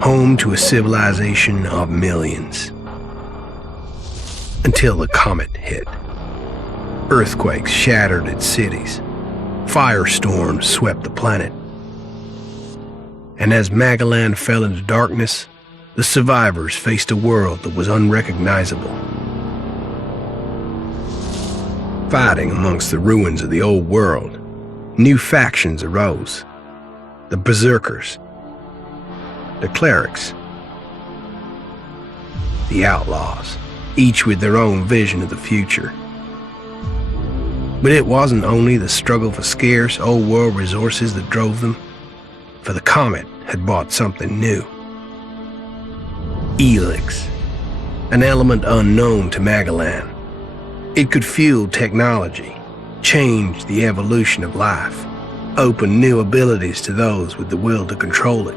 home to a civilization of millions. Until the comet hit. Earthquakes shattered its cities. Firestorms swept the planet. And as Magellan fell into darkness, the survivors faced a world that was unrecognizable. Fighting amongst the ruins of the old world, new factions arose. The berserkers, the clerics, the outlaws, each with their own vision of the future. But it wasn't only the struggle for scarce old world resources that drove them, for the comet had brought something new. Elix, an element unknown to Magellan. It could fuel technology, change the evolution of life, open new abilities to those with the will to control it.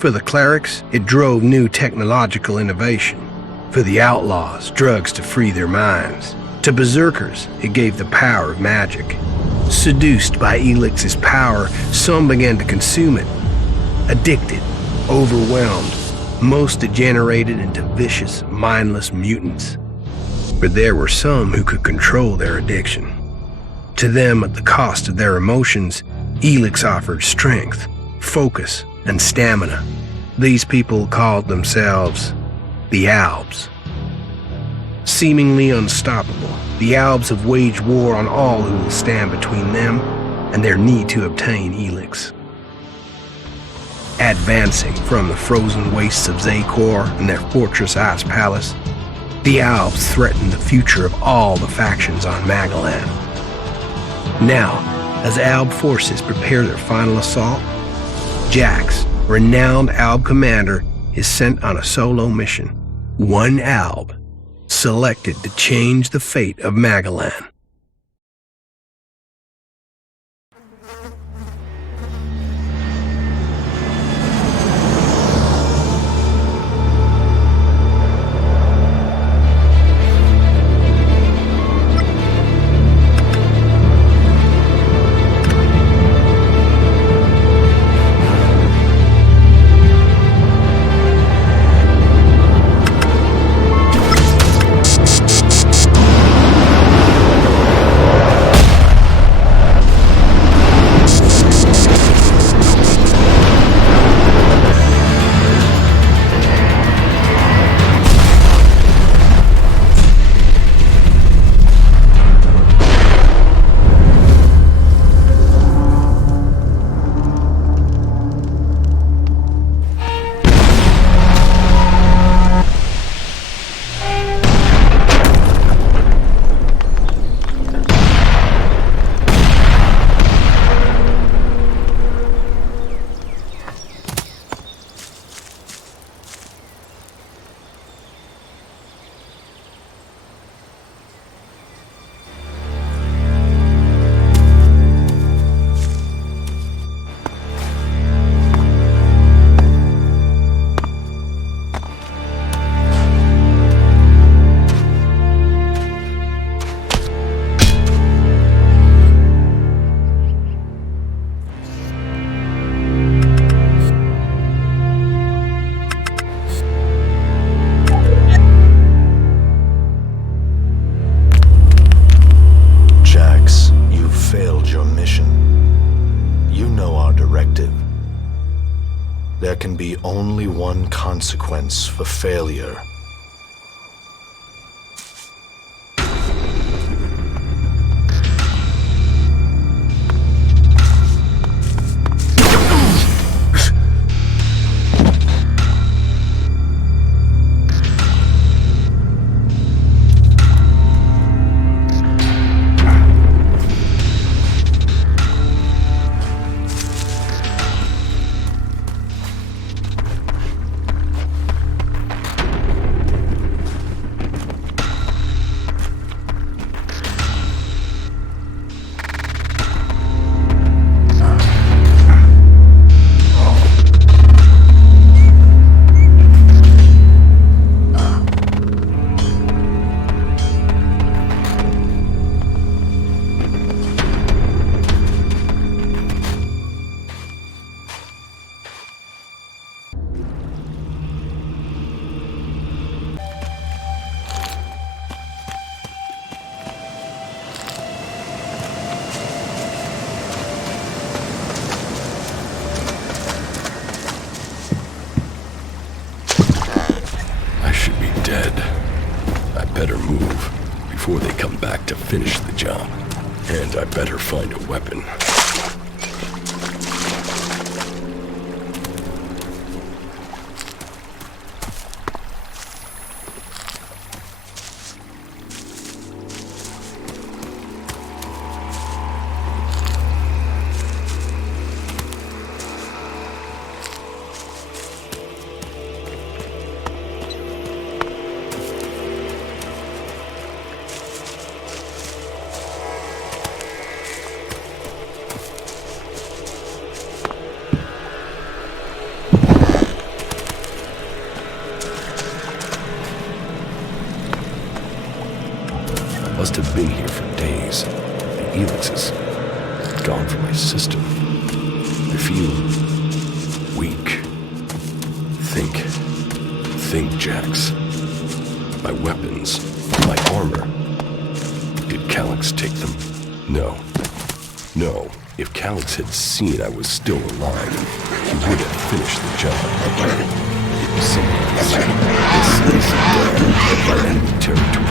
For the clerics, it drove new technological innovation. For the outlaws, drugs to free their minds. To berserkers, it gave the power of magic. Seduced by Elix's power, some began to consume it. Addicted, overwhelmed, most degenerated into vicious, mindless mutants. But there were some who could control their addiction. To them, at the cost of their emotions, Elix offered strength, focus, and stamina. These people called themselves the Albs. Seemingly unstoppable, the Albs have waged war on all who will stand between them and their need to obtain Elix. Advancing from the frozen wastes of Zakor and their fortress ice palace, the Albs threaten the future of all the factions on Magellan. Now, as Alb forces prepare their final assault, Jax, renowned Alb commander, is sent on a solo mission. One Alb, selected to change the fate of Magellan. There can be only one consequence for failure. better move before they come back to finish the job. And I better find a weapon. Must have been here for days. The Elix is gone from my system. I feel weak. Think, Jax. My weapons, my armor. Did Calix take them? No. If Calix had seen I was still alive, he would have finished the job. It was something else. This is our enemy territory.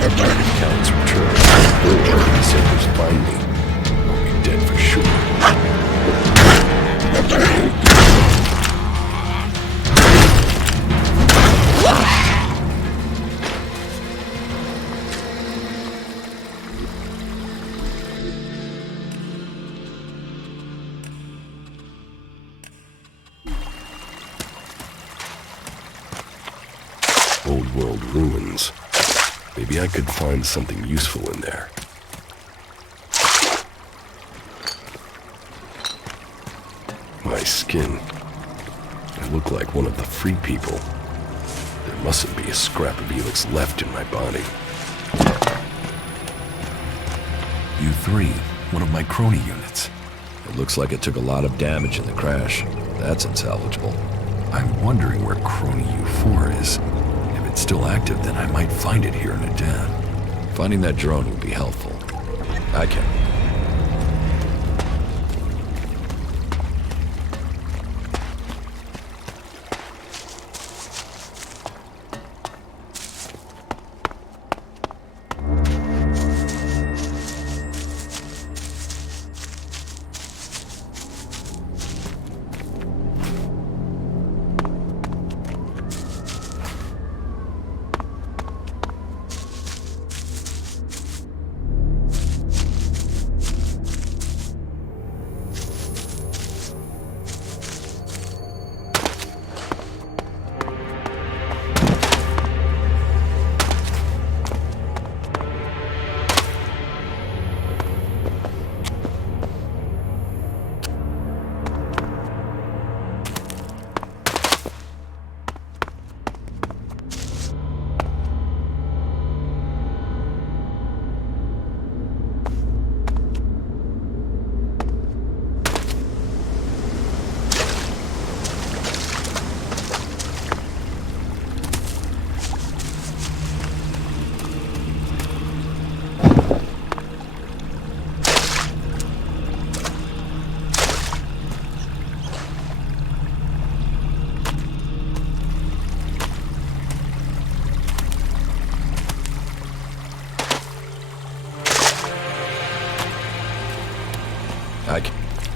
If Calix returns, or he said he'll find me, I'll be dead for sure. Old world ruins. Maybe I could find something useful in there. My skin. I look like one of the free people. There mustn't be a scrap of Elix left in my body. U3, one of my crony units. It looks like it took a lot of damage in the crash. That's unsalvageable. I'm wondering where crony U4 is. If it's still active, then I might find it here in a den. Finding that drone would be helpful. I can.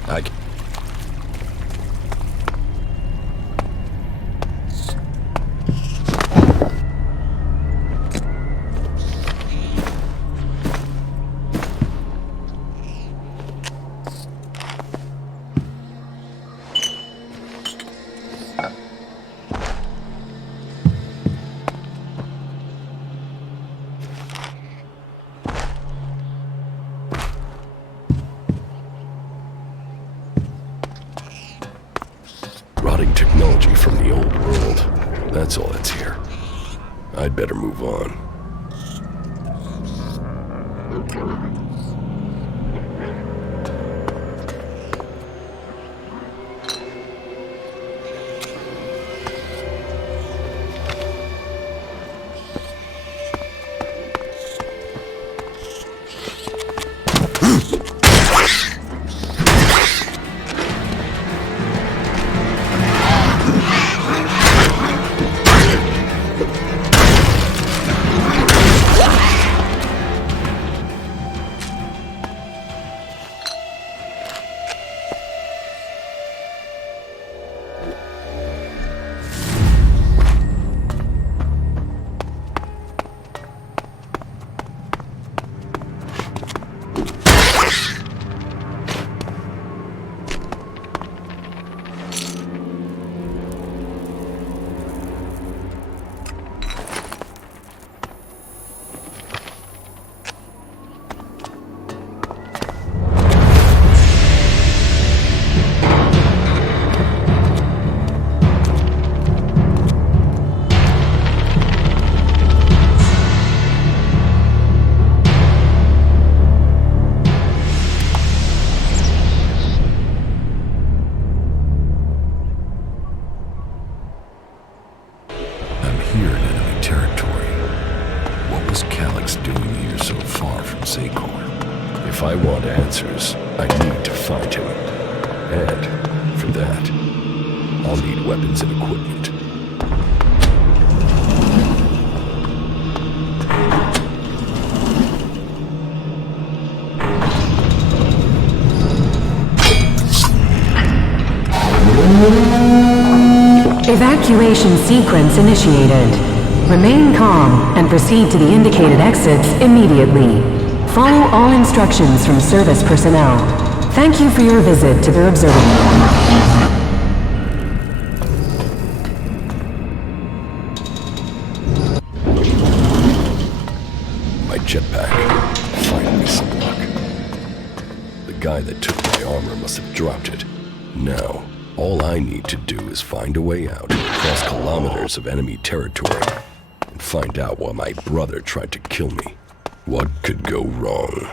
I can. Rotting technology from the old world. That's all that's here. I'd better move on. was Calix doing here so far from Zacor? If I want answers, I need to find him. And, for that, I'll need weapons and equipment. Evacuation sequence initiated. Remain calm and proceed to the indicated exits immediately. Follow all instructions from service personnel. Thank you for your visit to the observatory. My jetpack. Finally some luck. The guy that took my armor must have dropped it. Now, all I need to do is find a way out, cross kilometers of enemy territory, and find out why my brother tried to kill me. What could go wrong?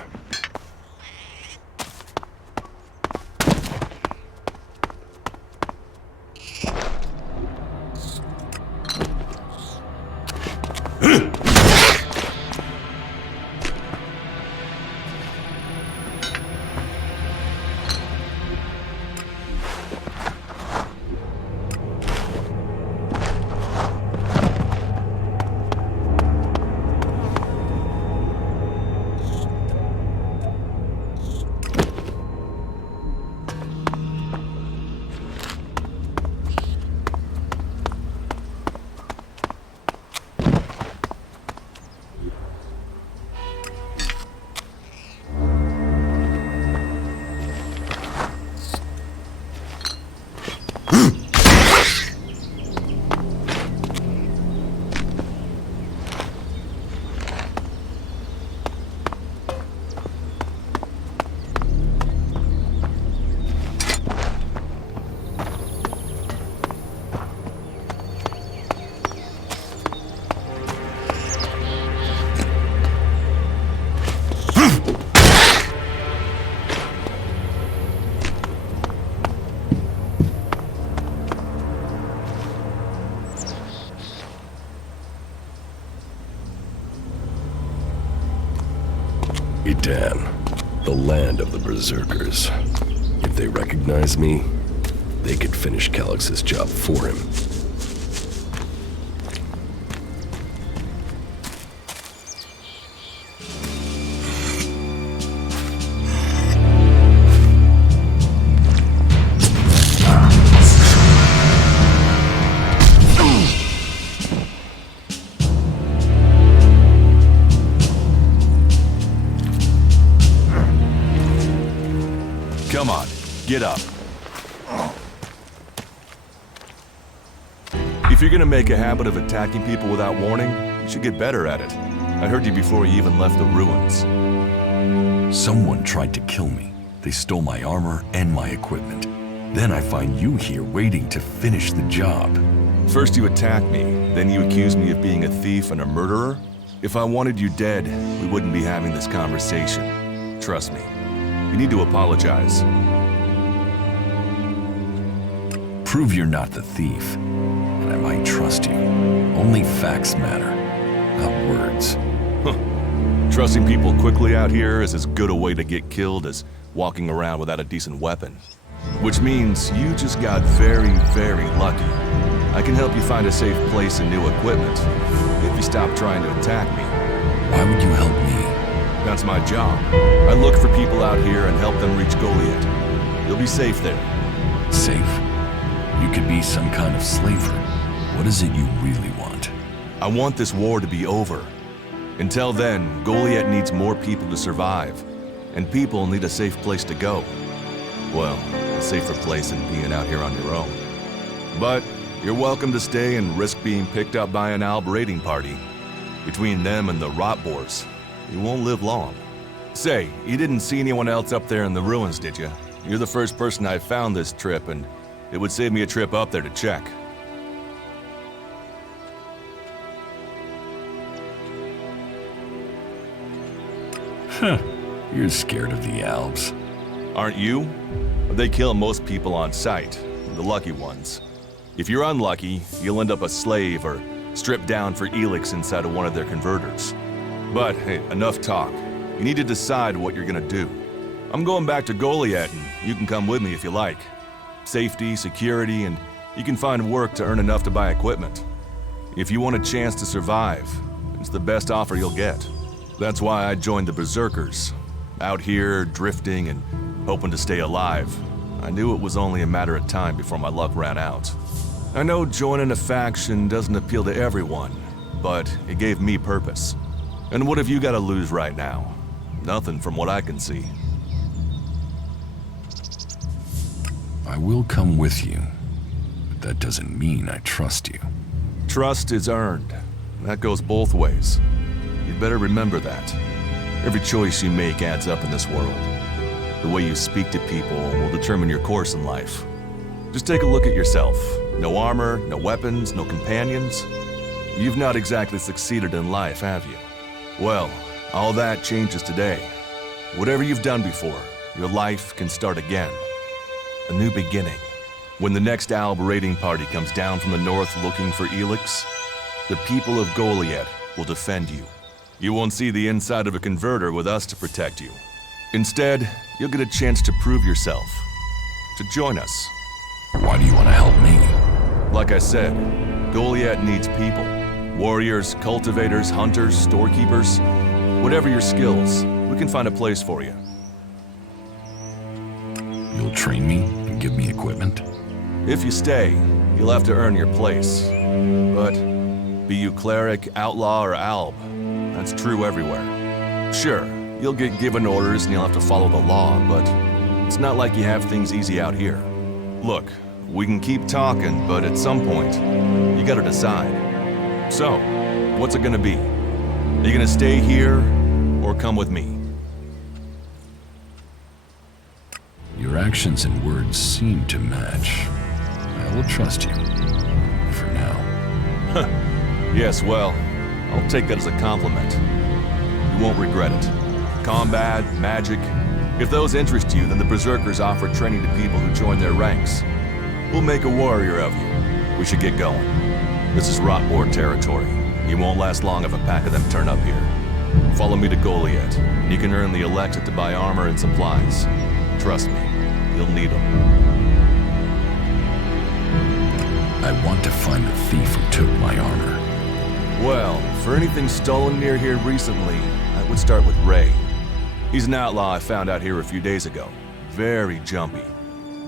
Edan, the land of the Berserkers. If they recognize me, they could finish Calix's job for him. Come on, get up. If you're gonna make a habit of attacking people without warning, you should get better at it. I heard you before you even left the ruins. Someone tried to kill me. They stole my armor and my equipment. Then I find you here waiting to finish the job. First you attack me, then you accuse me of being a thief and a murderer? If I wanted you dead, we wouldn't be having this conversation. Trust me. You need to apologize. Prove you're not the thief, and I might trust you. Only facts matter, not words. Trusting people quickly out here is as good a way to get killed as walking around without a decent weapon. Which means you just got very, very lucky. I can help you find a safe place and new equipment, if you stop trying to attack me. Why would you help me? That's my job. I look for people out here and help them reach Goliath. You'll be safe there. Safe? You could be some kind of slaver. What is it you really want? I want this war to be over. Until then, Goliath needs more people to survive. And people need a safe place to go. Well, a safer place than being out here on your own. But you're welcome to stay and risk being picked up by an Alb raiding party. Between them and the Rotboars, you won't live long. Say, you didn't see anyone else up there in the ruins, did you? You're the first person I found this trip, and it would save me a trip up there to check. Huh. You're scared of the Albs. Aren't you? They kill most people on sight, the lucky ones. If you're unlucky, you'll end up a slave or stripped down for Elix inside of one of their converters. But hey, enough talk. You need to decide what you're gonna do. I'm going back to Goliath, and you can come with me if you like. Safety, security, and you can find work to earn enough to buy equipment. If you want a chance to survive, it's the best offer you'll get. That's why I joined the Berserkers. Out here, drifting and hoping to stay alive. I knew it was only a matter of time before my luck ran out. I know joining a faction doesn't appeal to everyone, but it gave me purpose. And what have you got to lose right now? Nothing from what I can see. I will come with you, but that doesn't mean I trust you. Trust is earned. That goes both ways. You'd better remember that. Every choice you make adds up in this world. The way you speak to people will determine your course in life. Just take a look at yourself. No armor, no weapons, no companions. You've not exactly succeeded in life, have you? Well, all that changes today. Whatever you've done before, your life can start again. A new beginning. When the next Alb raiding party comes down from the north looking for Elix, the people of Goliath will defend you. You won't see the inside of a converter with us to protect you. Instead, you'll get a chance to prove yourself. To join us. Why do you want to help me? Like I said, Goliath needs people. Warriors, cultivators, hunters, storekeepers. Whatever your skills, we can find a place for you. You'll train me and give me equipment? If you stay, you'll have to earn your place. But be you cleric, outlaw, or alb, that's true everywhere. Sure, you'll get given orders and you'll have to follow the law, but it's not like you have things easy out here. Look, we can keep talking, but at some point, you gotta decide. So, what's it gonna be? Are you gonna stay here, or come with me? Your actions and words seem to match. I will trust you. For now. Yes, well, I'll take that as a compliment. You won't regret it. Combat, magic. If those interest you, then the Berserkers offer training to people who join their ranks. We'll make a warrior of you. We should get going. This is Rotboard territory. You won't last long if a pack of them turn up here. Follow me to Goliath, and you can earn the ELEX to buy armor and supplies. Trust me, you'll need them. I want to find the thief who took my armor. Well, for anything stolen near here recently, I would start with Ray. He's an outlaw I found out here a few days ago. Very jumpy.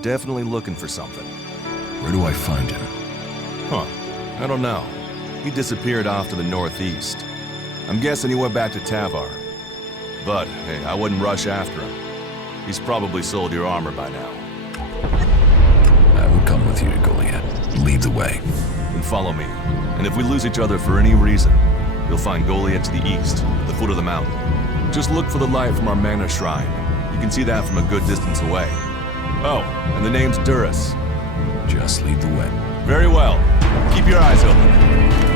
Definitely looking for something. Where do I find him? Huh. I don't know. He disappeared off to the northeast. I'm guessing he went back to Tavar. But, hey, I wouldn't rush after him. He's probably sold your armor by now. I will come with you to Goliath. Lead the way. Then follow me. And if we lose each other for any reason, you'll find Goliath to the east, at the foot of the mountain. Just look for the light from our mana shrine. You can see that from a good distance away. Oh, and the name's Duras. Just lead the way. Very well. Keep your eyes open.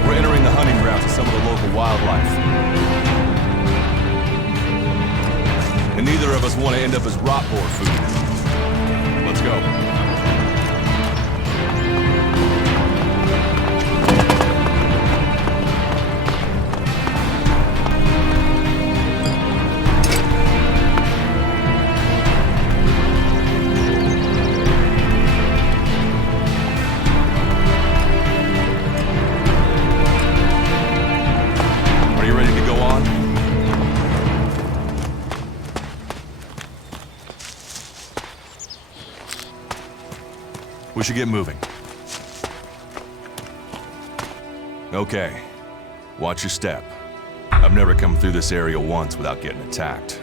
We're entering the hunting grounds of some of the local wildlife. And neither of us want to end up as rotboard food. Let's go. We should get moving. Okay. Watch your step. I've never come through this area once without getting attacked.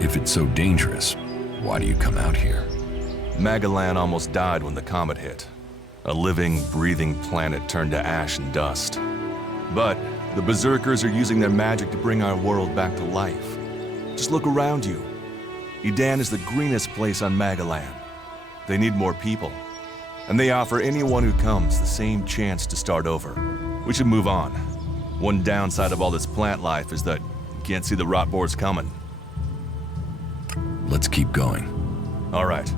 If it's so dangerous, why do you come out here? Magalan almost died when the comet hit. A living, breathing planet turned to ash and dust. But the Berserkers are using their magic to bring our world back to life. Just look around you. Edan is the greenest place on Magalan. They need more people. And they offer anyone who comes the same chance to start over. We should move on. One downside of all this plant life is that you can't see the rotboards coming. Let's keep going. All right.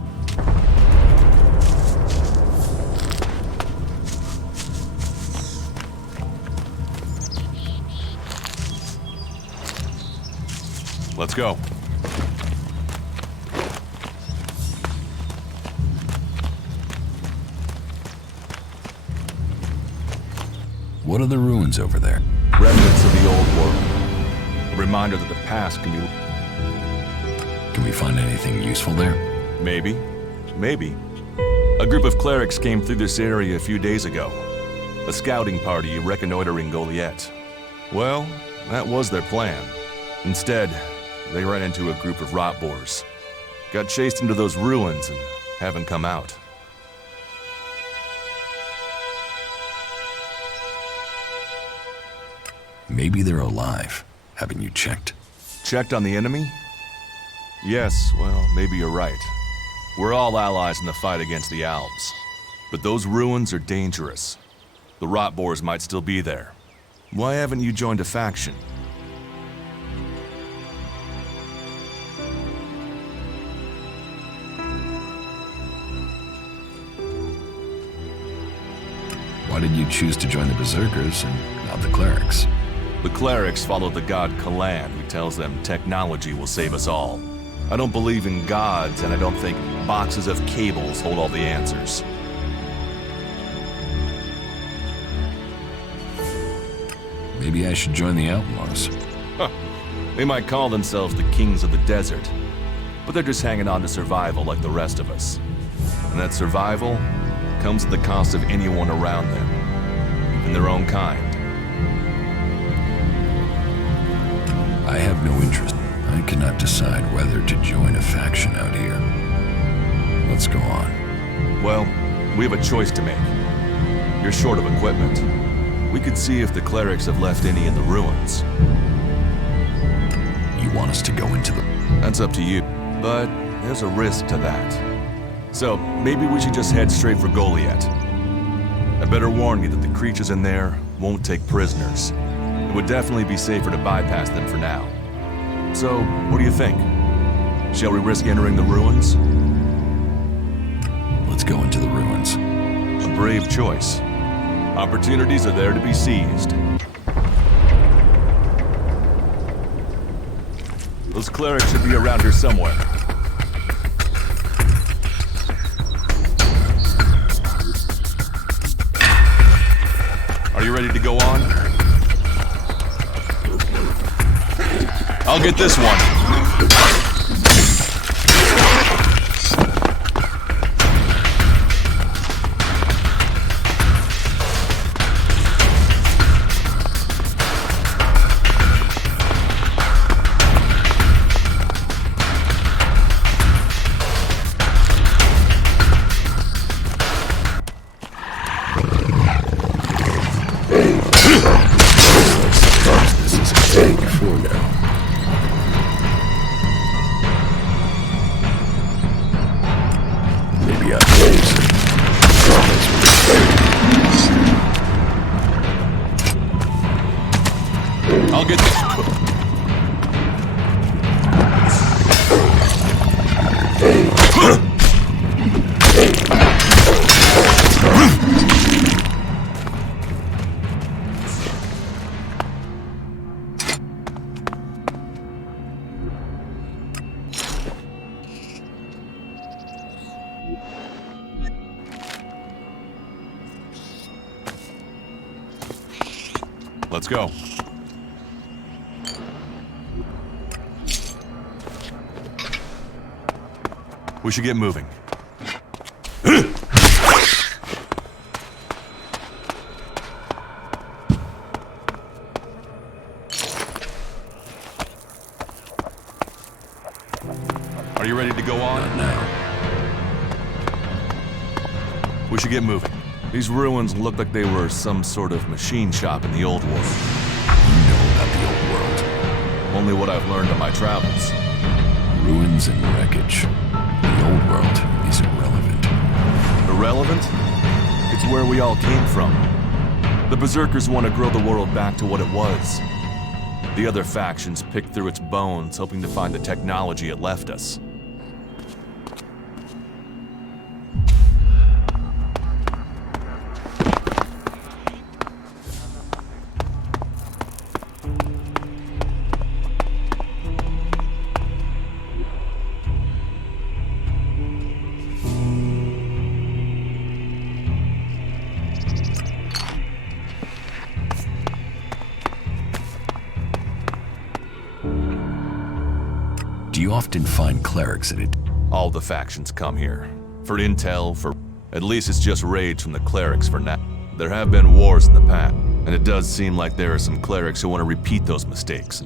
Let's go. What are the ruins over there? Remnants of the old world. A reminder that the past can be... Can we find anything useful there? Maybe. Maybe. A group of clerics came through this area a few days ago. A scouting party reconnoitering Goliath. Well, that was their plan. Instead, they ran into a group of rot boars. Got chased into those ruins and haven't come out. Maybe they're alive. Haven't you checked? Checked on the enemy? Yes, well, maybe you're right. We're all allies in the fight against the Albs. But those ruins are dangerous. The rot boars might still be there. Why haven't you joined a faction? Why did you choose to join the Berserkers and not the clerics? The clerics follow the god Kalan, who tells them technology will save us all. I don't believe in gods, and I don't think boxes of cables hold all the answers. Maybe I should join the outlaws. Huh. They might call themselves the kings of the desert, but they're just hanging on to survival like the rest of us. And that survival comes at the cost of anyone around them, even their own kind. I have no interest. I cannot decide whether to join a faction out here. Let's go on. Well, we have a choice to make. You're short of equipment. We could see if the clerics have left any in the ruins. You want us to go into the... That's up to you, but there's a risk to that. So, maybe we should just head straight for Goliath. I better warn you that the creatures in there won't take prisoners. It would definitely be safer to bypass them for now. So, what do you think? Shall we risk entering the ruins? Let's go into the ruins. A brave choice. Opportunities are there to be seized. Those clerics should be around here somewhere. Are you ready to go on? I'll get this one. This is a thing before now. Maybe I close it. I'll get this. Let's go. We should get moving. Are you ready to go on? Not now. We should get moving. These ruins look like they were some sort of machine shop in the old world. You know about the old world. Only what I've learned on my travels. Ruins and wreckage. The old world is irrelevant. Irrelevant? It's where we all came from. The Berserkers want to grow the world back to what it was. The other factions picked through its bones, hoping to find the technology it left us. often find clerics at it. All the factions come here. For intel, for... At least it's just raids from the clerics for now. There have been wars in the past, and it does seem like there are some clerics who want to repeat those mistakes.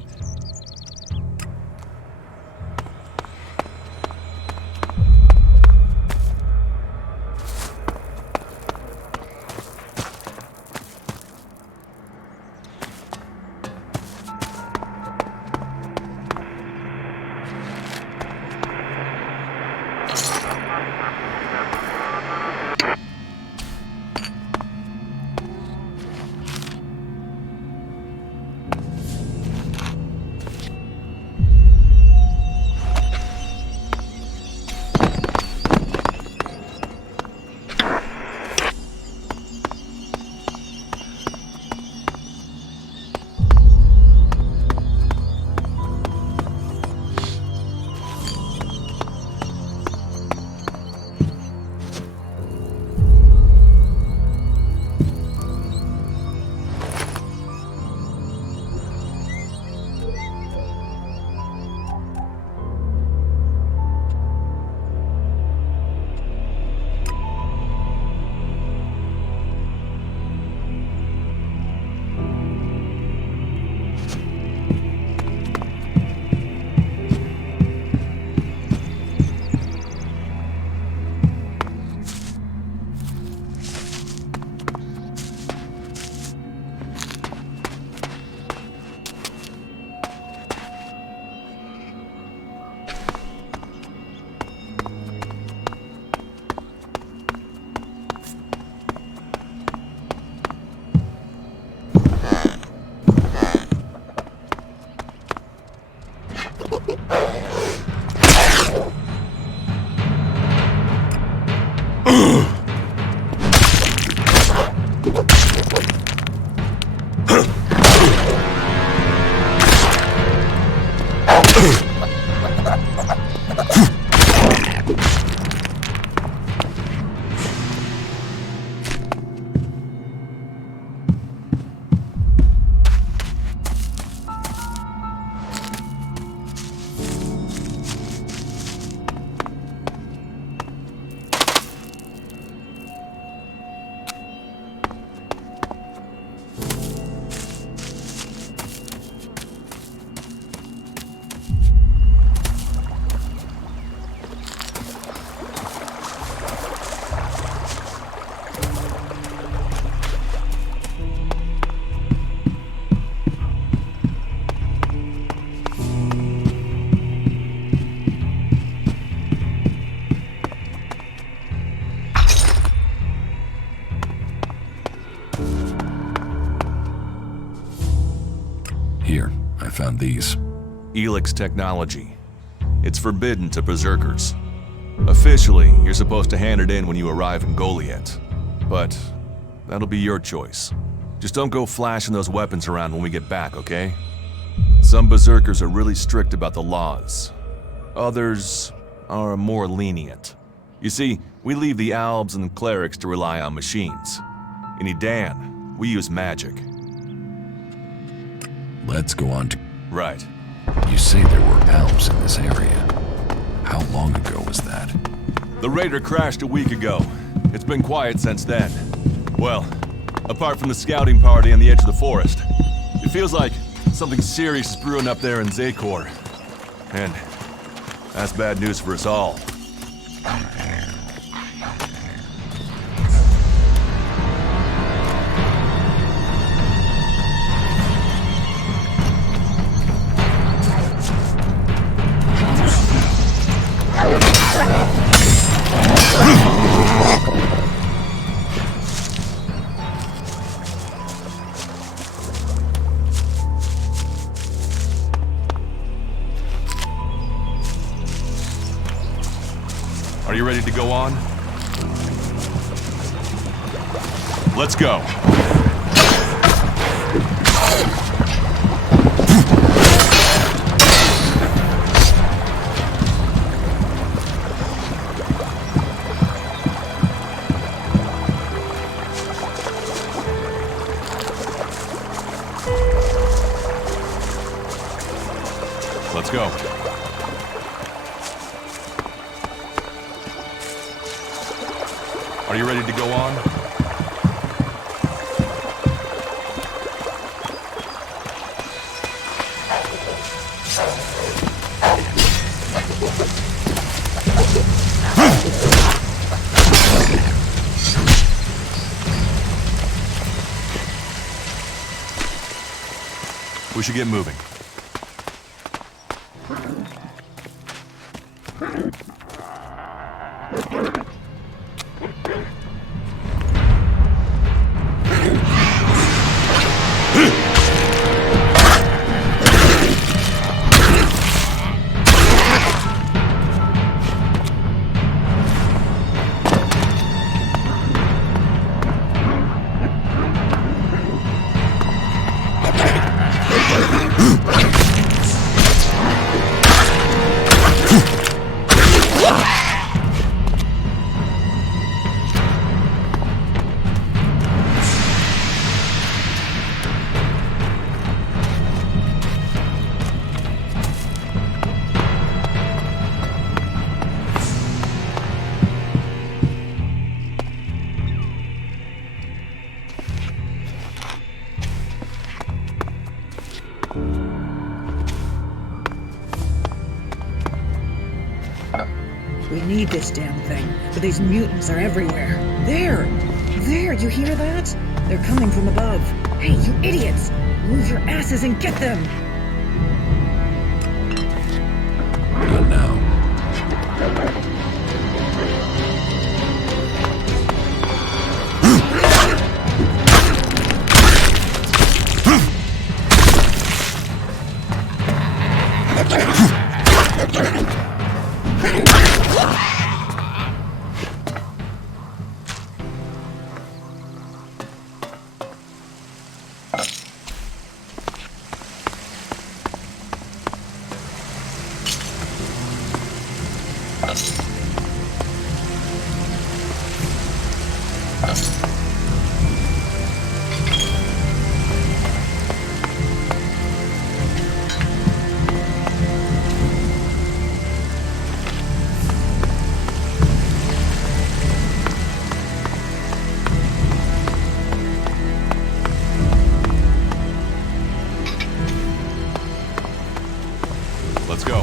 Here, I found these. Elix technology. It's forbidden to berserkers. Officially, you're supposed to hand it in when you arrive in Goliath. But that'll be your choice. Just don't go flashing those weapons around when we get back, okay? Some berserkers are really strict about the laws. Others are more lenient. You see, we leave the Albs and clerics to rely on machines. In Edan, we use magic. Let's go on to... Right. You say there were Albs in this area. How long ago was that? The raider crashed a week ago. It's been quiet since then. Well, apart from the scouting party on the edge of the forest. It feels like something serious is brewing up there in Zakor. And that's bad news for us all. Are you ready to go on? Let's go. Let's go. on? We should get moving. We need this damn thing, but these mutants are everywhere. There! There, you hear that? They're coming from above. Hey, you idiots! Move your asses and get them! Not now. Let's go.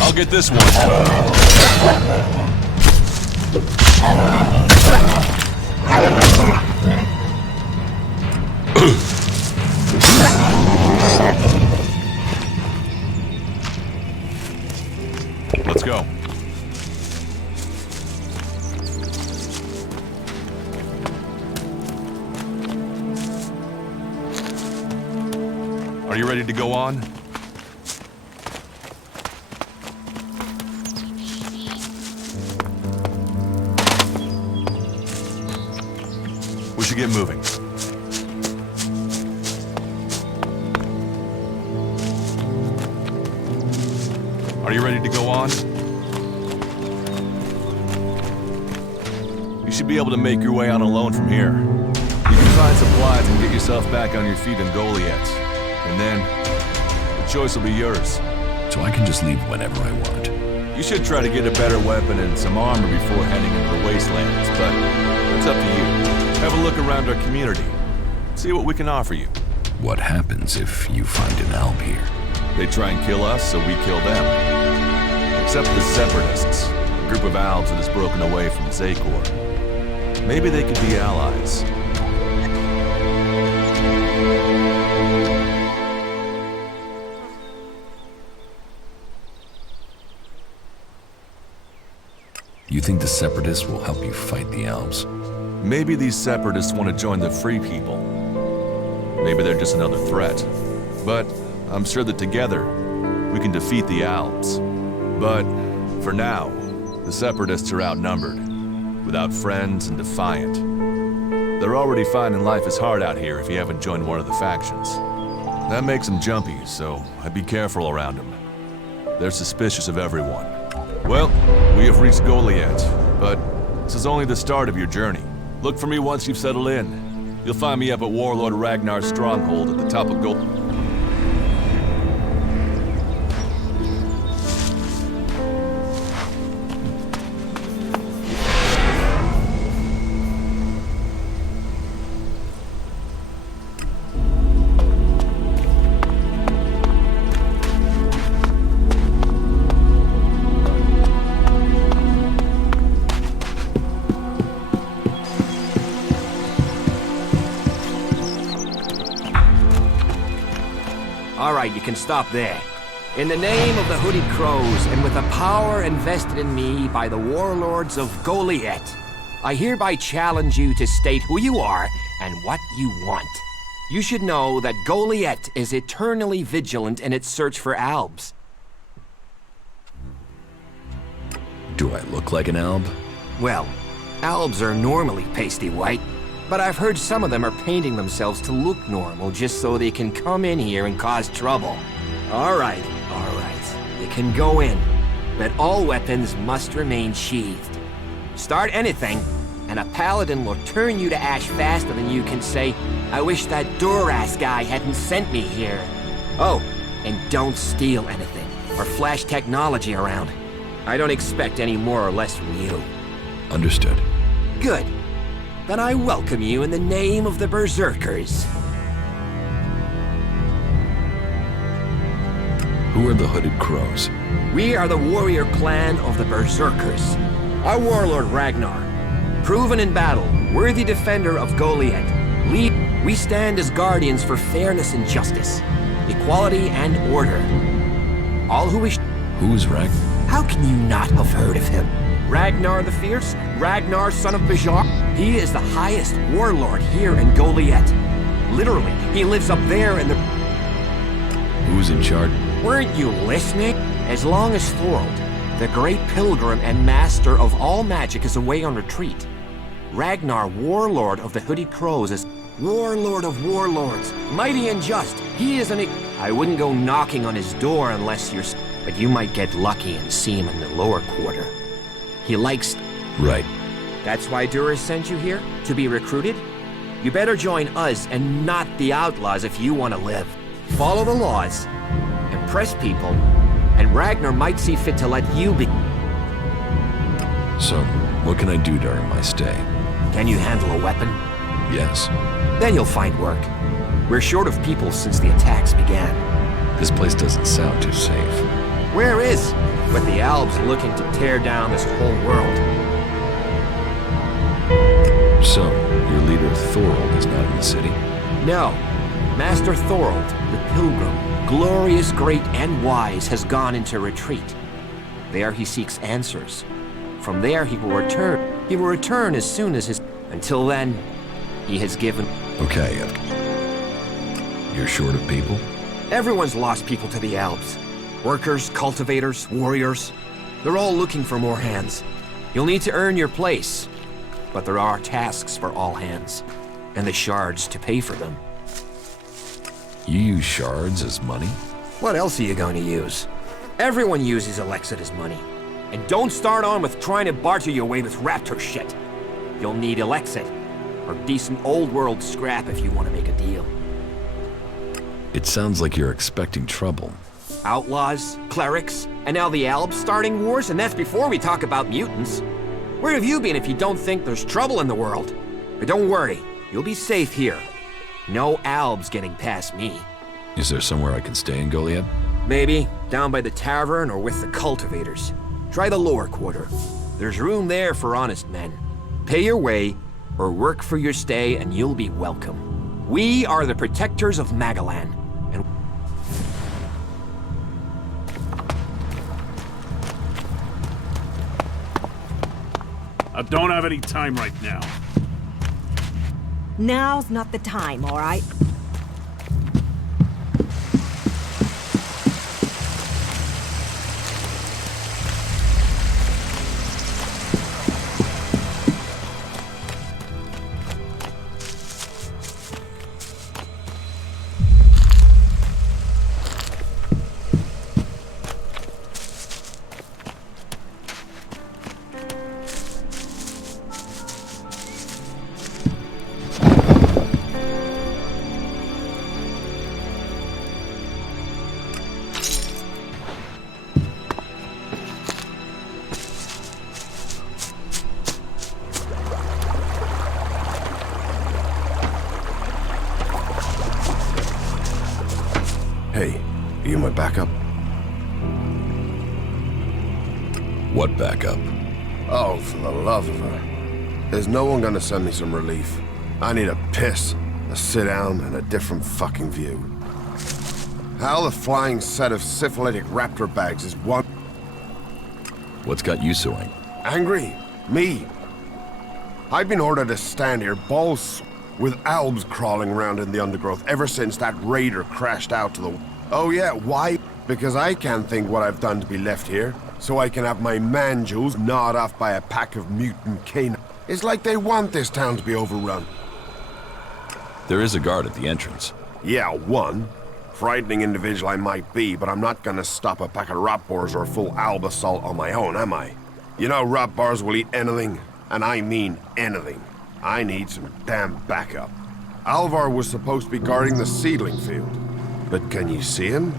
I'll get this one. Let's go. Are you ready to go on? We should get moving. Are you ready to go on? You should be able to make your way on alone from here. You can find supplies and get yourself back on your feet in Goliath. And then, the choice will be yours. So I can just leave whenever I want. You should try to get a better weapon and some armor before heading into the wastelands, but it's up to you. Have a look around our community. See what we can offer you. What happens if you find an Alb here? They try and kill us, so we kill them. Except the separatists, a group of Albs that has broken away from Zakor. Maybe they could be allies. You think the separatists will help you fight the Albs? Maybe these separatists want to join the free people. Maybe they're just another threat. But I'm sure that together, we can defeat the Albs. But for now, the separatists are outnumbered, without friends and defiant. They're already finding life is hard out here if you haven't joined one of the factions. That makes them jumpy, so I'd be careful around them. They're suspicious of everyone. Well, we have reached Goliath, but this is only the start of your journey. Look for me once you've settled in. You'll find me up at Warlord Ragnar's stronghold at the top of Goliath. Alright, you can stop there. In the name of the Hooded Crows, and with the power invested in me by the warlords of Goliath, I hereby challenge you to state who you are and what you want. You should know that Goliath is eternally vigilant in its search for Albs. Do I look like an Alb? Well, Albs are normally pasty white, but I've heard some of them are painting themselves to look normal just so they can come in here and cause trouble. Alright. You can go in, but all weapons must remain sheathed. Start anything, and a paladin will turn you to ash faster than you can say, I wish that Duras guy hadn't sent me here. Oh, and don't steal anything, or flash technology around. I don't expect any more or less from you. Understood. Good. Then I welcome you in the name of the Berserkers. Who are the Hooded Crows? We are the warrior clan of the Berserkers. Our warlord Ragnar, proven in battle, worthy defender of Goliath. We stand as guardians for fairness and justice, equality and order. All who wish... Who is Ragnar? How can you not have heard of him? Ragnar the Fierce? Ragnar, son of Bajar? He is the highest warlord here in Goliath. Literally, he lives up there in the... Who's in charge? Weren't you listening? As long as Thorold, the great pilgrim and master of all magic, is away on retreat, Ragnar, warlord of the Hooded Crows, is warlord of warlords, mighty and just. He is an... I wouldn't go knocking on his door unless you're... But you might get lucky and see him in the lower quarter. He likes... Right. That's why Duras sent you here? To be recruited? You better join us and not the outlaws if you want to live. Follow the laws, impress people, and Ragnar might see fit to let you be... So, what can I do during my stay? Can you handle a weapon? Yes. Then you'll find work. We're short of people since the attacks began. This place doesn't sound too safe. Where is? With the Albs looking to tear down this whole world. So, your leader Thorold is not in the city? No. Master Thorold, the Pilgrim, glorious, great, and wise, has gone into retreat. There he seeks answers. From there he will return. He will return as soon as his... Until then, he has given... Okay, you're short of people? Everyone's lost people to the Albs. Workers, cultivators, warriors. They're all looking for more hands. You'll need to earn your place. But there are tasks for all hands, and the shards to pay for them. You use shards as money? What else are you going to use? Everyone uses ELEX as money. And don't start on with trying to barter your way with raptor shit. You'll need ELEX or decent old world scrap if you want to make a deal. It sounds like you're expecting trouble. Outlaws, clerics, and now the Albs starting wars, and that's before we talk about mutants. Where have you been if you don't think there's trouble in the world? But don't worry, you'll be safe here. No Albs getting past me. Is there somewhere I can stay in Goliath? Maybe, down by the tavern or with the cultivators. Try the lower quarter. There's room there for honest men. Pay your way, or work for your stay, and you'll be welcome. We are the protectors of Magalan. I don't have any time right now. Now's not the time, all right? Hey, are you my backup? What backup? Oh, for the love of her. There's no one gonna send me some relief. I need a piss, a sit down, and a different fucking view. How the flying set of syphilitic raptor bags is one... What's got you so Angry? Me? I've been ordered to stand here, balls with Albs crawling around in the undergrowth ever since that raider crashed out to the... Oh yeah, why? Because I can't think what I've done to be left here, so I can have my man-jewels gnawed off by a pack of mutant canines. It's like they want this town to be overrun. There is a guard at the entrance. Yeah, one. Frightening individual I might be, but I'm not gonna stop a pack of rot boars or a full Alb assault on my own, am I? You know rot boars will eat anything, and I mean anything. I need some damn backup. Alvar was supposed to be guarding the seedling field. But can you see him?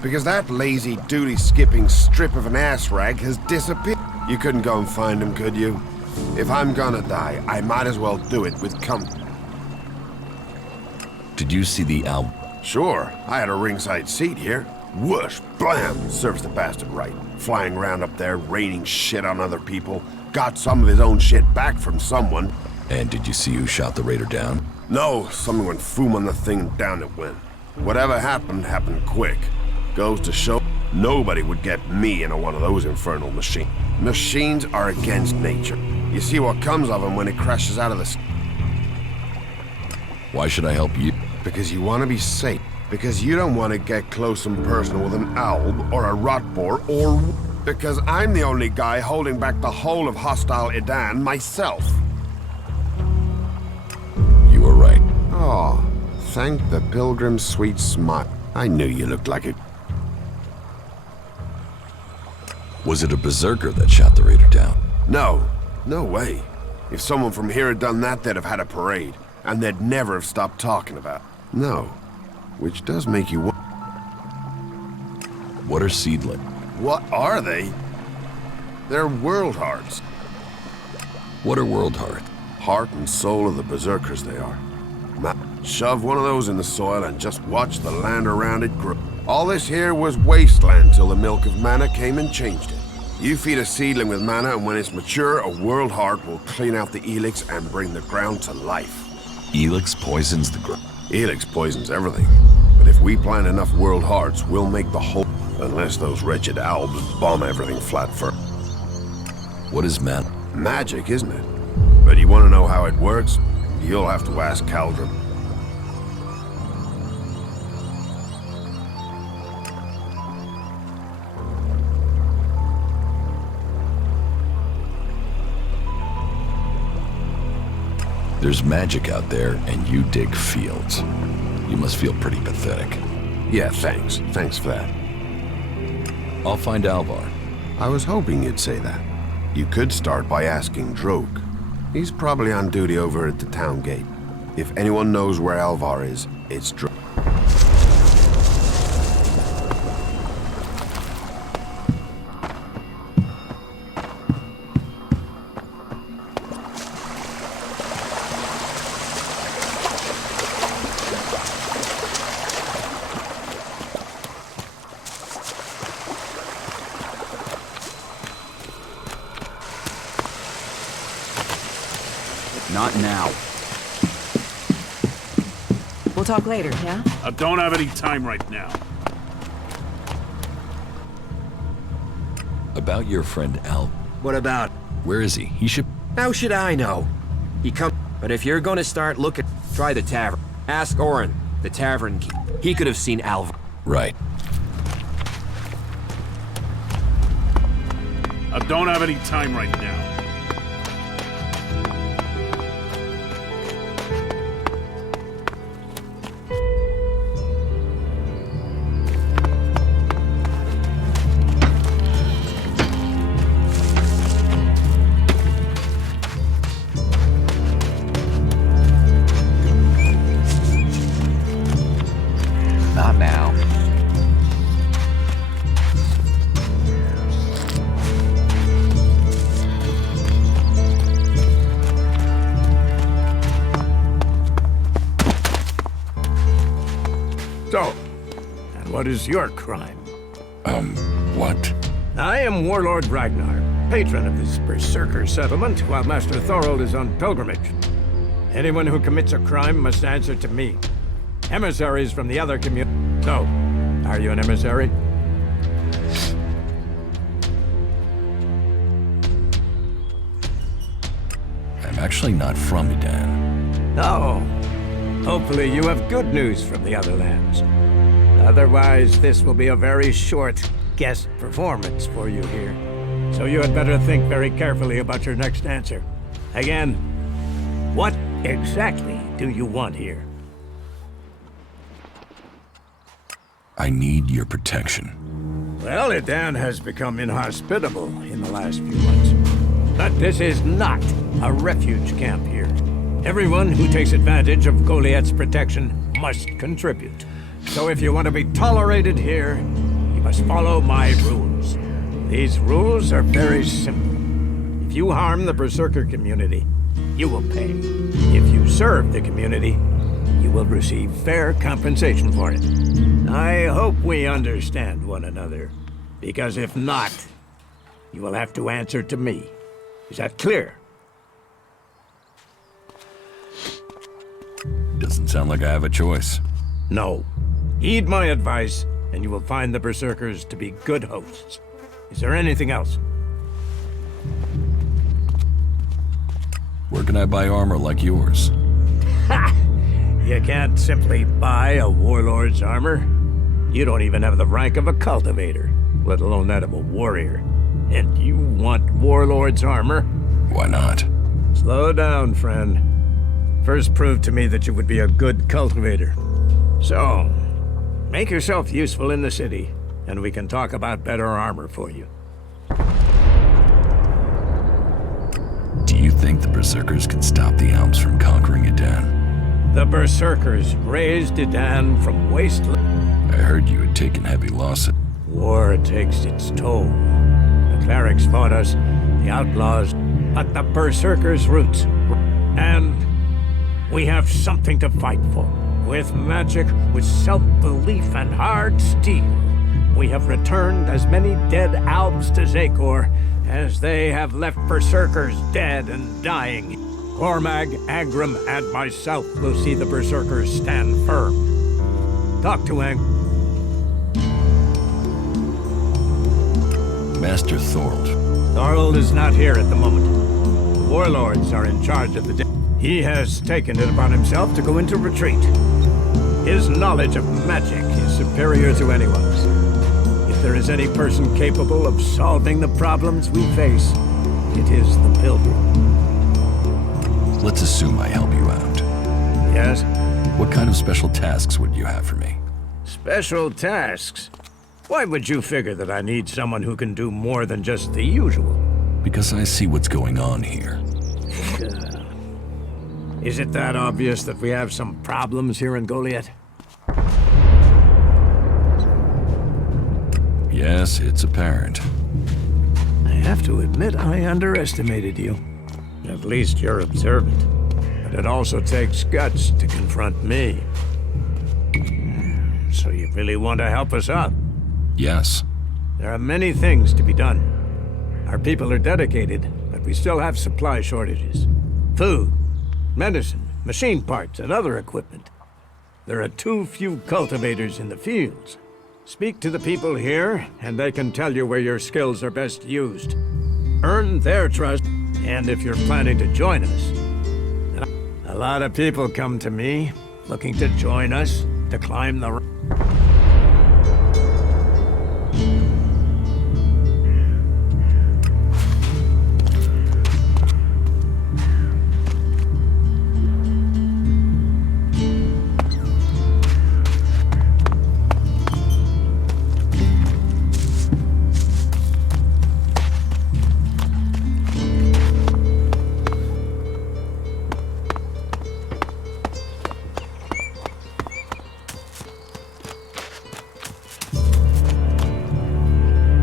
Because that lazy, duty-skipping strip of an ass rag has disappeared. You couldn't go and find him, could you? If I'm gonna die, I might as well do it with comfort. Did you see the Alb? Sure, I had a ringside seat here. Whoosh, blam, serves the bastard right. Flying around up there, raining shit on other people. Got some of his own shit back from someone. And did you see who shot the raider down? No, someone went foom on the thing and down it went. Whatever happened, happened quick. Goes to show, nobody would get me into one of those infernal machines. Machines are against nature. You see what comes of them when it crashes out of the sky. Why should I help you? Because you want to be safe. Because you don't want to get close and personal with an Alb or a rotboar or... Because I'm the only guy holding back the whole of hostile Edan myself. You were right. Oh, thank the pilgrim's sweet smile. I knew you looked like it. Was it a berserker that shot the raider down? No. No way. If someone from here had done that, they'd have had a parade. And they'd never have stopped talking about it. No. Which does make you wonder. What are seedling? What are they? They're world hearts. What are world hearts? Heart and soul of the berserkers they are. Shove one of those in the soil and just watch the land around it grow. All this here was wasteland till the milk of mana came and changed it. You feed a seedling with mana, and when it's mature, a world heart will clean out the Elix and bring the ground to life. Elix poisons the ground. Elix poisons everything. But if we plant enough world hearts, we'll make the whole... Unless those wretched Albs bomb everything flat first. What is mana? Magic, isn't it? But you want to know how it works? You'll have to ask Caldrum. There's magic out there, and you dig fields. You must feel pretty pathetic. Yeah, thanks. Thanks for that. I'll find Alvar. I was hoping you'd say that. You could start by asking Drogue. He's probably on duty over at the town gate. If anyone knows where Alvar is, it's Drogue. Not now. We'll talk later, yeah? I don't have any time right now. About your friend Al. What about? Where is he? He should... How should I know? He come. But if you're gonna start looking, try the tavern. Ask Orin, the tavern keeper. He could have seen Alv. Right. I don't have any time right now. Not now. So, and what is your crime? What? I am Warlord Ragnar, patron of this Berserker settlement, while Master Thorold is on pilgrimage. Anyone who commits a crime must answer to me. Emissaries from the other community. So, are you an emissary? I'm actually not from Edan. No. Hopefully you have good news from the other lands. Otherwise, this will be a very short guest performance for you here. So you had better think very carefully about your next answer. Again, what exactly do you want here? I need your protection. Well, Edan has become inhospitable in the last few months. But this is not a refuge camp here. Everyone who takes advantage of Goliath's protection must contribute. So if you want to be tolerated here, you must follow my rules. These rules are very simple. If you harm the Berserker community, you will pay. If you serve the community, you will receive fair compensation for it. I hope we understand one another, because if not, you will have to answer to me. Is that clear? Doesn't sound like I have a choice. No. Heed my advice, and you will find the Berserkers to be good hosts. Is there anything else? Where can I buy armor like yours? Ha! You can't simply buy a warlord's armor. You don't even have the rank of a cultivator, let alone that of a warrior. And you want warlord's armor? Why not? Slow down, friend. First prove to me that you would be a good cultivator. So, make yourself useful in the city, and we can talk about better armor for you. Do you think the Berserkers can stop the Albs from conquering Edan? The Berserkers raised Edan from wasteland. I heard you had taken heavy losses. War takes its toll. The clerics fought us, the outlaws, but the Berserkers' roots. And we have something to fight for. With magic, with self-belief and hard steel, we have returned as many dead Albs to Zakor as they have left Berserkers dead and dying. Cormag, Agram, and myself will see the Berserkers stand firm. Talk to Ang. Master Thorold. Thorold is not here at the moment. The warlords are in charge of the day. He has taken it upon himself to go into retreat. His knowledge of magic is superior to anyone's. If there is any person capable of solving the problems we face, it is the Pilgrim. Let's assume I help you out. Yes? What kind of special tasks would you have for me? Special tasks? Why would you figure that I need someone who can do more than just the usual? Because I see what's going on here. Is it that obvious that we have some problems here in Goliath? Yes, it's apparent. I have to admit I underestimated you. At least you're observant. But it also takes guts to confront me. So you really want to help us out? Yes. There are many things to be done. Our people are dedicated, but we still have supply shortages. Food, medicine, machine parts, and other equipment. There are too few cultivators in the fields. Speak to the people here, and they can tell you where your skills are best used. Earn their trust, And if you're planning to join us, a lot of people come to me looking to join us to climb the...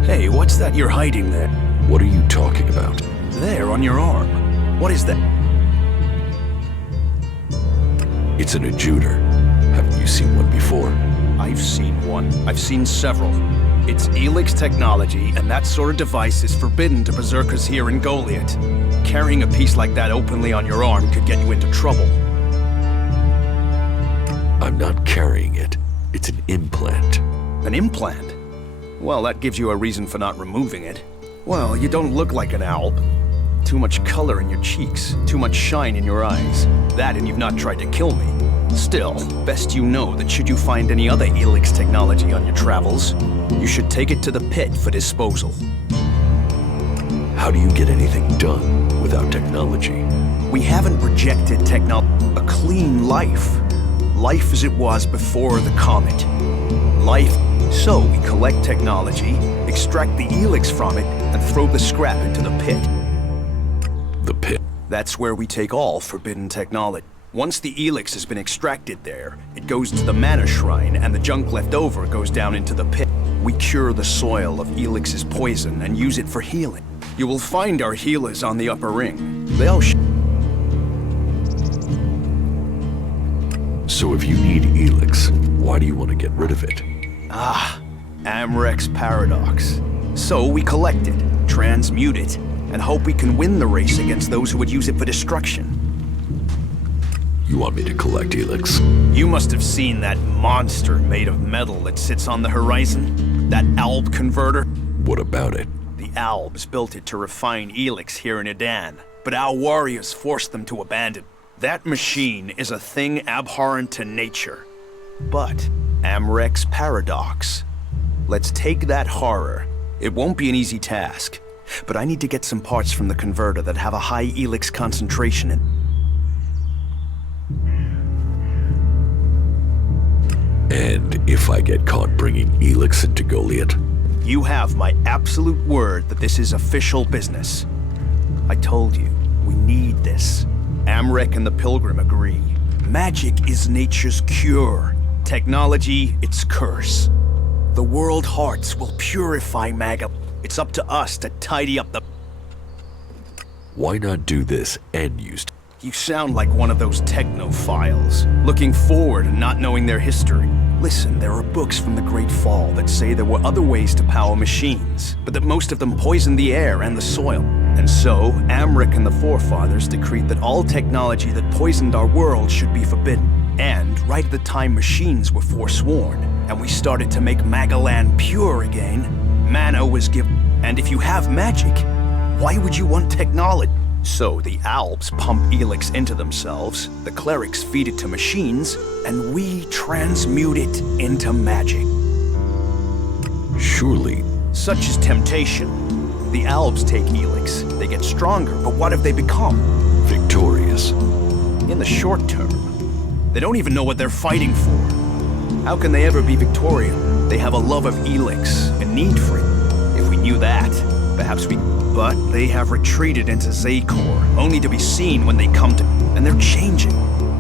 Hey, what's that you're hiding there? What are you talking about? There, on your arm. What is that? It's an adjutor. Haven't you seen one before? I've seen one. I've seen several. It's Elix technology, and that sort of device is forbidden to berserkers here in Goliath. Carrying a piece like that openly on your arm could get you into trouble. I'm not carrying it. It's an implant. An implant? Well, that gives you a reason for not removing it. Well, you don't look like an Alb. Too much color in your cheeks, too much shine in your eyes. That and you've not tried to kill me. Still, best you know that should you find any other Elix technology on your travels, you should take it to the pit for disposal. How do you get anything done without technology? We haven't rejected a clean life. Life as it was before the comet. Life. So we collect technology, extract the Elix from it, and throw the scrap into the pit. The pit? That's where we take all forbidden technology. Once the Elix has been extracted there, it goes to the mana shrine, and the junk left over goes down into the pit. We cure the soil of Elix's poison and use it for healing. You will find our healers on the upper ring. They'll So if you need Elix, why do you want to get rid of it? Ah, Amrek's paradox. So we collect it, transmute it, and hope we can win the race against those who would use it for destruction. You want me to collect Elix? You must have seen that monster made of metal that sits on the horizon? That Alb converter? What about it? The Albs built it to refine Elix here in Edan, but our warriors forced them to abandon. That machine is a thing abhorrent to nature. But Amrek's paradox. Let's take that horror. It won't be an easy task, but I need to get some parts from the converter that have a high Elix concentration in. And if I get caught bringing Elix into Goliath? You have my absolute word that this is official business. I told you, we need this. Amrek and the Pilgrim agree. Magic is nature's cure. Technology, its curse. The world hearts will purify Maga. It's up to us to tidy up the... Why not do this and use... You sound like one of those technophiles, looking forward and not knowing their history. Listen, there are books from the Great Fall that say there were other ways to power machines, but that most of them poisoned the air and the soil. And so, Amrik and the Forefathers decreed that all technology that poisoned our world should be forbidden. And right at the time machines were forsworn, and we started to make Magaland pure again, mana was given. And if you have magic, why would you want technology? So the Albs pump Elix into themselves, the clerics feed it to machines, and we transmute it into magic. Surely. Such is temptation. The Albs take Elix, they get stronger, but what have they become? Victorious. In the short term. They don't even know what they're fighting for. How can they ever be victorious? They have a love of Elix, a need for it. If we knew that, perhaps we... But they have retreated into Zakor, only to be seen when they come to... And they're changing,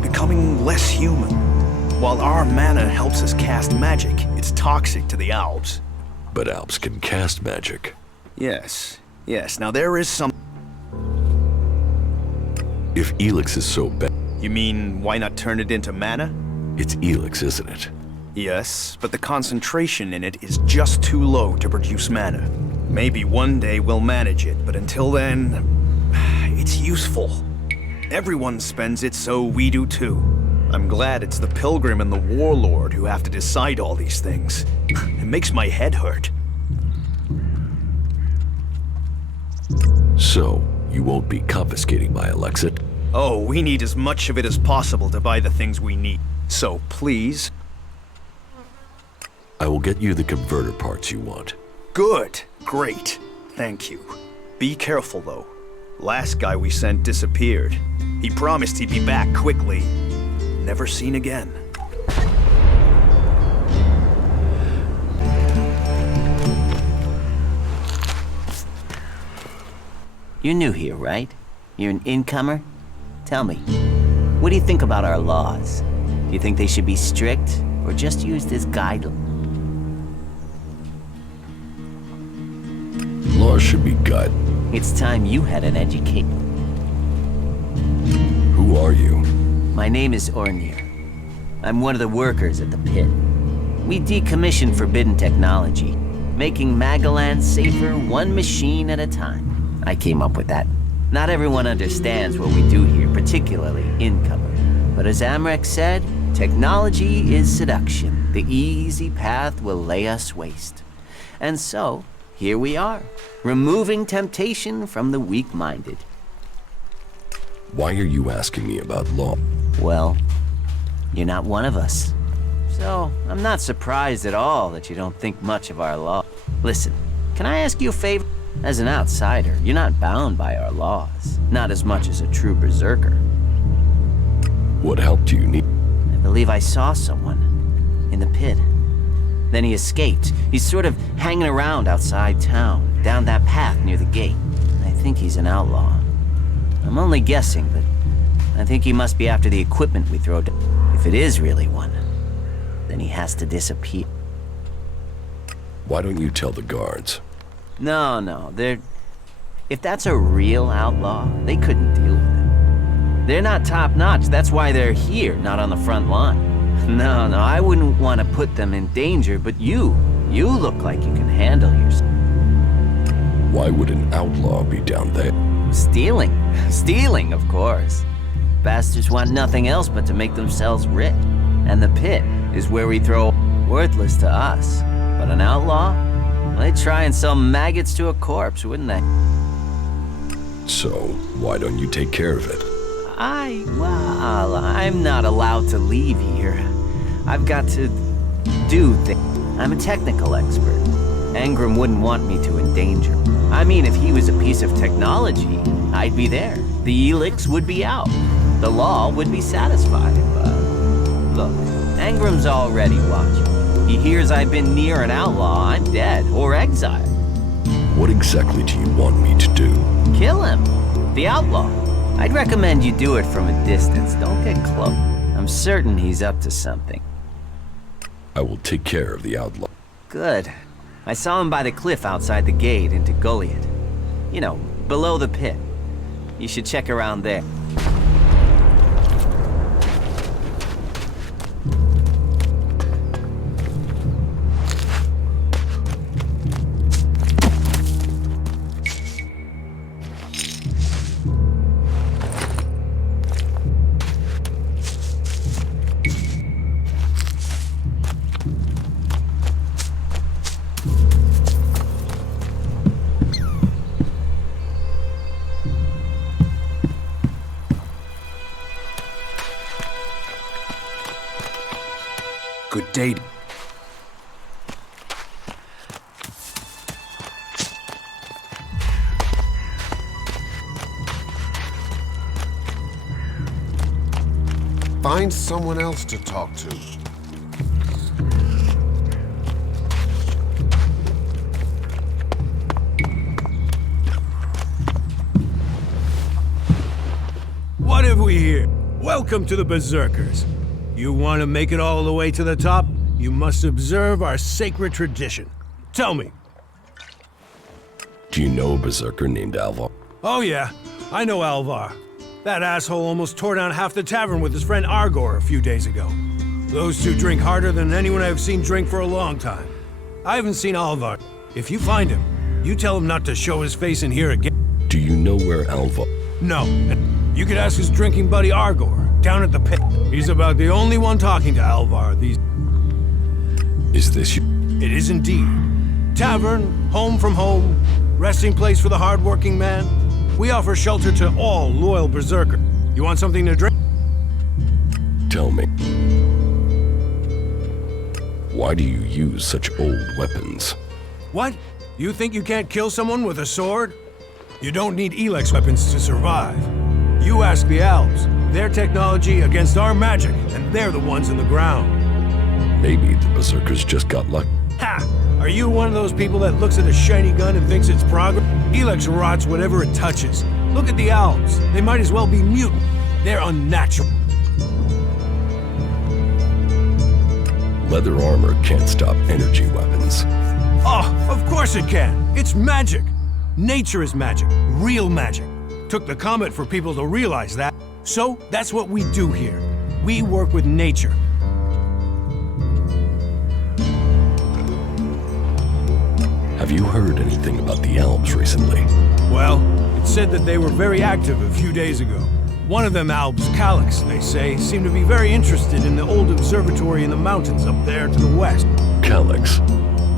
becoming less human. While our mana helps us cast magic, it's toxic to the Albs. But Albs can cast magic. Yes. Now there is some... If Elix is so bad... You mean, why not turn it into mana? It's Elix, isn't it? Yes, but the concentration in it is just too low to produce mana. Maybe one day we'll manage it, but until then, it's useful. Everyone spends it, so we do too. I'm glad it's the Pilgrim and the Warlord who have to decide all these things. It makes my head hurt. So, You won't be confiscating my Elexit. Oh, we need as much of it as possible to buy the things we need. So, please... I will get you the converter parts you want. Good. Great. Thank you. Be careful, though. Last guy we sent disappeared. He promised he'd be back quickly. Never seen again. You're new here, right? You're an incomer? Tell me, what do you think about our laws? Do you think they should be strict, or just used as guidelines? Laws should be guide. It's time you had an education. Who are you? My name is Ornir. I'm one of the workers at the pit. We decommission forbidden technology, making Magalan safer one machine at a time. I came up with that. Not everyone understands what we do here, particularly incomers. But as Amrek said, technology is seduction. The easy path will lay us waste. And so, here we are, removing temptation from the weak-minded. Why are you asking me about law? Well, you're not one of us. So, I'm not surprised at all that you don't think much of our law. Listen, can I ask you a favor? As an outsider, you're not bound by our laws. Not as much as a true berserker. What help do you need? I believe I saw someone in the pit. Then he escaped. He's sort of hanging around outside town, down that path near the gate. I think he's an outlaw. I'm only guessing, but I think he must be after the equipment we throw down. If it is really one, then he has to disappear. Why don't you tell the guards? No, if that's a real outlaw, they couldn't deal with him. They're not top-notch, that's why they're here, not on the front line. No, I wouldn't want to put them in danger, but you look like you can handle yourself. Why would an outlaw be down there? Stealing, of course. Bastards want nothing else but to make themselves rich. And the pit is where we throw worthless to us. But an outlaw? They'd try and sell maggots to a corpse, wouldn't they? So, why don't you take care of it? I'm not allowed to leave here. I've got to do things. I'm a technical expert. Engram wouldn't want me to endanger. I mean, if he was a piece of technology, I'd be there. The Elix would be out. The law would be satisfied. Look, Engram's already watching. He hears I've been near an outlaw, I'm dead, or exiled. What exactly do you want me to do? Kill him. The outlaw. I'd recommend you do it from a distance. Don't get close. I'm certain he's up to something. I will take care of the outlaw. Good. I saw him by the cliff outside the gate into Goliath. You know, below the pit. You should check around there. Good day. Find someone else to talk to. What have we here? Welcome to the Berserkers. You want to make it all the way to the top? You must observe our sacred tradition. Tell me. Do you know a berserker named Alvar? Oh yeah, I know Alvar. That asshole almost tore down half the tavern with his friend Argor a few days ago. Those two drink harder than anyone I've seen drink for a long time. I haven't seen Alvar. If you find him, you tell him not to show his face in here again. Do you know where Alvar? No, and you could ask his drinking buddy Argor, down at the pit. He's about the only one talking to Alvar these... Is this you? It is indeed. Tavern, home from home, resting place for the hard-working man. We offer shelter to all loyal berserkers. You want something to drink? Tell me. Why do you use such old weapons? What? You think you can't kill someone with a sword? You don't need ELEX weapons to survive. You ask the Albs. Their technology against our magic, and they're the ones in the ground. Maybe the berserkers just got lucky. Ha! Are you one of those people that looks at a shiny gun and thinks it's progress? ELEX rots whatever it touches. Look at the Albs. They might as well be mutant. They're unnatural. Leather armor can't stop energy weapons. Oh, of course it can. It's magic. Nature is magic. Real magic. Took the comet for people to realize that. So, that's what we do here. We work with nature. Have you heard anything about the Albs recently? Well, it said that they were very active a few days ago. One of them, Albs, Calix, they say, seemed to be very interested in the old observatory in the mountains up there to the west. Calix?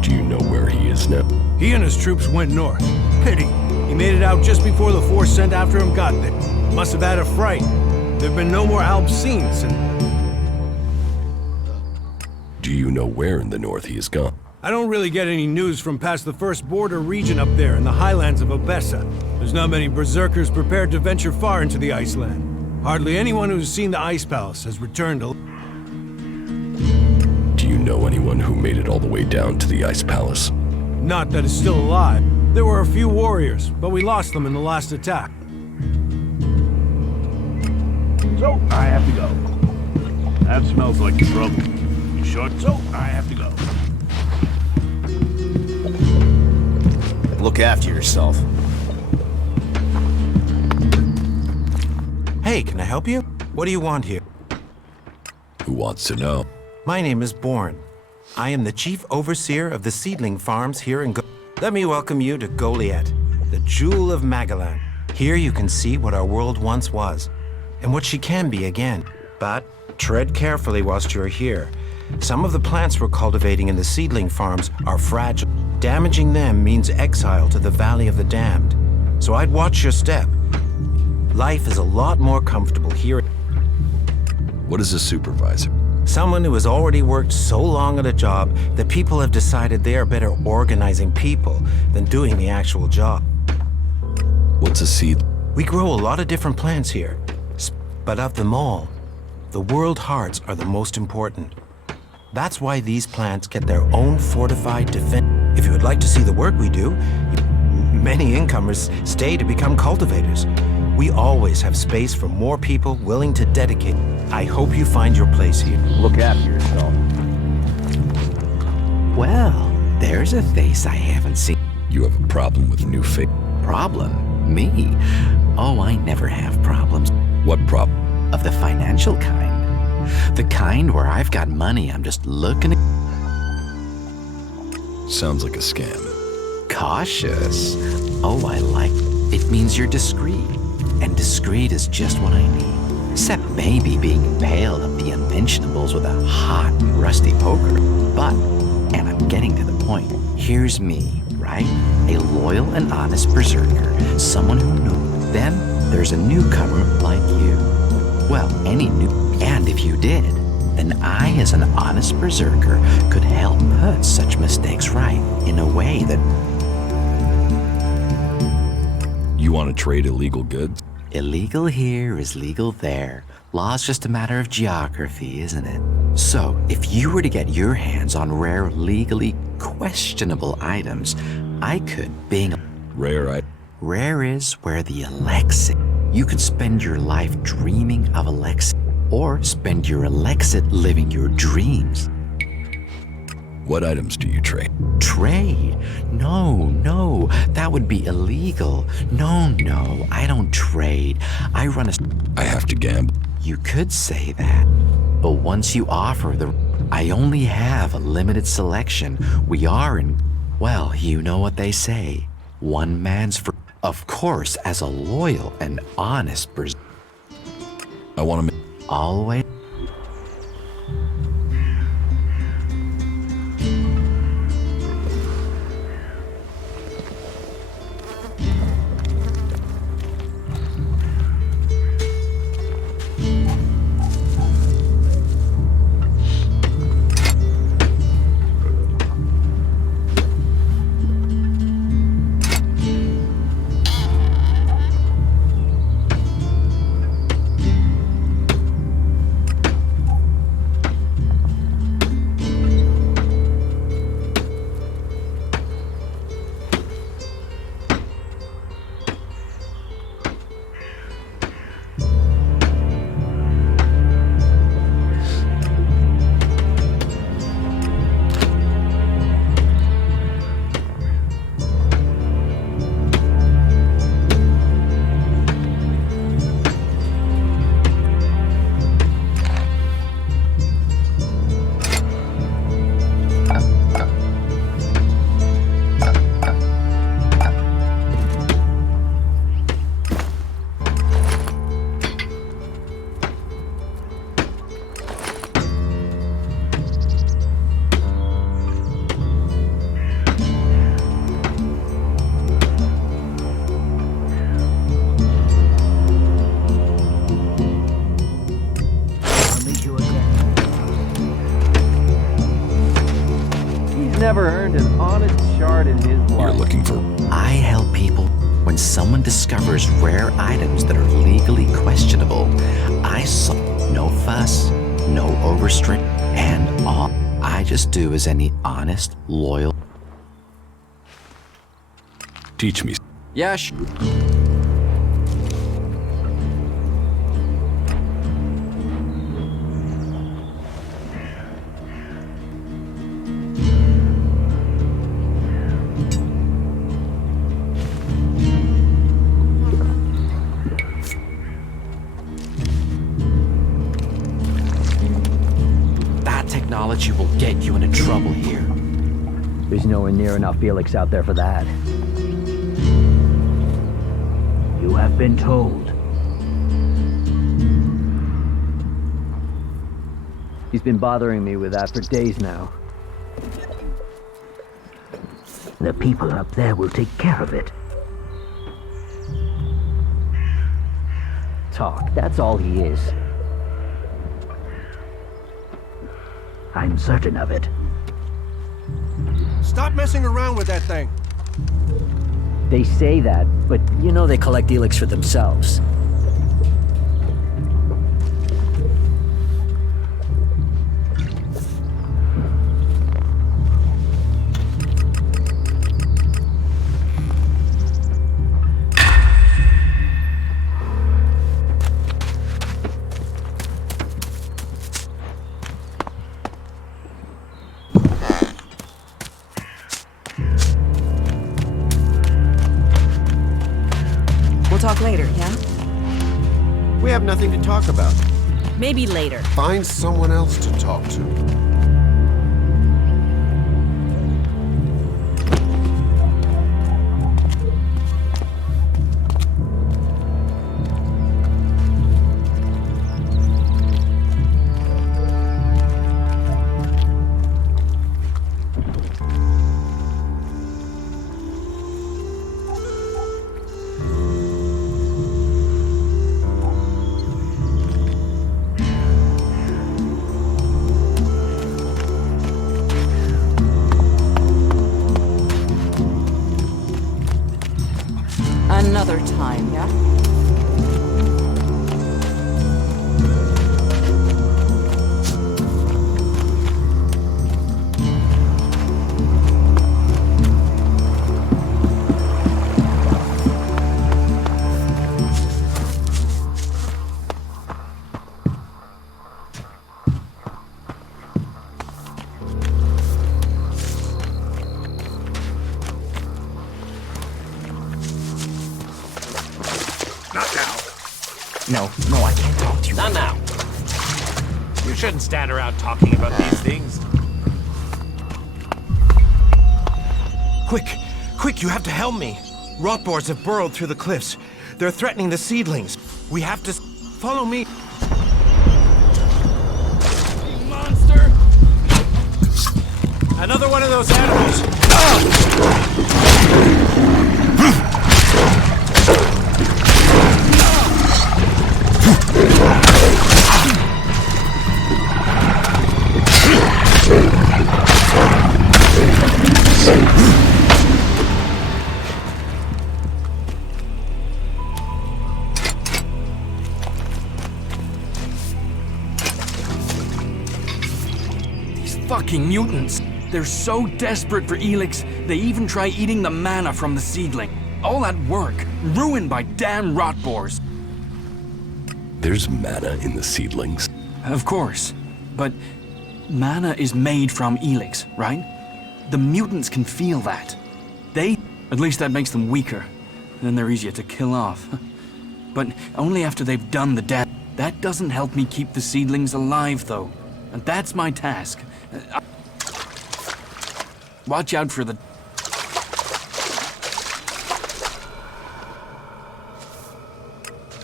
Do you know where he is now? He and his troops went north. Pity. He made it out just before the force sent after him got there. Must have had a fright. There've been no more Albs seen since... Do you know where in the north he has gone? I don't really get any news from past the first border region up there in the highlands of Obessa. There's not many berserkers prepared to venture far into the Iceland. Hardly anyone who's seen the Ice Palace has returned to... Do you know anyone who made it all the way down to the Ice Palace? Not that is still alive. There were a few warriors, but we lost them in the last attack. So, I have to go. That smells like trouble. You sure? So, I have to go. Look after yourself. Hey, can I help you? What do you want here? Who wants to know? My name is Born. I am the chief overseer of the seedling farms here in Let me welcome you to Goliath, the jewel of Magellan. Here you can see what our world once was, and what she can be again. But tread carefully whilst you're here. Some of the plants we're cultivating in the seedling farms are fragile. Damaging them means exile to the Valley of the Damned. So I'd watch your step. Life is a lot more comfortable here. What is a supervisor? Someone who has already worked so long at a job that people have decided they are better organizing people than doing the actual job. What's a seed? We grow a lot of different plants here, but of them all, the world hearts are the most important. That's why these plants get their own fortified defense. If you would like to see the work we do, many incomers stay to become cultivators. We always have space for more people willing to dedicate. I hope you find your place here. Look after yourself. Well, there's a face I haven't seen. You have a problem with new face? Problem? Me? Oh, I never have problems. What problem? Of the financial kind. The kind where I've got money, I'm just looking at... Sounds like a scam. Cautious. Oh, I like it. It means you're discreet. And discreet is just what I need. Except maybe being impaled on the unmentionables with a hot, rusty poker. But, and I'm getting to the point, here's me, right? A loyal and honest berserker. Someone who knew. Then, there's a newcomer like you. Well, any new... And if you did, then I, as an honest berserker, could help put such mistakes right in a way that... You want to trade illegal goods? Illegal here is legal there. Law's just a matter of geography, isn't it? So, if you were to get your hands on rare, legally questionable items, I could, being a... Rare Rare is where the Elix is. You could spend your life dreaming of Elix, or spend your Elixit living your dreams. What items do you trade? Trade? No, that would be illegal. No, I don't trade. I run a... I have to gamble. You could say that, but once you offer the... I only have a limited selection. We are in... Well, you know what they say. One man's for... Of course, as a loyal and honest berserker. I want to... Always... someone discovers rare items that are legally questionable, I saw no fuss, no overstring, and all I just do as any honest, loyal. Teach me. Yes. Technology will get you into trouble here. There's nowhere near enough Elix out there for that. You have been told. He's been bothering me with that for days now. The people up there will take care of it. Talk, that's all he is. I'm certain of it. Stop messing around with that thing. They say that, but you know they collect Elix for themselves. We'll talk later, yeah? We have nothing to talk about. Maybe later. Find someone else to talk to. Another time, yeah? No, I can't talk to you. Not now. You shouldn't stand around talking about these things. Quick, you have to help me. Rot boars have burrowed through the cliffs. They're threatening the seedlings. We have to... Follow me. You monster! Another one of those animals. Fucking mutants. They're so desperate for Elix, they even try eating the mana from the seedling. All that work, ruined by damn rot boars. There's mana in the seedlings. Of course, but mana is made from Elix, right? The mutants can feel that. At least that makes them weaker. Then they're easier to kill off. But only after they've done the death. That doesn't help me keep the seedlings alive, though. And that's my task. Watch out for the...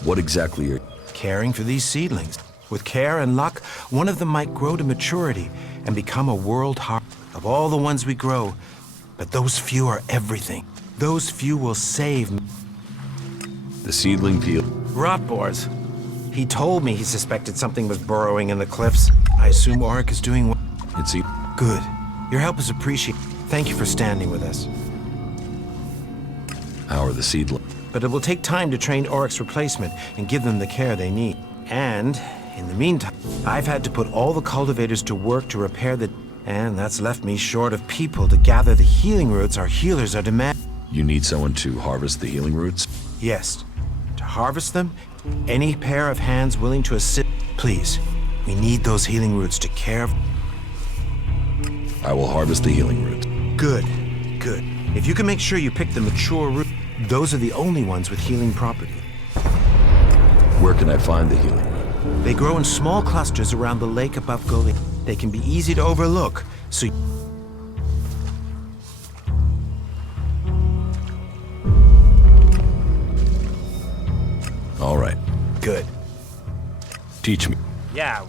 What exactly are... Caring for these seedlings. With care and luck, one of them might grow to maturity and become a world harvest of all the ones we grow. But those few are everything. Those few will save me. The seedling peel. Rot boars. He told me he suspected something was burrowing in the cliffs. I assume Uric is doing well. It's Good. Your help is appreciated. Thank you for standing with us. How are the seedlings? But it will take time to train Uric's replacement and give them the care they need. And, in the meantime, I've had to put all the cultivators to work to repair the... And that's left me short of people to gather the healing roots our healers are demanding. You need someone to harvest the healing roots? Yes. To harvest them, any pair of hands willing to assist... Please, we need those healing roots to care... I will harvest the healing roots. Good, good. If you can make sure you pick the mature root, those are the only ones with healing property. Where can I find the healing root? They grow in small clusters around the lake above Goliath. They can be easy to overlook, so... All right. Good. Teach me. Yeah.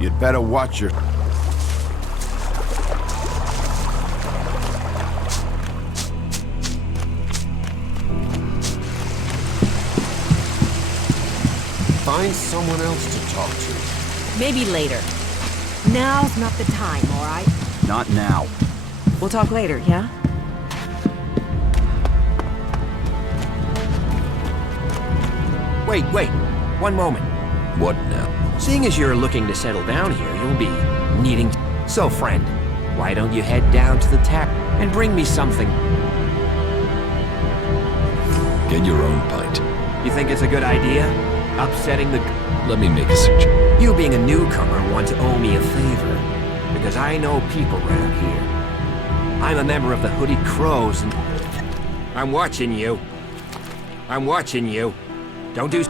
You'd better watch your... Find someone else to talk to. Maybe later. Now's not the time, all right? Not now. We'll talk later, yeah? Wait, one moment. What now? Seeing as you're looking to settle down here, you'll be needing... So, friend, why don't you head down to the tap and bring me something? Get your own pint. You think it's a good idea? Upsetting the... Let me make a suggestion. You being a newcomer want to owe me a favor, because I know people around here. I'm a member of the Hooded Crows and... I'm watching you. I'm watching you. Don't do...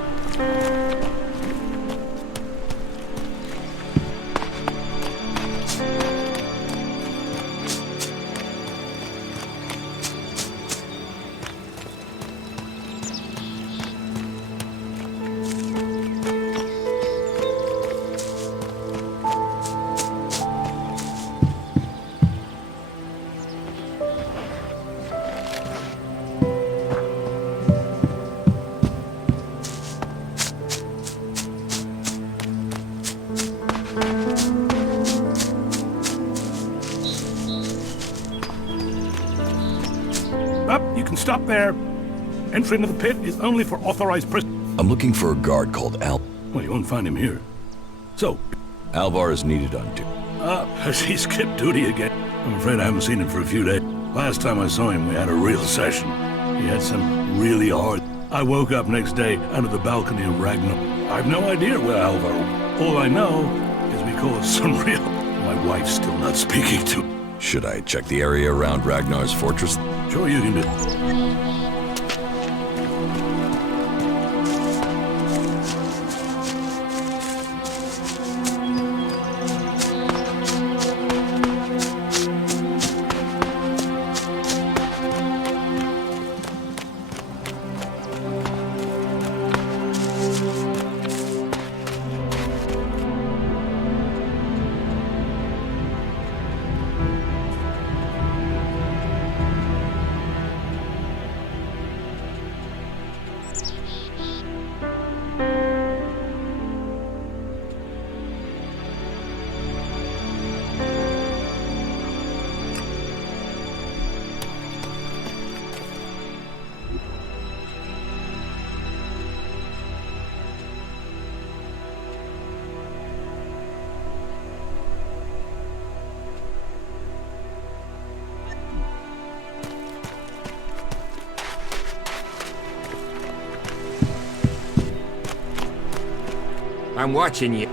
Stop there. Entry into the pit is only for authorized prisoners. I'm looking for a guard called Al. Well, you won't find him here. So... Alvar is needed on duty. Has he skipped duty again? I'm afraid I haven't seen him for a few days. Last time I saw him, we had a real session. He had some really hard... I woke up next day under the balcony of Ragnar. I've no idea where Alvar is. All I know is we caused some real... My wife's still not speaking to... Should I check the area around Ragnar's fortress? Sure you can do. I'm watching you.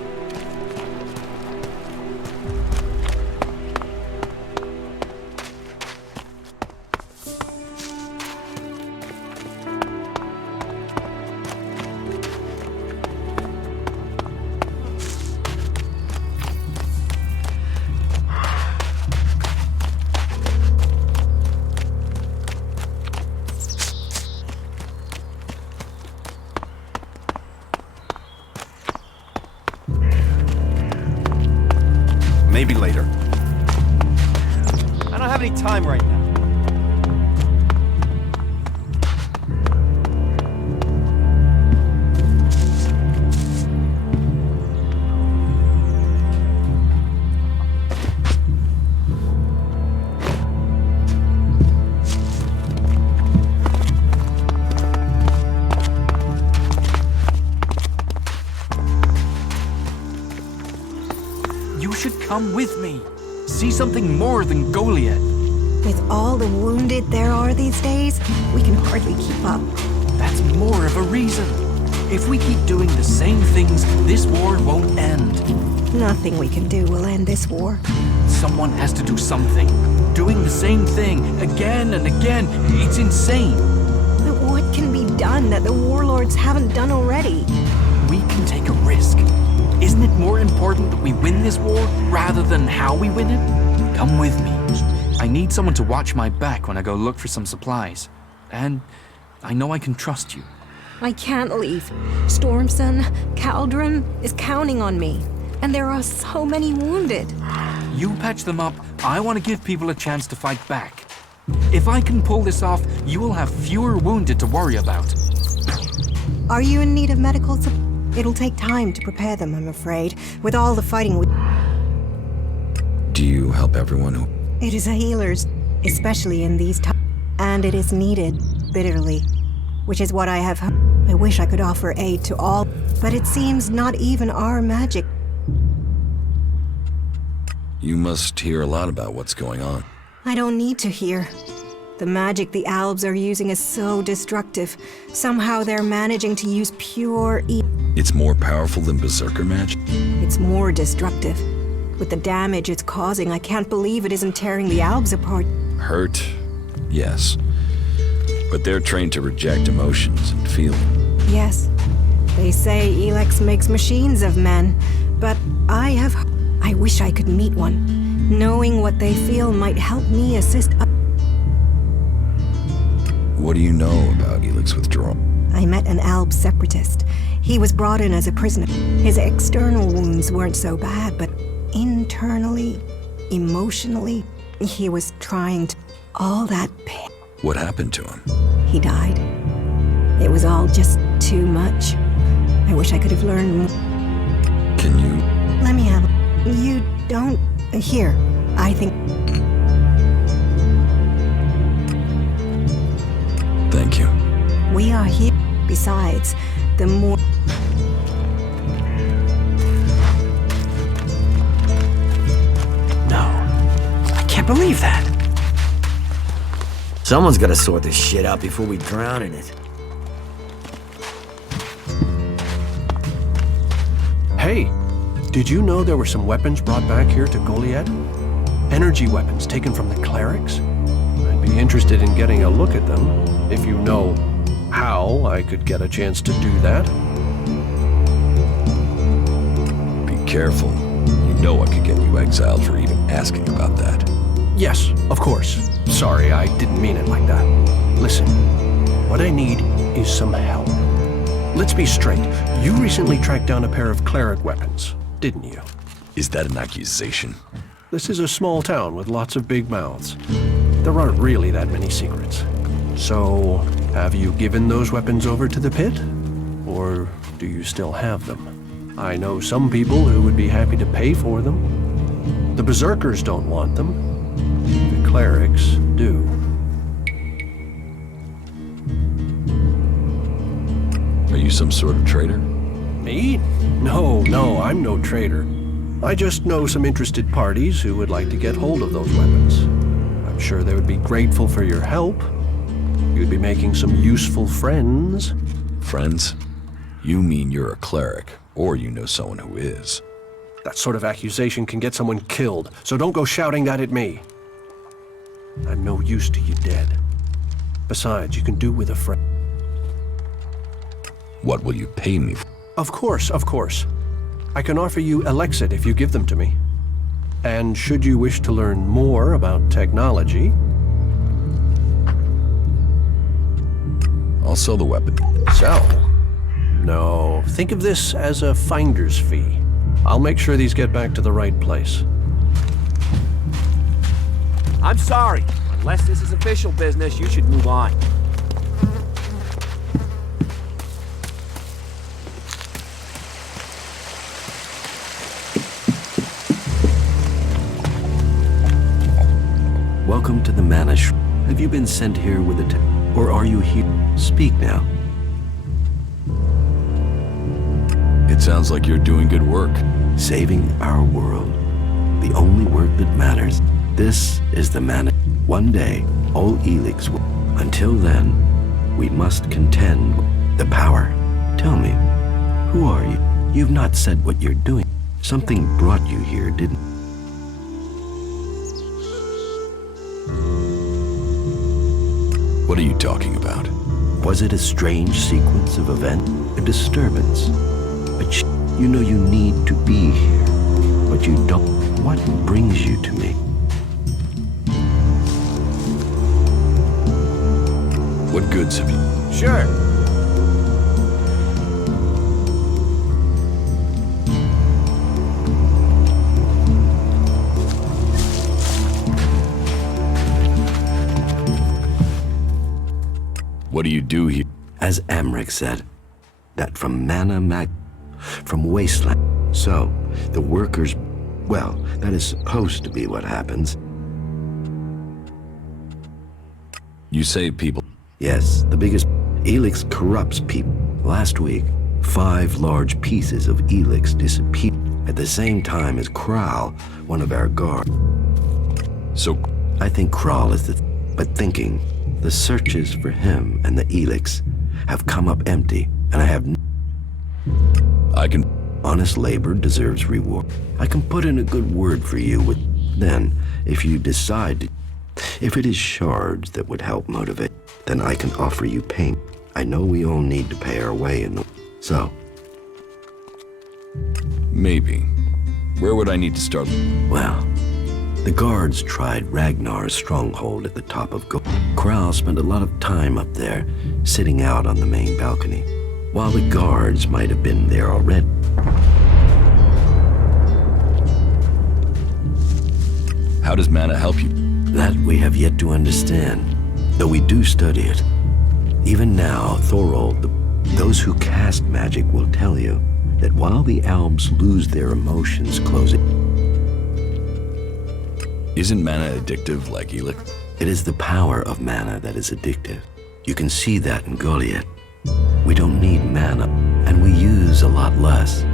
Maybe later. I don't have any time right now. Come with me. See something more than Goliath. With all the wounded there are these days, we can hardly keep up. That's more of a reason. If we keep doing the same things, this war won't end. Nothing we can do will end this war. Someone has to do something. Doing the same thing again and again, it's insane. But what can be done that the warlords haven't done already? We can take a risk. Isn't it more important that we win this war rather than how we win it? Come with me. I need someone to watch my back when I go look for some supplies. And I know I can trust you. I can't leave. Stormson, Caldron is counting on me. And there are so many wounded. You patch them up. I want to give people a chance to fight back. If I can pull this off, you will have fewer wounded to worry about. Are you in need of medical support? It'll take time to prepare them, I'm afraid, with all the fighting we... Do you help everyone who... It is a healer's, especially in these times. And it is needed, bitterly. Which is what I have... I wish I could offer aid to all, but it seems not even our magic. You must hear a lot about what's going on. I don't need to hear. The magic the Albs are using is so destructive. Somehow they're managing to use pure evil. It's more powerful than Berserker magic? It's more destructive. With the damage it's causing, I can't believe it isn't tearing the Albs apart. Hurt? Yes. But they're trained to reject emotions and feeling. Yes. They say Elex makes machines of men, but I wish I could meet one. Knowing what they feel might help me assist. What do you know about Elix withdrawal? I met an Albs separatist. He was brought in as a prisoner. His external wounds weren't so bad, but internally, emotionally, he was trying to... All that pain. What happened to him? He died. It was all just too much. I wish I could have learned more. Can you... Let me have... You don't... Here, I think... Thank you. We are here. Besides, the more... No. I can't believe that. Someone's gotta sort this shit out before we drown in it. Hey, did you know there were some weapons brought back here to Goliath? Energy weapons taken from the clerics? I'd be interested in getting a look at them. If you know how I could get a chance to do that. Be careful. You know I could get you exiled for even asking about that. Yes, of course. Sorry, I didn't mean it like that. Listen, what I need is some help. Let's be straight. You recently tracked down a pair of cleric weapons, didn't you? Is that an accusation? This is a small town with lots of big mouths. There aren't really that many secrets. So, have you given those weapons over to the pit? Or do you still have them? I know some people who would be happy to pay for them. The Berserkers don't want them. The clerics do. Are you some sort of traitor? Me? No, I'm no traitor. I just know some interested parties who would like to get hold of those weapons. I'm sure they would be grateful for your help. You'd be making some useful friends. Friends? You mean you're a cleric, Or you know someone who is. That sort of accusation can get someone killed, so don't go shouting that at me. I'm no use to you dead. Besides, you can do with a friend. What will you pay me for? Of course, of course. I can offer you ELEX if you give them to me. And should you wish to learn more about technology... I'll sell the weapon. Sell? No, think of this as a finder's fee. I'll make sure these get back to the right place. I'm sorry. Unless this is official business, you should move on. Welcome to the Mana Shrine. Have you been sent here with a or are you here? Speak now. It sounds like you're doing good work. Saving our world. The only work that matters. This is the Mana. One day, all Elix will. Until then, we must contend with the power. Tell me, who are you? You've not said what you're doing. Something brought you here, didn't it? What are you talking about? Was it a strange sequence of events? A disturbance? But you know you need to be here. But you don't. What brings you to me? What goods have you? Sure. What do you do here? As Amric said, that from from Wasteland. So, the workers, well, that is supposed to be what happens. You save people? Yes, the biggest. Elix corrupts people. Last week, 5 large pieces of Elix disappeared at the same time as Kral, one of our guards. So, I think Kral is but thinking, the searches for him and the Elix have come up empty, and I have I can... Honest labor deserves reward. I can put in a good word for you with... Then, if you decide to... If it is shards that would help motivate, then I can offer you payment. I know we all need to pay our way in the... So... Maybe. Where would I need to start? Well, the guards tried Ragnar's stronghold at the top of Kral spent a lot of time up there, sitting out on the main balcony, while the guards might have been there already. How does mana help you? That we have yet to understand, though we do study it. Even now, Thorold, those who cast magic will tell you that while the Albs lose their emotions closing... Isn't mana addictive like Elix? It is the power of mana that is addictive. You can see that in Goliath. We don't need mana, and we use a lot less.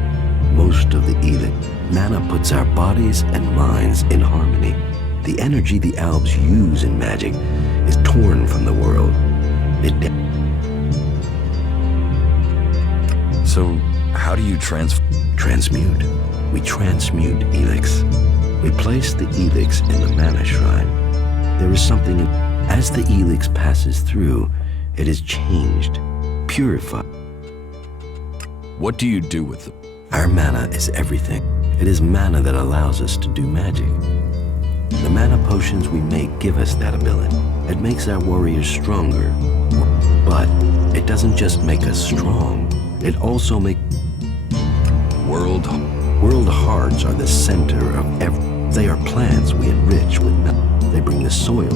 Most of the Elix, mana puts our bodies and minds in harmony. The energy the Albs use in magic is torn from the world. So, how do you transmute? We transmute Elix. We place the Elix in the Mana Shrine. There is something as the Elix passes through, it is changed, purified. What do you do with them? Our mana is everything. It is mana that allows us to do magic. The mana potions we make give us that ability. It makes our warriors stronger. But it doesn't just make us strong. It also makes... World hearts are the center of every... They are plants we enrich with mana. They bring the soil.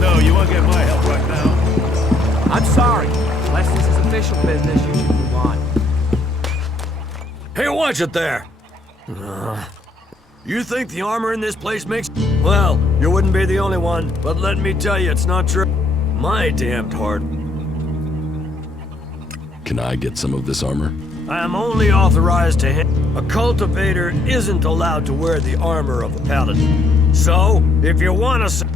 No, you won't get my help right now. I'm sorry. Unless this is official business, you should move on. Hey, watch it there! You think the armor in this place makes... Well, you wouldn't be the only one, but let me tell you, it's not true. My damned heart. Can I get some of this armor? I am only authorized to hit. A cultivator isn't allowed to wear the armor of a paladin. So, if you want to...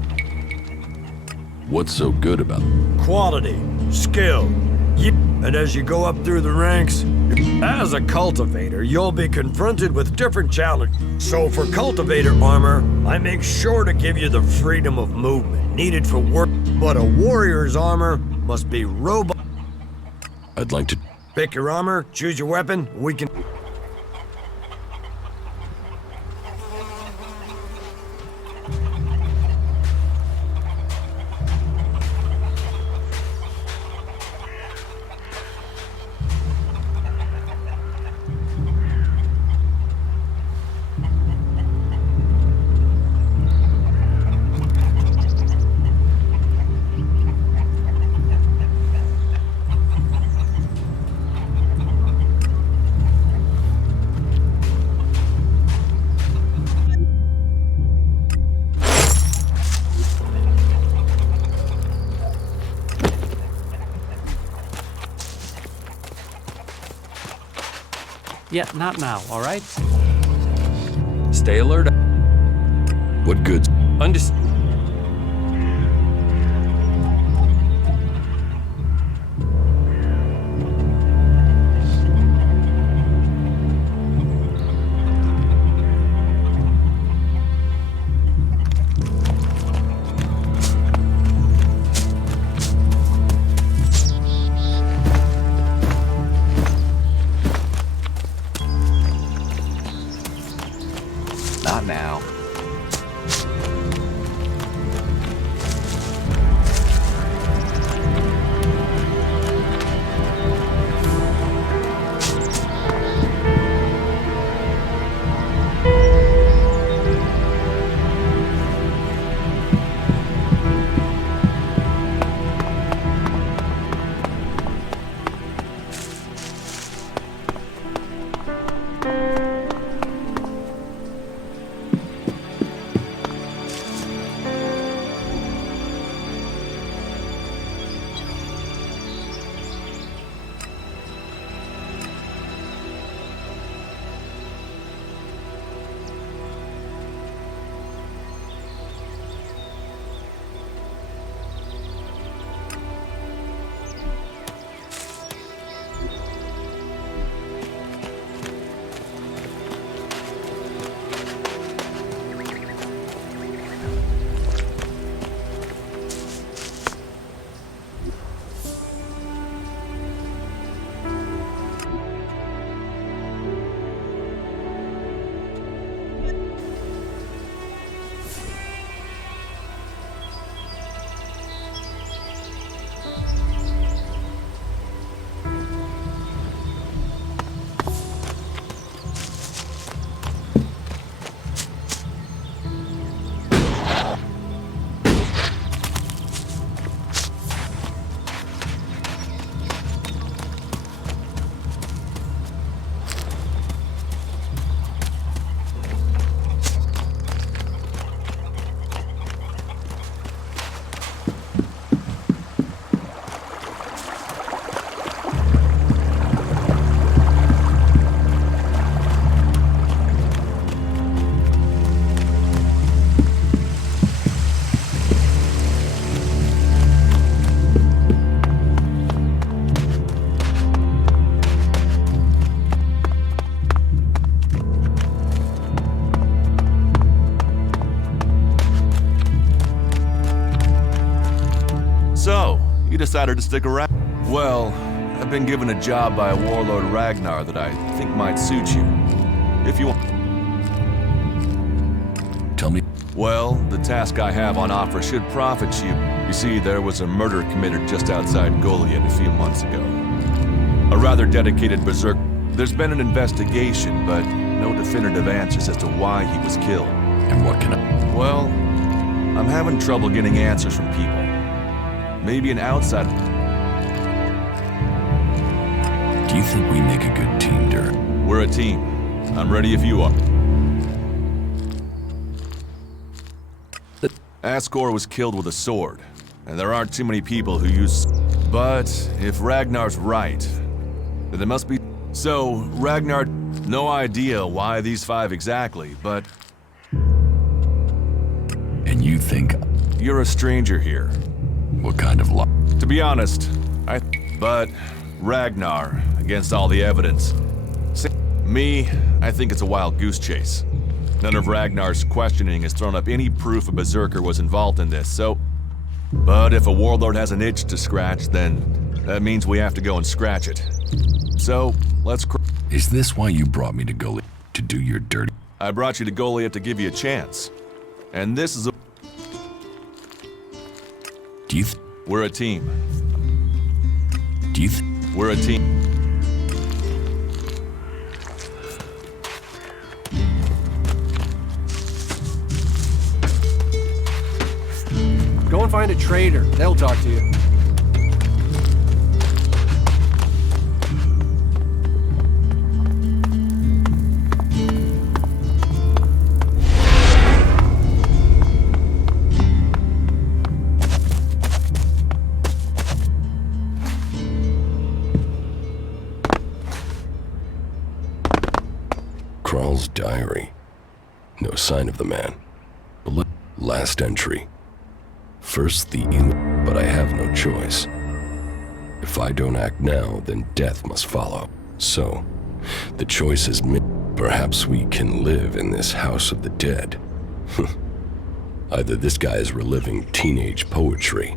What's so good about it? Quality, skill, And as you go up through the ranks, as a cultivator, you'll be confronted with different challenges. So for cultivator armor, I make sure to give you the freedom of movement needed for work. But a warrior's armor must be robust. I'd like to... Pick your armor, choose your weapon, we can... Yeah, not now, all right? Stay alert. What goods? Not now. You decided to stick around? Well, I've been given a job by a warlord Ragnar that I think might suit you. If you want... Tell me. Well, the task I have on offer should profit you. You see, there was a murder committed just outside Goliath a few months ago. A rather dedicated berserk. There's been an investigation, but no definitive answers as to why he was killed. And what can I... Well, I'm having trouble getting answers from people. Maybe an outsider. Do you think we make a good team, Duras? We're a team. I'm ready if you are. Ascor was killed with a sword, and there aren't too many people who use... But if Ragnar's right, then there must be... So, Ragnar, no idea why these 5 exactly, but... And you think... You're a stranger here. What kind of luck? To be honest, But Ragnar, against all the evidence. Me, I think it's a wild goose chase. None of Ragnar's questioning has thrown up any proof a berserker was involved in this, so... But if a warlord has an itch to scratch, then that means we have to go and scratch it. So, let's... Is this why you brought me to Goliath? To do your dirty... I brought you to Goliath to give you a chance. And this is a... Do you We're a team. Do you We're a team. Go and find a trader. They'll talk to you. Kral's diary. No sign of the man. Last entry. First the ELEX, but I have no choice. If I don't act now, then death must follow. So, the choice is made. Perhaps we can live in this house of the dead. Either this guy is reliving teenage poetry.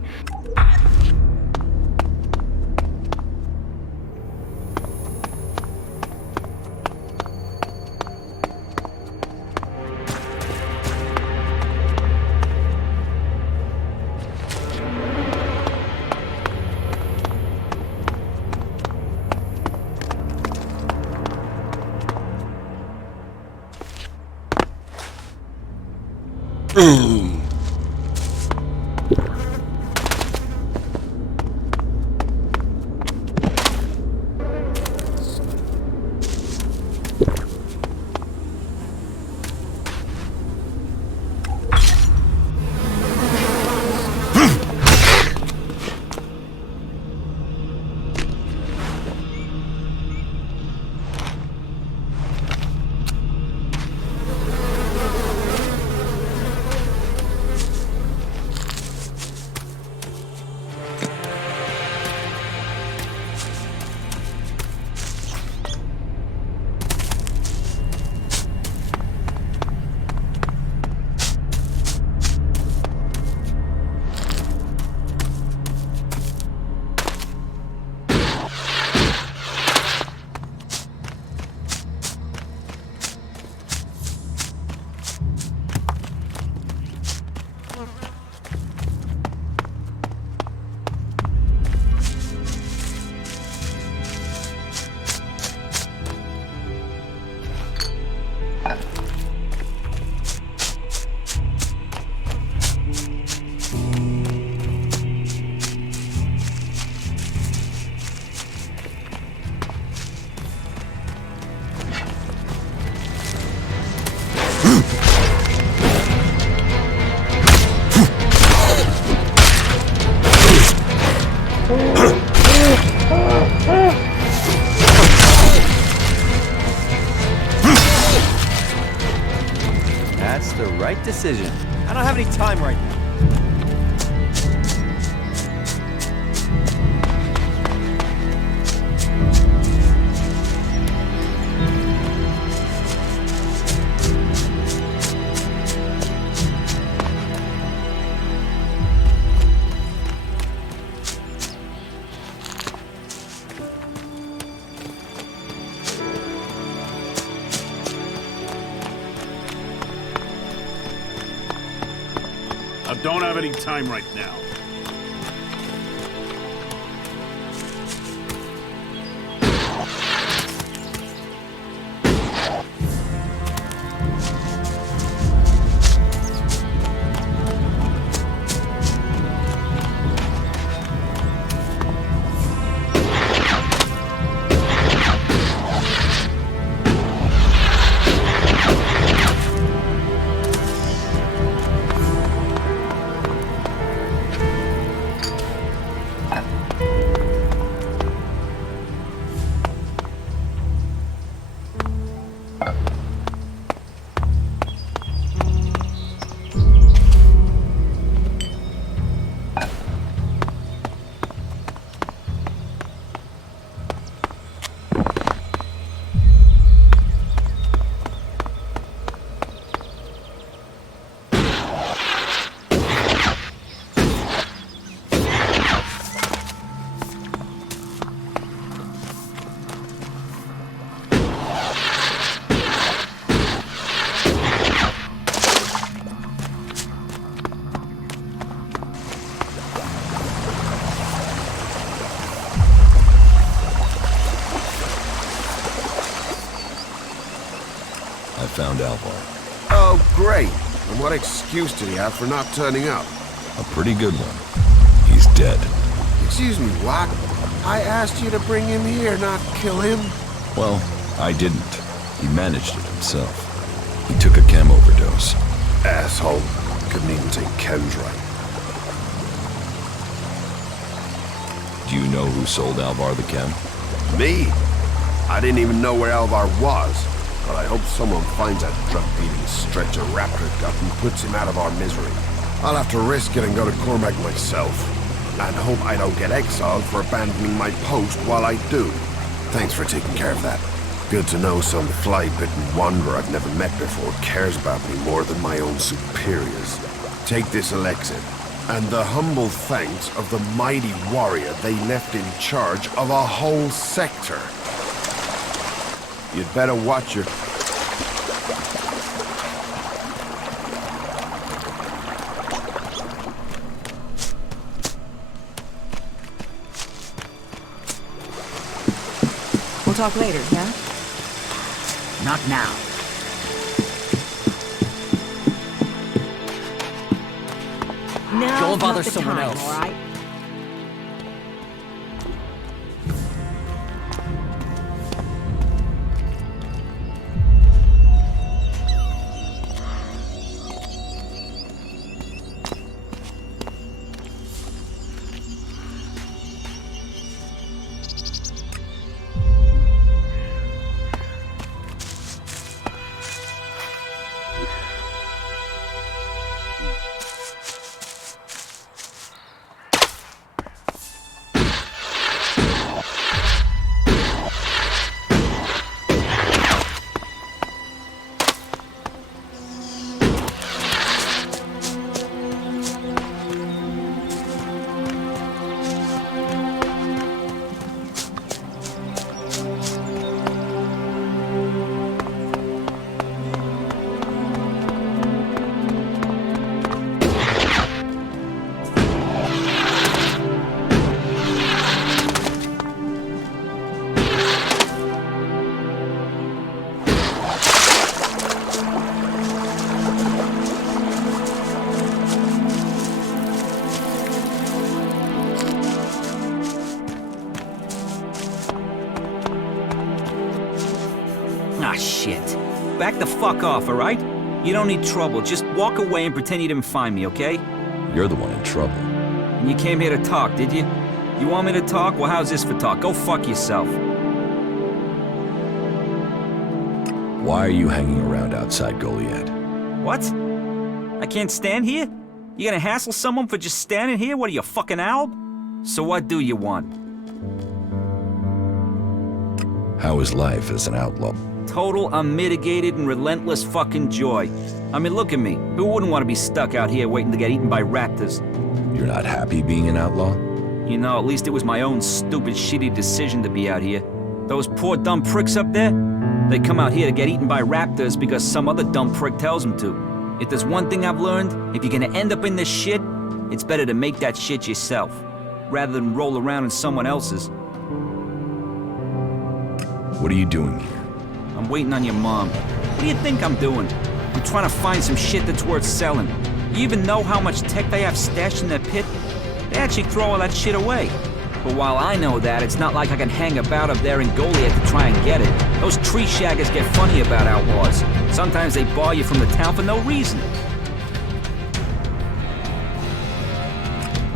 That's the right decision. I don't have any time right now. I don't have any time right now. found Alvar. Oh, great. And what excuse did he have for not turning up? A pretty good one. He's dead. Excuse me, what? I asked you to bring him here, not kill him. Well, I didn't. He managed it himself. He took a chem overdose. Asshole. Couldn't even take chems right. Do you know who sold Alvar the chem? Me? I didn't even know where Alvar was. But I hope someone finds that drug-beating stretcher raptor gut and puts him out of our misery. I'll have to risk it and go to Cormac myself. And hope I don't get exiled for abandoning my post while I do. Thanks for taking care of that. Good to know some fly-bitten wanderer I've never met before cares about me more than my own superiors. Take this Elix and the humble thanks of the mighty warrior they left in charge of a whole sector. You'd better watch your... We'll talk later, yeah? Not now. Go and bother someone else. All right? Ah, shit. Back the fuck off, alright? You don't need trouble. Just walk away and pretend you didn't find me, okay? You're the one in trouble. And you came here to talk, did you? You want me to talk? Well, how's this for talk? Go fuck yourself. Why are you hanging around outside Goliath? What? I can't stand here? You gonna hassle someone for just standing here? What are you, a fucking Alb? So what do you want? How is life as an outlaw? Total, unmitigated, and relentless fucking joy. I mean, look at me. Who wouldn't want to be stuck out here waiting to get eaten by raptors? You're not happy being an outlaw? You know, at least it was my own stupid, shitty decision to be out here. Those poor dumb pricks up there, they come out here to get eaten by raptors because some other dumb prick tells them to. If there's one thing I've learned, if you're gonna end up in this shit, it's better to make that shit yourself, rather than roll around in someone else's. What are you doing here? I'm waiting on your mom. What do you think I'm doing? I'm trying to find some shit that's worth selling. You even know how much tech they have stashed in their pit? They actually throw all that shit away. But while I know that, it's not like I can hang about up there in Goliath to try and get it. Those tree shaggers get funny about outlaws. Sometimes they bar you from the town for no reason.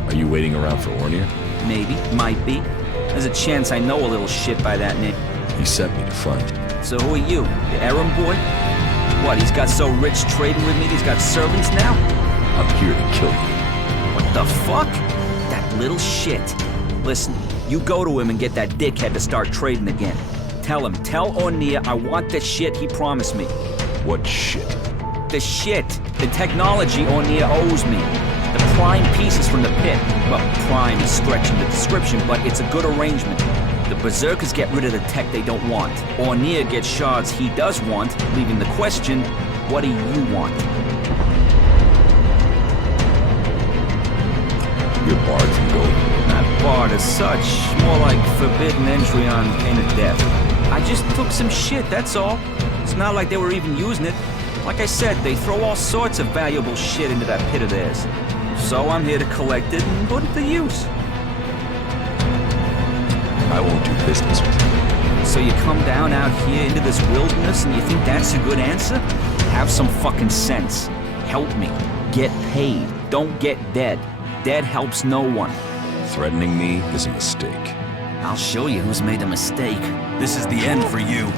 Are you waiting around for Ornir? Maybe, might be. There's a chance I know a little shit by that name. He sent me to find you. So who are you? The errand boy? What, he's got so rich trading with me he's got servants now? I'm here to kill you. What the fuck? That little shit. Listen, you go to him and get that dickhead to start trading again. Tell Ornir I want the shit he promised me. What shit? The shit. The technology Ornir owes me. The prime pieces from the pit. Well, prime is stretching the description, but it's a good arrangement. The Berserkers get rid of the tech they don't want. Ornir gets shards he does want, leaving the question, what do you want? You're barred from Goliath. Not barred as such, more like forbidden entry on pain of death. I just took some shit, that's all. It's not like they were even using it. Like I said, they throw all sorts of valuable shit into that pit of theirs. So I'm here to collect it and put it to use. I won't do business with you. So you come down out here into this wilderness and you think that's a good answer? Have some fucking sense. Help me. Get paid. Don't get dead. Dead helps no one. Threatening me is a mistake. I'll show you who's made a mistake. This is the end for you.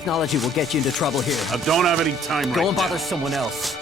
Technology will get you into trouble here. I don't have any time right now. Go and bother someone else.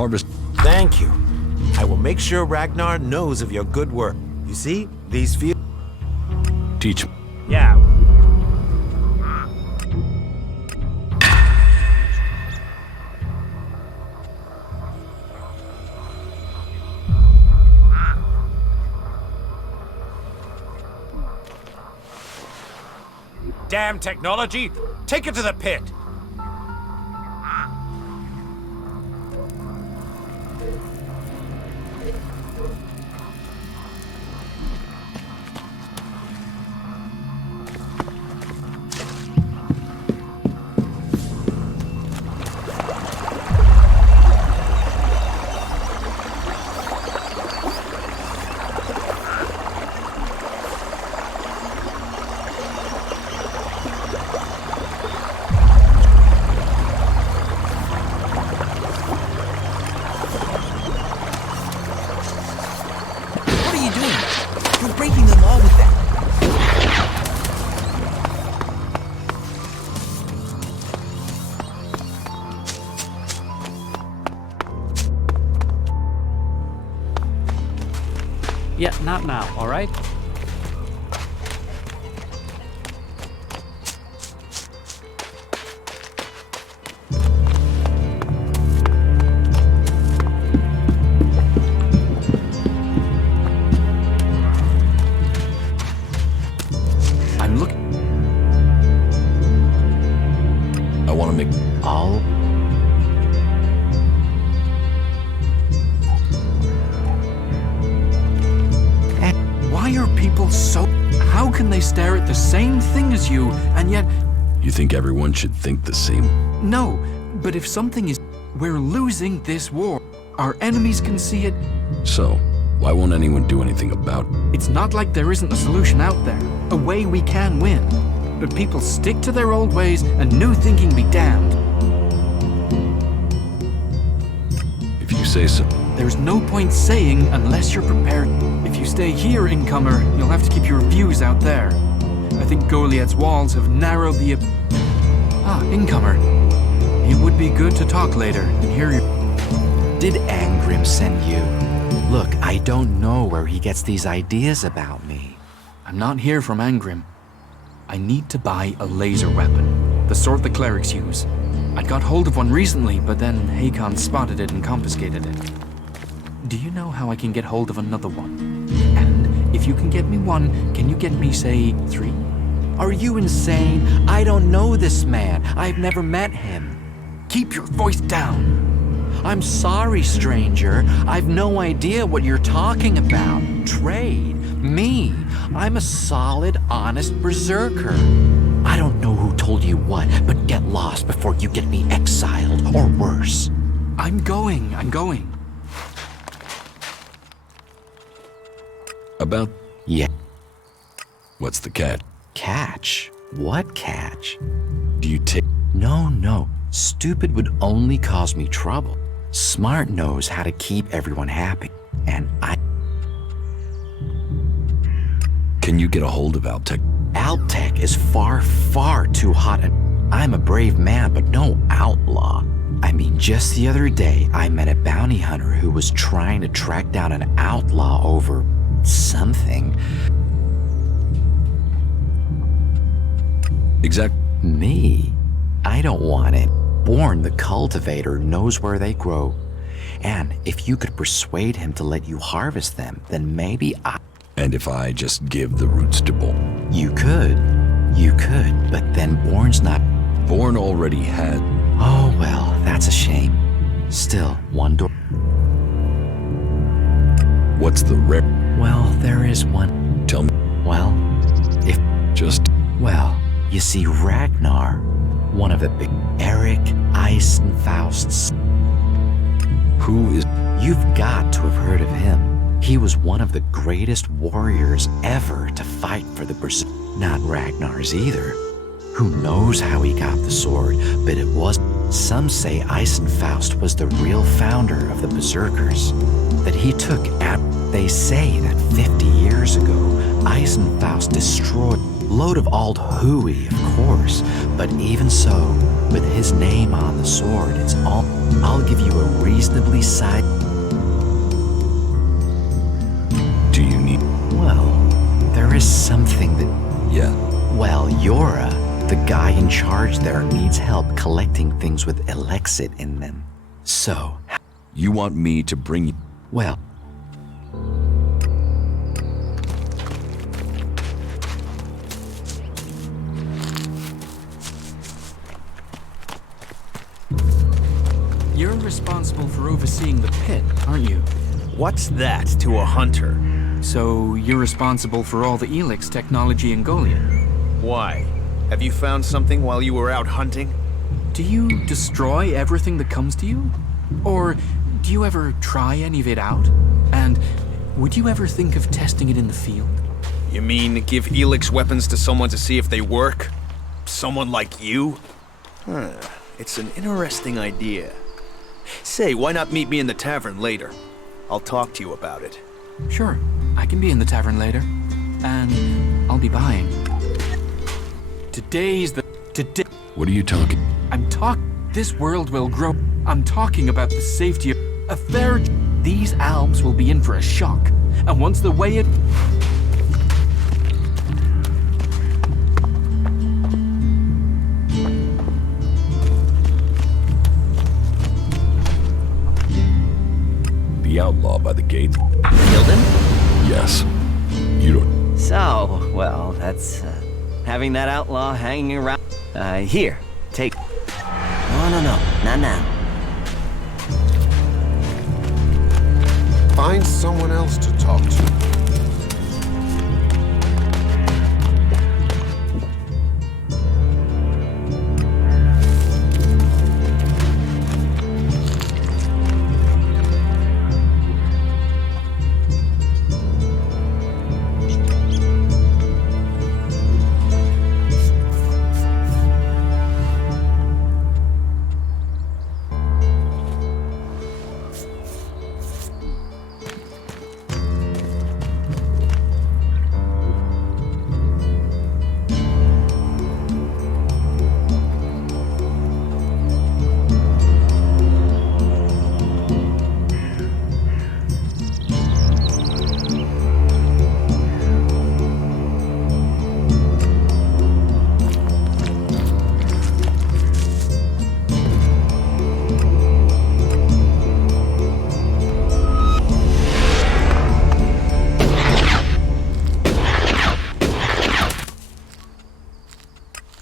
harvest. Thank you. I will make sure Ragnar knows of your good work. You see, these fields... Teach me. Yeah. Damn technology! Take it to the pit! Yeah, not now, all right? I'm looking. I want to make all. Why are people so... How can they stare at the same thing as you, and yet... You think everyone should think the same? No, but if something is... We're losing this war. Our enemies can see it. So, why won't anyone do anything about it? It's not like there isn't a solution out there. A way we can win. But people stick to their old ways, and new thinking be damned. If you say so. There's no point saying unless you're prepared. If you stay here, incomer, you'll have to keep your views out there. I think Goliath's walls have narrowed the... incomer. It would be good to talk later and hear your... Did Angrim send you? Look, I don't know where he gets these ideas about me. I'm not here from Angrim. I need to buy a laser weapon, the sort the clerics use. I got hold of one recently, but then Hakon spotted it and confiscated it. Do you know how I can get hold of another one? And if you can get me one, can you get me, say, 3? Are you insane? I don't know this man. I've never met him. Keep your voice down. I'm sorry, stranger. I've no idea what you're talking about. Trade? Me? I'm a solid, honest berserker. I don't know who told you what, but get lost before you get me exiled, or worse. I'm going. About? Yeah. What's the catch? Catch? What catch? Do you take? No. Stupid would only cause me trouble. Smart knows how to keep everyone happy, and I... Can you get a hold of Altec? Altec is far, far too hot, and I'm a brave man, but no outlaw. I mean, just the other day, I met a bounty hunter who was trying to track down an outlaw over... something. Me? I don't want it. Born the cultivator knows where they grow. And if you could persuade him to let you harvest them, then maybe I... And if I just give the roots to Born? You could, but then Born's not... Born already had... Oh, well, that's a shame. Still, one door... What's the rare... Well, there is one. Tell me. Well, if... Just... Well, you see, Ragnar, one of the big... Uric, Ice, and Faust's... Who is... You've got to have heard of him. He was one of the greatest warriors ever to fight for the Berserk. Not Ragnar's either. Who knows how he got the sword, but it was... Some say Eisenfaust was the real founder of the Berserkers. That he took out... They say that 50 years ago, Eisenfaust destroyed... Load of old hooey, of course, but even so, with his name on the sword, it's all... I'll give you a reasonably sized... Do you need... Well, there is something that... Yeah. Well, Yora, the guy in charge there, needs help collecting things with Elexit in them. So... You want me to bring you... Well... You're responsible for overseeing the pit, aren't you? What's that to a hunter? So you're responsible for all the Elix technology in Goliath? Why? Have you found something while you were out hunting? Do you destroy everything that comes to you? Or do you ever try any of it out? And would you ever think of testing it in the field? You mean give Elix weapons to someone to see if they work? Someone like you? It's an interesting idea. Say, why not meet me in the tavern later? I'll talk to you about it. Sure, I can be in the tavern later. And I'll be buying. Today... What are you talking? This world will grow. I'm talking about the safety of a fair... These Albs will be in for a shock. And once the way it... The outlaw by the gate? Killed him? Yes. You don't... So, well, that's, having that outlaw hanging around... here, take... No, not now. Find someone else to talk to.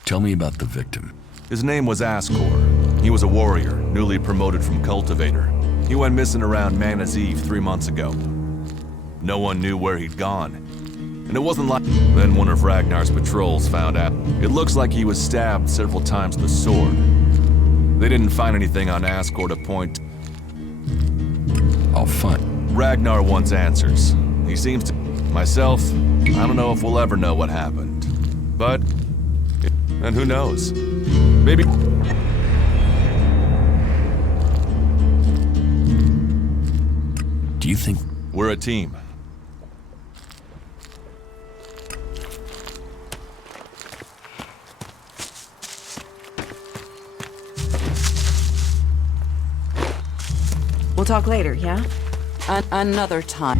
Tell me about the victim. His name was Ascor. He was a warrior, newly promoted from cultivator. He went missing around Mana's Eve 3 months ago. No one knew where he'd gone. And it wasn't like... Then one of Ragnar's patrols found out. It looks like he was stabbed several times with a sword. They didn't find anything on Ascor to point... I'll find... Ragnar wants answers. He seems to... Myself, I don't know if we'll ever know what happened. But... And who knows? Maybe... Do you think... We're a team. We'll talk later, yeah? Another time.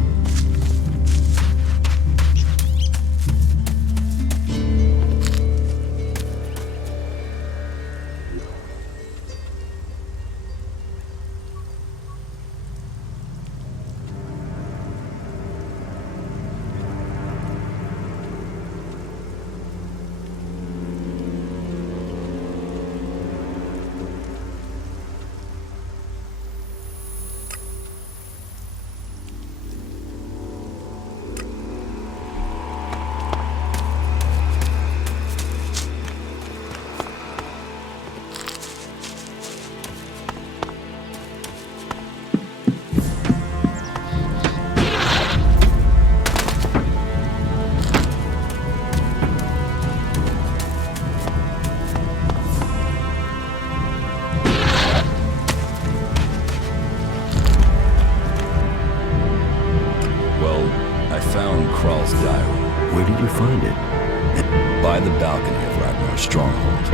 Where did you find it? By the balcony of Ragnar. our stronghold.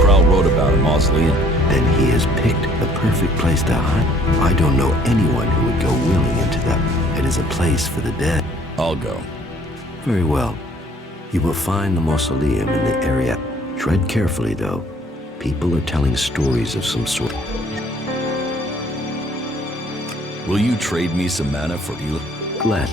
Krell wrote about a mausoleum. Then he has picked the perfect place to hide. I don't know anyone who would go willing into that. It is a place for the dead. I'll go. Very well. You will find the mausoleum in the area. Tread carefully, though. People are telling stories of some sort. Will you trade me some mana for Elix? Glad.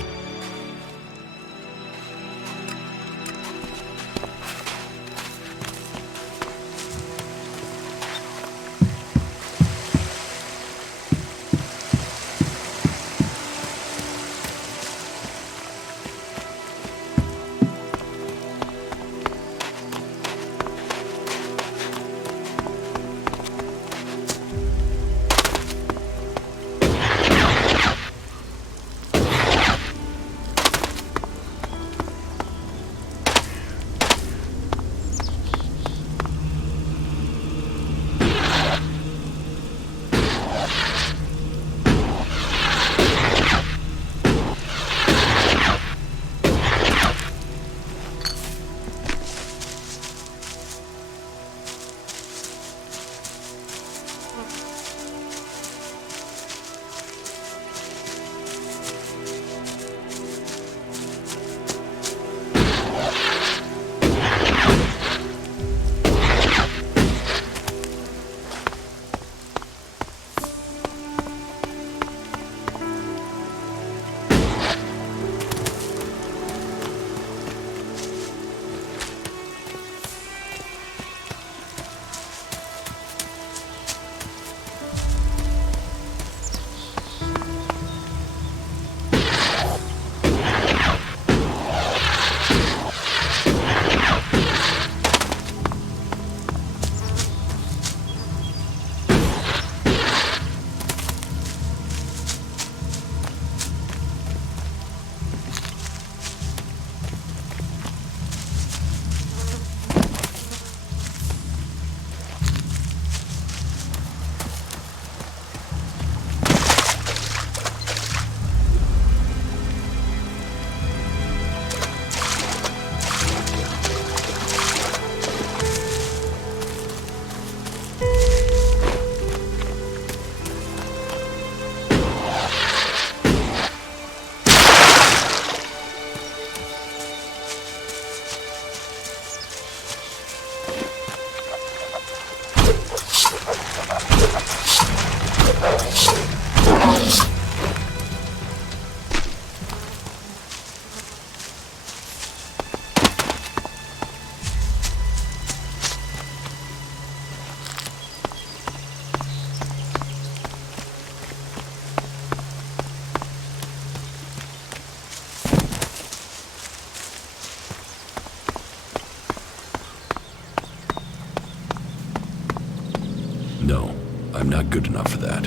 No, I'm not good enough for that.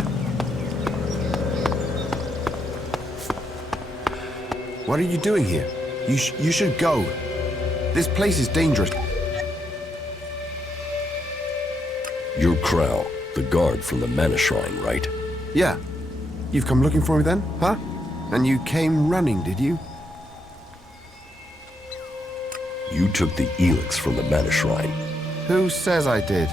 What are you doing here? You should go. This place is dangerous. You're Krell, the guard from the Mana Shrine, right? Yeah. You've come looking for me then, huh? And you came running, did you? You took the Elix from the Mana Shrine. Who says I did?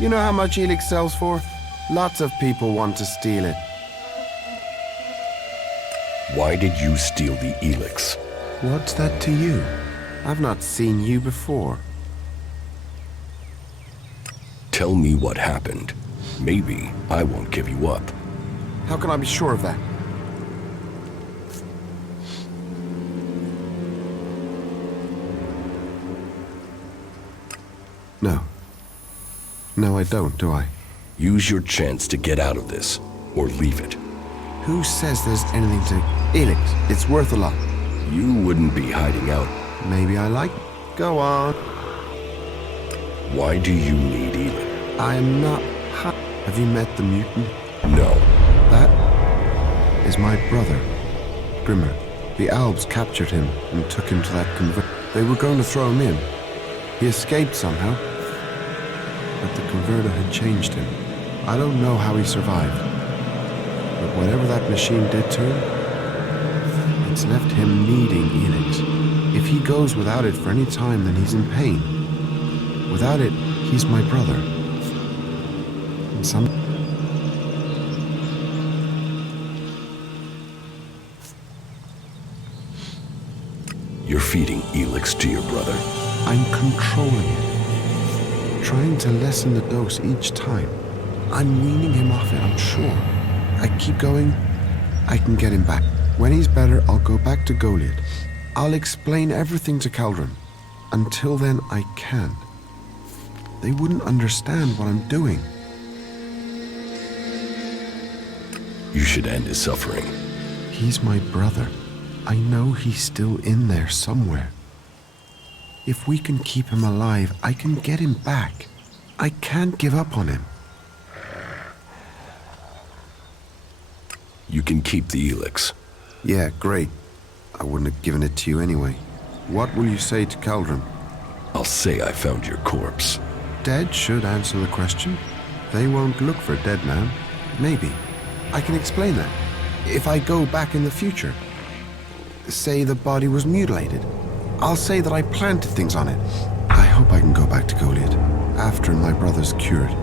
You know how much Elix sells for? Lots of people want to steal it. Why did you steal the Elix? What's that to you? I've not seen you before. Tell me what happened. Maybe I won't give you up. How can I be sure of that? No. No, I don't, do I? Use your chance to get out of this, or leave it. Who says there's anything to... Elix, it's worth a lot. You wouldn't be hiding out. Maybe I like... Go on. Why do you need Elix? I am not... Have you met the mutant? No. That is my brother, Grimmer. The Albs captured him and took him to that convert. They were going to throw him in. He escaped somehow. But the converter had changed him. I don't know how he survived. But whatever that machine did to him, it's left him needing Elix. If he goes without it for any time, then he's in pain. Without it, he's my brother. And some... You're feeding Elix to your brother. I'm controlling it. Trying to lessen the dose each time. I'm weaning him off it, I'm sure. I keep going, I can get him back. When he's better, I'll go back to Goliath. I'll explain everything to Caldron. Until then, I can't. They wouldn't understand what I'm doing. You should end his suffering. He's my brother. I know he's still in there somewhere. If we can keep him alive, I can get him back. I can't give up on him. You can keep the Elix. Yeah, great. I wouldn't have given it to you anyway. What will you say to Caldron? I'll say I found your corpse. Dead should answer the question. They won't look for a dead man. Maybe. I can explain that. If I go back in the future, say the body was mutilated, I'll say that I planted things on it. I hope I can go back to Goliath after my brother's cured.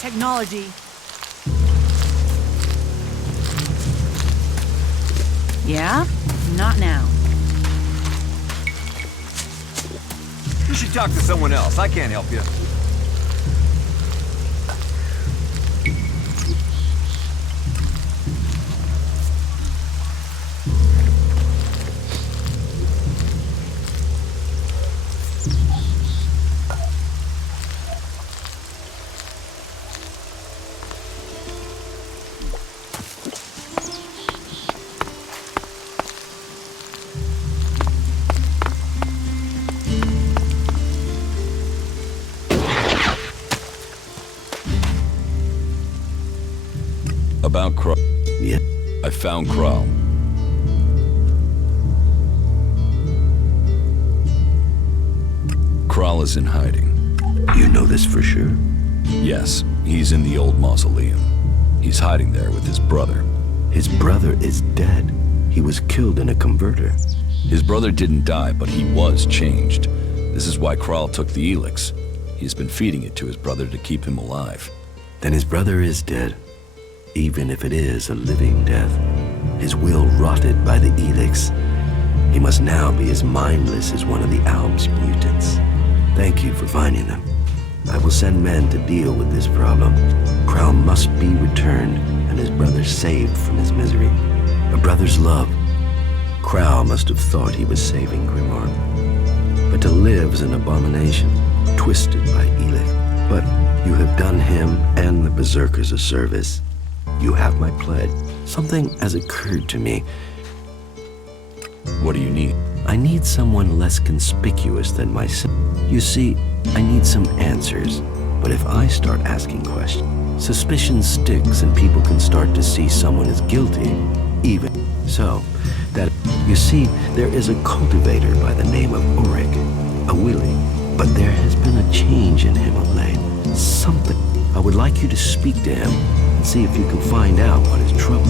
Technology. Yeah? Not now. You should talk to someone else. I can't help you. About Kral. Yeah. I found Kral. Kral is in hiding. You know this for sure? Yes, he's in the old mausoleum. He's hiding there with his brother. His brother is dead. He was killed in a converter. His brother didn't die, but he was changed. This is why Kral took the Elix. He's been feeding it to his brother to keep him alive. Then his brother is dead. Even if it is a living death. His will rotted by the Elix. He must now be as mindless as one of the Albs mutants. Thank you for finding them. I will send men to deal with this problem. Kral must be returned and his brother saved from his misery. A brother's love. Kral must have thought he was saving Grimoire. But to live is an abomination, twisted by Elix. But You have done him and the Berserkers a service. You have my pledge. Something has occurred to me. What do you need? I need someone less conspicuous than myself. You see, I need some answers. But if I start asking questions, suspicion sticks and people can start to see someone as guilty, even so. That, you see, there is a cultivator by the name of Uric, a willie, but there has been a change in him of late. Something. I would like you to speak to him and see if you can find out what is trouble.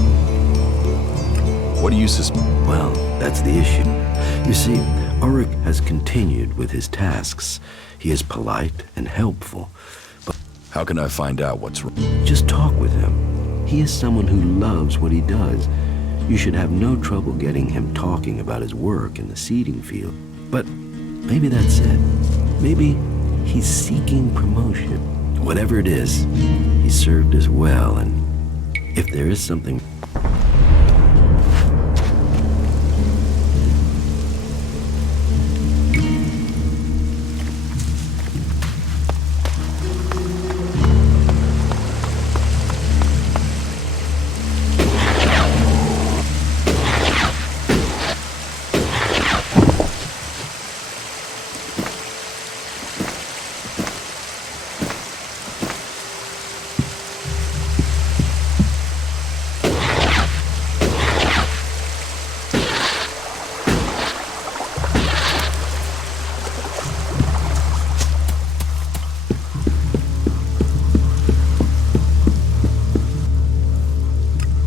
What do you suspect? Well, that's the issue. You see, Uric has continued with his tasks. He is polite and helpful, but how can I find out what's wrong? Just talk with him. He is someone who loves what he does. You should have no trouble getting him talking about his work in the seeding field. But maybe that's it. Maybe he's seeking promotion. Whatever it is, he served us well, and if there is something...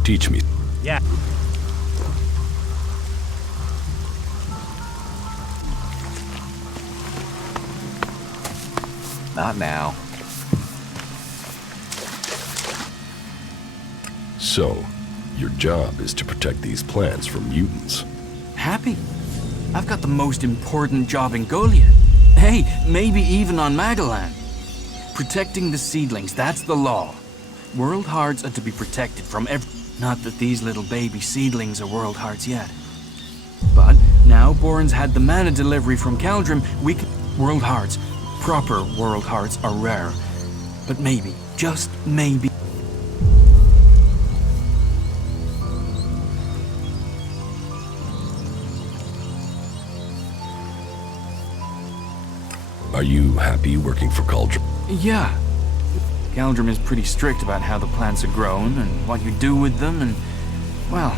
Teach me. Yeah. Not now. So, your job is to protect these plants from mutants. Happy? I've got the most important job in Goliath. Hey, maybe even on Magalan. Protecting the seedlings, that's the law. World Hearts are to be protected from every... Not that these little baby seedlings are World Hearts yet. But now Bourne's had the mana delivery from Caldrim, we can... World Hearts, proper World Hearts are rare. But maybe, just maybe... Are you happy working for Caldrim? Yeah. Caldrim is pretty strict about how the plants are grown and what you do with them and... Well,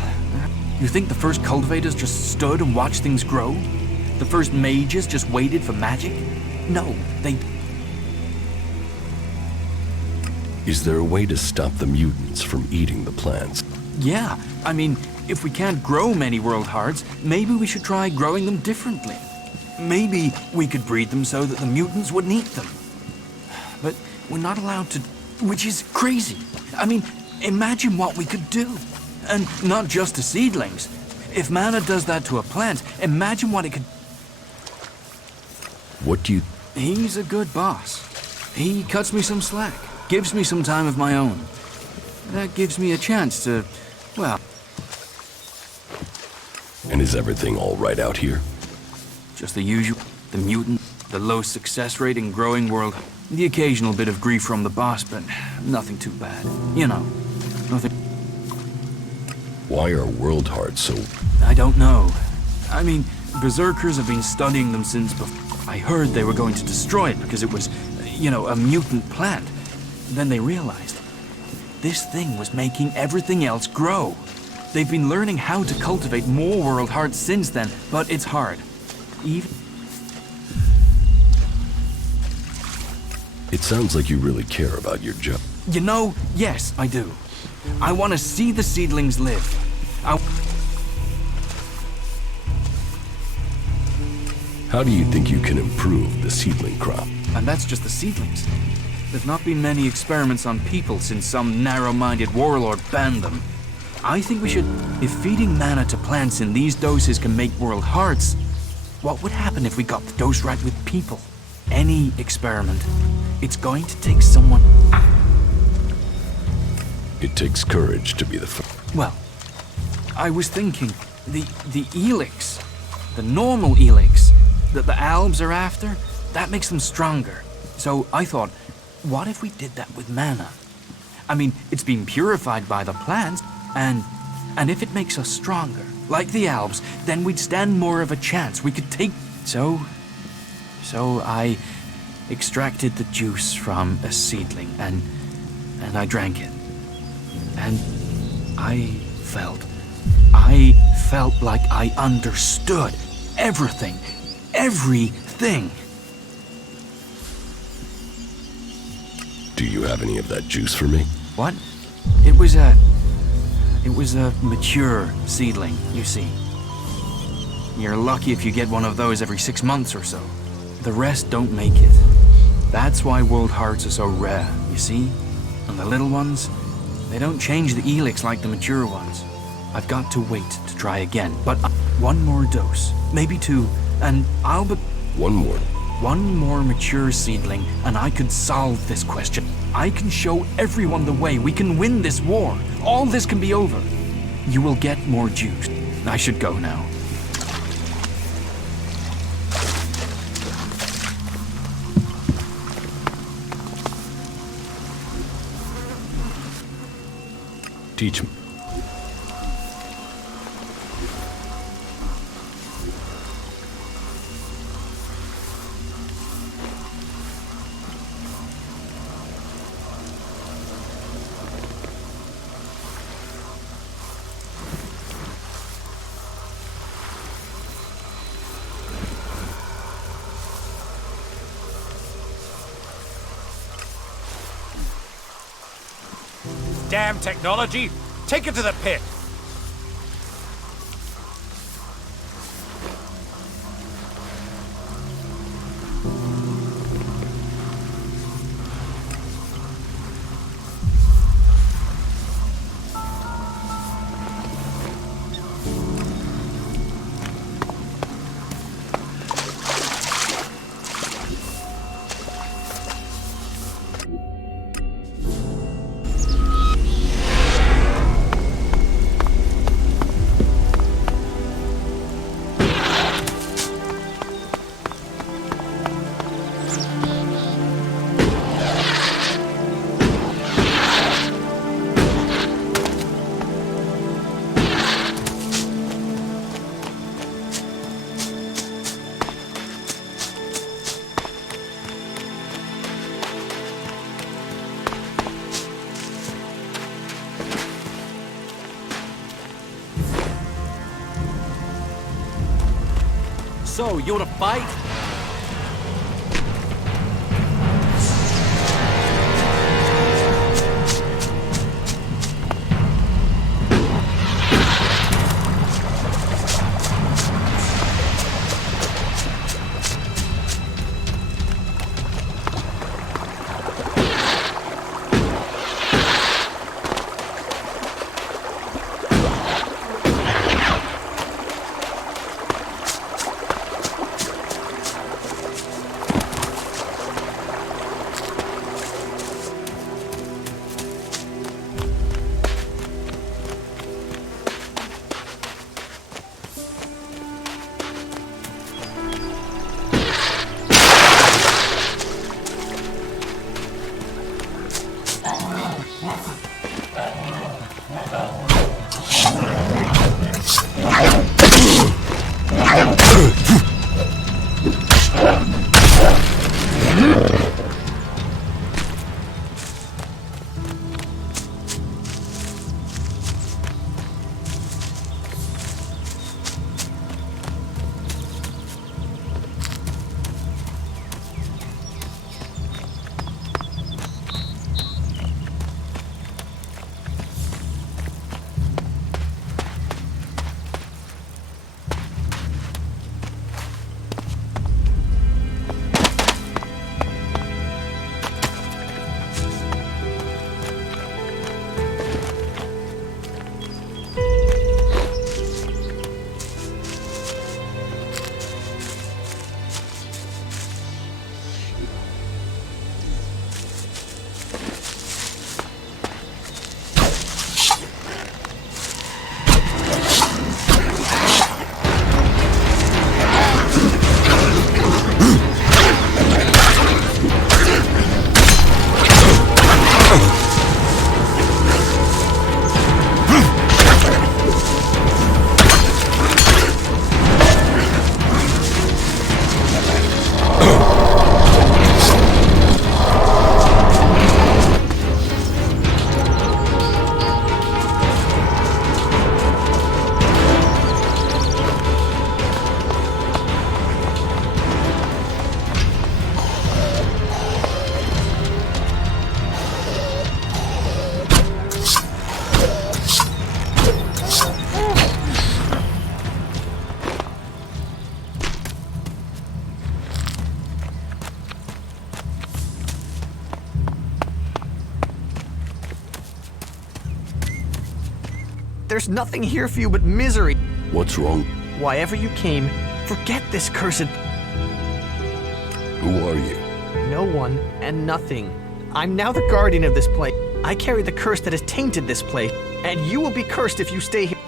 you think the first cultivators just stood and watched things grow? The first mages just waited for magic? No, they... Is there a way to stop the mutants from eating the plants? Yeah, I mean, if we can't grow many World Hearts, maybe we should try growing them differently. Maybe we could breed them so that the mutants wouldn't eat them. But we're not allowed to, which is crazy. I mean, imagine what we could do. And not just to seedlings. If mana does that to a plant, imagine what it could... What do you... He's a good boss. He cuts me some slack, gives me some time of my own. That gives me a chance to, well... And is everything all right out here? Just the usual. The mutant, the low success rate in growing world, the occasional bit of grief from the boss, but nothing too bad. You know, nothing... Why are World Hearts so... I don't know. I mean, Berserkers have been studying them since before. I heard they were going to destroy it because it was, you know, a mutant plant. Then they realized this thing was making everything else grow. They've been learning how to cultivate more World Hearts since then, but it's hard. Even... It sounds like you really care about your job. You know, yes, I do. I want to see the seedlings live. How do you think you can improve the seedling crop? And that's just the seedlings. There've not been many experiments on people since some narrow-minded warlord banned them. I think we should... If feeding mana to plants in these doses can make World Hearts, what would happen if we got the dose right with people? Any experiment. It's going to take someone... It takes courage to be the first. Well, I was thinking, the Elix, the normal Elix, that the Albs are after, that makes them stronger. So I thought, what if we did that with mana? I mean, it's been purified by the plants, and if it makes us stronger, like the Albs, then we'd stand more of a chance. We could take... So I extracted the juice from a seedling, and I drank it. And I felt like I understood everything. Everything. Do you have any of that juice for me? What? It was a mature seedling, you see. You're lucky if you get one of those every 6 months or so. The rest don't make it. That's why world hearts are so rare, you see? And the little ones, they don't change the Elix like the mature ones. I've got to wait to try again, but one more dose, maybe 2, and I'll be... One more? One more mature seedling, and I could solve this question. I can show everyone the way. We can win this war. All this can be over. You will get more juice. I should go now. Teach me. Damn technology! Take it to the pit! So, you wanna fight? There's nothing here for you but misery. What's wrong? Why ever you came, forget this cursed... Who are you? No one and nothing. I'm now the guardian of this place. I carry the curse that has tainted this place, and you will be cursed if you stay here.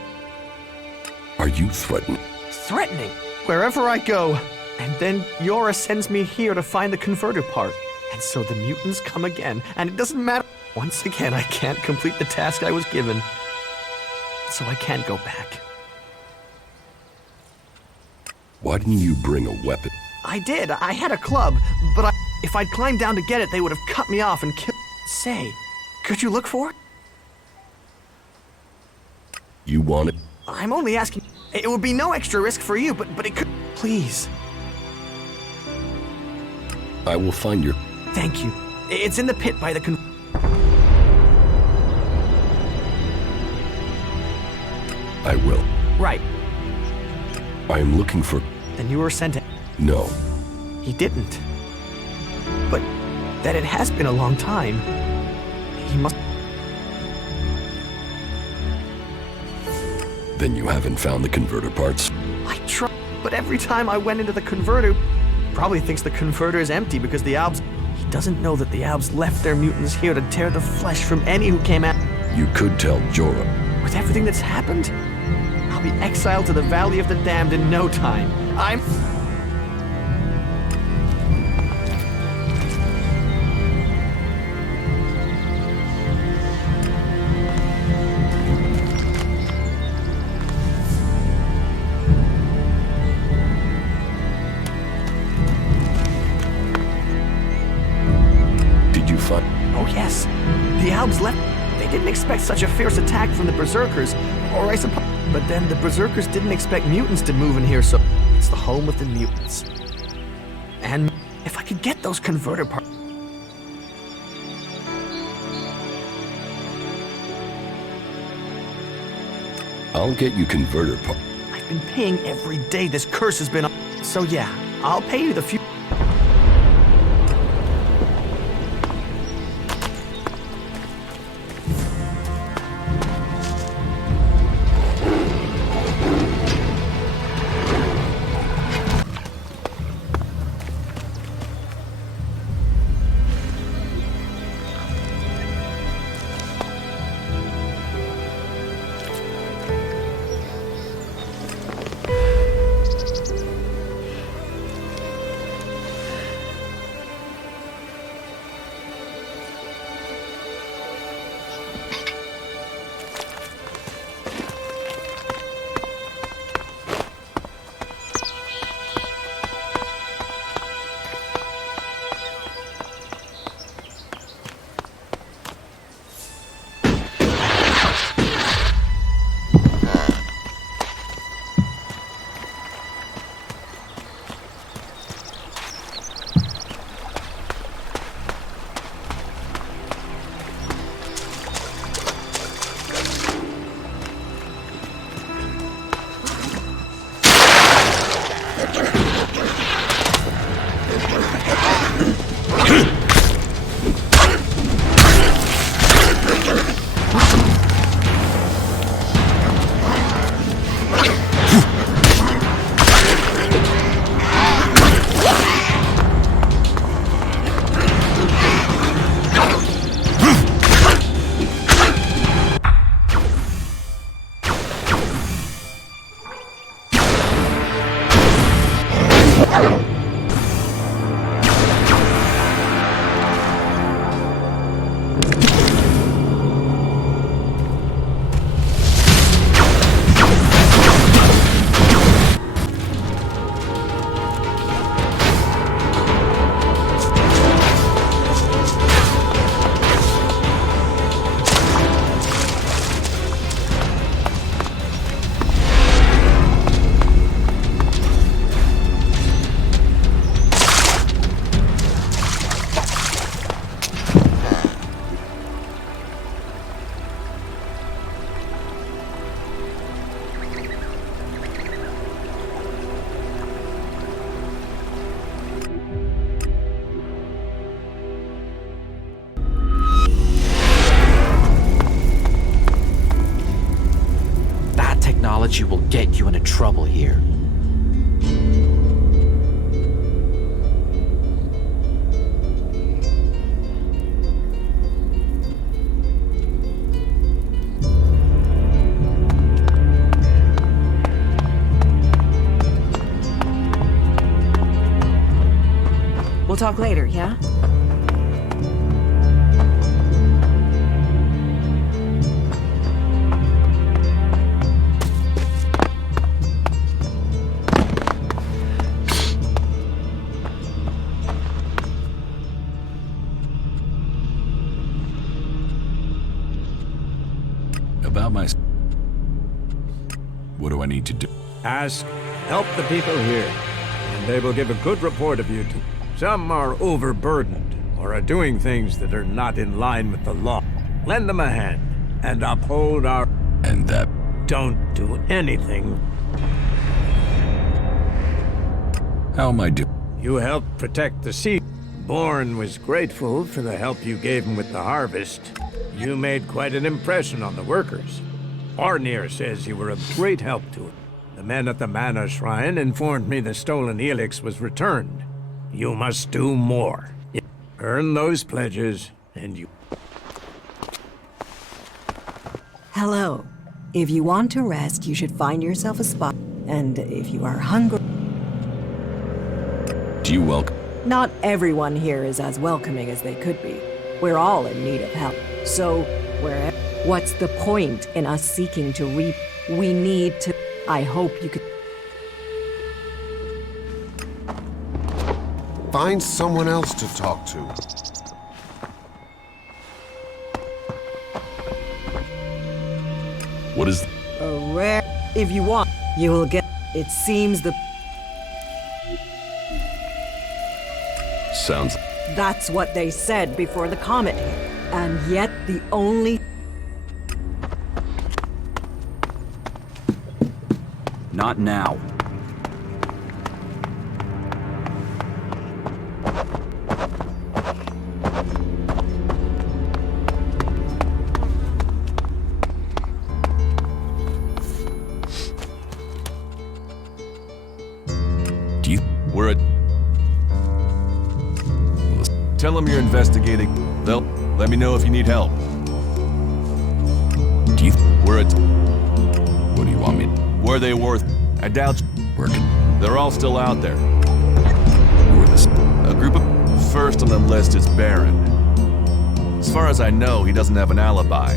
Are you threatening? Threatening? Wherever I go. And then Yora sends me here to find the converter part. And so the mutants come again, and it doesn't matter. Once again, I can't complete the task I was given. So I can't go back. Why didn't you bring a weapon? I did. I had a club, but if I'd climbed down to get it, they would have cut me off and killed... Say, could you look for it? You want it? I'm only asking... It would be no extra risk for you, but it could... Please. I will find your... Thank you. It's in the pit by the I will. Right. I am looking for... Then you were sent to... No. He didn't. But that it has been a long time. He must... Then you haven't found the converter parts? I tried, but every time I went into the converter, probably thinks the converter is empty because the Albs... He doesn't know that the Albs left their mutants here to tear the flesh from any who came out. You could tell Jorah. With everything that's happened, I'll be exiled to the Valley of the Damned in no time. I'm... Oh yes, the Albs left. They didn't expect such a fierce attack from the Berserkers, or I suppose... But then the Berserkers didn't expect mutants to move in here, so it's the home of the mutants. And if I could get those converter parts... I'll get you converter parts. I've been paying every day this curse has been on. So yeah, I'll pay you the few... Ideology will get you into trouble here. We'll talk later, yeah? About my... What do I need to do? Ask, help the people here, and they will give a good report of you too. Some are overburdened, or are doing things that are not in line with the law. Lend them a hand, and uphold our... And that... Don't do anything. How am I doing? You helped protect the seed. Bourne was grateful for the help you gave him with the harvest. You made quite an impression on the workers. Arnir says you were of great help to him. The men at the Mana Shrine informed me the stolen Elix was returned. You must do more. Earn those pledges, and you... Hello. If you want to rest, you should find yourself a spot. And if you are hungry... Do you welcome? Not everyone here is as welcoming as they could be. We're all in need of help. So, what's the point in us seeking to reap? We need to... I hope you could... Find someone else to talk to. What is... A rare... If you want, you will get... It seems the... Sounds... That's what they said before the comet hit. And yet the only... Not now. Do you... We're at... Tell them you're investigating. They'll let me know if you need help. Do you... We're at... What do you want me... Where they worth? I doubt... Working. They're all still out there. Who are this? A group of... First on the list is Baron. As far as I know, he doesn't have an alibi.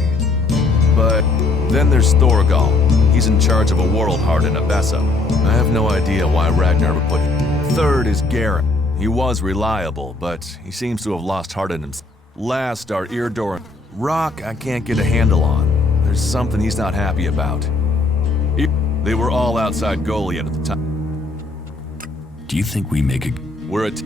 But then there's Thorgal. He's in charge of a world heart in Abessa. I have no idea why Ragnar would put it. Third is Garrett. He was reliable, but he seems to have lost heart in himself. Last are Eardor. Rock, I can't get a handle on. There's something he's not happy about. They were all outside Goliath at the time. Do you think we make a... We're at...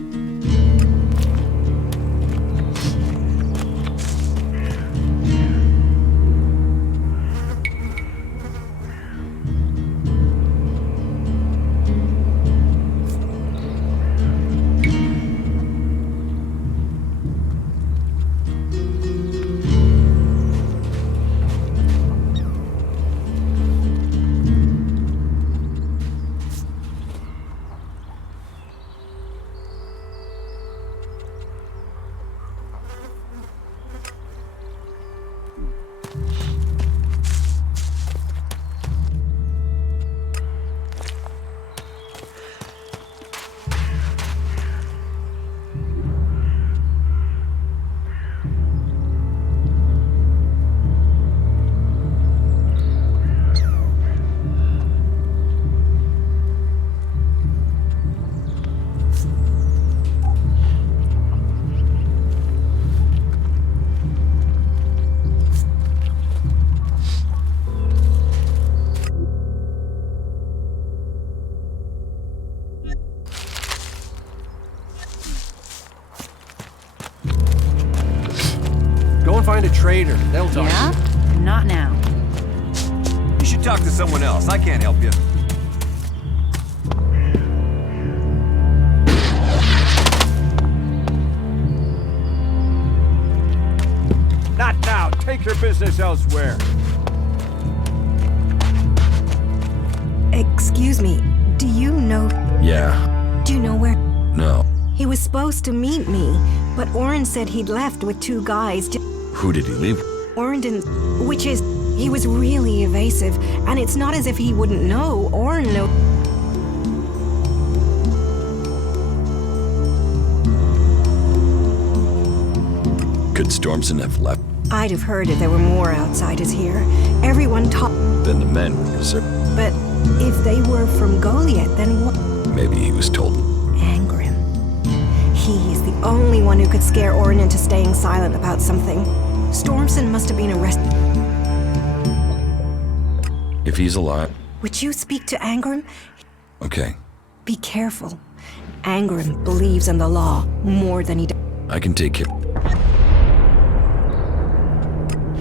Find a trader. They'll talk Yeah? to you. Not now. You should talk to someone else. I can't help you. Not now. Take your business elsewhere. Excuse me, do you know... Yeah. Do you know where... No. He was supposed to meet me, but Oren said he'd left with 2 guys. Who did he leave? Oren didn't... Which is... He was really evasive, and it's not as if he wouldn't know. Oren knew... Could Stormson have left? I'd have heard if there were more outsiders here. Everyone talked... Then the men were reserved. But if they were from Goliath, then what? Maybe he was told. Angrim. He's the only one who could scare Oren into staying silent about something. Stormson must have been arrested. If he's alive. Would you speak to Angrim? Okay. Be careful. Angrim believes in the law more than he does. I can take care.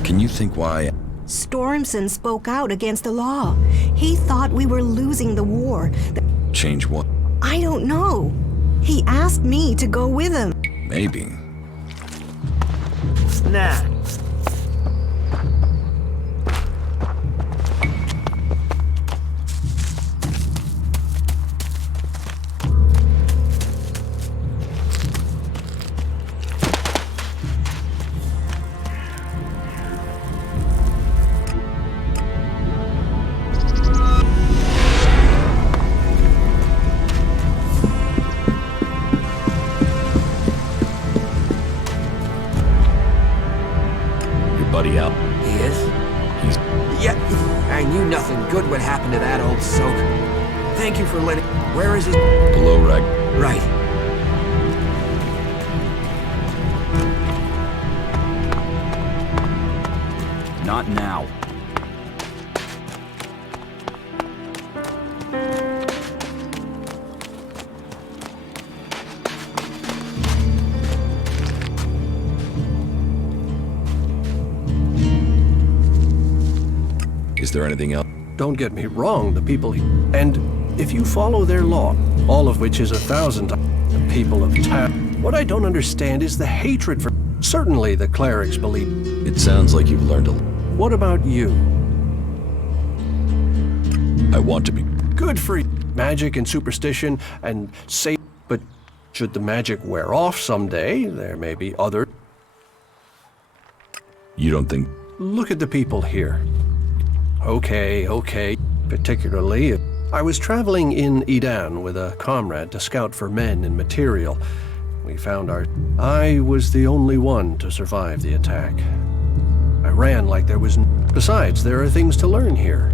Can you think why? Stormson spoke out against the law. He thought we were losing the war. Change what? I don't know. He asked me to go with him. Maybe. Nah. Buddy out. He is? Yeah, I knew nothing good would happen to that old soak. Thank you for letting... Where is he? Below Rag. Right. Not now. Is there anything else? Don't get me wrong, the people... And if you follow their law, all of which is 1,000 times the people of town, what I don't understand is the hatred for... Certainly the clerics believe... It sounds like you've learned a... What about you? I want to be... Good for you. Magic and superstition and say... But should the magic wear off someday, there may be other... You don't think... Look at the people here. Okay. Particularly, I was traveling in Edan with a comrade to scout for men and material. We found I was the only one to survive the attack. I ran like there was... Besides, there are things to learn here.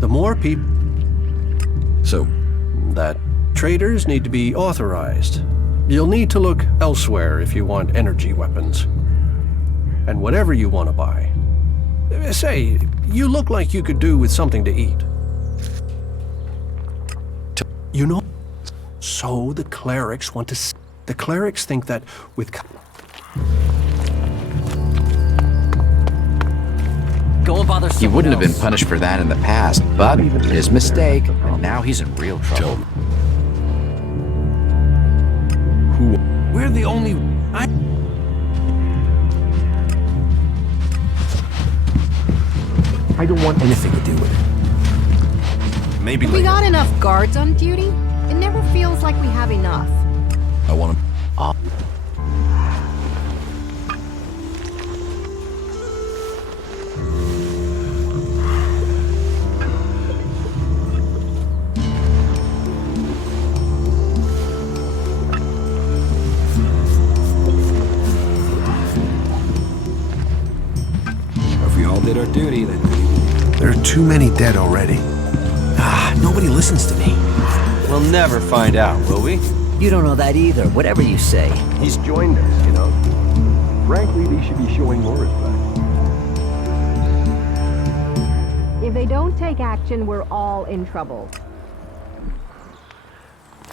The more people... So? That traders need to be authorized. You'll need to look elsewhere if you want energy weapons. And whatever you want to buy. Say, you look like you could do with something to eat. You know? So the clerics want to... The clerics think that with... Go and bother someone He wouldn't have been punished for that in the past, but his mistake, and now he's in real trouble. Who? We're the only... I don't want anything to do with it. Maybe We got enough guards on duty. It never feels like we have enough. I want to... If we all did our duty, then... There are too many dead already. Nobody listens to me. We'll never find out, will we? You don't know that either, whatever you say. He's joined us, you know. Frankly, they should be showing more respect. If they don't take action, we're all in trouble.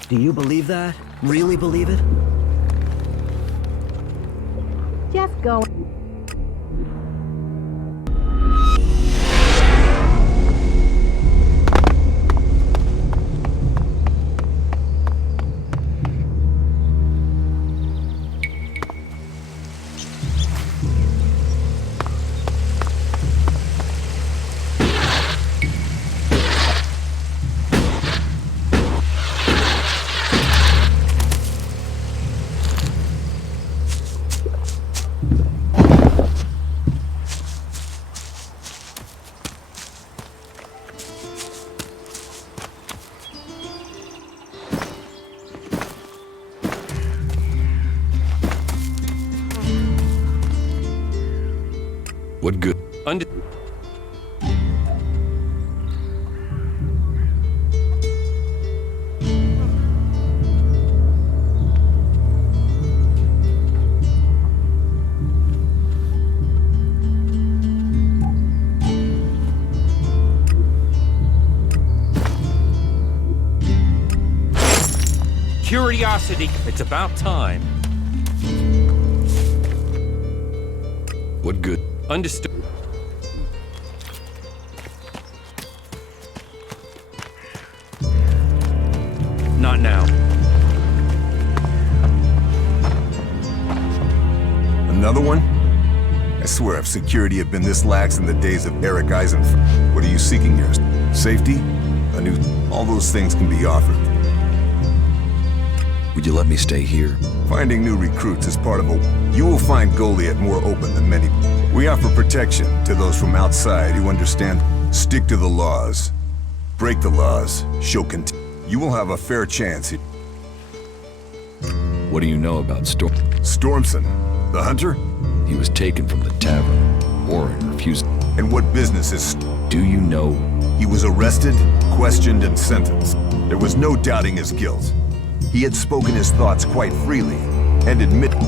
Do you believe that? Really believe it? Just go. What good? Curiosity. It's about time. What good? Understood. Not now. Another one? I swear if security had been this lax in the days of Eric Eisenfeld. What are you seeking here? Safety? A new... All those things can be offered. Would you let me stay here? Finding new recruits is part of a... You will find Goliath more open than many. We offer protection to those from outside who understand. Stick to the laws. Break the laws. Show contempt. You will have a fair chance here. What do you know about Stormson, the hunter? He was taken from the tavern. Warren refused. And what business is... Do you know? He was arrested, questioned, and sentenced. There was no doubting his guilt. He had spoken his thoughts quite freely, and admitted...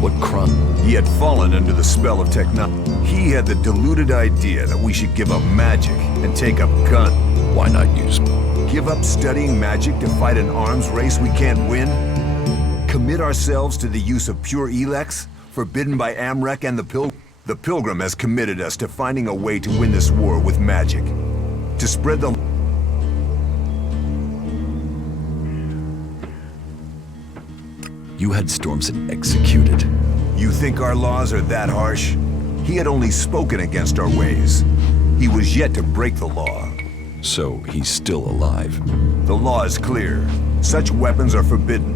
What crime? He had fallen under the spell of technology. He had the deluded idea that we should give up magic and take up guns. Why not use... Give up studying magic to fight an arms race we can't win? Commit ourselves to the use of pure Elex, forbidden by Amrek and the Pilgrim? The Pilgrim has committed us to finding a way to win this war with magic. To spread the... You had Stormson executed. You think our laws are that harsh? He had only spoken against our ways. He was yet to break the law. So he's still alive. The law is clear. Such weapons are forbidden.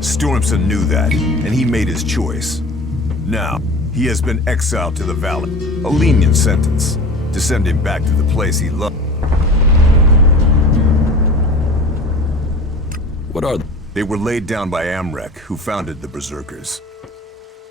Stormson knew that, and he made his choice. Now, he has been exiled to the valley. A lenient sentence, to send him back to the place he loved. What are they? They were laid down by Amrek, who founded the Berserkers.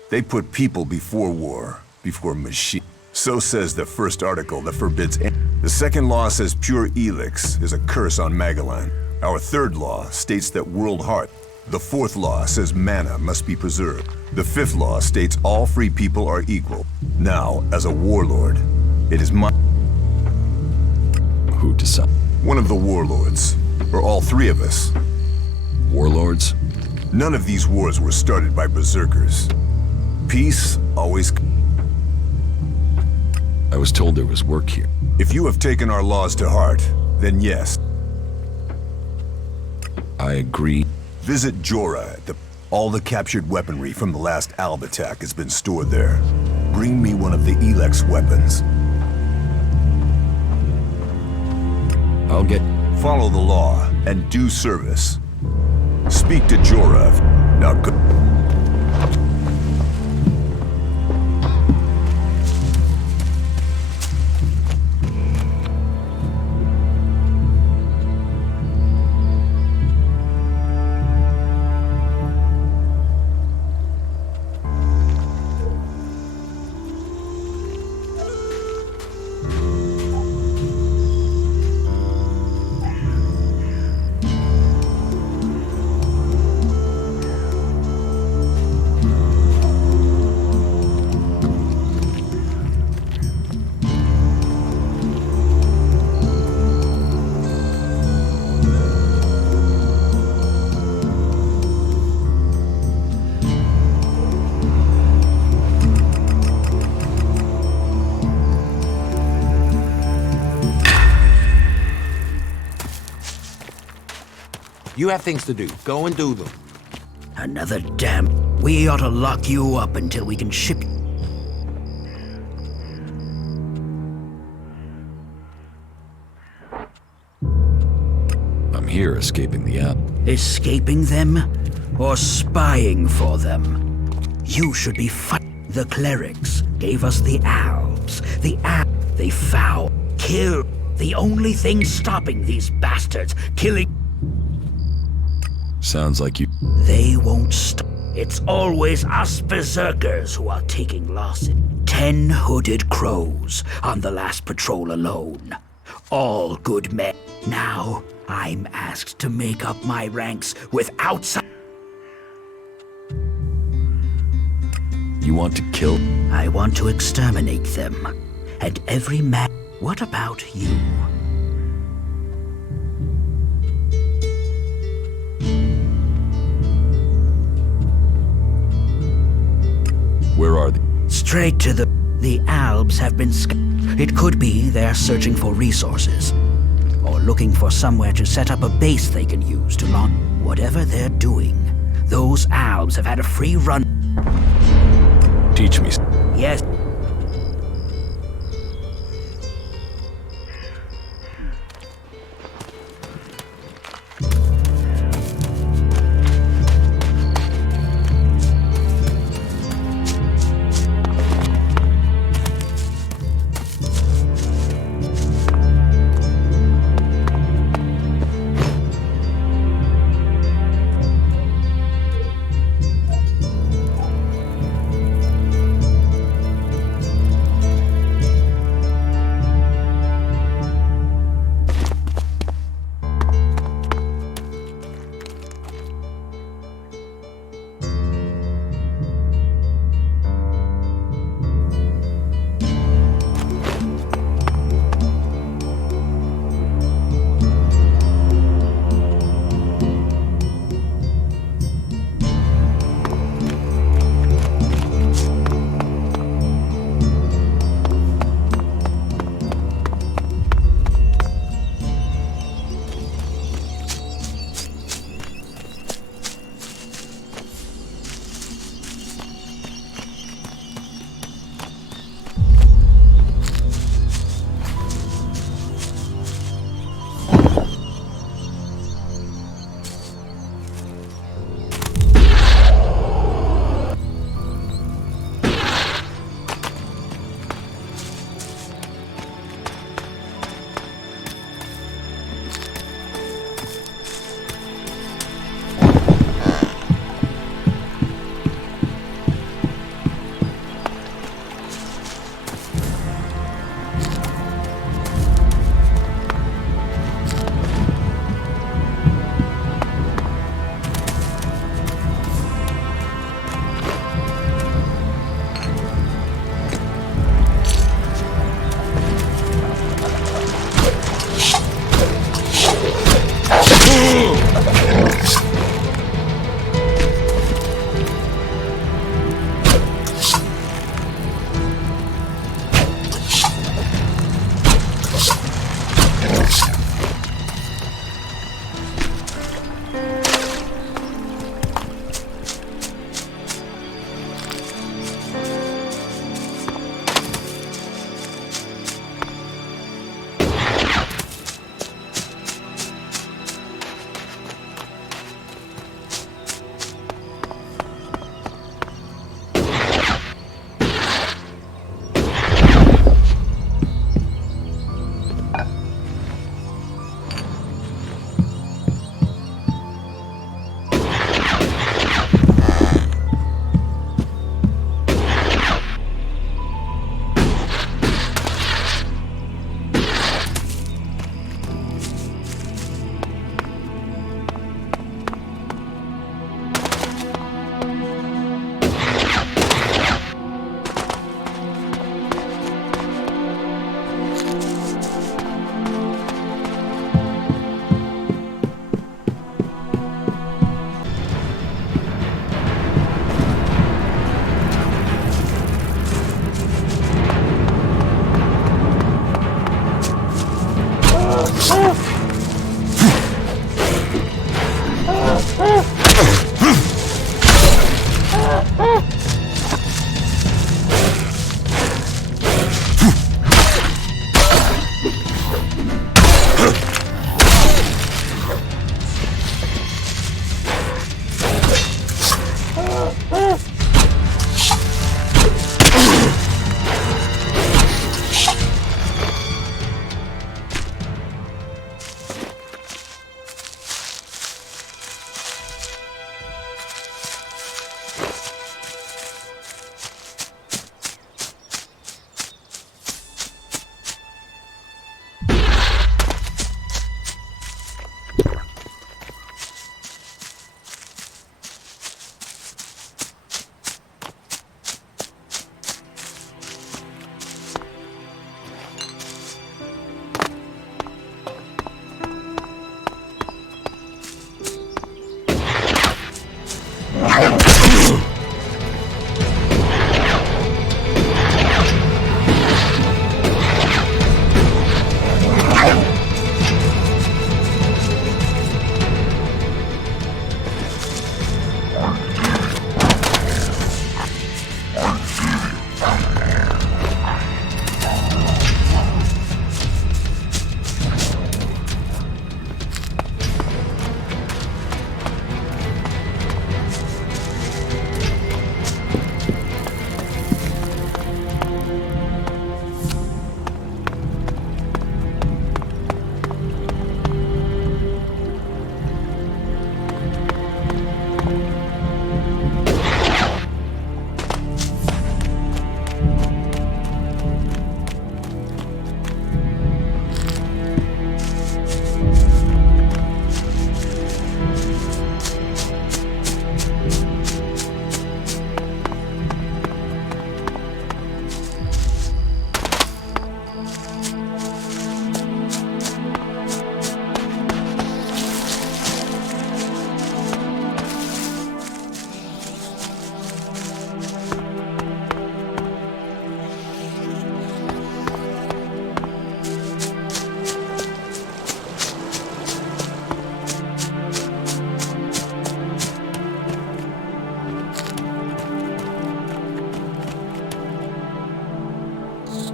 They put people before war, before machine. So says the first article that forbids... The second law says pure Elix is a curse on Magellan. Our third law states that world heart. The fourth law says mana must be preserved. The fifth law states all free people are equal. Now, as a warlord, it is my... Who decides? One of the warlords, or all three of us. Warlords? None of these wars were started by berserkers. Peace always... I was told there was work here. If you have taken our laws to heart, then yes. I agree. Visit Jora. All the captured weaponry from the last Alb attack has been stored there. Bring me one of the Elex weapons. I'll get... Follow the law and do service. Speak to Jora. Now go... You have things to do. Go and do them. Another damn... We ought to lock you up until we can ship you. I'm here escaping the Alps. Escaping them? Or spying for them? You should be fighting. The clerics gave us the Albs. The Albs they foul. Kill. The only thing stopping these bastards. Killing... Sounds like you... They won't stop. It's always us berserkers who are taking losses. 10 hooded crows on the last patrol alone. All good men. Now, I'm asked to make up my ranks with outside. You want to kill? I want to exterminate them. And every man. What about you? Where are they? Straight to the Albs have been It could be they're searching for resources. Or looking for somewhere to set up a base they can use to launch. Whatever they're doing, those Albs have had a free run. Teach me. Yes.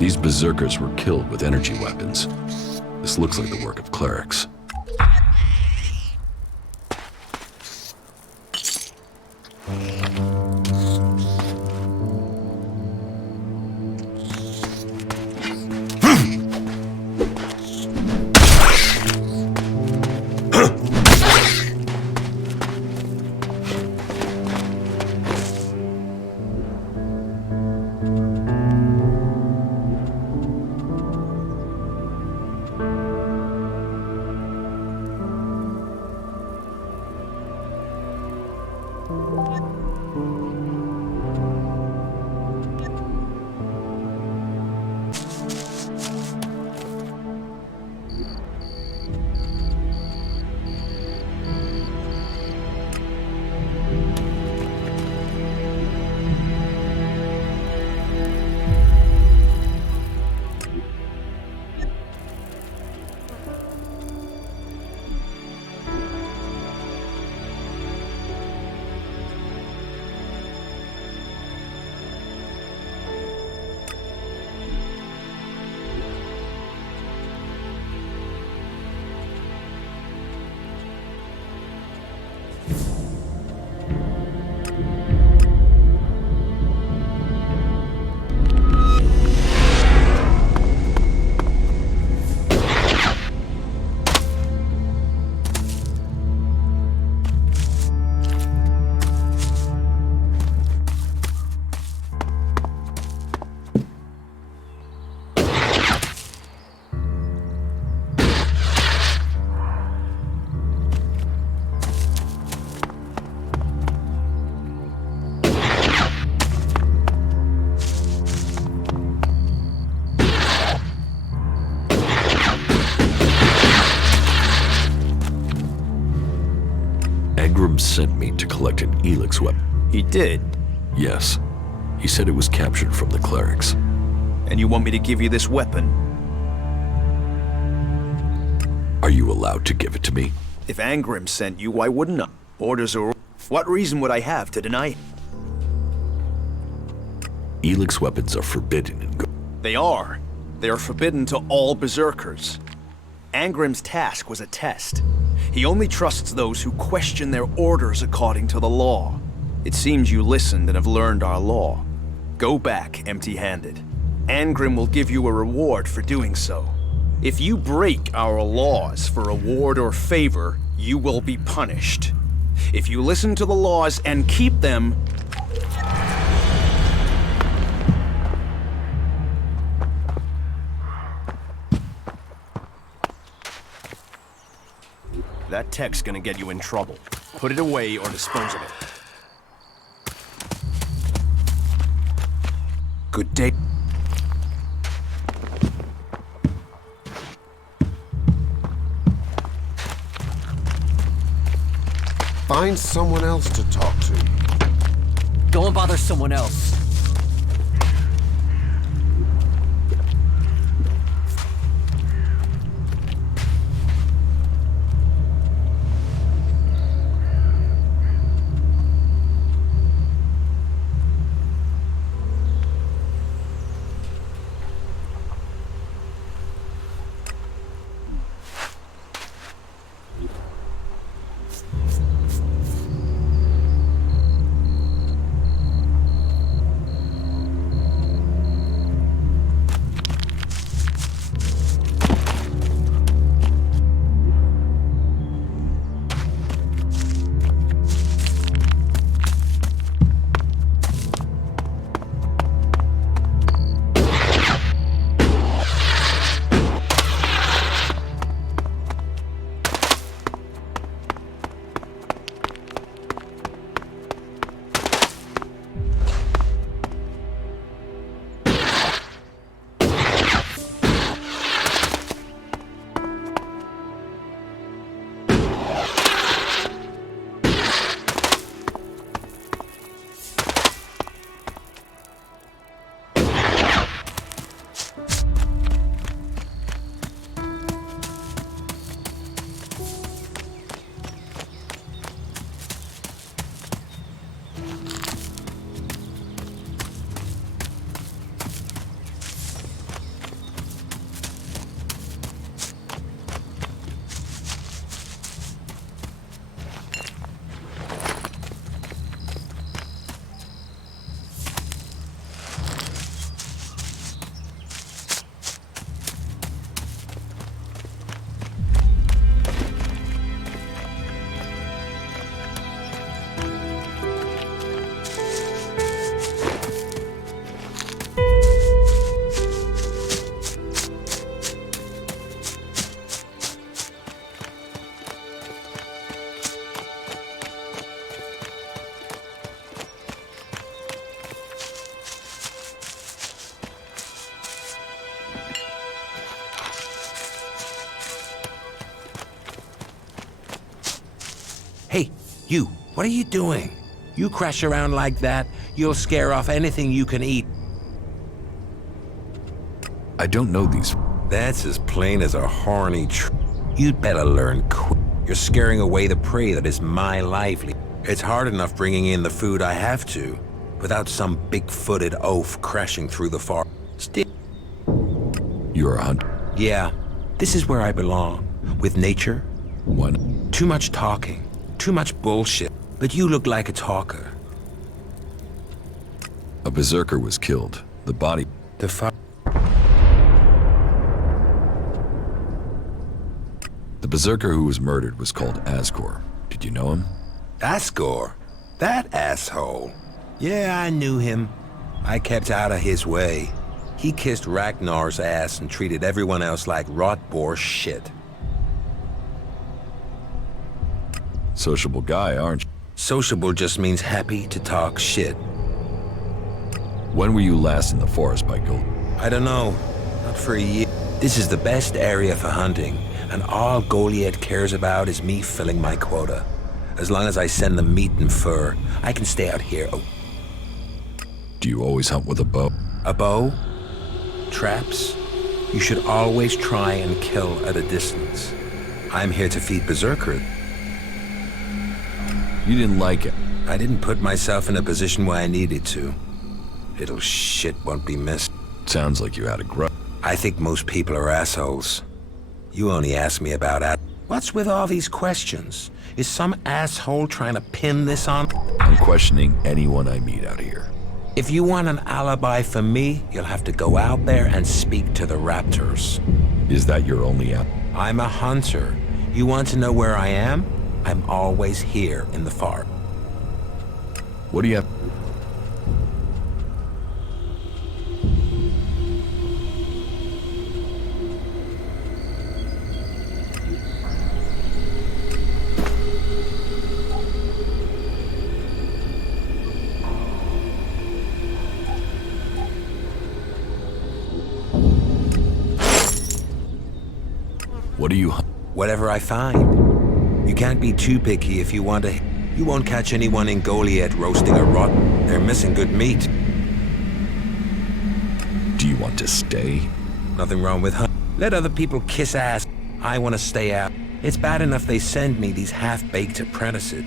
These berserkers were killed with energy weapons. This looks like the work of clerics. Sent me to collect an Elix weapon. He did? Yes. He said it was captured from the clerics. And you want me to give you this weapon? Are you allowed to give it to me? If Angrim sent you, why wouldn't I? Orders are... What reason would I have to deny it? Elix weapons are forbidden in... They are. They are forbidden to all berserkers. Angrim's task was a test. He only trusts those who question their orders according to the law. It seems you listened and have learned our law. Go back empty-handed. Angrim will give you a reward for doing so. If you break our laws for reward or favor, you will be punished. If you listen to the laws and keep them, that tech's gonna get you in trouble. Put it away or dispose of it. Good day. Find someone else to talk to. Go and bother someone else. You, what are you doing? You crash around like that, you'll scare off anything you can eat. I don't know these. That's as plain as a horny You'd better learn quick. You're scaring away the prey that is my livelihood. It's hard enough bringing in the food I have to, without some big-footed oaf crashing through the forest. You're a hunter? Yeah, this is where I belong. With nature. What? Too much talking. Too much bullshit. But you look like a talker. A berserker was killed. The body... The berserker who was murdered was called Asgore. Did you know him? Asgore? That asshole? Yeah, I knew him. I kept out of his way. He kissed Ragnar's ass and treated everyone else like rot-bore shit. Sociable guy, aren't you? Sociable just means happy to talk shit. When were you last in the forest by Gold? I don't know. Not for a year. This is the best area for hunting, and all Goliath cares about is me filling my quota. As long as I send them meat and fur, I can stay out here. Oh. Do you always hunt with a bow? A bow? Traps? You should always try and kill at a distance. I'm here to feed berserkers. You didn't like it. I didn't put myself in a position where I needed to. Little shit won't be missed. Sounds like you had a grudge. I think most people are assholes. You only asked me about that. What's with all these questions? Is some asshole trying to pin this on? I'm questioning anyone I meet out here. If you want an alibi for me, you'll have to go out there and speak to the raptors. Is that your only out? I'm a hunter. You want to know where I am? I'm always here in the forest. What do you have? What do you hunt? Whatever I find. You can't be too picky if you want to. You won't catch anyone in Goliath roasting a rot. They're missing good meat. Do you want to stay? Nothing wrong with hunt. Let other people kiss ass. I want to stay out. It's bad enough they send me these half-baked apprentices.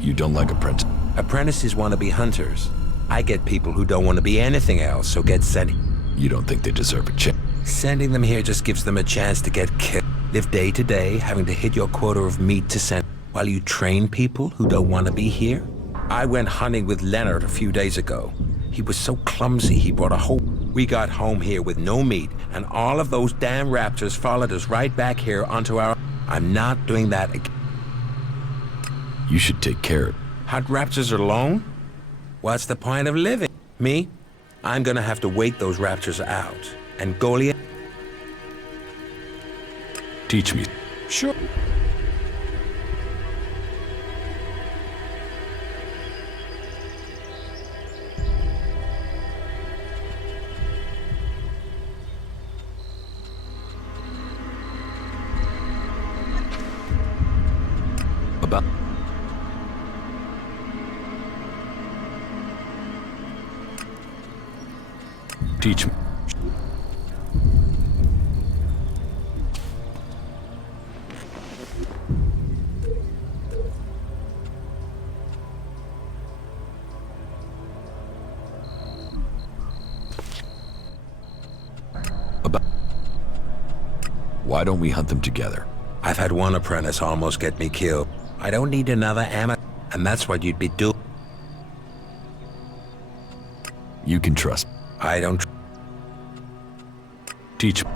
You don't like apprentices? Apprentices want to be hunters. I get people who don't want to be anything else, so get sent. You don't think they deserve a chance? Sending them here just gives them a chance to get killed. Live day to day, having to hit your quota of meat to send, while you train people who don't want to be here. I went hunting with Leonard a few days ago. He was so clumsy, he brought a whole... We got home here with no meat, and all of those damn raptors followed us right back here onto our... I'm not doing that again. You should take care of it. Hot raptors alone? What's the point of living? Me? I'm gonna have to wait those raptors out. And Goliath? Teach me. Sure. About... Teach me. Why don't we hunt them together? I've had one apprentice almost get me killed. I don't need another amateur, and that's what you'd be doing. You can trust. I don't... Teach me.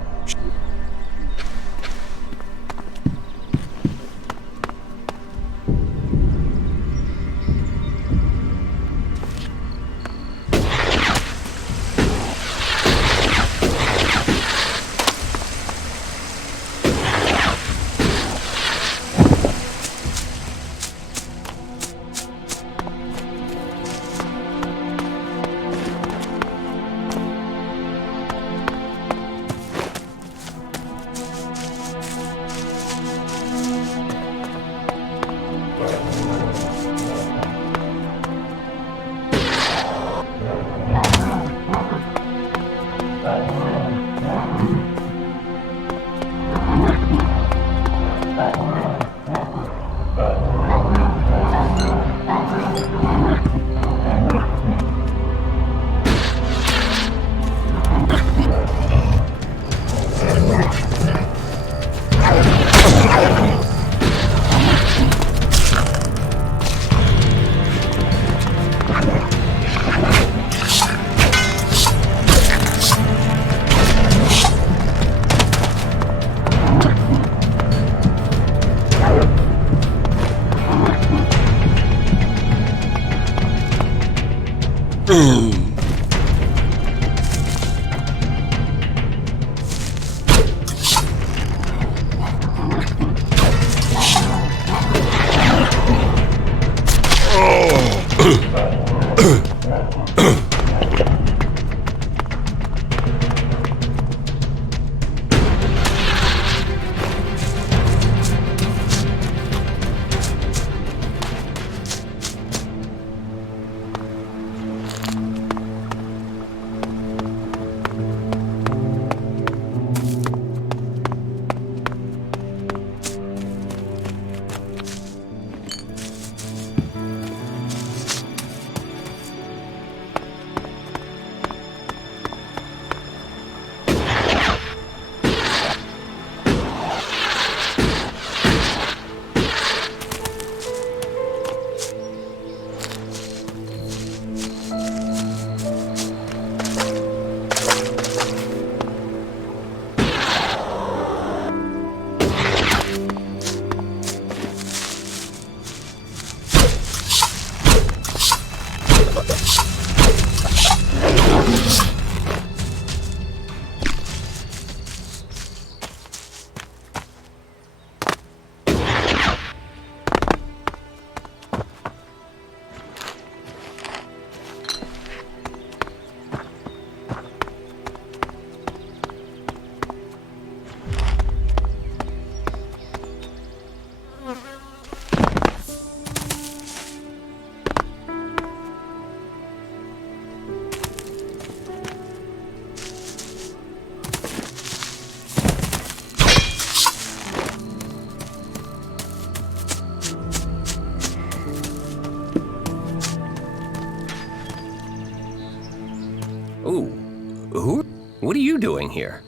What are you doing here?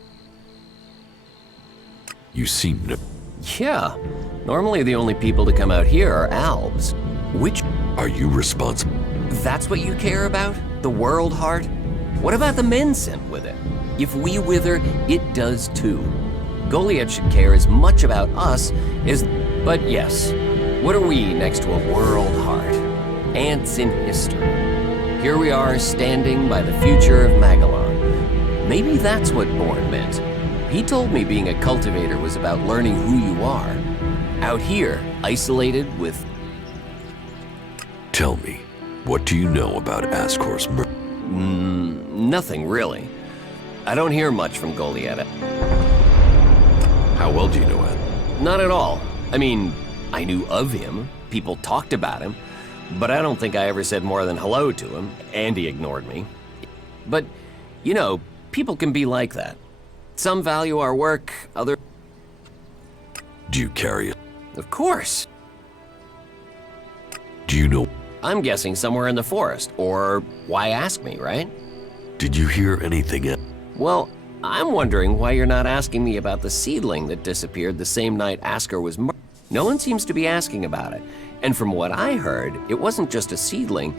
You seem to... Yeah. Normally the only people to come out here are Albs. Which... Are you responsible? That's what you care about? The world heart? What about the men sent with it? If we wither, it does too. Goliath should care as much about us as... But yes, what are we next to a world heart? Ants in history. Here we are standing by the future of Magellan. Maybe that's what Born meant. He told me being a cultivator was about learning who you are. Out here, isolated with... Tell me, what do you know about Ascor's murder? Nothing really. I don't hear much from Goliath. How well do you know it? Not at all. I mean, I knew of him. People talked about him. But I don't think I ever said more than hello to him, and he ignored me. But, you know, people can be like that. Some value our work, other... Do you carry it? Of course. Do you know... I'm guessing somewhere in the forest, or why ask me, right? Did you hear anything else? Well, I'm wondering why you're not asking me about the seedling that disappeared the same night Askar was murdered. No one seems to be asking about it. And from what I heard, it wasn't just a seedling,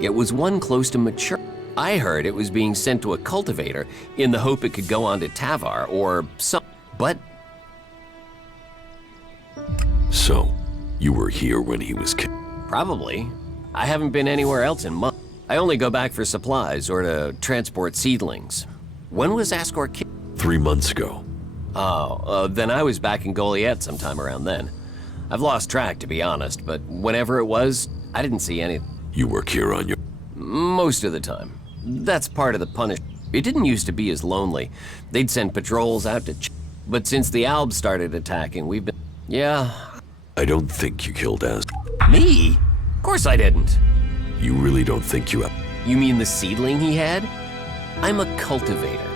it was one close to mature. I heard it was being sent to a cultivator in the hope it could go on to Tavar or some... But... So, you were here when he was killed? Probably. I haven't been anywhere else in months. I only go back for supplies or to transport seedlings. When was Askar killed? 3 months ago. Oh, then I was back in Goliath sometime around then. I've lost track, to be honest, but whenever it was, I didn't see anything. You work here on your... Most of the time. That's part of the punishment. It didn't used to be as lonely. They'd send patrols out to but since the Albs started attacking, we've been... Yeah. I don't think you killed Askar. Me? Of course I didn't. You really don't think you have... You mean the seedling he had? I'm a cultivator.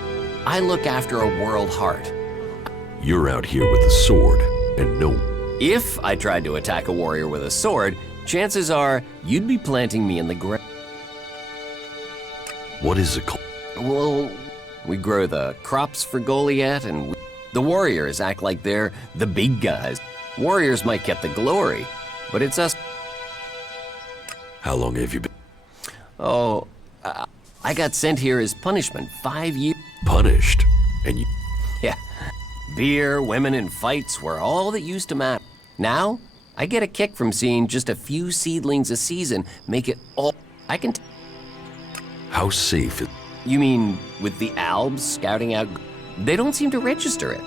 I look after a world heart. You're out here with a sword, and no... If I tried to attack a warrior with a sword, chances are you'd be planting me in the ground. What is a cult? Well, we grow the crops for Goliath, and the warriors act like they're the big guys. Warriors might get the glory, but it's us. How long have you been? Oh, I got sent here as punishment 5 years. Punished? And you... Yeah. Beer, women, and fights were all that used to matter. Now, I get a kick from seeing just a few seedlings a season make it all... I can... How safe is... You mean with the Albs scouting out? They don't seem to register it.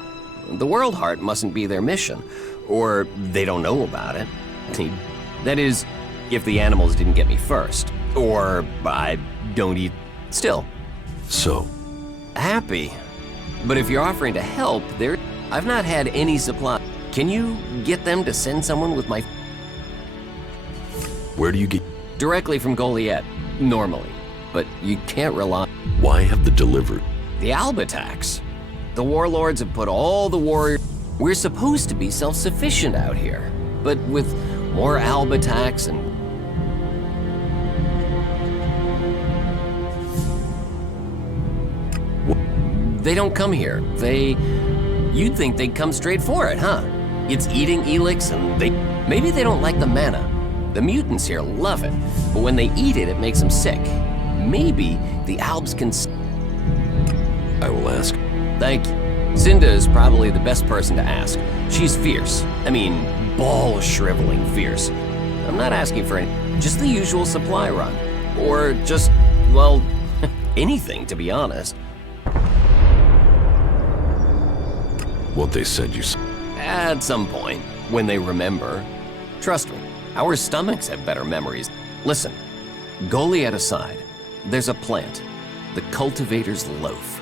The World Heart mustn't be their mission, or they don't know about it. That is, if the animals didn't get me first, or I don't eat. Still. So? Happy. But if you're offering to help, I've not had any supply. Can you get them to send someone with my... Where do you get... Directly from Goliath, normally. But you can't rely... Why have the delivered? The Alb attacks. The warlords have put all the warriors... We're supposed to be self-sufficient out here. But with more Alb attacks and... They don't come here. You'd think they'd come straight for it, huh? It's eating Elix and maybe they don't like the mana. The mutants here love it, but when they eat it, it makes them sick. Maybe the Albs can... I will ask. Thank you. Zinda is probably the best person to ask. She's fierce. I mean, ball-shriveling fierce. I'm not asking for any... Just the usual supply run. Or just, well, anything, to be honest. What they said you... At some point, when they remember. Trust me, our stomachs have better memories. Listen, Goliath aside, there's a plant, the cultivator's loaf.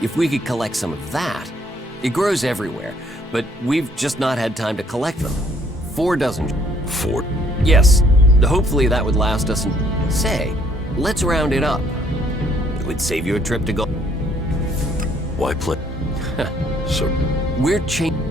If we could collect some of that, it grows everywhere, but we've just not had time to collect them. 4 dozen. 4? Yes, hopefully that would last us. Say, let's round it up. It would save you a trip to go. Why play? So... We're changing.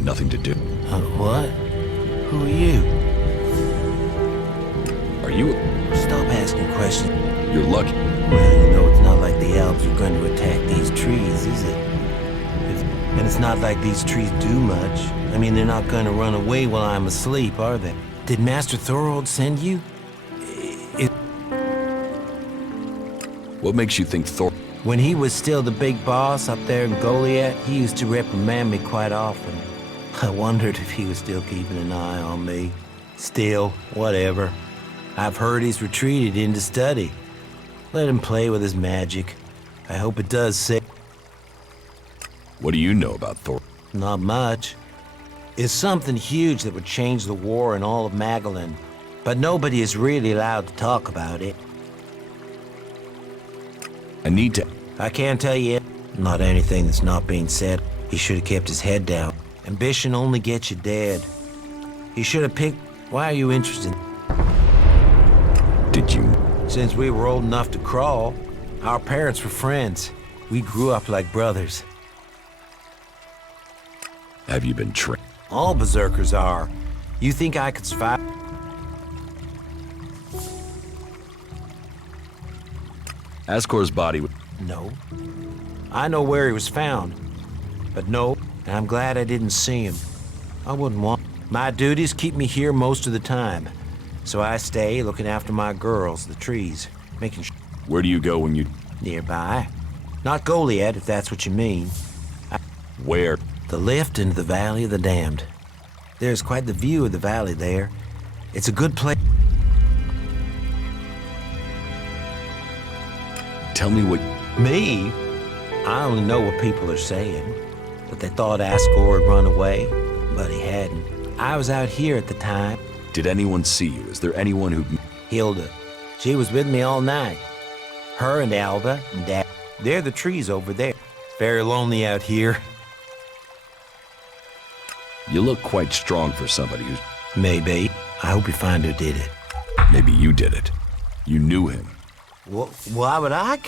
Nothing to do. What? Who are you? Are you? Stop asking questions. You're lucky. Well, you know, it's not like the Albs are going to attack these trees, is it? And it's not like these trees do much. I mean, they're not going to run away while I'm asleep, are they? Did Master Thorold send you? What makes you think Thor? When he was still the big boss up there in Goliath, he used to reprimand me quite often. I wondered if he was still keeping an eye on me. Still, whatever. I've heard he's retreated into study. Let him play with his magic. I hope it does say. What do you know about Thor? Not much. It's something huge that would change the war in all of Magellan, but nobody is really allowed to talk about it. I need to... I can't tell you not anything that's not being said. He should have kept his head down. Ambition only gets you dead. He should have picked... Why are you interested? Did you... Since we were old enough to crawl, our parents were friends. We grew up like brothers. Have you been trained? All berserkers are. You think I could survive? Ascor's body... No. I know where he was found. But no, and I'm glad I didn't see him. I wouldn't want... My duties keep me here most of the time. So I stay looking after my girls, the trees, making sure... Where do you go when you... Nearby. Not Goliath, if that's what you mean. Where? The lift into the Valley of the Damned. There's quite the view of the valley there. It's a good place. Tell me what... Me? I only know what people are saying. But they thought Ascor had run away, but he hadn't. I was out here at the time. Did anyone see you? Is there anyone who... Hilda. She was with me all night. Her and Alba and Dad. They're the trees over there. Very lonely out here. You look quite strong for somebody who's... Maybe. I hope you find who did it. Maybe you did it. You knew him. Well, why would I?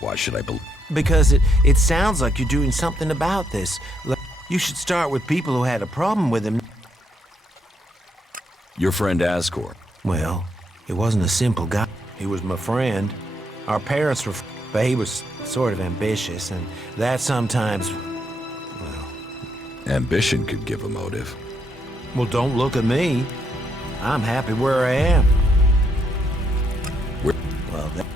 Why should I believe? Because it sounds like you're doing something about this. Like, you should start with people who had a problem with him. Your friend Ascor. Well, he wasn't a simple guy. He was my friend. Our parents were... But he was sort of ambitious, and that sometimes... Well... Ambition could give a motive. Well, don't look at me. I'm happy where I am. Well, that...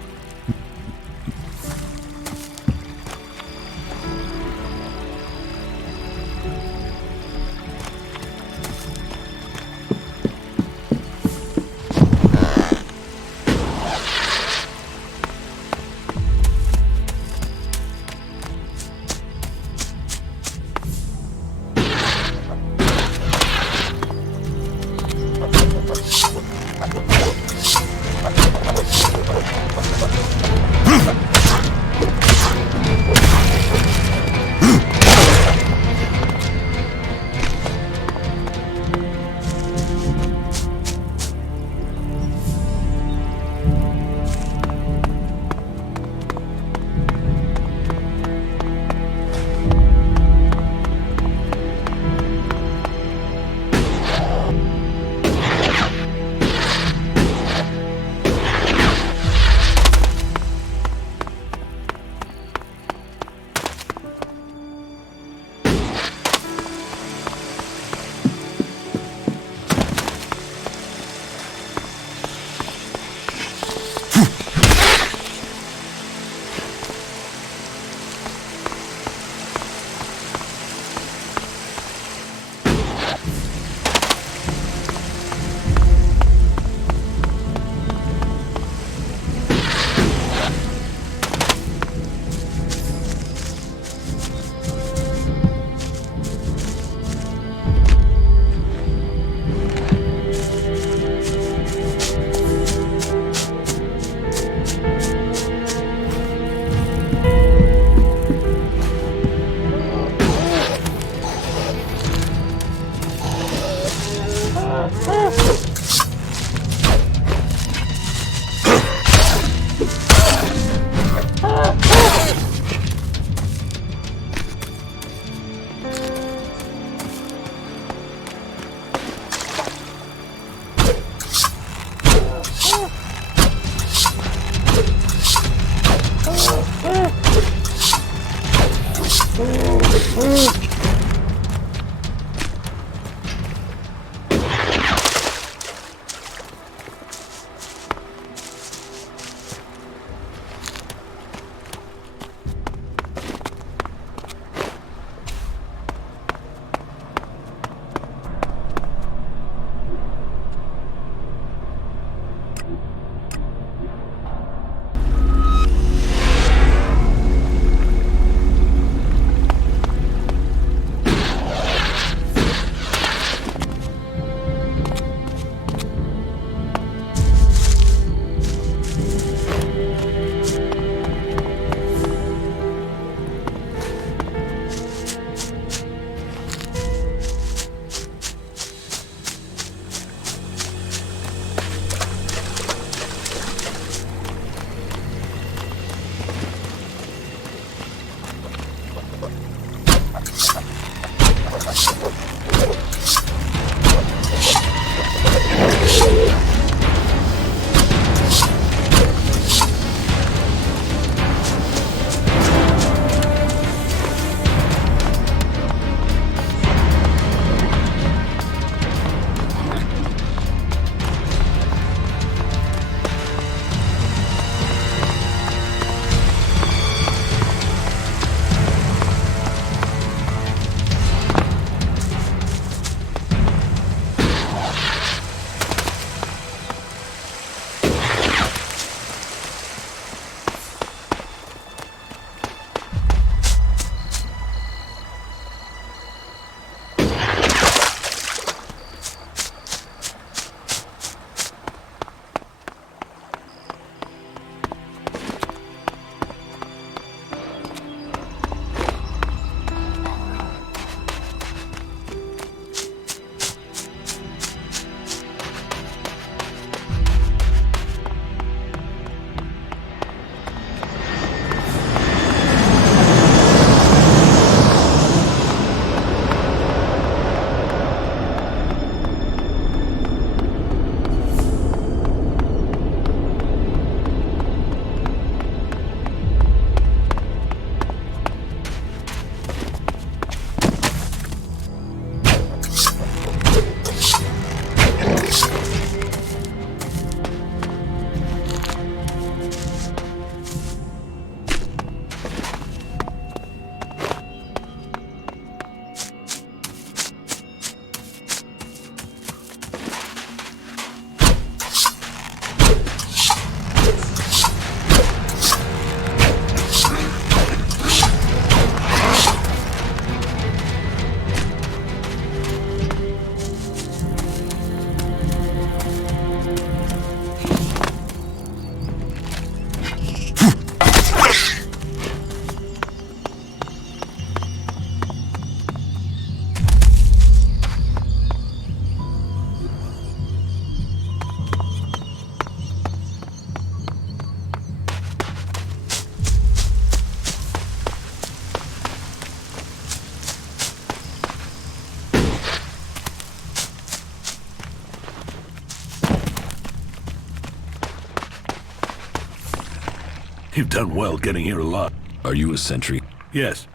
You've done well getting here alive. Are you a sentry? Yes.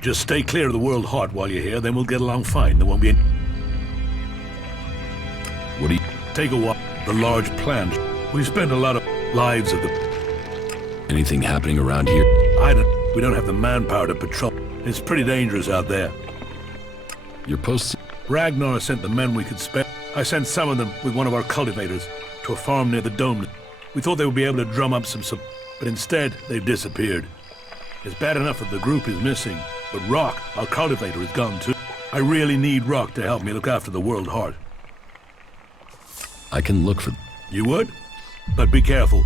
Just stay clear of the World Heart while you're here, then we'll get along fine. There won't be any... What do you... Take a walk. The large plan. We spend a lot of lives of the... Anything happening around here? We don't have the manpower to patrol. It's pretty dangerous out there. Your posts... Ragnar sent the men we could spare. I sent some of them with one of our cultivators to a farm near the dome. We thought they would be able to drum up some but instead, they've disappeared. It's bad enough that the group is missing, but Rock, our cultivator, is gone too. I really need Rock to help me look after the World Heart. I can look for... You would? But be careful.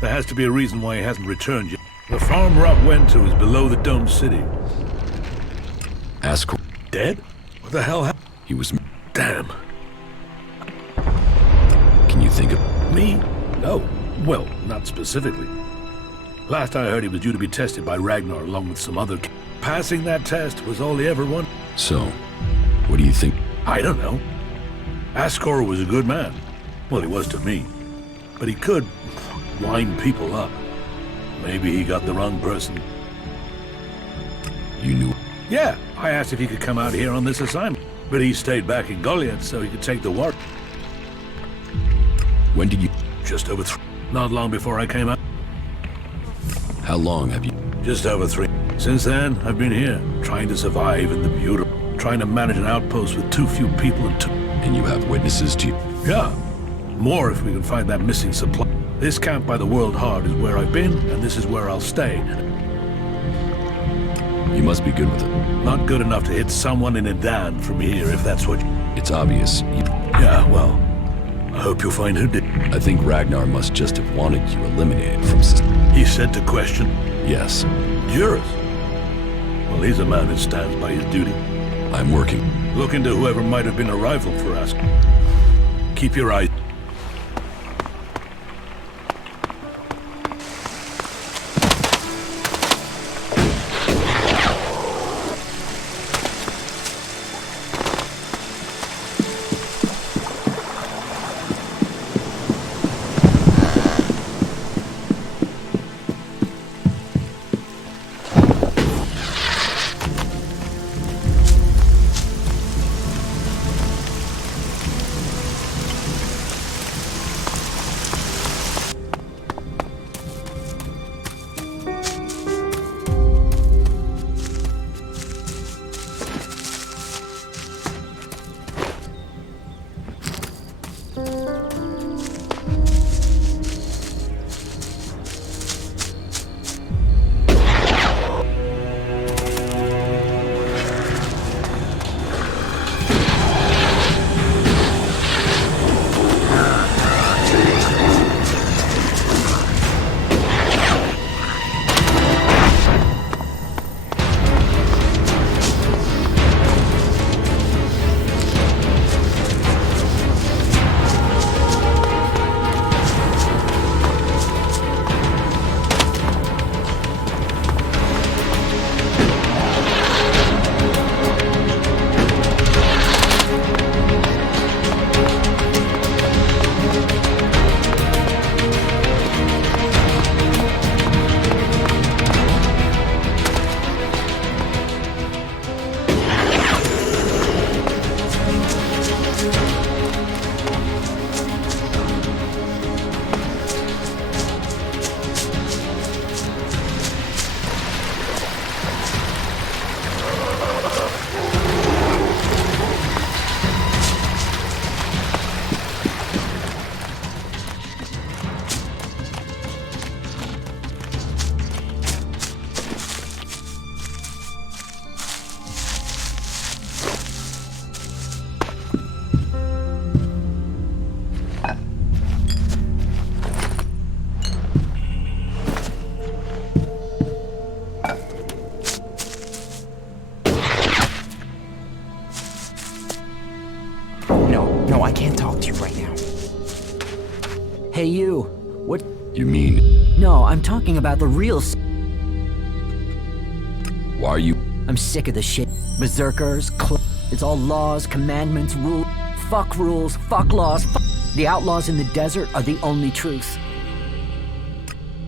There has to be a reason why he hasn't returned yet. The farm Rock went to is below the dome city. Ask... Dead? What the hell happened? He was... Damn. Can you think of... Me? No. Well, not specifically. Last I heard, he was due to be tested by Ragnar along with some other... Passing that test was all he ever wanted. So, what do you think? I don't know. Ascor was a good man. Well, he was to me. But he could wind people up. Maybe he got the wrong person. You knew? Yeah, I asked if he could come out here on this assignment. But he stayed back in Goliath so he could take the war. When did you... Just over 3. Not long before I came out. How long have you... Just over 3. Since then, I've been here, trying to survive in the beautiful. Trying to manage an outpost with too few people and too... And you have witnesses to... Yeah. More if we can find that missing supply. This camp by the World Heart is where I've been, and this is where I'll stay. You must be good with it. Not good enough to hit someone in Idan from here, if that's what... It's obvious. Yeah, well, I hope you'll find who did. I think Ragnar must just have wanted you eliminated from... He said to question? Yes. Duras? Well, he's a man who stands by his duty. I'm working. Look into whoever might have been a rival for us. Keep your eyes... No, I can't talk to you right now. Hey, you. What? You mean? No, I'm talking about the real Why are you? I'm sick of the shit. Berserkers, it's all laws, commandments, rules. Fuck rules, fuck laws, The outlaws in the desert are the only truth.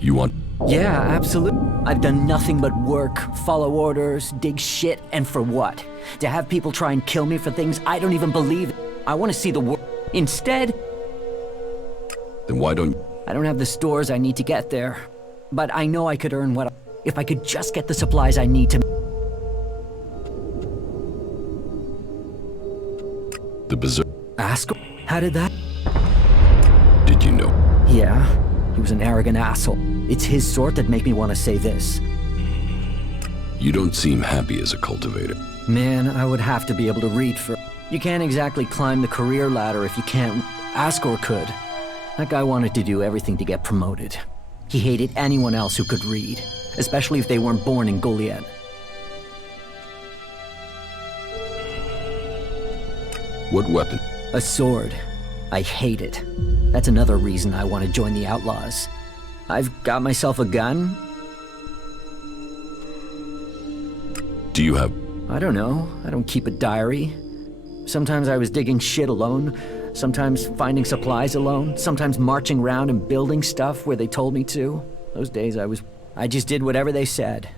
You want? Yeah, absolutely. I've done nothing but work, follow orders, dig shit, and for what? To have people try and kill me for things I don't even believe in. I want to see the world. Instead... Then why don't... I don't have the stores I need to get there. But I know I could earn what if I could just get the supplies I need to... The Berserk... Ask? How did that... Did you know? Yeah, he was an arrogant asshole. It's his sort that make me want to say this. You don't seem happy as a cultivator. Man, I would have to be able to read for... You can't exactly climb the career ladder if you can't... Ascor could. That guy wanted to do everything to get promoted. He hated anyone else who could read, especially if they weren't born in Goliath. What weapon? A sword. I hate it. That's another reason I want to join the outlaws. I've got myself a gun. Do you have... I don't know. I don't keep a diary. Sometimes I was digging shit alone. Sometimes finding supplies alone. Sometimes marching around and building stuff where they told me to. Those days I just did whatever they said.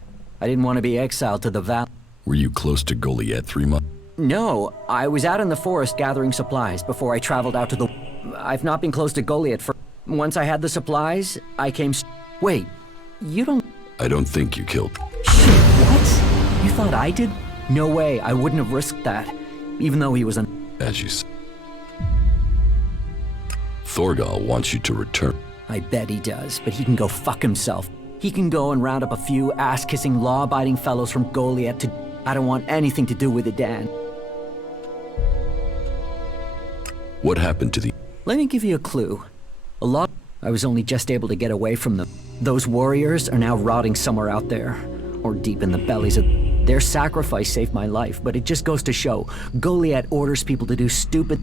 I didn't want to be exiled to the valley. Were you close to Goliath 3 months? No, I was out in the forest gathering supplies before I traveled out to the... I've not been close to Goliath for... Once I had the supplies, I came... Wait, you don't... I don't think you killed... Shit, what? You thought I did? No way, I wouldn't have risked that. Even though he was an... As you said. Thorgal wants you to return. I bet he does, but he can go fuck himself. He can go and round up a few ass-kissing, law-abiding fellows from Goliath to... I don't want anything to do with it, Dan. What happened to the... Let me give you a clue. A lot... I was only just able to get away from them. Those warriors are now rotting somewhere out there. Or deep in the bellies of... Their sacrifice saved my life, but it just goes to show. Goliath orders people to do stupid...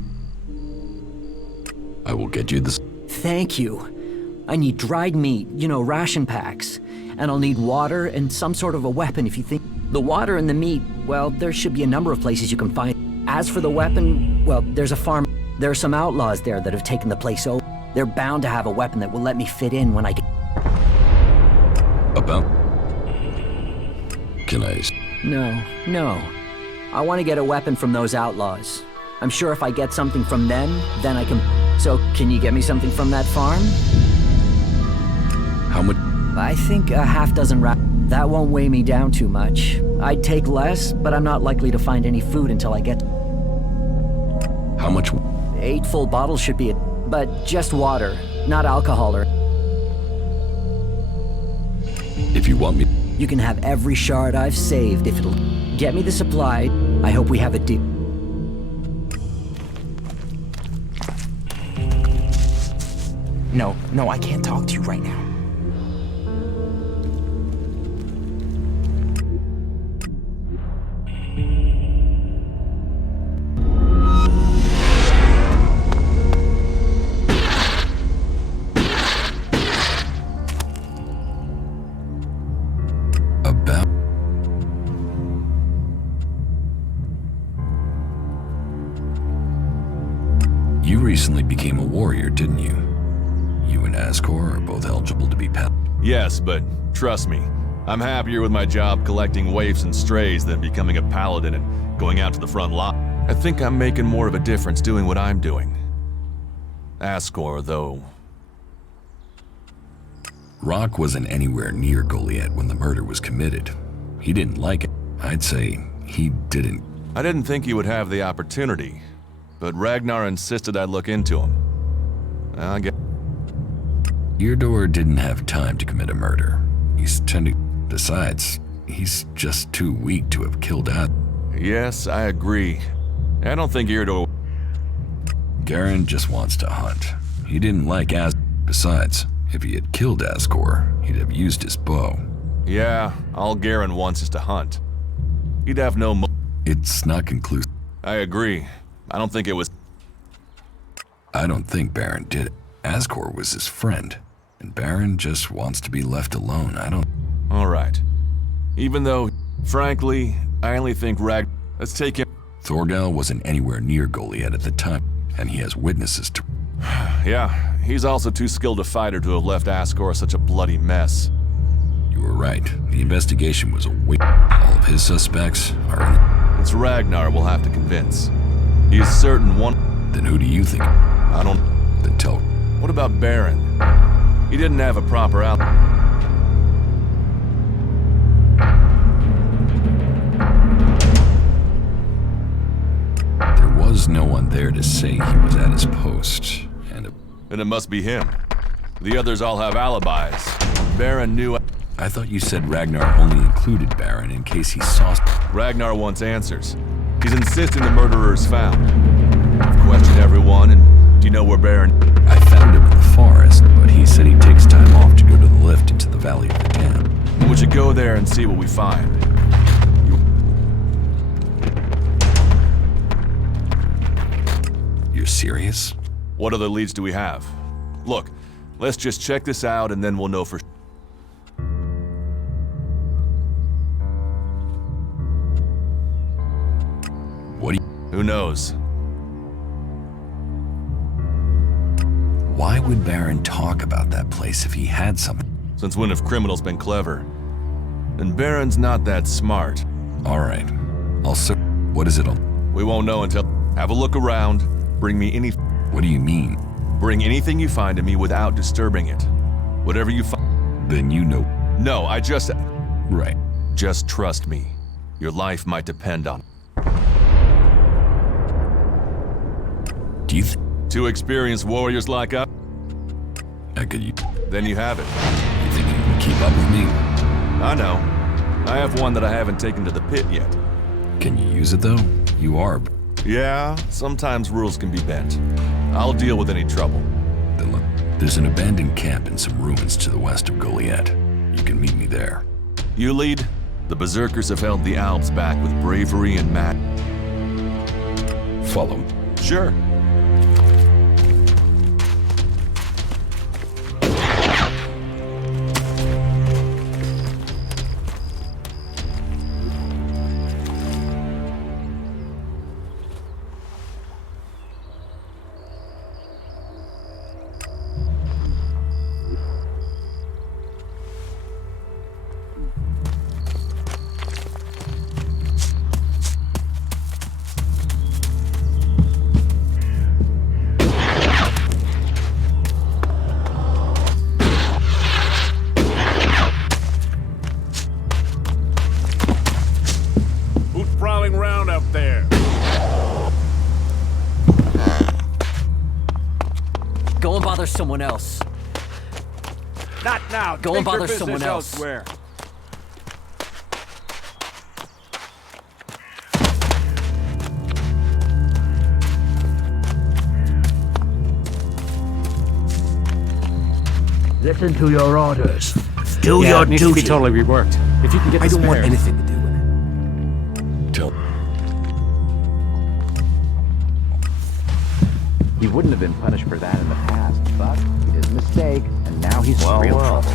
I will get you this... Thank you. I need dried meat, ration packs. And I'll need water and some sort of a weapon if you think... The water and the meat, well, there should be a number of places you can find. As for the weapon, well, there's a farm... There are some outlaws there that have taken the place over. They're bound to have a weapon that will let me fit in when I get... About... Can I... No. I want to get a weapon from those outlaws. I'm sure if I get something from them, then I can... So, can you get me something from that farm? How much? I think a half dozen That won't weigh me down too much. I'd take less, but I'm not likely to find any food until I get... How much? 8 full bottles should be it, but just water, not alcohol or... If you want me... You can have every shard I've saved if it'll... Get me the supply. I hope we have a deal. No, I can't talk to you right now. You recently became a warrior, didn't you? You and Ascor are both eligible to be pet. Yes, but trust me, I'm happier with my job collecting waifs and strays than becoming a paladin and going out to the front line. I think I'm making more of a difference doing what I'm doing. Ascor, though... Rock wasn't anywhere near Goliath when the murder was committed. He didn't like it. I'd say he didn't. I didn't think he would have the opportunity, but Ragnar insisted I look into him. I guess... Eardor didn't have time to commit a murder. He's tending... Besides, he's just too weak to have killed Ad. Yes, I agree. I don't think Eardor... Garen just wants to hunt. He didn't like As... Besides, if he had killed Ascor, he'd have used his bow. Yeah, all Garen wants is to hunt. He'd have no mo... It's not conclusive. I agree. I don't think it was... I don't think Baron did it. Ascor was his friend, and Baron just wants to be left alone. I don't... All right. Even though, frankly, I only think Let's take him... Thorgal wasn't anywhere near Goliath at the time, and he has witnesses to... Yeah, he's also too skilled a fighter to have left Ascor such a bloody mess. You were right. The investigation was a waste. All of his suspects are... It's Ragnar we'll have to convince. He is certain one... Then who do you think? I don't... Then tell... What about Baron? He didn't have a proper out... There was no one there to say he was at his post, and it must be him. The others all have alibis. Baron knew... I thought you said Ragnar only included Baron in case he saw... Ragnar wants answers. He's insisting the murderer is found. I've questioned everyone, and do you know where Baron... I found him in the forest, but he said he takes time off to go to the lift into the valley of the dam. We should go there and see what we find. You're serious? What other leads do we have? Look, let's just check this out and then we'll know for... What do you... Who knows? Why would Baron talk about that place if he had something? Since when have criminals been clever? And Baron's not that smart. Alright. Also, what is it all? We won't know until... Have a look around. Bring me any... What do you mean? Bring anything you find to me without disturbing it. Whatever you find... Then you know... No, I just... Right. Just trust me. Your life might depend on it. Do you Two experienced warriors like us? I could you... Then you have it. You think you can keep up with me? I know. I have one that I haven't taken to the pit yet. Can you use it, though? You are... Yeah, sometimes rules can be bent. I'll deal with any trouble. Then look, there's an abandoned camp in some ruins to the west of Goliath. You can meet me there. You lead? The Berserkers have held the Albs back with bravery and Follow. Sure. Someone else. Not now. Go and bother someone else. Elsewhere. Listen to your orders. Do your it needs duty. to be totally reworked. If you can get I the don't want spare. anything to do with it. Tell. He wouldn't have been punished for that in the past, but he did a mistake, and now he's in real trouble.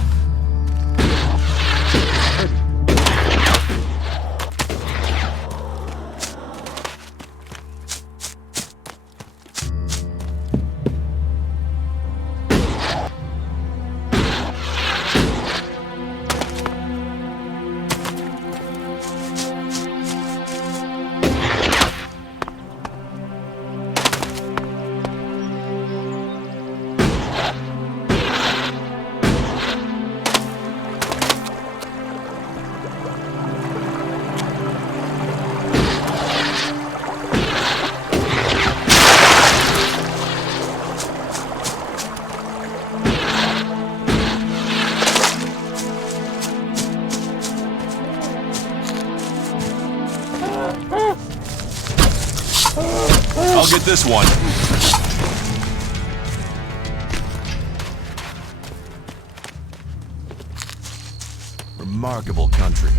I'll get this one. Remarkable country.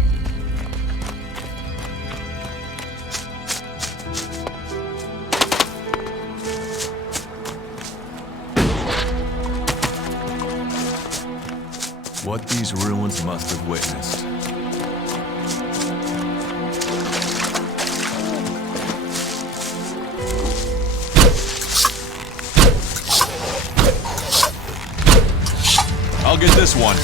What these ruins must have witnessed. I'll get this one.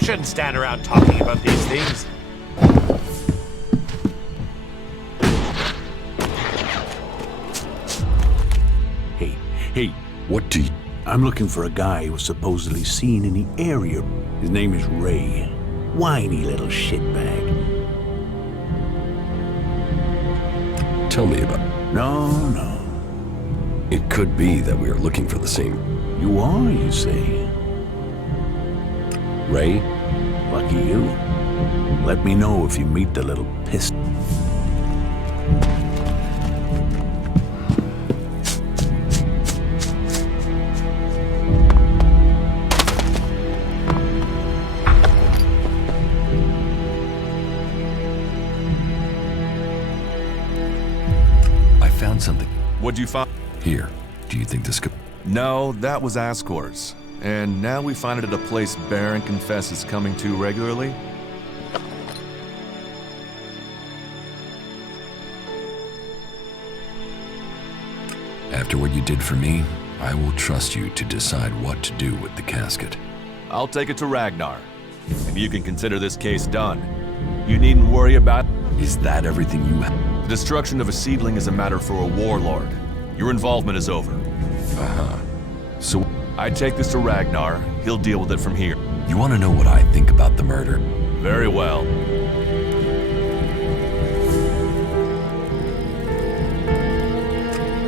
Shouldn't stand around talking about these things. Hey, what do you... I'm looking for a guy who was supposedly seen in the area. His name is Ray. Whiny little shitbag. Tell me about... No. It could be that we are looking for the same... You are, you say? Ray? Lucky you. Let me know if you meet the little piss. I found something. What'd you find? Here. Do you think this could... No, that was Ascor's. And now we find it at a place Baron confesses coming to regularly? After what you did for me, I will trust you to decide what to do with the casket. I'll take it to Ragnar, and you can consider this case done. You needn't worry about... Is that everything you have? The destruction of a seedling is a matter for a warlord. Your involvement is over. Uh-huh. So... I take this to Ragnar. He'll deal with it from here. You want to know what I think about the murder? Very well.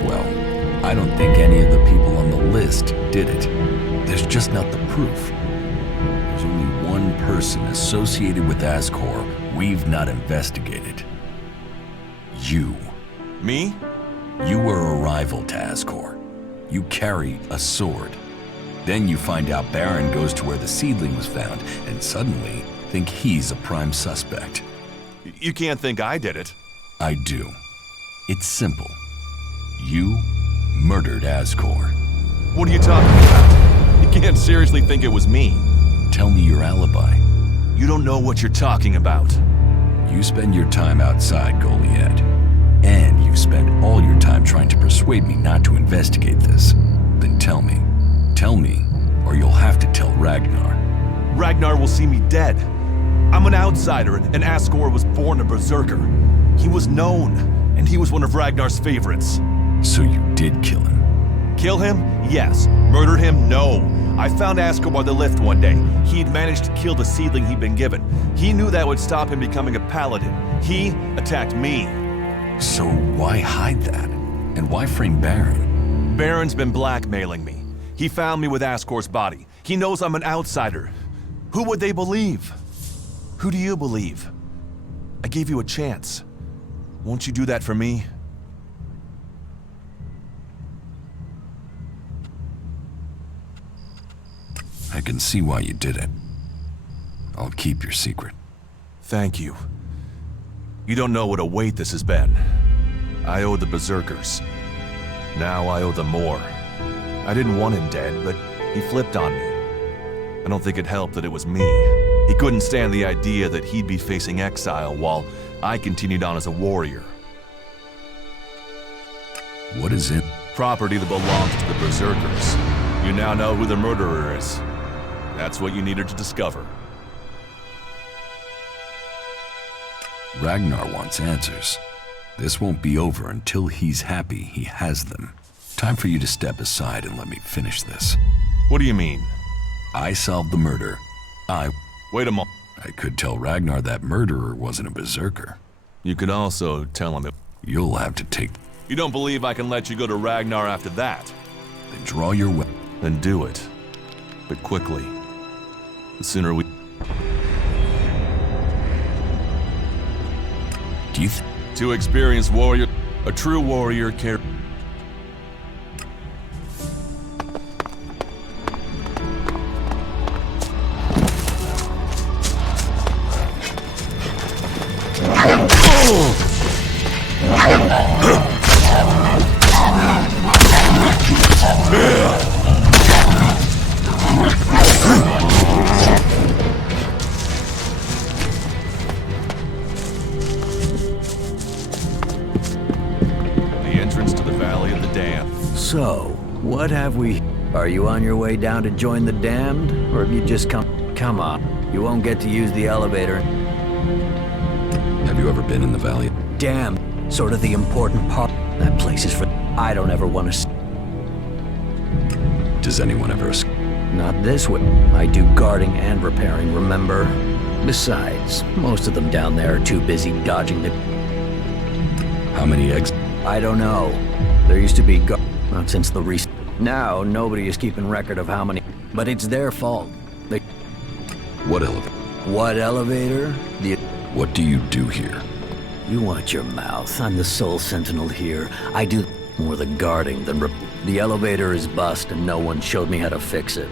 Well, I don't think any of the people on the list did it. There's just not the proof. There's only one person associated with Ascor we've not investigated. You. Me? You were a rival to Ascor. You carry a sword. Then you find out Baron goes to where the seedling was found, and suddenly think he's a prime suspect. You can't think I did it. I do. It's simple. You murdered Ascor. What are you talking about? You can't seriously think it was me. Tell me your alibi. You don't know what you're talking about. You spend your time outside Goliath, and you spend all your time trying to persuade me not to investigate this. Then tell me. Tell me, or you'll have to tell Ragnar. Ragnar will see me dead. I'm an outsider, and Ascor was born a berserker. He was known, and he was one of Ragnar's favorites. So you did kill him? Kill him? Yes. Murder him? No. I found Ascor by the lift one day. He'd managed to kill the seedling he'd been given. He knew that would stop him becoming a paladin. He attacked me. So why hide that? And why frame Baron? Baron's been blackmailing me. He found me with Ascor's body. He knows I'm an outsider. Who would they believe? Who do you believe? I gave you a chance. Won't you do that for me? I can see why you did it. I'll keep your secret. Thank you. You don't know what a weight this has been. I owe the berserkers. Now I owe them more. I didn't want him dead, but he flipped on me. I don't think it helped that it was me. He couldn't stand the idea that he'd be facing exile while I continued on as a warrior. What is it? Property that belongs to the berserkers. You now know who the murderer is. That's what you needed to discover. Ragnar wants answers. This won't be over until he's happy he has them. Time for you to step aside and let me finish this. What do you mean? I solved the murder. Wait a moment. I could tell Ragnar that murderer wasn't a berserker. You could also tell him it... You'll have to take... You don't believe I can let you go to Ragnar after that? Then draw your weapon. Then do it. But quickly. The sooner we... Do you Two experienced warrior... A true warrior care... So, what have we... Are you on your way down to join the damned? Or have you just come... Come on. You won't get to use the elevator. Have you ever been in the valley? Damn. Sort of the important part. That place is for... I don't ever want to... Does anyone ever... Not this way. I do guarding and repairing, remember? Besides, most of them down there are too busy dodging the... How many eggs? I don't know. There used to be not since the recent... Now, nobody is keeping record of how many... But it's their fault. They... What elevator? What elevator? What do you do here? You watch your mouth. I'm the sole sentinel here. I do more the guarding than... The elevator is bust and no one showed me how to fix it.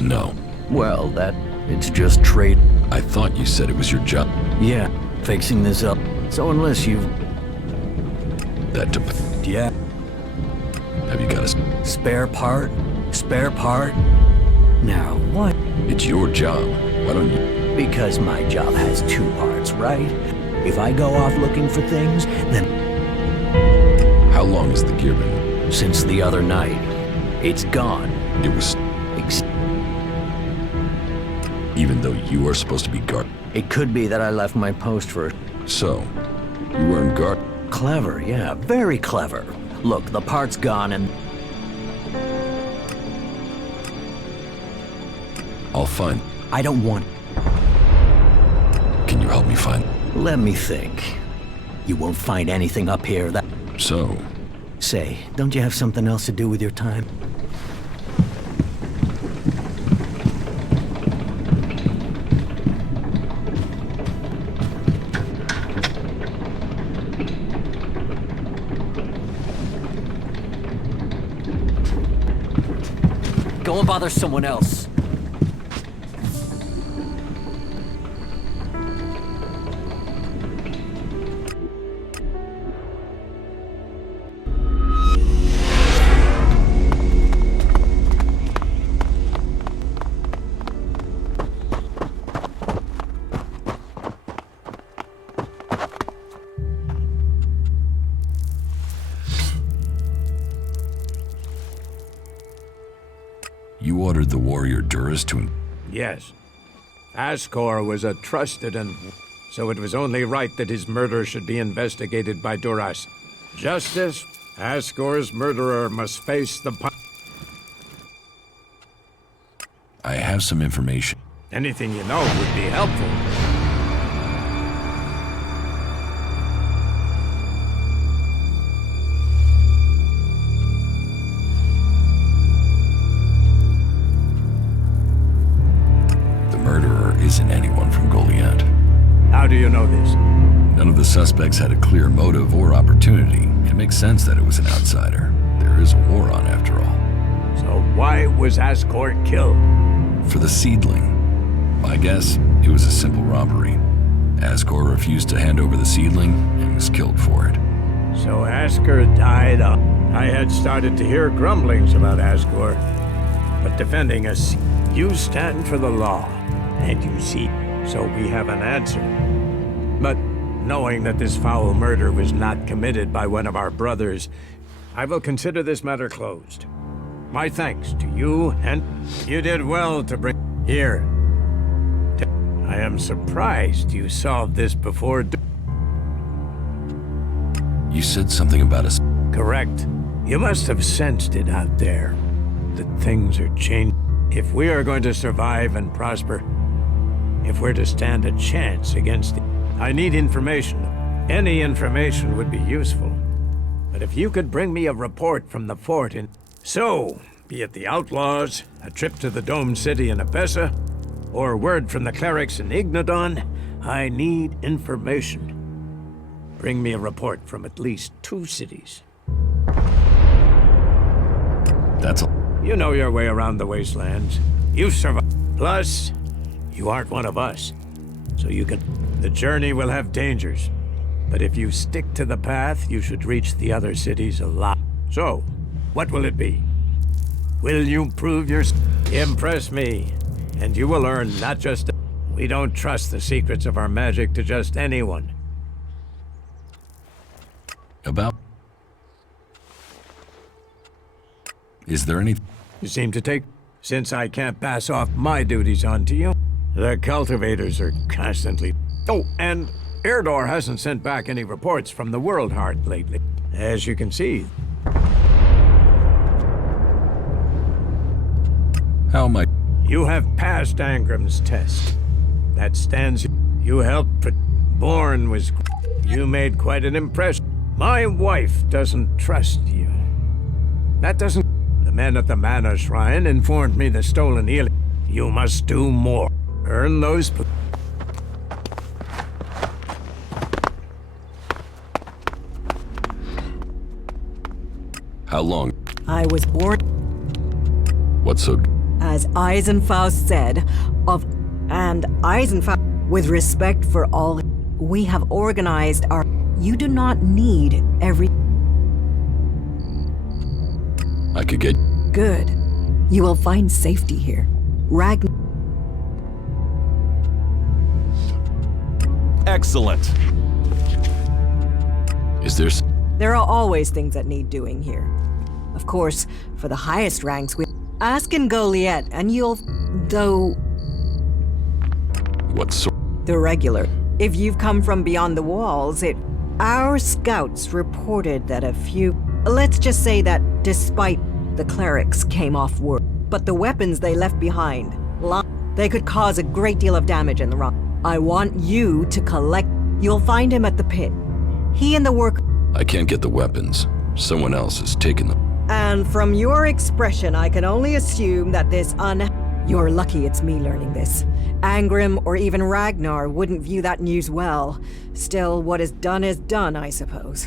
No. Well, it's just trade... I thought you said it was your job. Yeah, fixing this up. So unless you've... That Yeah. Have you got a... Spare part? Spare part? Now, what? It's your job. Why don't you... Because my job has two parts, right? If I go off looking for things, then... How long has the gear been? Since the other night. It's gone. It was... Even though you are supposed to be guard... It could be that I left my post for... So, you weren't guard... Clever, yeah, very clever. Look, the part's gone and... I'll find... I don't want... Can you help me find... Let me think. You won't find anything up here that... So... Say, don't you have something else to do with your time? Go and bother someone else. You ordered the warrior Duras to... Yes. Ascor was a trusted and... So it was only right that his murder should be investigated by Duras. Justice, Ascor's murderer must face the... I have some information. Anything you know would be helpful. Isn't anyone from Goliath. How do you know this? None of the suspects had a clear motive or opportunity. It makes sense that it was an outsider. There is a war on, after all. So why was Ascor killed? For the seedling. My guess, it was a simple robbery. Ascor refused to hand over the seedling and was killed for it. So Ascor died up. I had started to hear grumblings about Ascor. But defending us, you stand for the law. And you see, so we have an answer. But knowing that this foul murder was not committed by one of our brothers, I will consider this matter closed. My thanks to you, and you did well to bring... Here. I am surprised you solved this before... You said something about us... Correct. You must have sensed it out there. That things are changing. If we are going to survive and prosper... if we're to stand a chance against it. I need information. Any information would be useful. But if you could bring me a report from the fort in... So, be it the outlaws, a trip to the domed city in Abessa, or word from the clerics in Ignodon, I need information. Bring me a report from at least 2 cities. That's all. You know your way around the wastelands. You've survived. Plus, you aren't one of us. So you can... The journey will have dangers. But if you stick to the path, you should reach the other cities alive. So, what will it be? Will you prove your... Impress me, and you will learn not just... We don't trust the secrets of our magic to just anyone. About... Is there any... You seem to take... Since I can't pass off my duties onto you, the cultivators are constantly... Oh, and Erdor hasn't sent back any reports from the World Heart lately. As you can see. How am I... You have passed Angram's test. That stands... You helped... Born was... You made quite an impression. My wife doesn't trust you. That doesn't... The men at the Mana Shrine informed me the stolen Elix. You must do more. Earn those... How long? I was born... What's so... As Eisenfaust said, and Eisenfaust, with respect for all, we have organized our... You do not need every... I could get... Good. You will find safety here. Ragnar... Excellent. Is there... There are always things that need doing here. Of course, for the highest ranks, we... Ask in Goliath, and you'll... Though... What sort... The regular. If you've come from beyond the walls, Our scouts reported that a few... Let's just say that despite the clerics came off work, but the weapons they left behind, they could cause a great deal of damage in the run. I want you to collect... You'll find him at the pit. He and the work... I can't get the weapons. Someone else has taken them. And from your expression, I can only assume that You're lucky it's me learning this. Angram or even Ragnar wouldn't view that news well. Still, what is done, I suppose.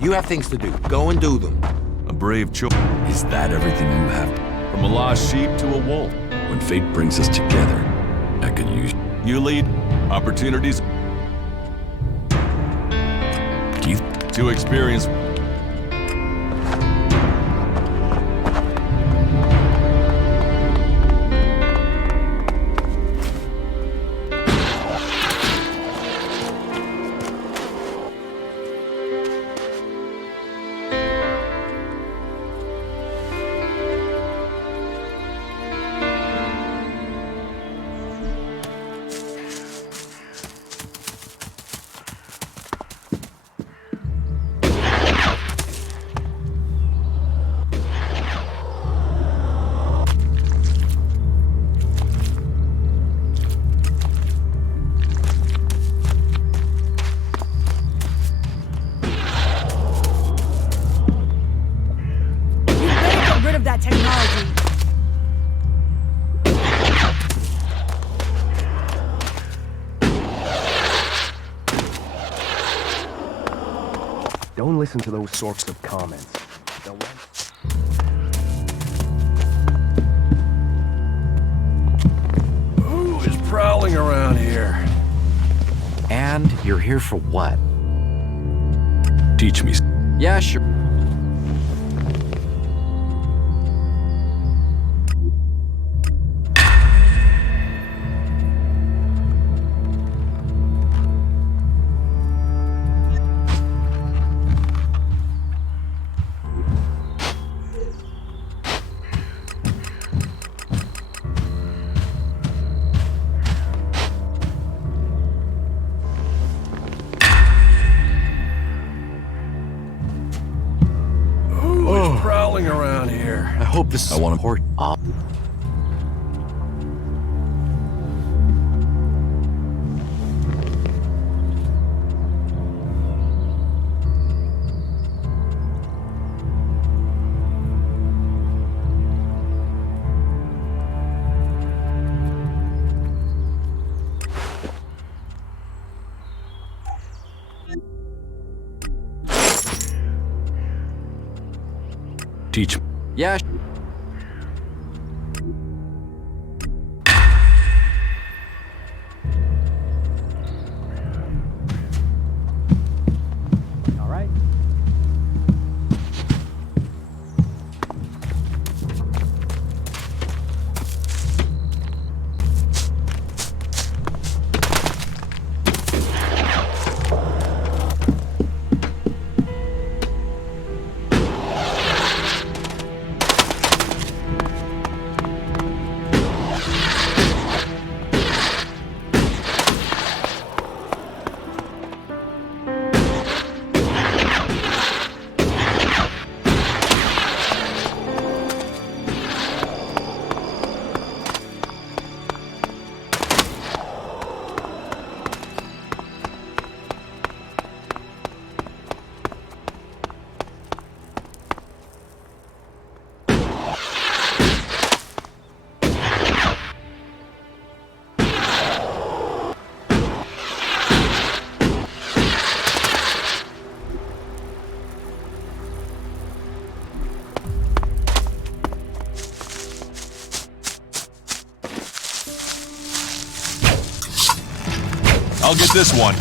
You have things to do. Go and do them. A brave choice. Is that everything you have? From a lost sheep to a wolf. When fate brings us together, I could use... You lead. Opportunities. To experience. Don't listen to those sorts of comments. Who is prowling around here? And you're here for what? Teach me. Yeah, sure. I want to port. Teach. Yeah. All right. I'll get this one.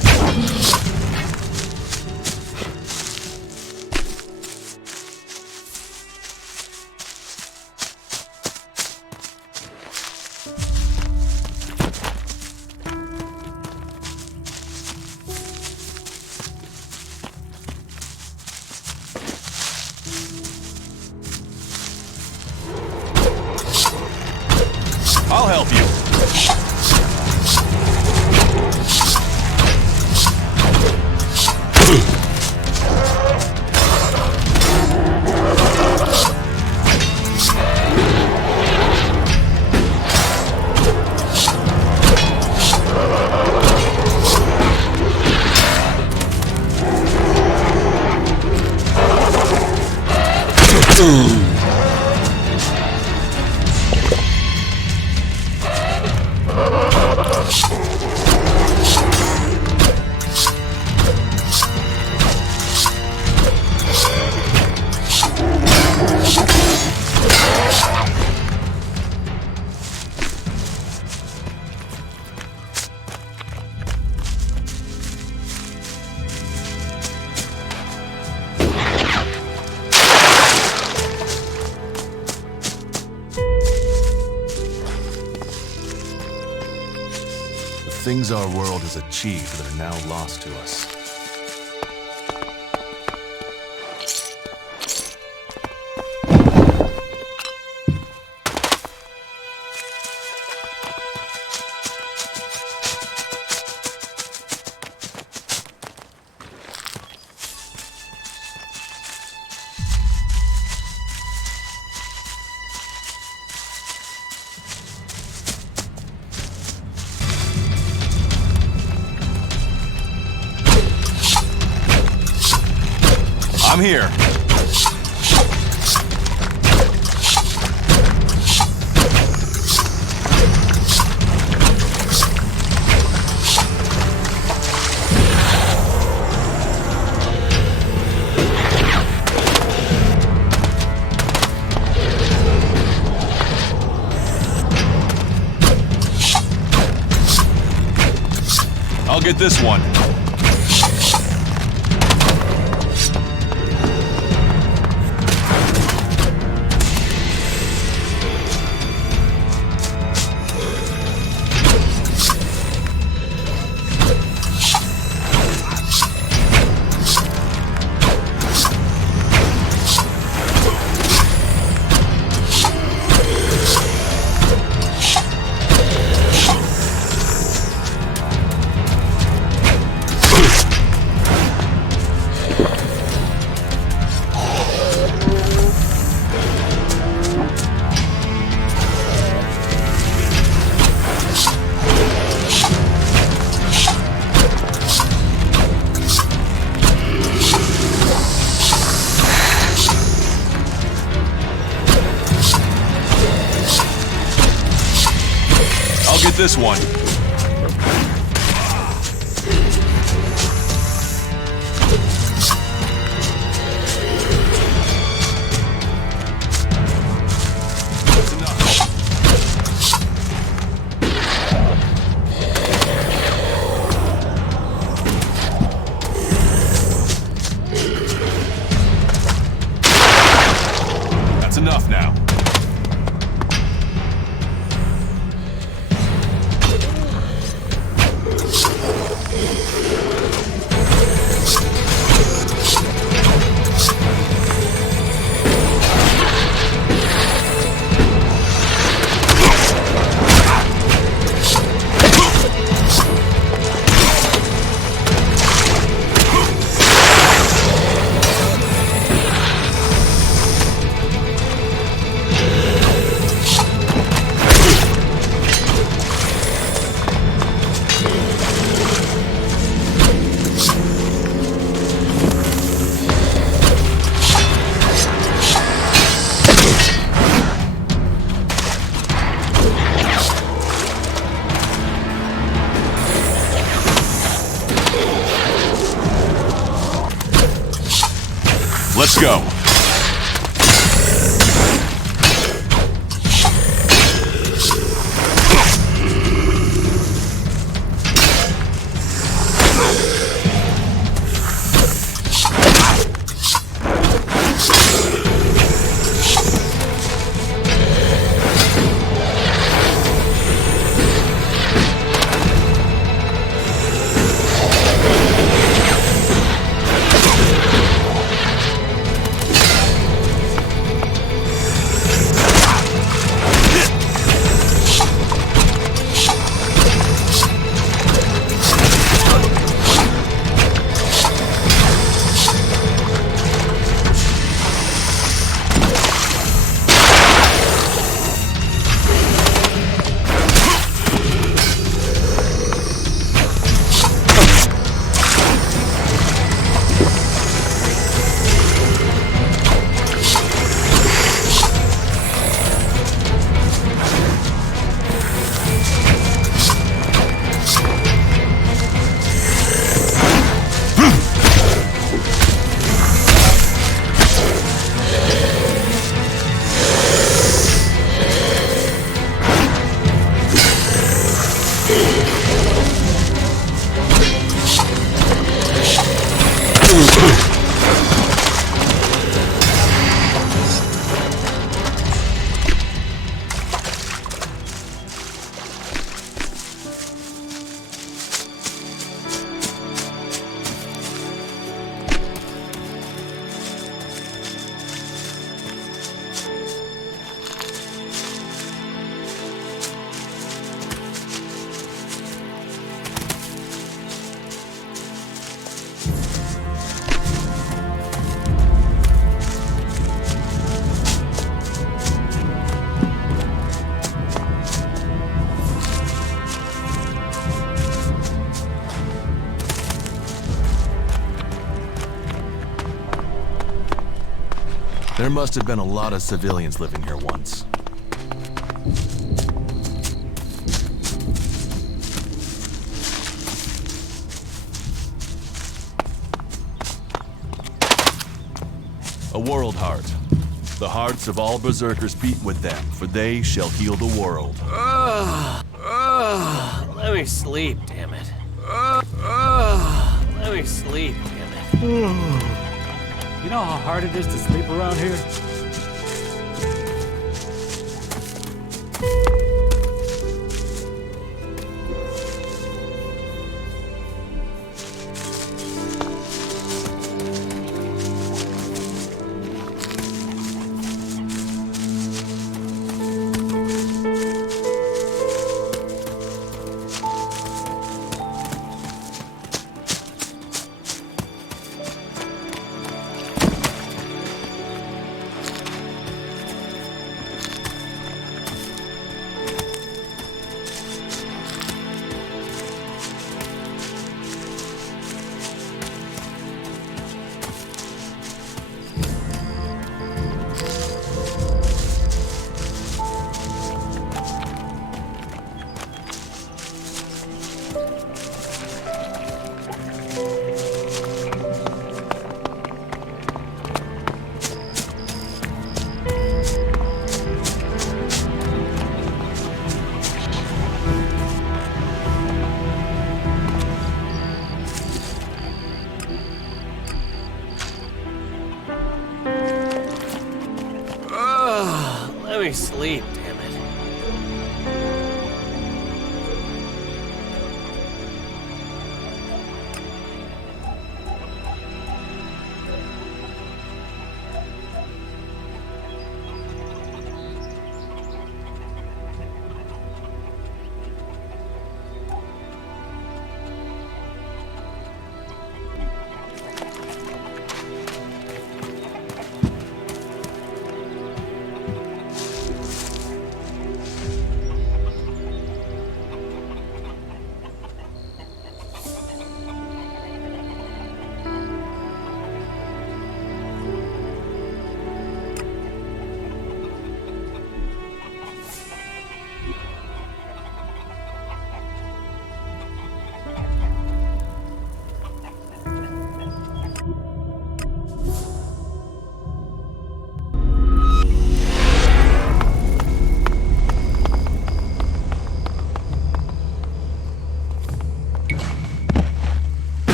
I'll help you. Things our world has achieved that are now lost to us. I'm here. I'll get this one. with this one. That's enough now. Let's go. There must have been a lot of civilians living here once. A world heart. The hearts of all berserkers beat with them, for they shall heal the world. Let me sleep, damn it. Let me sleep, damn it. You know how hard it is to sleep around here? Let me sleep, damn it.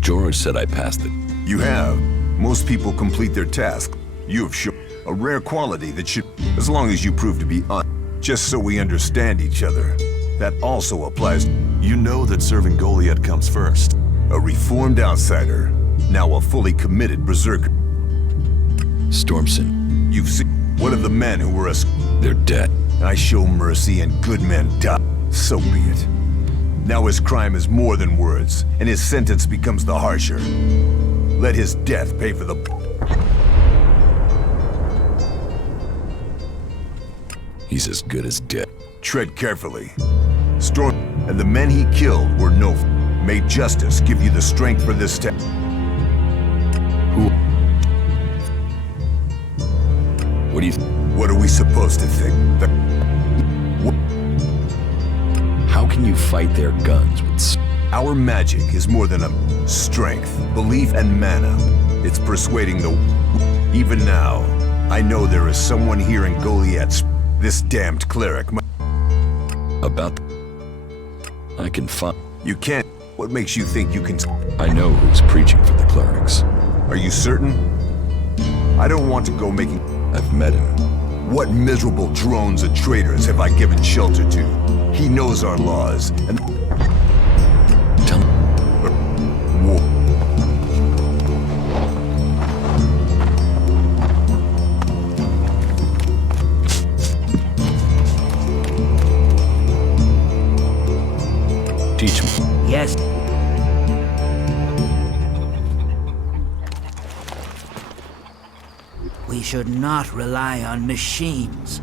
George said I passed it. You have. Most people complete their task. You have shown a rare quality that should, as long as you prove to be just so we understand each other. That also applies. You know that serving Goliath comes first. A reformed outsider, now a fully committed berserker. Stormson. You've seen one of the men who were They're dead. I show mercy and good men die. So be it. Now his crime is more than words, and his sentence becomes the harsher. Let his death pay for the... He's as good as dead. Tread carefully. Storm and the men he killed were no... May justice give you the strength for this task. Who? What do you... What are we supposed to think? How can you fight their guns with... Our magic is more than a strength, belief, and mana. It's persuading the... Even now, I know there is someone here in Goliath's... This damned cleric... About... I can find... You can't... What makes you think you can... I know who's preaching for the clerics. Are you certain? I don't want to go making... I've met him. What miserable drones and traitors have I given shelter to? He knows our laws, and... Tell me... War. Teach me. Yes. We should not rely on machines.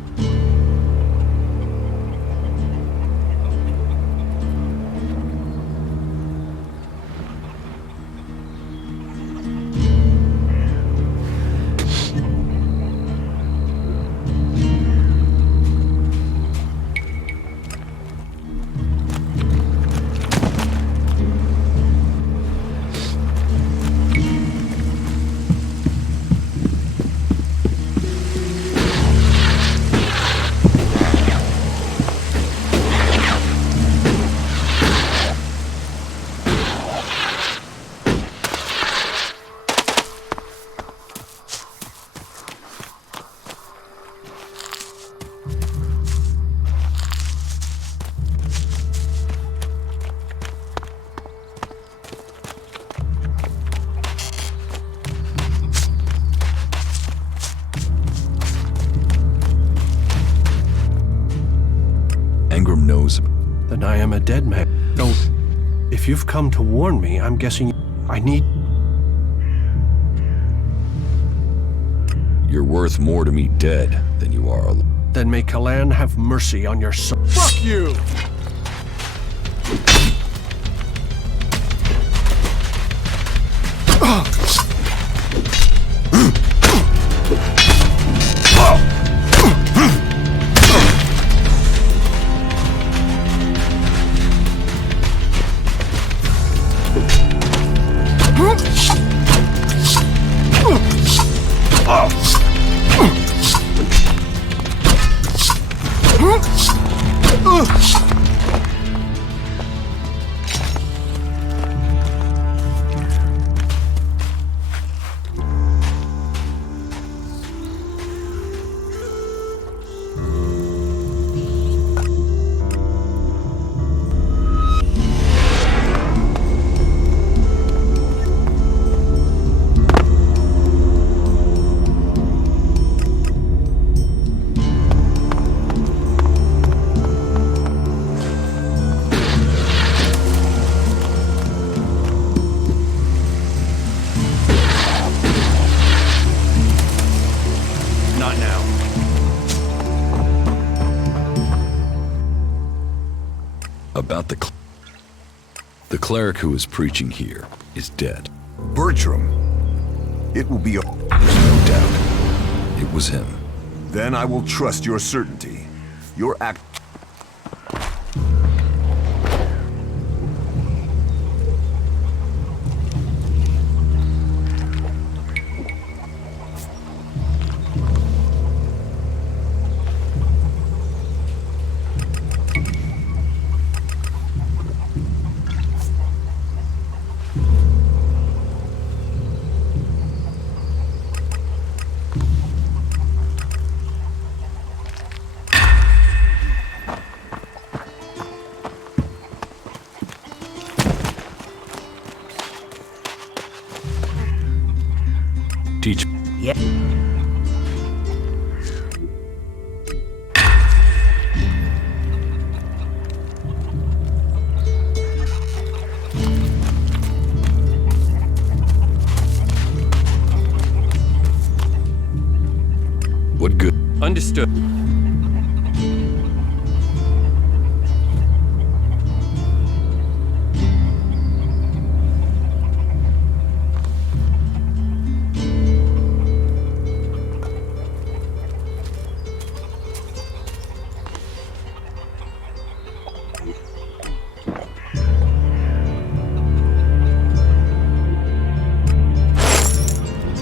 Then I am a dead man. No, if you've come to warn me, I'm guessing I need... You're worth more to me dead than you are alive. Then may Kalan have mercy on your soul. Fuck you! About the cleric who was preaching here is dead. Bertram. It will be a... There's no doubt. It was him. Then I will trust your certainty. Your act... Teach. Yeah. What good? Understood.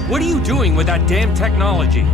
What are you doing with that damn technology?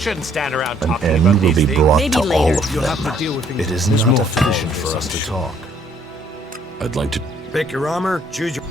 shouldn't stand around An talking end about will these be things. brought Maybe to later. all of You'll them. have to deal with things. It is There's not more efficient for for us to talk. I'd like to... Pick your armor, choose your...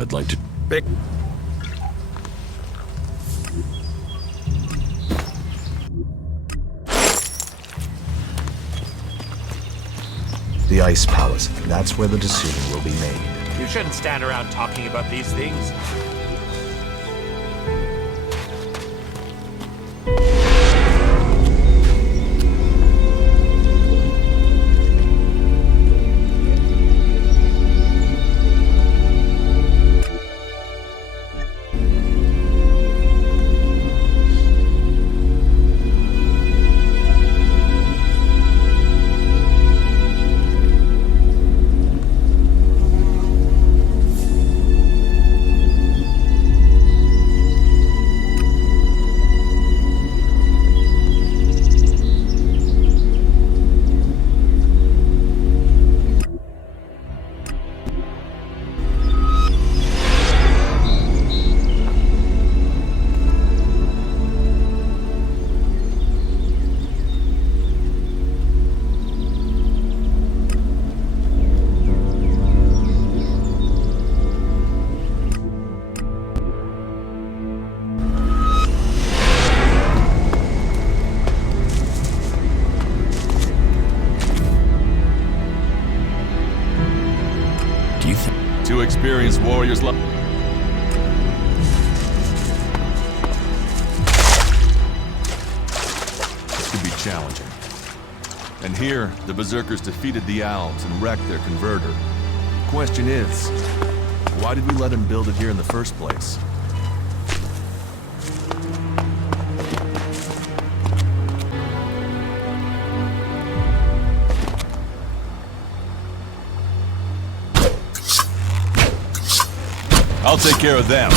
I'd like to... Big. The Ice Palace. That's where the decision will be made. You shouldn't stand around talking about these things. Two experienced warriors This could be challenging. And here, the Berserkers defeated the Albs and wrecked their converter. The question is, why did we let him build it here in the first place? I'll take care of them.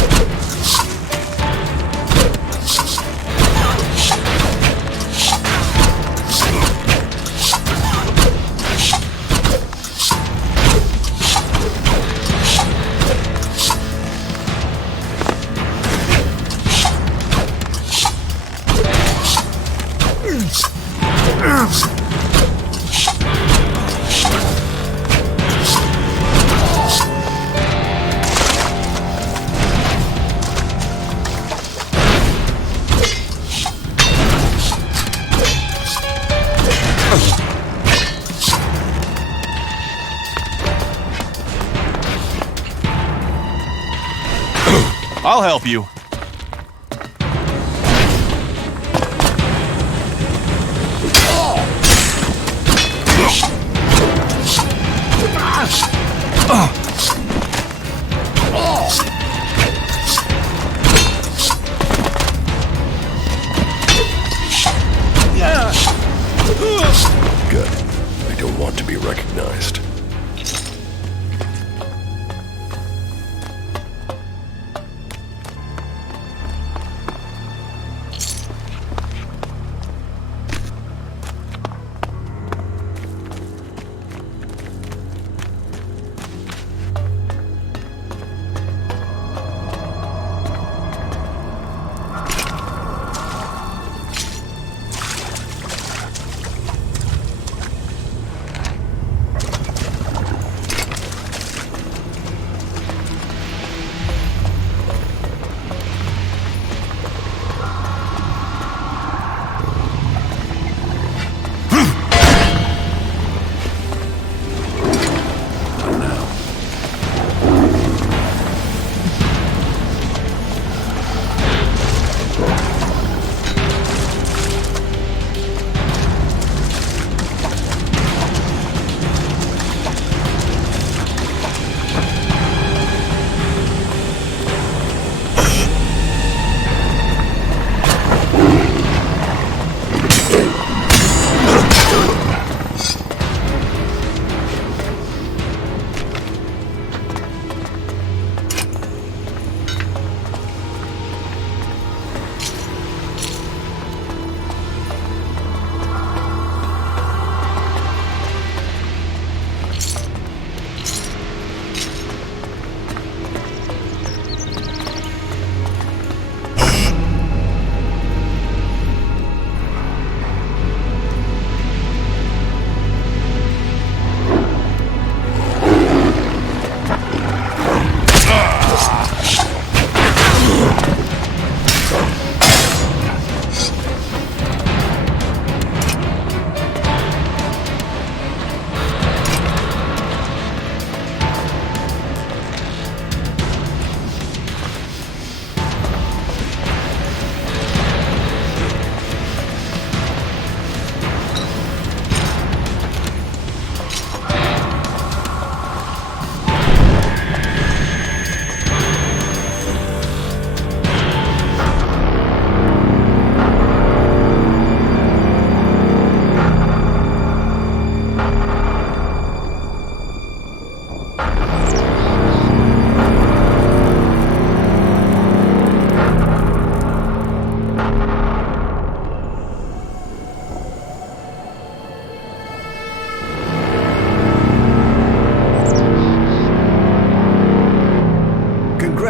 I'll help you. Good. I don't want to be recognized.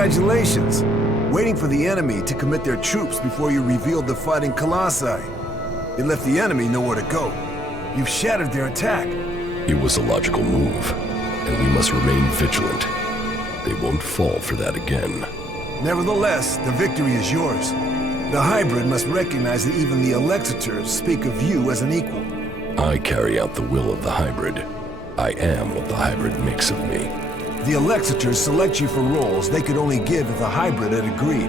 Congratulations! Waiting for the enemy to commit their troops before you revealed the fighting colossi. It left the enemy nowhere to go. You've shattered their attack. It was a logical move, and we must remain vigilant. They won't fall for that again. Nevertheless, the victory is yours. The hybrid must recognize that even the Elexitors speak of you as an equal. I carry out the will of the hybrid. I am what the hybrid makes of me. The Elexitors select you for roles they could only give if the hybrid had agreed.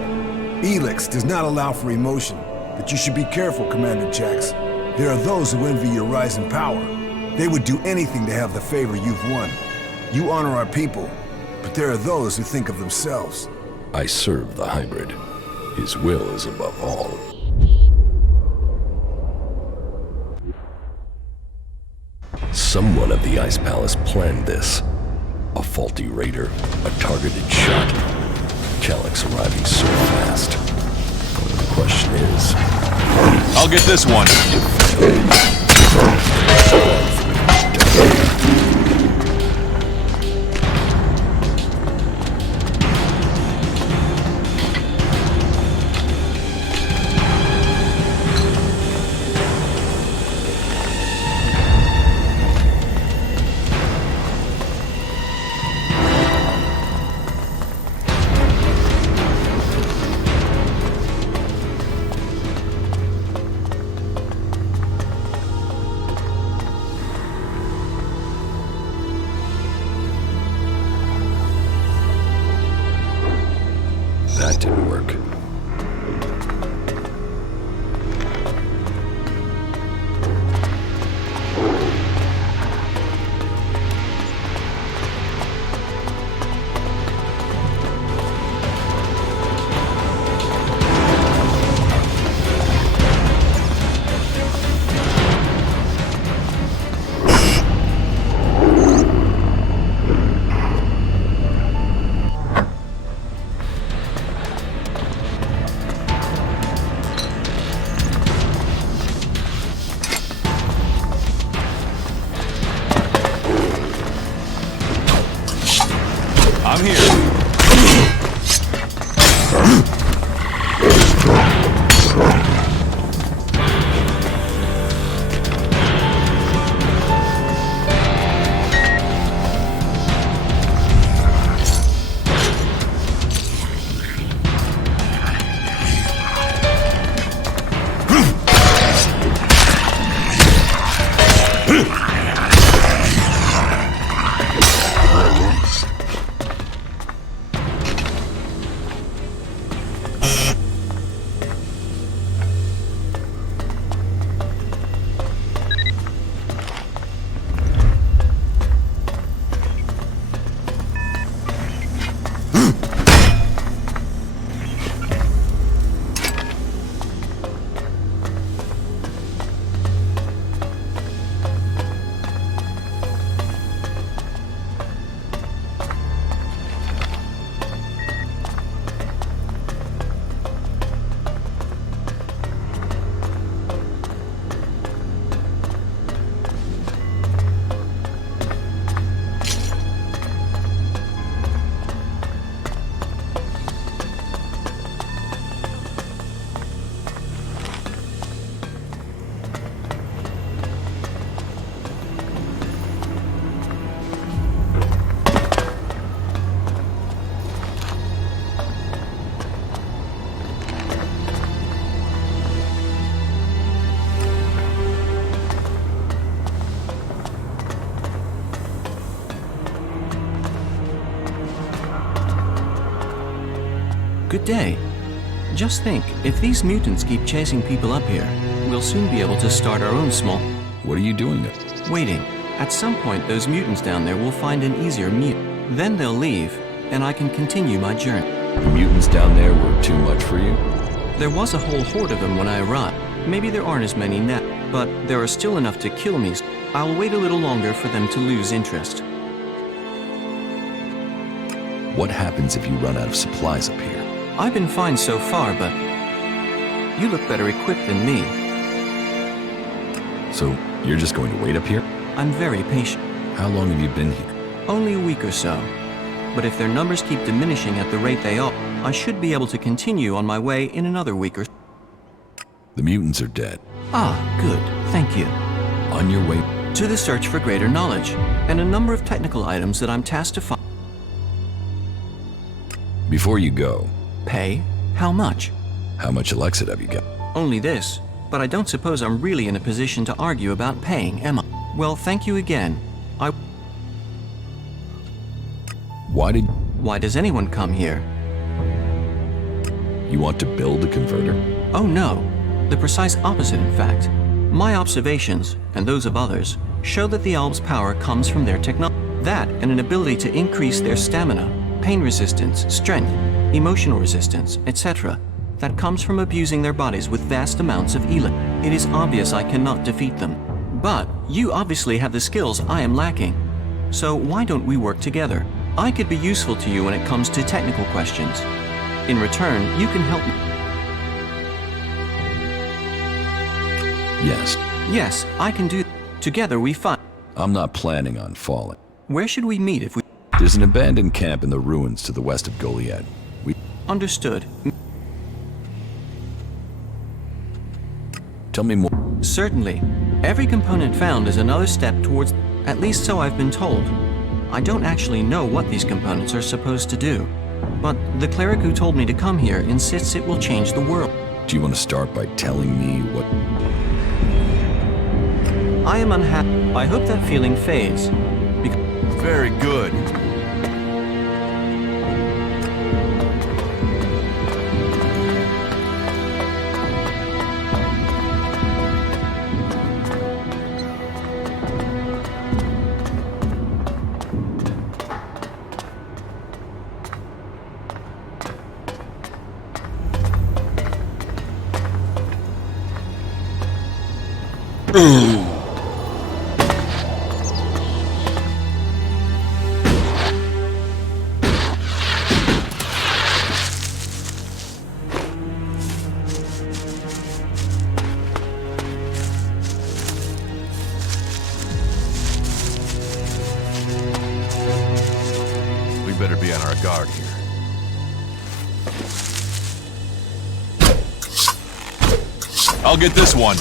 Elix does not allow for emotion, but you should be careful, Commander Jax. There are those who envy your rise in power. They would do anything to have the favor you've won. You honor our people, but there are those who think of themselves. I serve the hybrid. His will is above all. Someone at the Ice Palace planned this. A faulty raider, a targeted shot. Calyx arriving so fast. The question is... I'll get this one. That didn't work. I'm here. Good day. Just think, if these mutants keep chasing people up here, we'll soon be able to start our own small... What are you doing there? Waiting. At some point, those mutants down there will find an easier meal. Then they'll leave, and I can continue my journey. The mutants down there were too much for you? There was a whole horde of them when I arrived. Maybe there aren't as many now, but there are still enough to kill me. I'll wait a little longer for them to lose interest. What happens if you run out of supplies up here? I've been fine so far, but you look better equipped than me. So, you're just going to wait up here? I'm very patient. How long have you been here? Only a week or so. But if their numbers keep diminishing at the rate they are, I should be able to continue on my way in another week or so. The mutants are dead. Ah, good. Thank you. On your way to the search for greater knowledge, and a number of technical items that I'm tasked to find. Before you go... Pay? How much? How much Elixir have you got? Only this, but I don't suppose I'm really in a position to argue about paying, am I? Well, thank you again. Why does anyone come here? You want to build a converter? Oh no, the precise opposite in fact. My observations, and those of others, show that the Albs' power comes from their technology. That and an ability to increase their stamina, pain resistance, strength, emotional resistance, etc. That comes from abusing their bodies with vast amounts of ELEX. It is obvious I cannot defeat them. But you obviously have the skills I am lacking. So why don't we work together? I could be useful to you when it comes to technical questions. In return, you can help me. Yes. Yes, I can do. Together we fight. I'm not planning on falling. Where should we meet if we... There's an abandoned camp in the ruins to the west of Goliath. Understood. Tell me more. Certainly. Every component found is another step towards... At least so I've been told. I don't actually know what these components are supposed to do. But the cleric who told me to come here insists it will change the world. Do you want to start by telling me what... I am unhappy. I hope that feeling fades. Very good. Better be on our guard here. I'll get this one.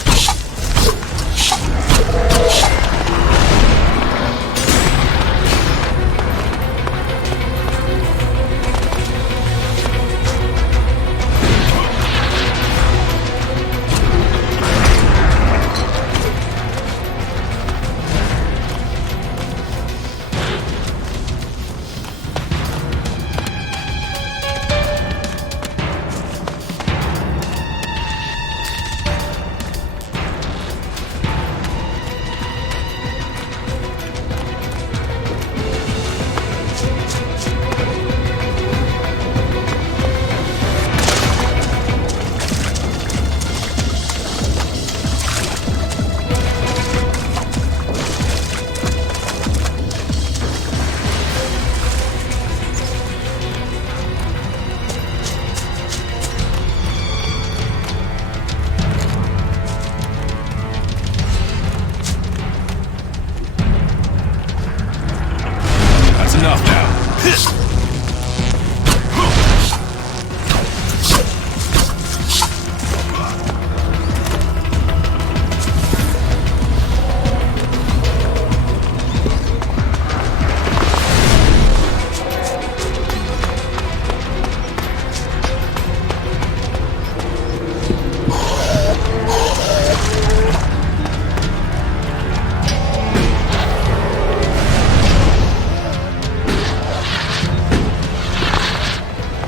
Enough now.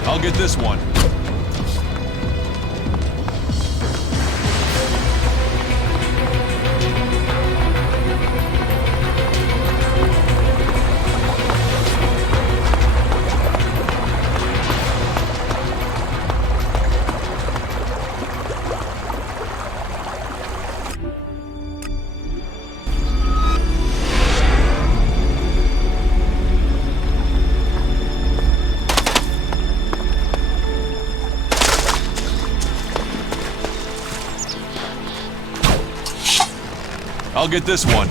I'll get this one. I'll get this one.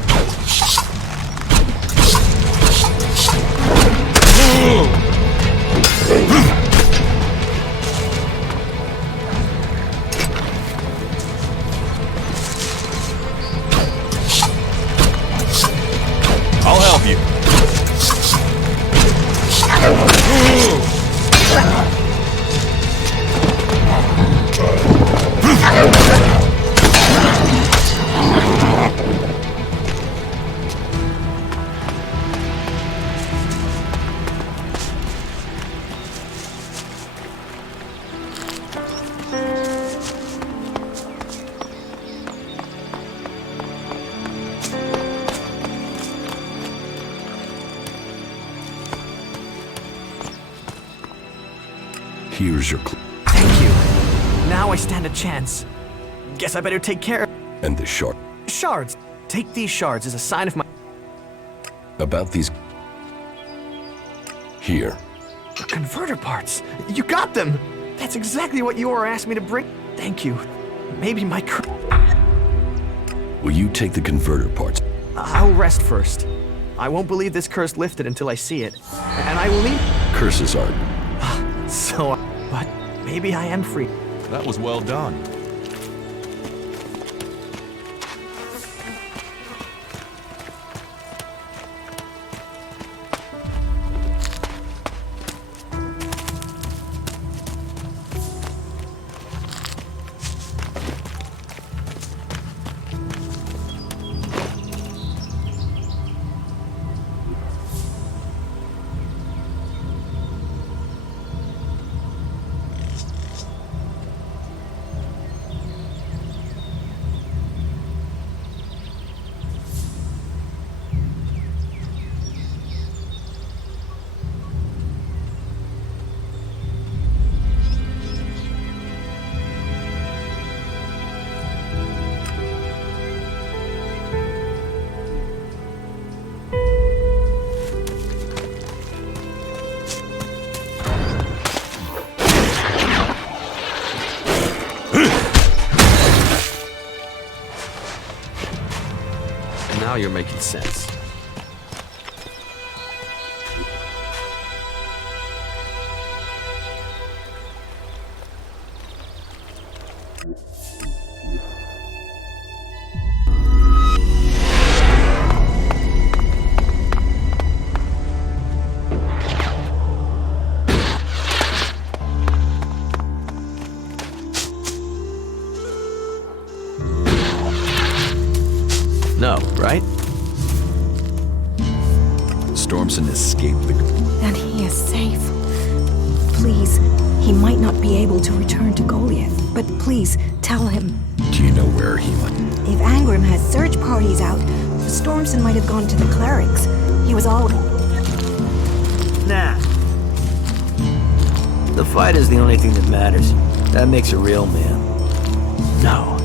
Here's your Thank you. Now I stand a chance. Guess I better take care. And the shard. Shards. Take these shards as a sign of my... About these... Here. Converter parts. You got them! That's exactly what Yor asked me to bring. Thank you. Maybe my... Will you take the converter parts? I'll rest first. I won't believe this curse lifted until I see it. And I will leave... Curses are... So... But maybe I am free. That was well done. Now you're making sense. No, right? Stormson escaped the... Then he is safe. Please, he might not be able to return to Goliath, but please, tell him. Do you know where he went? If Angrim has search parties out, Stormson might have gone to the clerics. He was all... Nah. The fight is the only thing that matters. That makes a real man. No.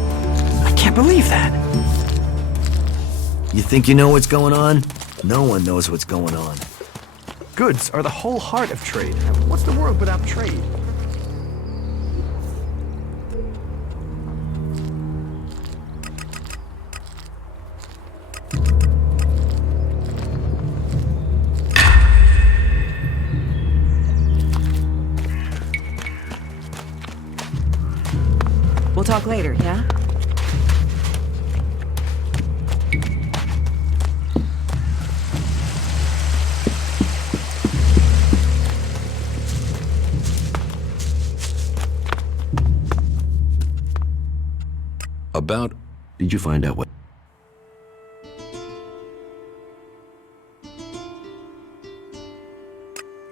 I can't believe that. You think you know what's going on? No one knows what's going on. Goods are the whole heart of trade. What's the world without trade? We'll talk later, yeah? About... Did you find out what...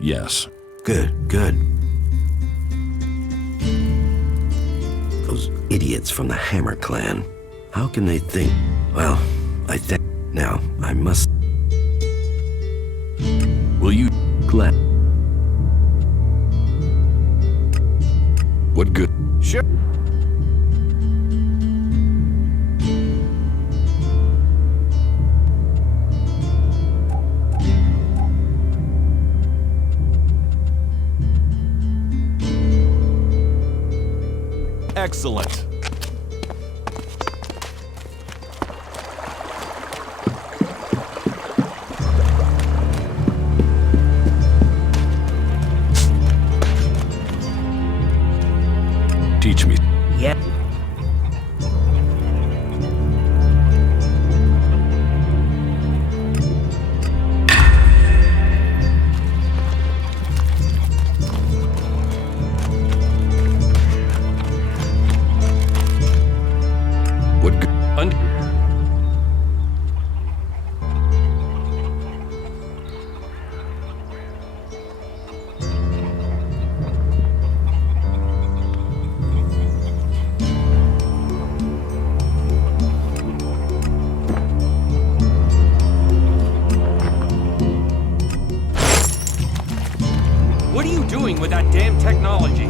Yes. Good. Those idiots from the Hammer Clan. How can they think... Well, I think... Now, I must... Will you... Glad... What good... Sure. Excellent. Teach me. Yeah. doing with that damn technology?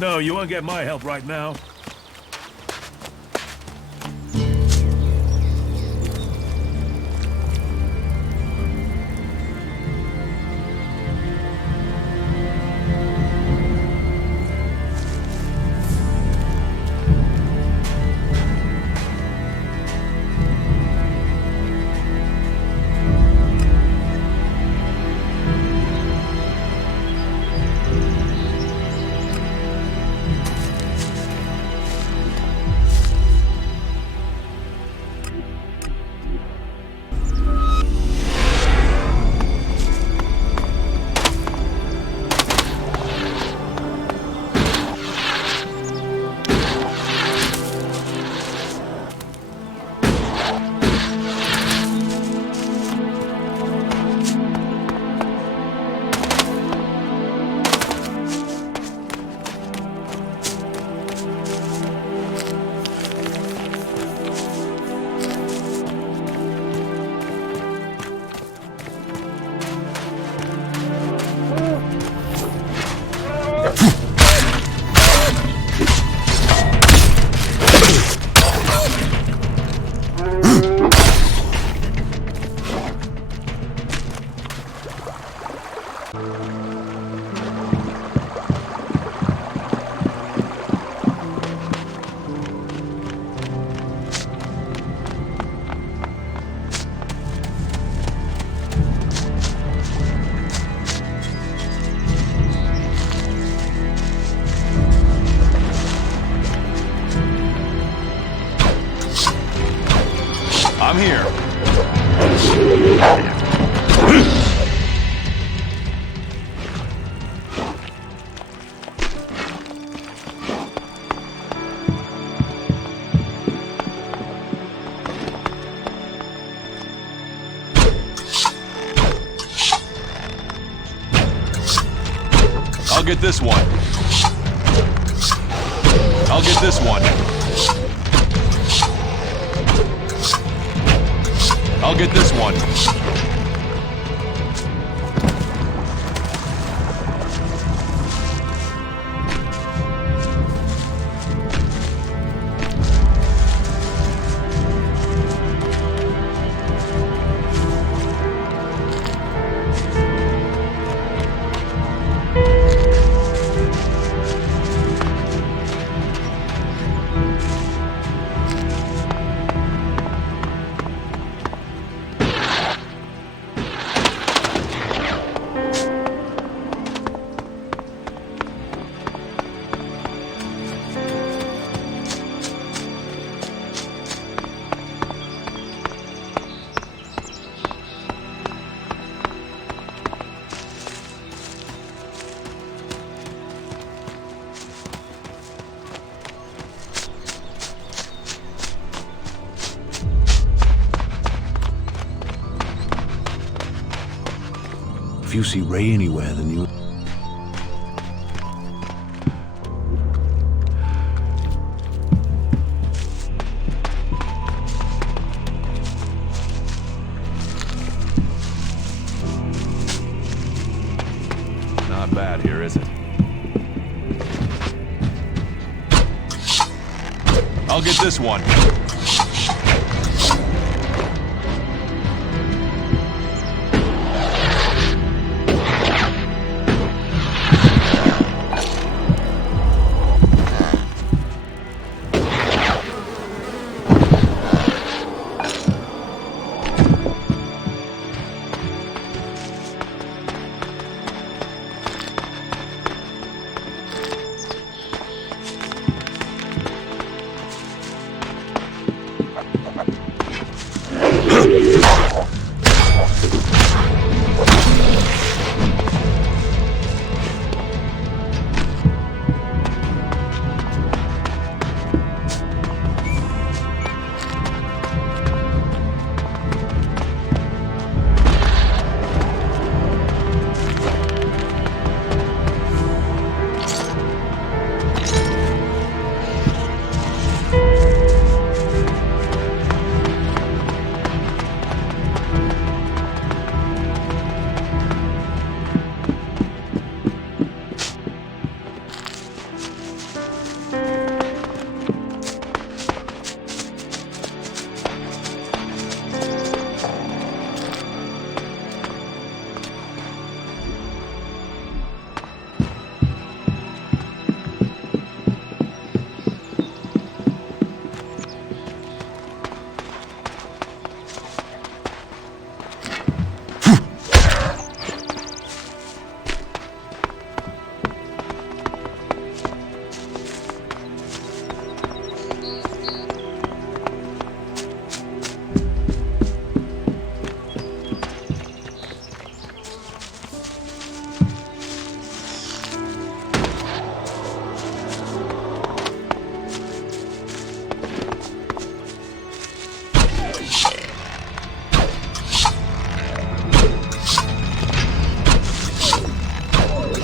No, you won't get my help right now. I'm here. I'll get this one. I'll get this one. I'll get this one. If you see Ray anywhere, then you... Not bad here, is it? I'll get this one.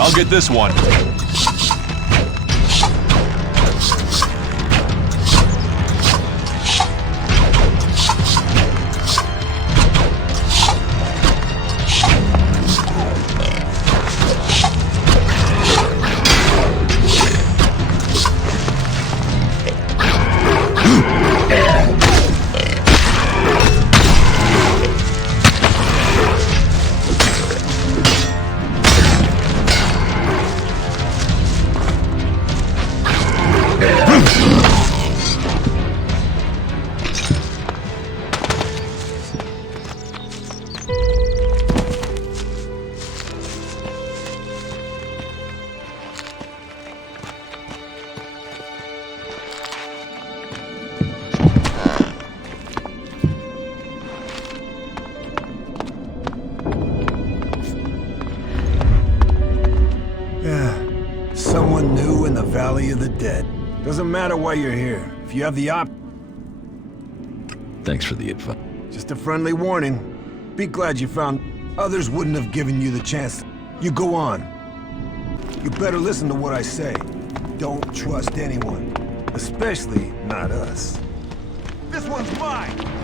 I'll get this one. Someone new in the Valley of the Dead. Doesn't matter why you're here. If you have the Thanks for the advice. Just a friendly warning. Be glad you found... Others wouldn't have given you the chance. You go on. You better listen to what I say. Don't trust anyone. Especially not us. This one's mine!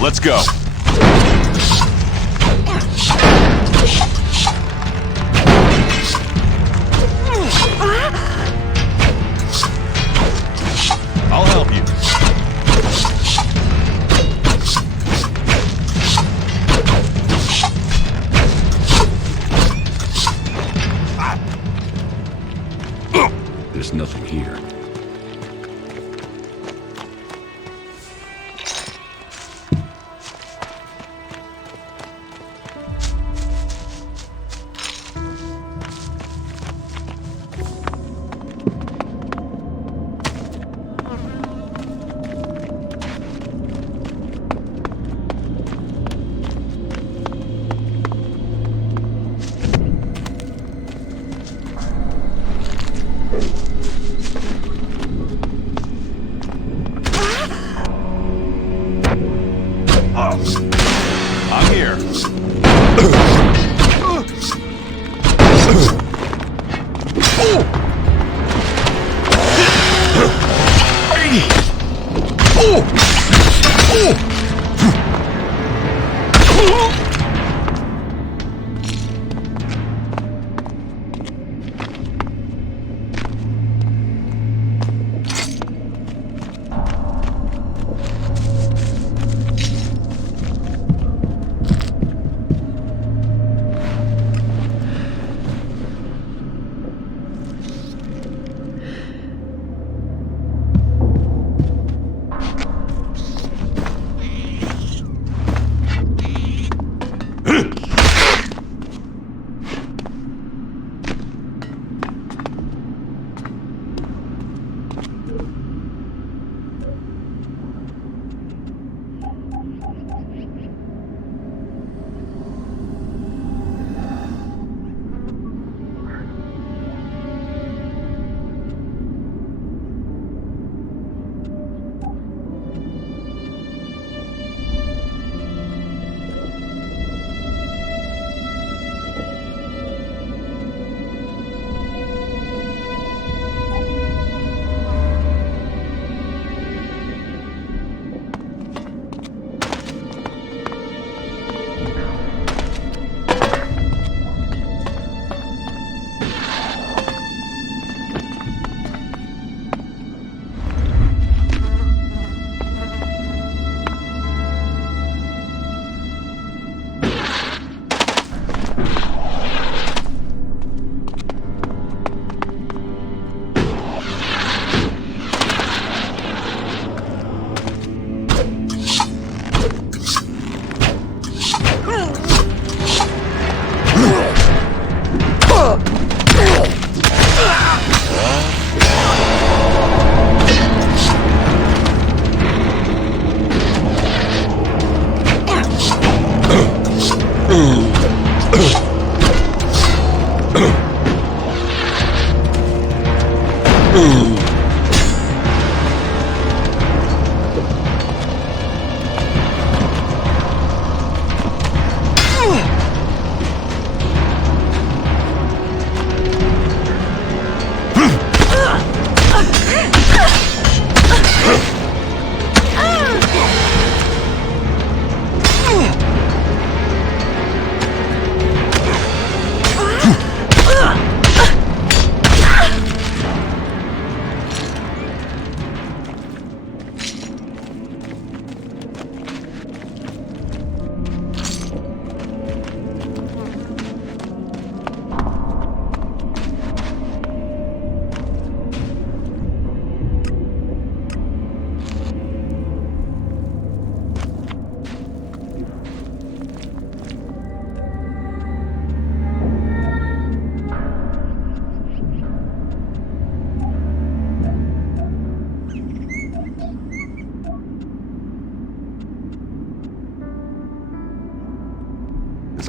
Let's go. I'll help you. There's nothing here.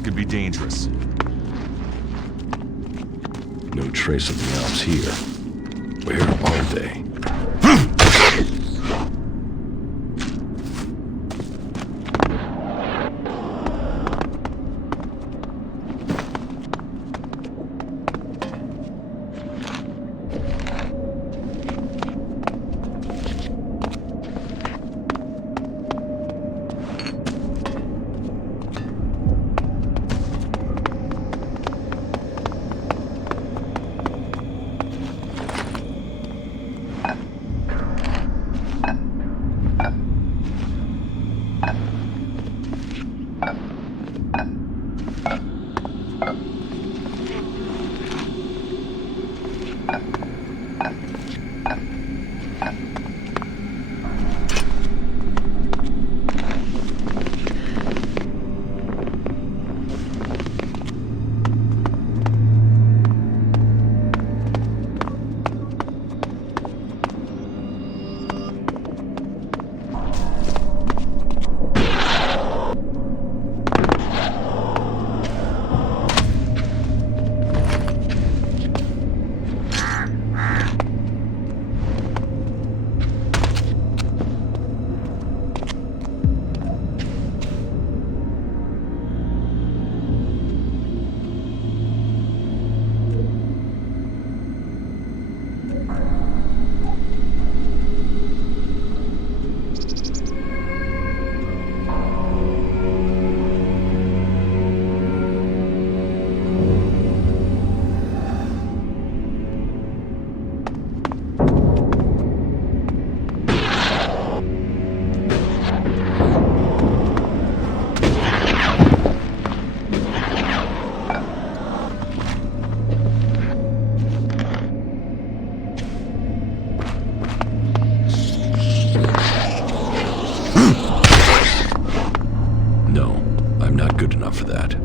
This could be dangerous. No trace of the Albs here. Where are they?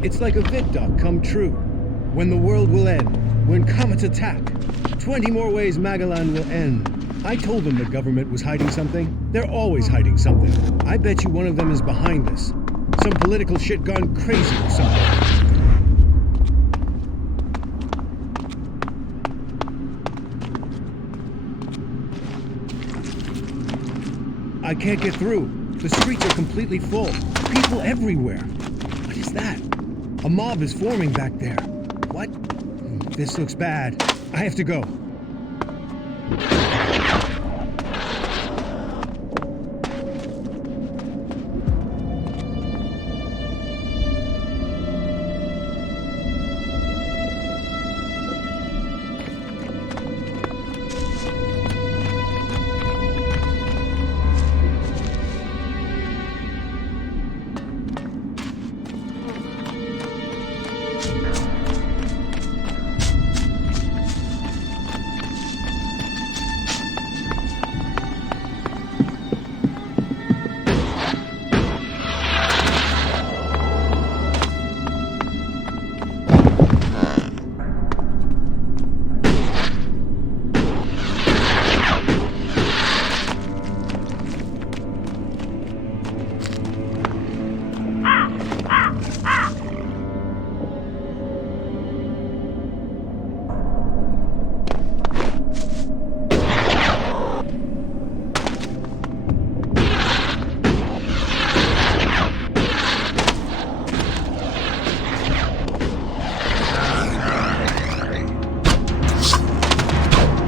It's like a vid doc come true. When the world will end, when comets attack, 20 more ways Magalan will end. I told them the government was hiding something. They're always hiding something. I bet you one of them is behind this. Some political shit gone crazy or something. I can't get through. The streets are completely full. People everywhere. What is that? A mob is forming back there. What? This looks bad. I have to go.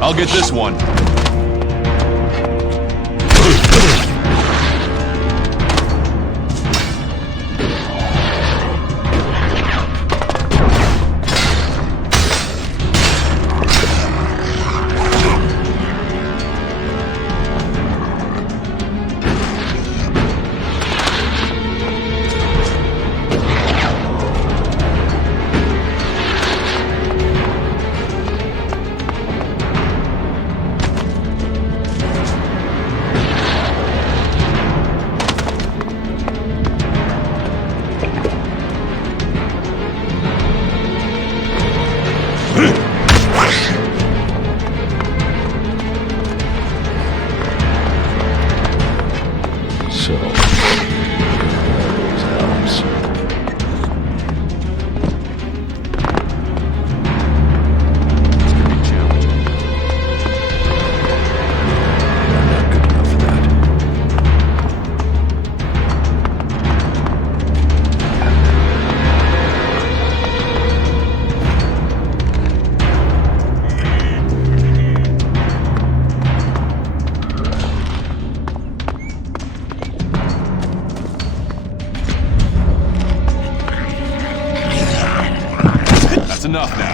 I'll get this one. Enough now.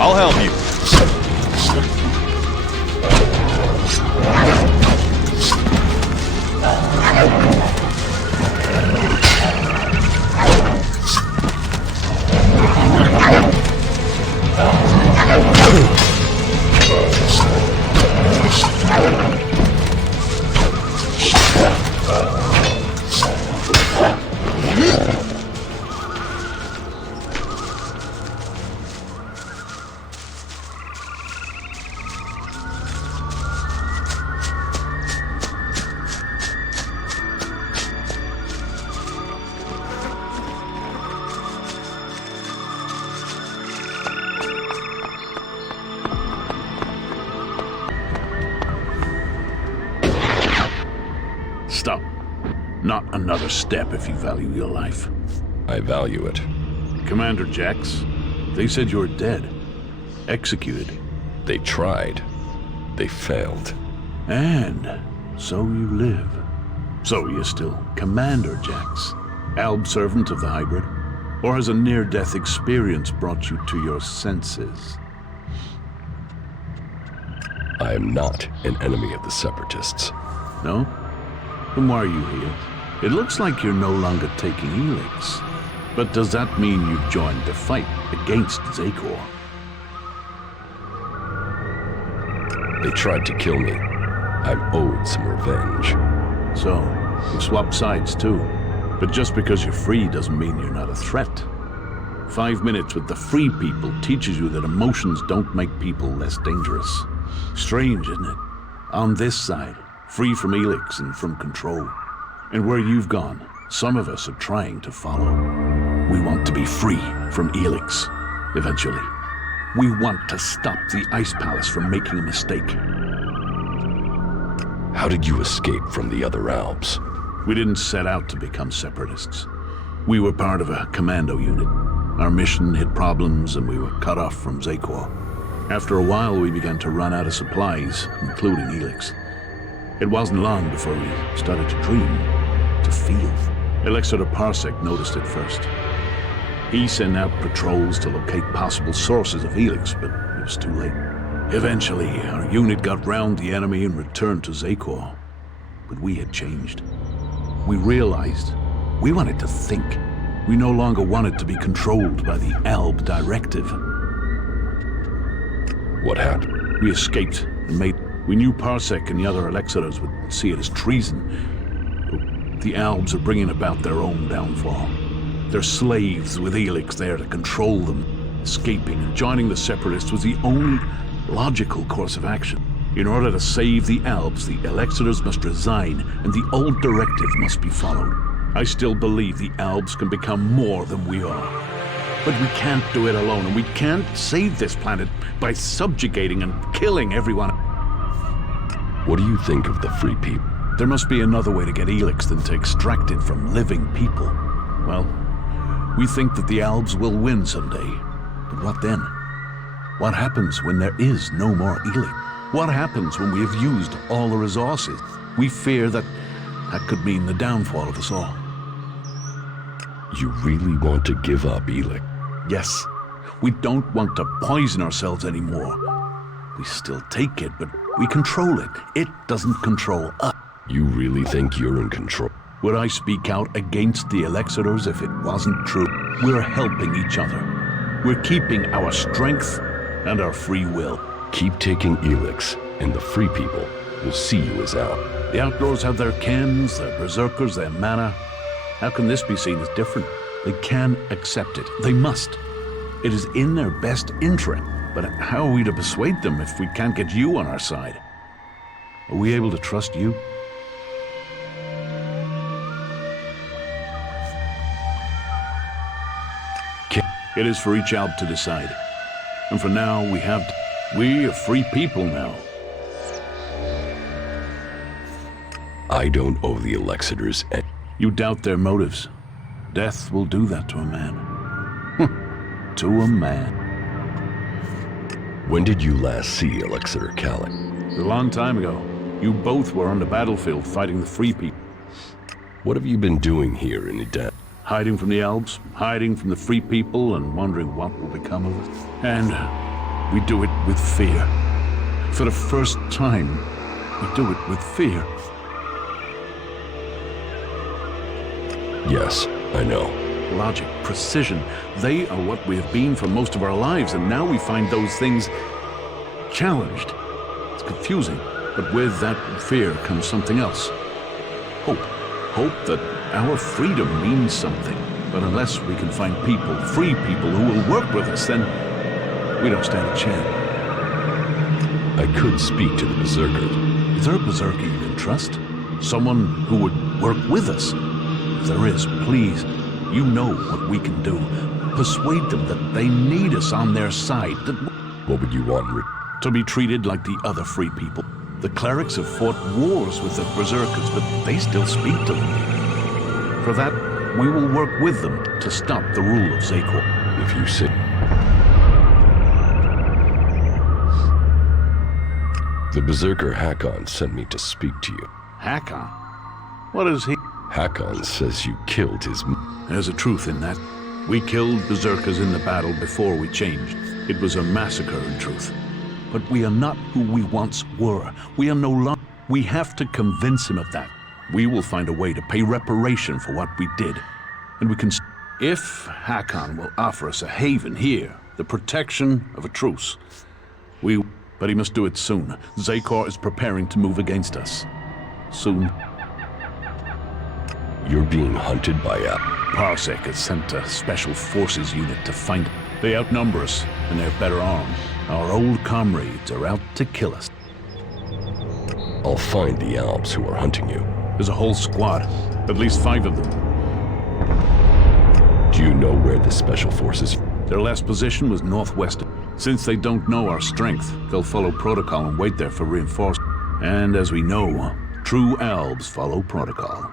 I'll help you. Stop. Not another step if you value your life. I value it. Commander Jax, they said you were dead. Executed. They tried. They failed. And so you live. So you're still Commander Jax, Albs servant of the hybrid? Or has a near-death experience brought you to your senses? I am not an enemy of the separatists. No? Then why are you here? It looks like you're no longer taking Elix. But does that mean you've joined the fight against Zakor? They tried to kill me. I'm owed some revenge. So, you swap sides too. But just because you're free doesn't mean you're not a threat. 5 minutes with the free people teaches you that emotions don't make people less dangerous. Strange, isn't it? On this side, free from Elix and from control. And where you've gone, some of us are trying to follow. We want to be free from Elix, eventually. We want to stop the Ice Palace from making a mistake. How did you escape from the other Albs? We didn't set out to become separatists. We were part of a commando unit. Our mission hit problems and we were cut off from Zakor. After a while, we began to run out of supplies, including Elix. It wasn't long before we started to dream, to feel. Elixir Parsec noticed it first. He sent out patrols to locate possible sources of Elix, but it was too late. Eventually, our unit got round the enemy and returned to Zakor. But we had changed. We realized we wanted to think. We no longer wanted to be controlled by the Alb directive. What happened? We escaped and made... We knew Parsec and the other Elixirers would see it as treason. But the Albs are bringing about their own downfall. They're slaves with Elix there to control them. Escaping and joining the separatists was the only logical course of action. In order to save the Albs, the Elixirers must resign, and the old directive must be followed. I still believe the Albs can become more than we are. But we can't do it alone, and we can't save this planet by subjugating and killing everyone. What do you think of the Free People? There must be another way to get Elix than to extract it from living people. Well, we think that the Albs will win someday. But what then? What happens when there is no more Elix? What happens when we have used all the resources? We fear that could mean the downfall of us all. You really want to give up Elix? Yes. We don't want to poison ourselves anymore. We still take it, but we control it. It doesn't control us. You really think you're in control? Would I speak out against the Elixirers if it wasn't true? We're helping each other. We're keeping our strength and our free will. Keep taking Elix, and the Free People will see you as out. The outlaws have their Kens, their berserkers, their mana. How can this be seen as different? They can accept it. They must. It is in their best interest. But how are we to persuade them if we can't get you on our side? Are we able to trust you? It is for each Alb to decide. And for now, we are free people now. I don't owe the Elixirers any. You doubt their motives. Death will do that to a man. To a man. When did you last see Elixir Calic? A long time ago. You both were on the battlefield fighting the Free People. What have you been doing here in Eden? Hiding from the Albs, hiding from the Free People, and wondering what will become of us. And we do it with fear. For the first time, we do it with fear. Yes, I know. Logic, precision, they are what we have been for most of our lives, and now we find those things challenged. It's confusing, but with that fear comes something else. Hope. Hope that our freedom means something. But unless we can find people, free people, who will work with us, then we don't stand a chance. I could speak to the berserkers. Is there a berserker you can trust? Someone who would work with us? If there is, please, you know what we can do. Persuade them that they need us on their side. That what would you want? To be treated like the other free people. The clerics have fought wars with the berserkers, but they still speak to them. For that, we will work with them to stop the rule of Zakor. If you say... The berserker Hakon sent me to speak to you. Hakon? What is he? Hakon says you killed his... There's a truth in that. We killed berserkers in the battle before we changed. It was a massacre in truth. But we are not who we once were. We are no longer... We have to convince him of that. We will find a way to pay reparation for what we did. And we can... If Hakon will offer us a haven here, the protection of a truce, but he must do it soon. Zakor is preparing to move against us. Soon. You're being hunted by Parsec has sent a special forces unit to find... They outnumber us, and they're better armed. Our old comrades are out to kill us. I'll find the Albs who are hunting you. There's a whole squad. At least 5 of them. Do you know where the special forces... Their last position was northwest. Since they don't know our strength, they'll follow protocol and wait there for reinforcements. And as we know, true Albs follow protocol.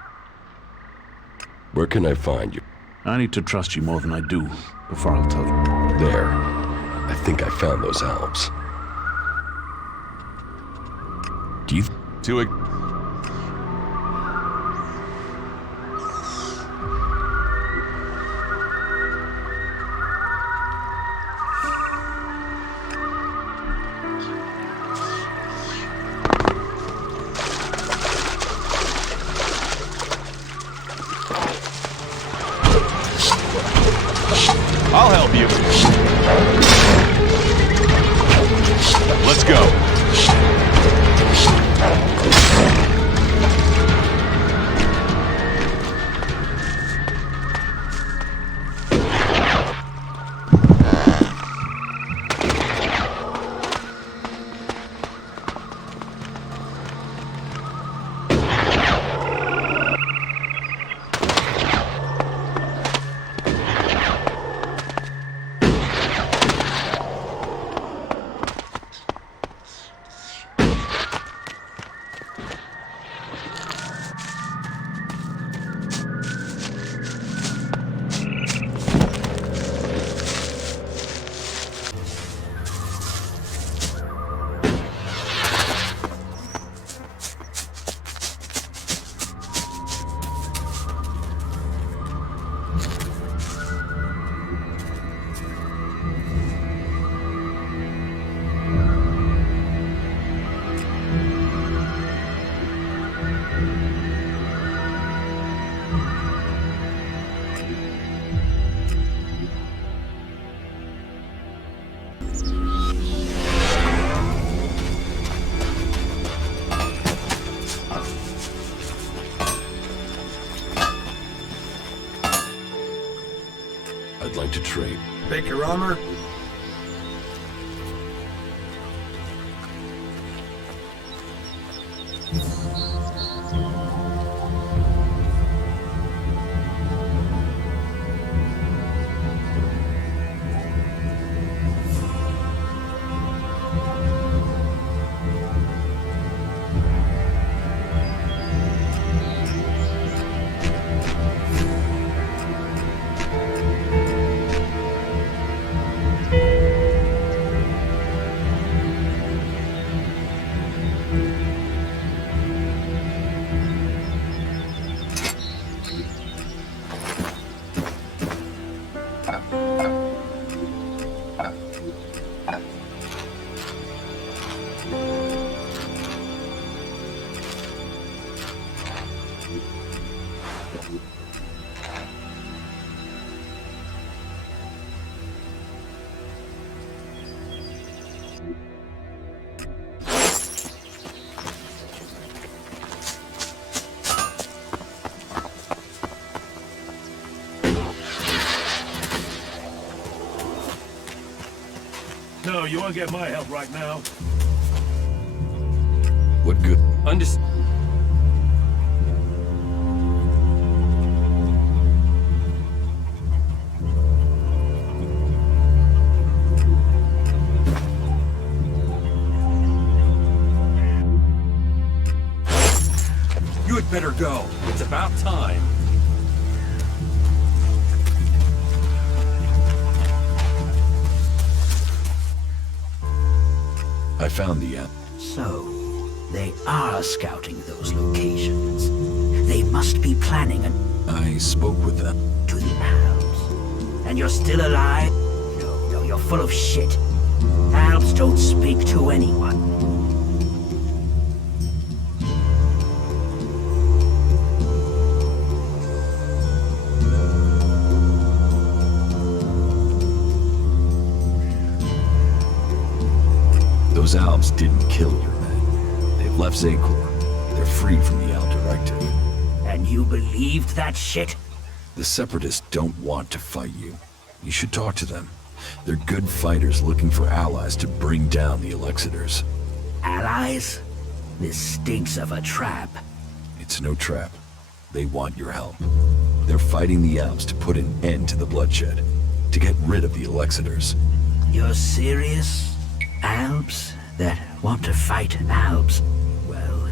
Where can I find you? I need to trust you more than I do before I'll tell you. There. I think I found those Albs. Do you... take your armor? No, you won't get my help right now. What good? You had better go. It's about time. I found the app. So, they are scouting those locations. They must be planning I spoke with them. to the Albs. And you're still alive? No, you're full of shit. Albs don't speak to anyone. Those Albs didn't kill your men. They've left Zakor. They're free from the Alb directive. And you believed that shit? The separatists don't want to fight you. You should talk to them. They're good fighters looking for allies to bring down the Elixitors. Allies? This stinks of a trap. It's no trap. They want your help. They're fighting the Albs to put an end to the bloodshed. To get rid of the Elixitors. You're serious? Albs that want to fight Albs? Well,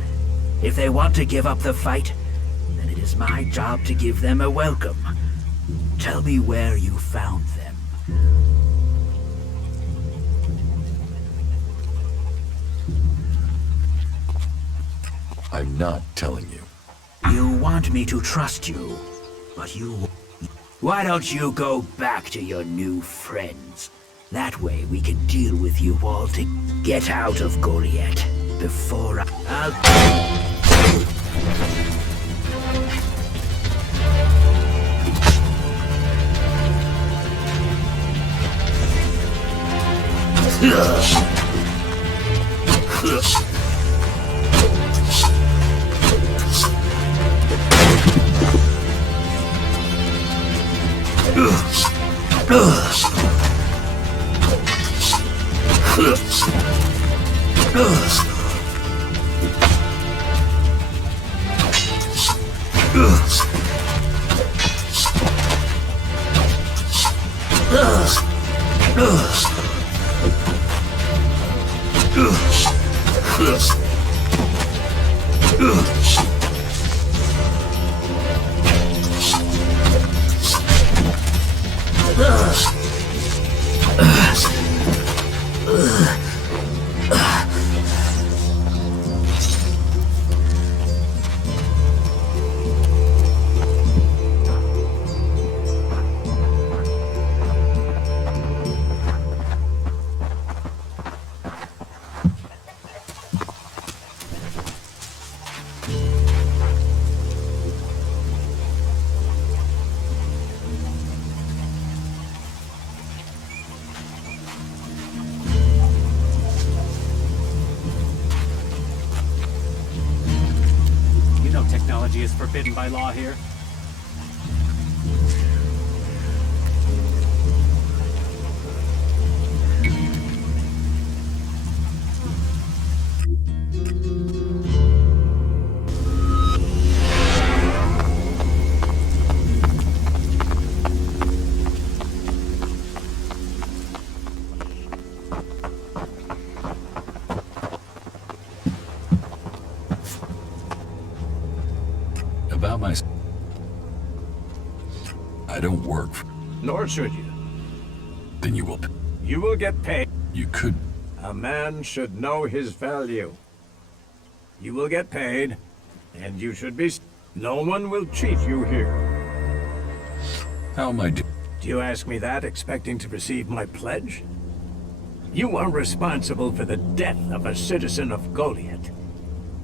if they want to give up the fight, then it is my job to give them a welcome. Tell me where you found them. I'm not telling you. You want me to trust you, but you... Why don't you go back to your new friends? That way we can deal with you all to get out of Goliath before Technology is forbidden by law here. don't work. Nor should you. Then you will. You will get paid. You could. A man should know his value. You will get paid, and you should be... No one will cheat you here. How am I doing? Do you ask me that, expecting to receive my pledge? You are responsible for the death of a citizen of Goliath.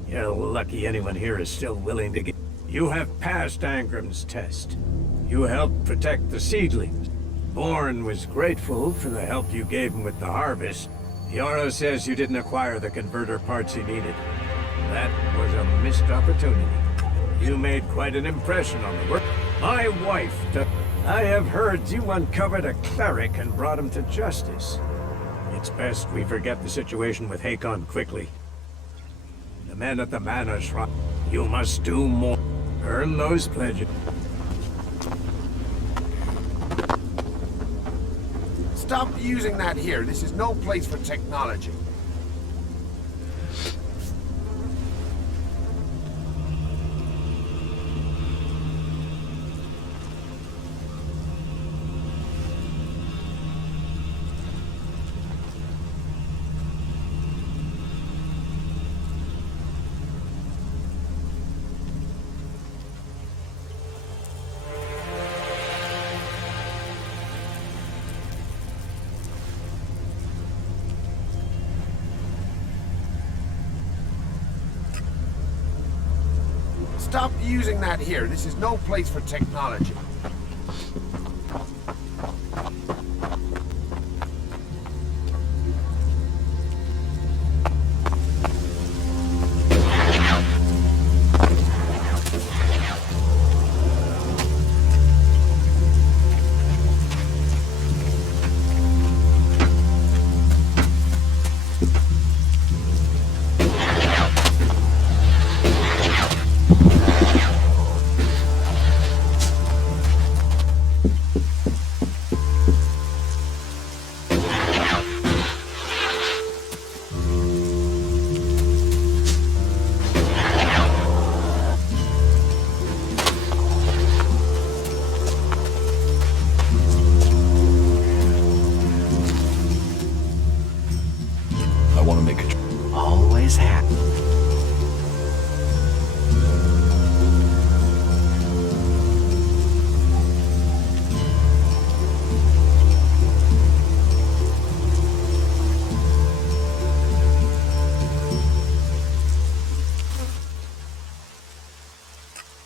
You're lucky anyone here is still willing to give... You have passed Angram's test. You helped protect the seedlings. Born was grateful for the help you gave him with the harvest. Yara says you didn't acquire the converter parts he needed. That was a missed opportunity. You made quite an impression on the work. My wife, I have heard you uncovered a cleric and brought him to justice. It's best we forget the situation with Hakon quickly. The men at the Mana Shrine, you must do more. Earn those pledges. Stop using that here. This is no place for technology. Stop using that here. This is no place for technology.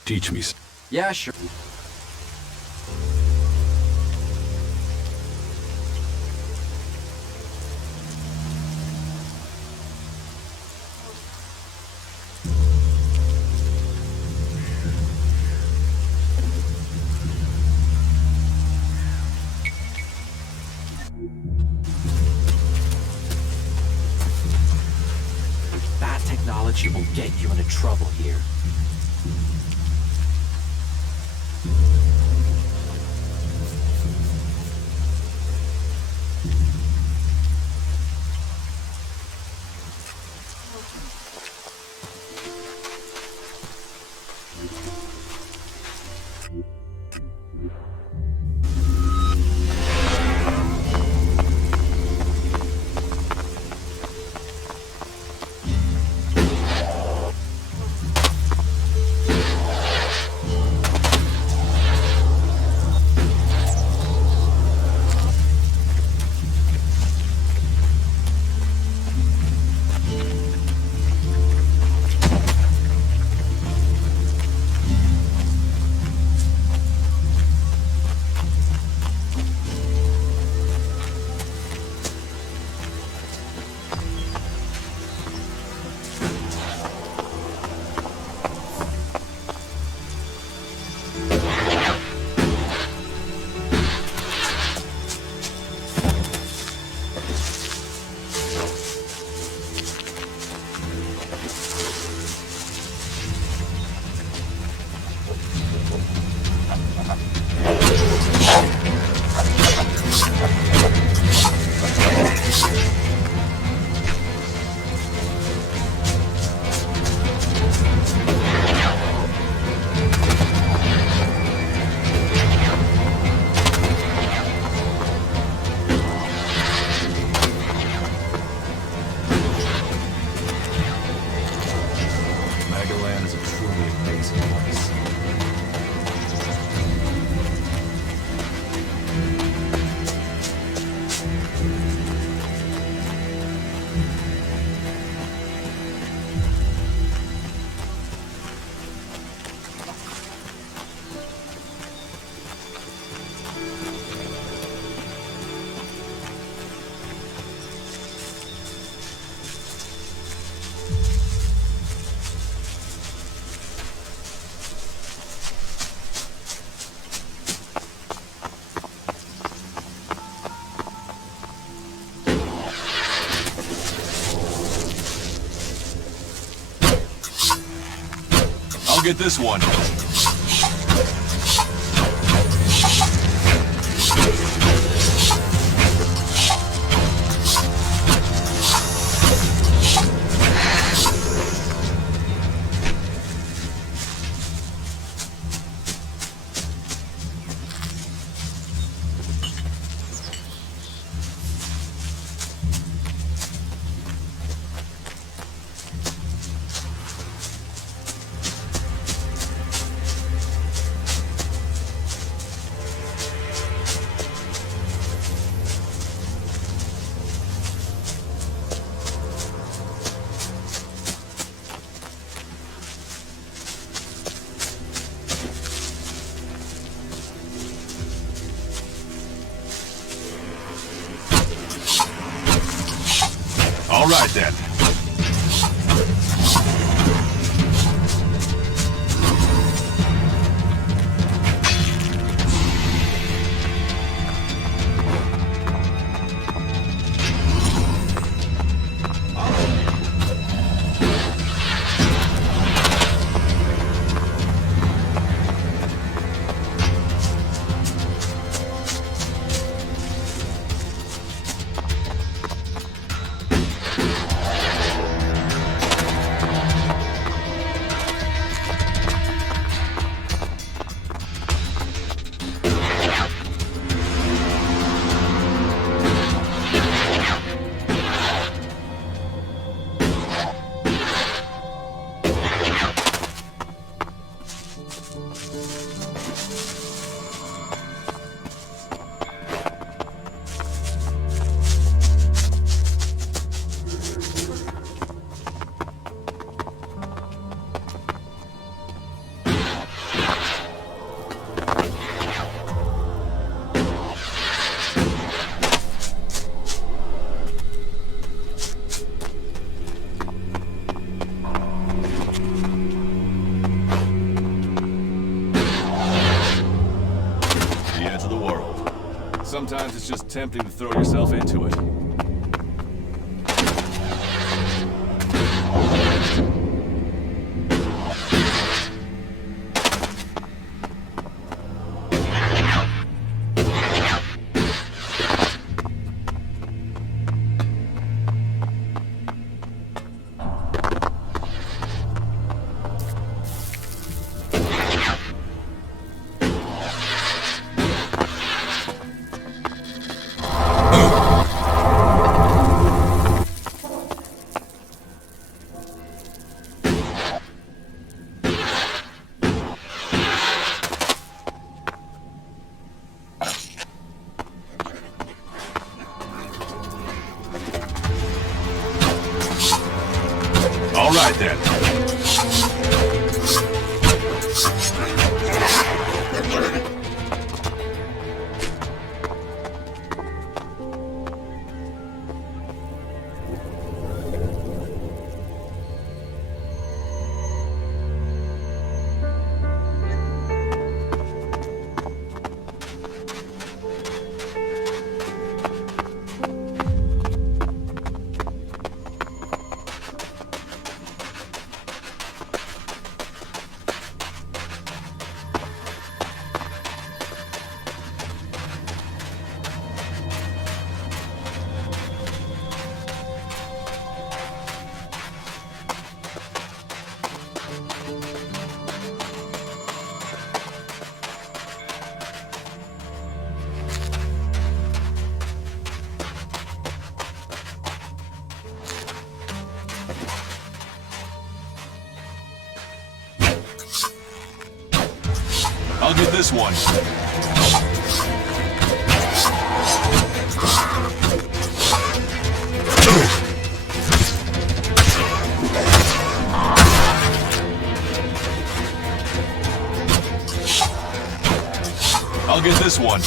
Teach me. Yeah, sure. Bad technology will get you into trouble here. I'll get this one. All right, then. Sometimes it's just tempting to throw yourself into it. All right, then. I'll get this one. I'll get this one.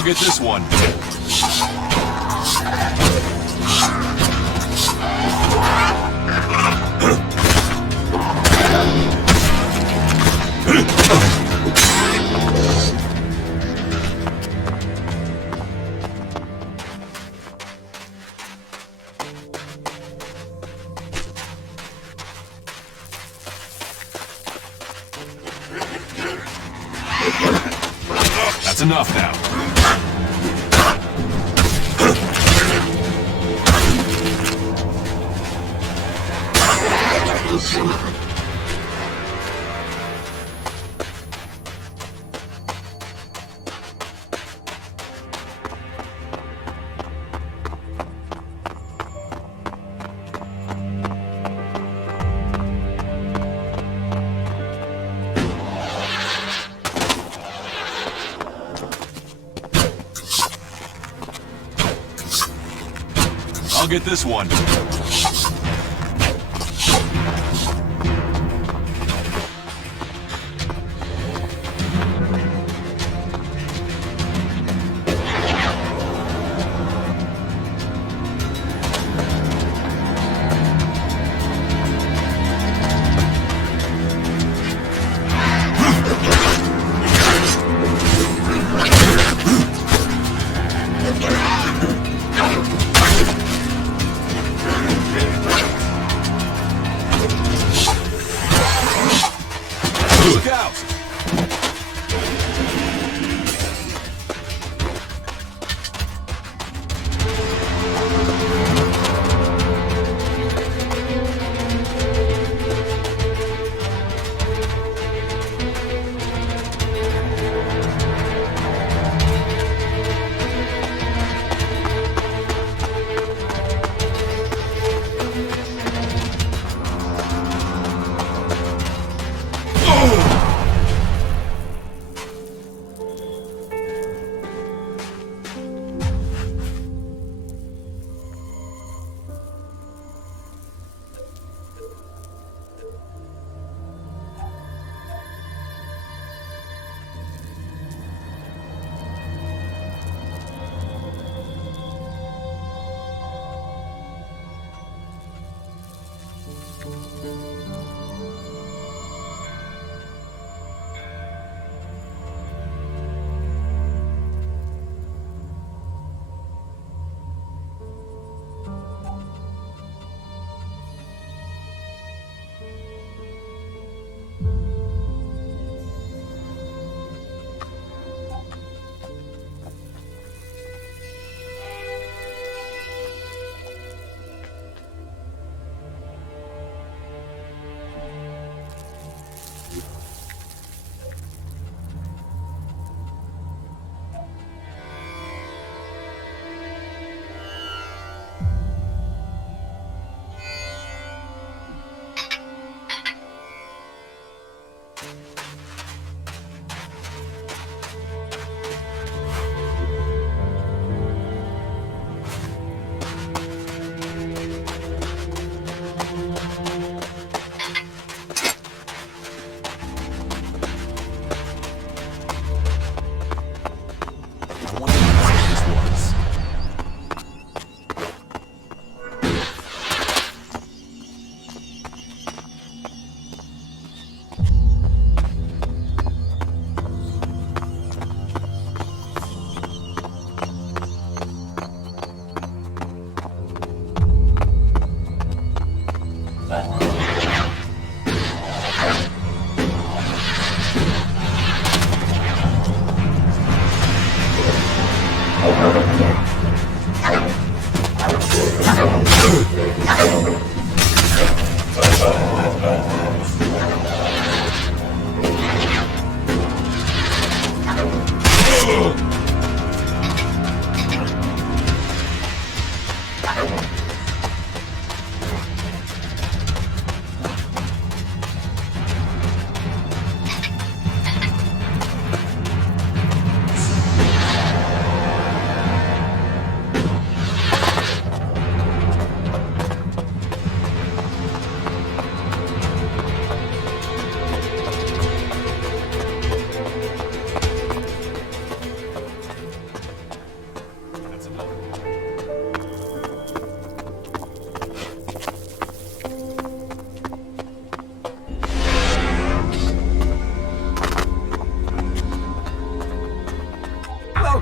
I'll get this one. That's enough now. I'll get this one. Look out!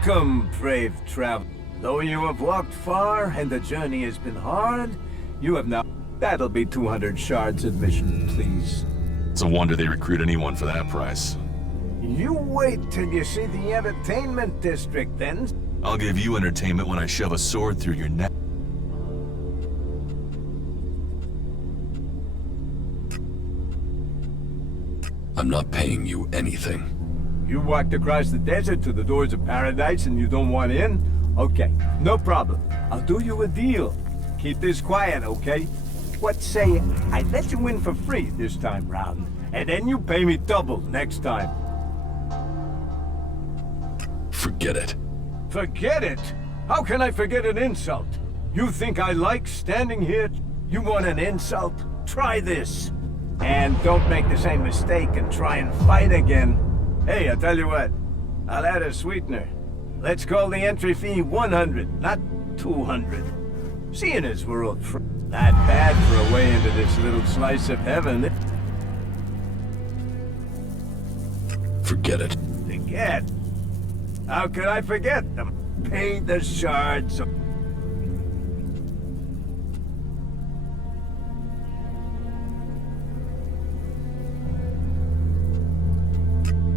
Welcome, brave traveler. Though you have walked far and the journey has been hard, you have now... That'll be 200 shards admission, please. It's a wonder they recruit anyone for that price. You wait till you see the entertainment district, then. I'll give you entertainment when I shove a sword through your neck. I'm not paying you anything. You walked across the desert to the doors of paradise and you don't want in? Okay, no problem. I'll do you a deal. Keep this quiet, okay? What say I let you in for free this time round, and then you pay me double next time. Forget it. Forget it? How can I forget an insult? You think I like standing here? You want an insult? Try this. And don't make the same mistake and try and fight again. Hey, I tell you what, I'll add a sweetener. Let's call the entry fee 100, not 200. Seeing as we're all not bad for a way into this little slice of heaven. Forget it. Forget? How could I forget them? Pay the shards.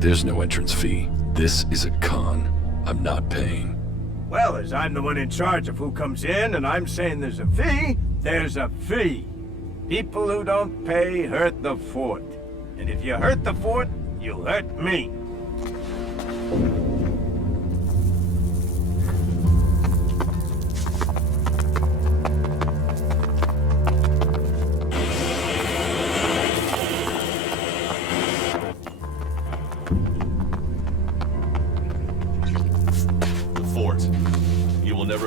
There's no entrance fee. This is a con. I'm not paying. Well, as I'm the one in charge of who comes in, and I'm saying there's a fee, there's a fee. People who don't pay hurt the fort. And if you hurt the fort, you'll hurt me.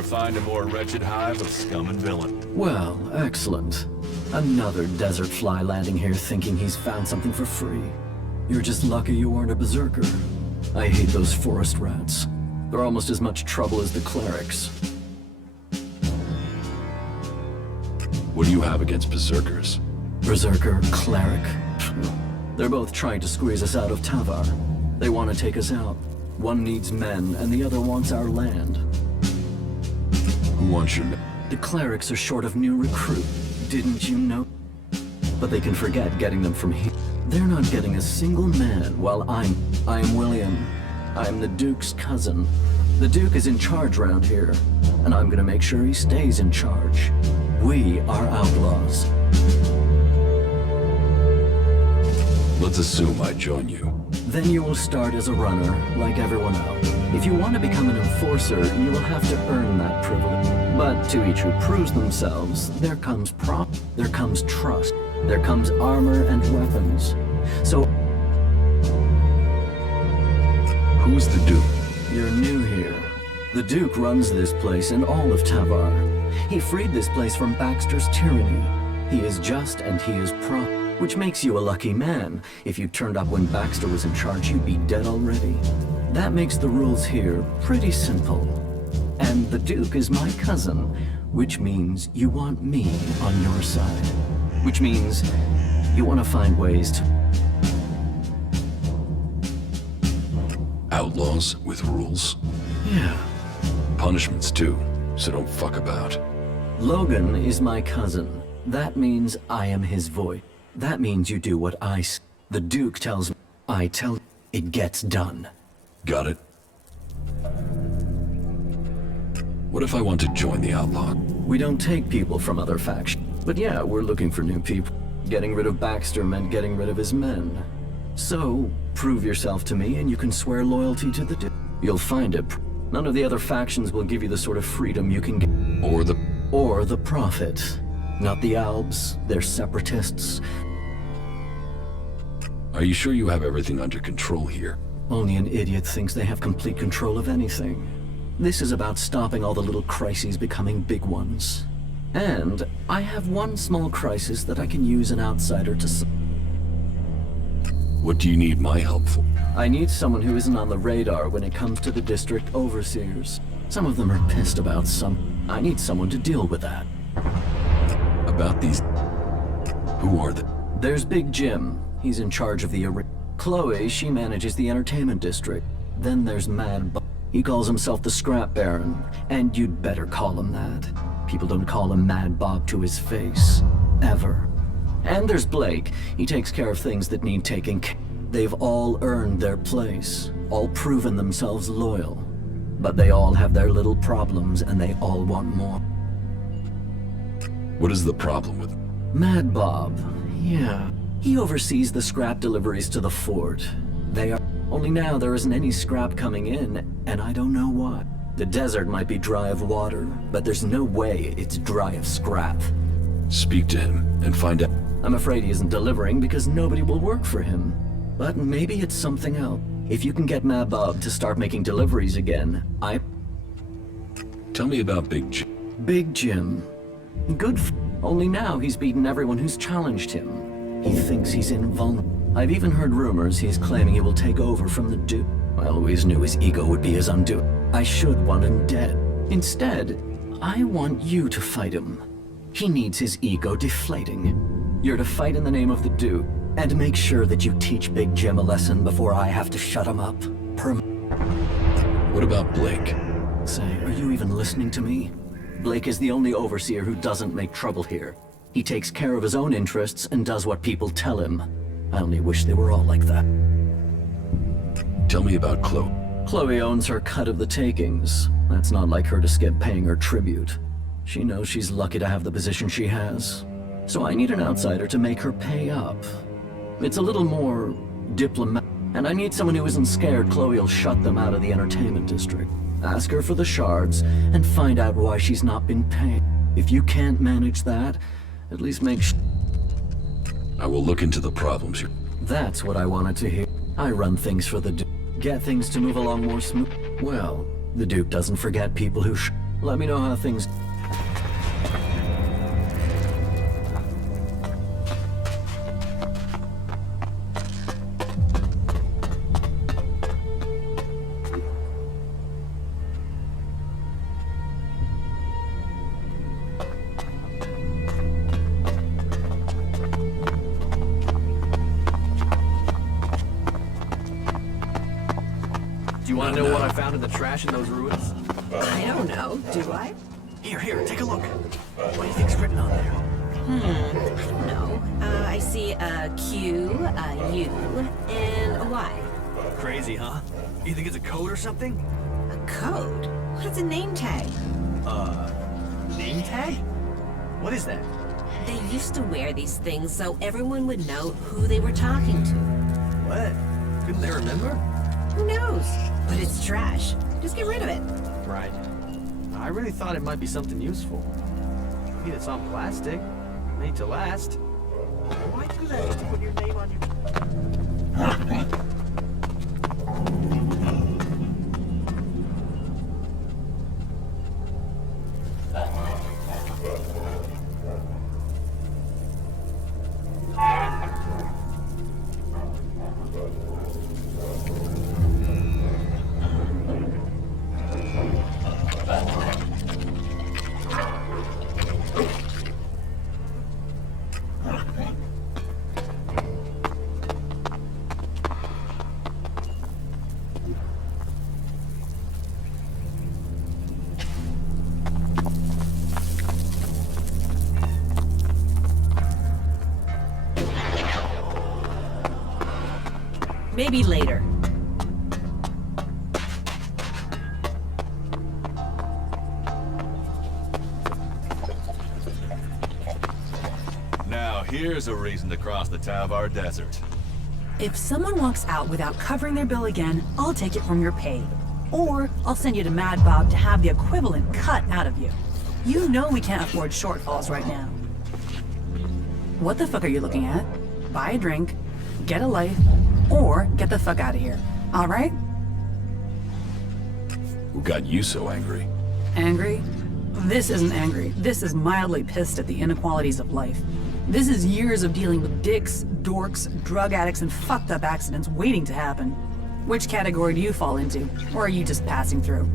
Find a more wretched hive of scum and villain. Well, excellent. Another desert fly landing here thinking he's found something for free. You're just lucky you aren't a berserker. I hate those forest rats. They're almost as much trouble as the clerics. What do you have against berserkers? Berserker, cleric? They're both trying to squeeze us out of Tavar. They want to take us out. One needs men, and the other wants our land. Who wants your... The clerics are short of new recruit. Didn't you know? But they can forget getting them from here. They're not getting a single man while I'm William. I'm the Duke's cousin. The Duke is in charge around here, and I'm gonna make sure he stays in charge. We are outlaws. Let's assume I join you. Then you will start as a runner, like everyone else. If you want to become an enforcer, you will have to earn that privilege. But to each who proves themselves, there comes there comes trust, there comes armor and weapons. So... Who's the Duke? You're new here. The Duke runs this place and all of Tavar. He freed this place from Baxter's tyranny. He is just and he is which makes you a lucky man. If you turned up when Baxter was in charge, you'd be dead already. That makes the rules here pretty simple. And the Duke is my cousin, which means you want me on your side. Which means you want to find ways to... Outlaws with rules? Yeah. Punishments too, so don't fuck about. Logan is my cousin. That means I am his voice. That means you do what I say. The Duke tells me. I tell it gets done. Got it. What if I want to join the outlaw? We don't take people from other factions. But yeah, we're looking for new people. Getting rid of Baxter meant getting rid of his men. So, prove yourself to me and you can swear loyalty to the Duke. You'll find it. None of the other factions will give you the sort of freedom you can get. Or the profit. Not the Albs, they're separatists. Are you sure you have everything under control here? Only an idiot thinks they have complete control of anything. This is about stopping all the little crises becoming big ones. And I have one small crisis that I can use an outsider to solve. What do you need my help for? I need someone who isn't on the radar when it comes to the district overseers. Some of them are pissed about some. I need someone to deal with that. About these... Who are they? There's Big Jim. He's in charge of the Uric. Chloe, she manages the entertainment district. Then there's Mad Bob. He calls himself the Scrap Baron, and you'd better call him that. People don't call him Mad Bob to his face. Ever. And there's Blake. He takes care of things that need taking care. They've all earned their place, all proven themselves loyal. But they all have their little problems, and they all want more. What is the problem with him? Mad Bob, yeah. He oversees the scrap deliveries to the fort. They are... Only now there isn't any scrap coming in, and I don't know why. The desert might be dry of water, but there's no way it's dry of scrap. Speak to him and find out. I'm afraid he isn't delivering because nobody will work for him. But maybe it's something else. If you can get Mad Bob to start making deliveries again, Tell me about Big Jim. Big Jim. Good only now he's beaten everyone who's challenged him. He thinks he's invulnerable. I've even heard rumors he's claiming he will take over from the Duke. I always knew his ego would be his undoing. I should want him dead. Instead, I want you to fight him. He needs his ego deflating. You're to fight in the name of the Duke, and make sure that you teach Big Jim a lesson before I have to shut him up. What about Blake? Say, are you even listening to me? Blake is the only overseer who doesn't make trouble here. He takes care of his own interests and does what people tell him. I only wish they were all like that. Tell me about Chloe. Chloe owns her cut of the takings. That's not like her to skip paying her tribute. She knows she's lucky to have the position she has. So I need an outsider to make her pay up. It's a little more diplomatic, and I need someone who isn't scared Chloe will shut them out of the entertainment district. Ask her for the shards, and find out why she's not been paid. If you can't manage that, at least make sure... I will look into the problems here. That's what I wanted to hear. I run things for the Duke. Get things to move along more smooth. Well, the Duke doesn't forget people who Let me know how things... Do you want to know what I found in the trash in those ruins? I don't know. Do I? Here, take a look. What do you think's written on there? I don't know. I see a Q, a U, and a Y. Crazy, huh? You think it's a code or something? A code? What's a name tag? Name tag? What is that? They used to wear these things so everyone would know who they were talking to. What? Couldn't they remember? Who knows? But it's trash. Just get rid of it. Right. I really thought it might be something useful. I mean, it's on plastic, made to last. Why do that just to put your name on your... Maybe later. Now here's a reason to cross the Tavar Desert. If someone walks out without covering their bill again, I'll take it from your pay. Or I'll send you to Mad Bob to have the equivalent cut out of you. You know we can't afford shortfalls right now. What the fuck are you looking at? Buy a drink, get a life, or get the fuck out of here. All right? Who got you so angry? Angry? This isn't angry. This is mildly pissed at the inequalities of life. This is years of dealing with dicks, dorks, drug addicts, and fucked up accidents waiting to happen. Which category do you fall into? Or are you just passing through?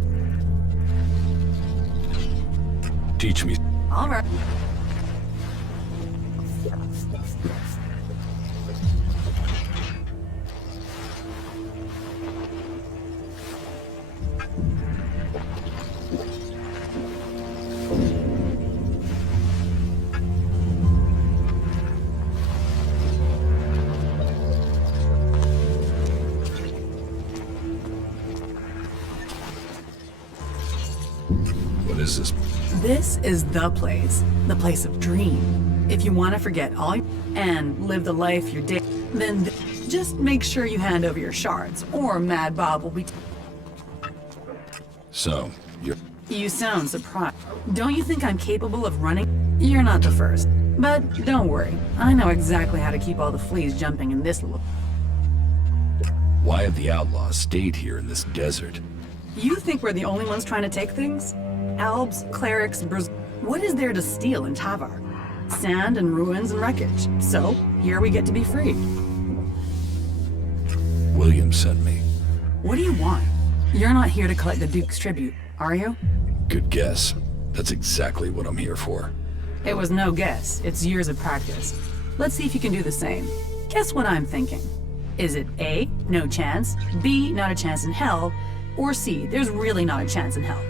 Teach me. All right. is this? This is the place of dream. If you want to forget all and live the life you're then just make sure you hand over your shards, or Mad Bob will be. So, you're... You sound surprised. Don't you think I'm capable of running? You're not the first. But don't worry, I know exactly how to keep all the fleas jumping in this little... Why have the outlaws stayed here in this desert? You think we're the only ones trying to take things? Albs, clerics, what is there to steal in Tavar? Sand and ruins and wreckage. So, here we get to be free. William sent me. What do you want? You're not here to collect the Duke's tribute, are you? Good guess. That's exactly what I'm here for. It was no guess. It's years of practice. Let's see if you can do the same. Guess what I'm thinking. Is it A, no chance, B, not a chance in hell, or C, there's really not a chance in hell?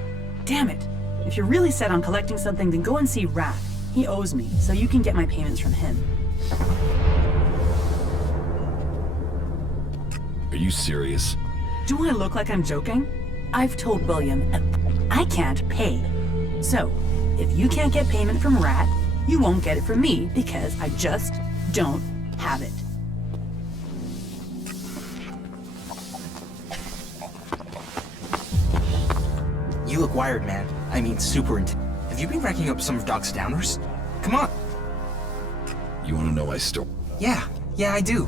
Damn it. If you're really set on collecting something, then go and see Rat. He owes me, so you can get my payments from him. Are you serious? Do I look like I'm joking? I've told William I can't pay. So, if you can't get payment from Rat, you won't get it from me because I just don't have it. You look wired, man. I mean, super intense. Have you been racking up some of Doc's downers? Come on. You want to know my story? Yeah, I do.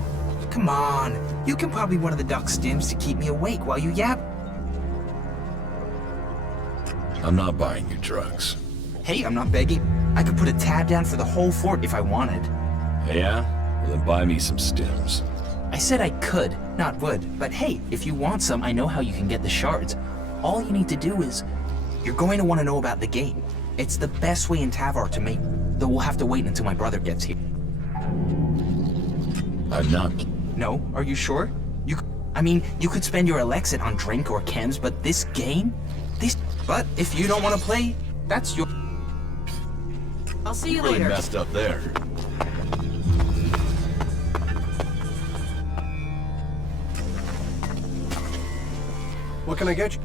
Come on. You can probably one of the Doc's stims to keep me awake while you yap. I'm not buying you drugs. Hey, I'm not begging. I could put a tab down for the whole fort if I wanted. Yeah? Well, then buy me some stims. I said I could, not would. But hey, if you want some, I know how you can get the shards. All you need to do is... You're going to want to know about the game. It's the best way in Tavar to make... Though we'll have to wait until my brother gets here. I'm not... No? Are you sure? You could spend your Elexit on drink or chems, but this game? But if you don't want to play, that's your... I'll see you really later. Messed up there. What can I get you?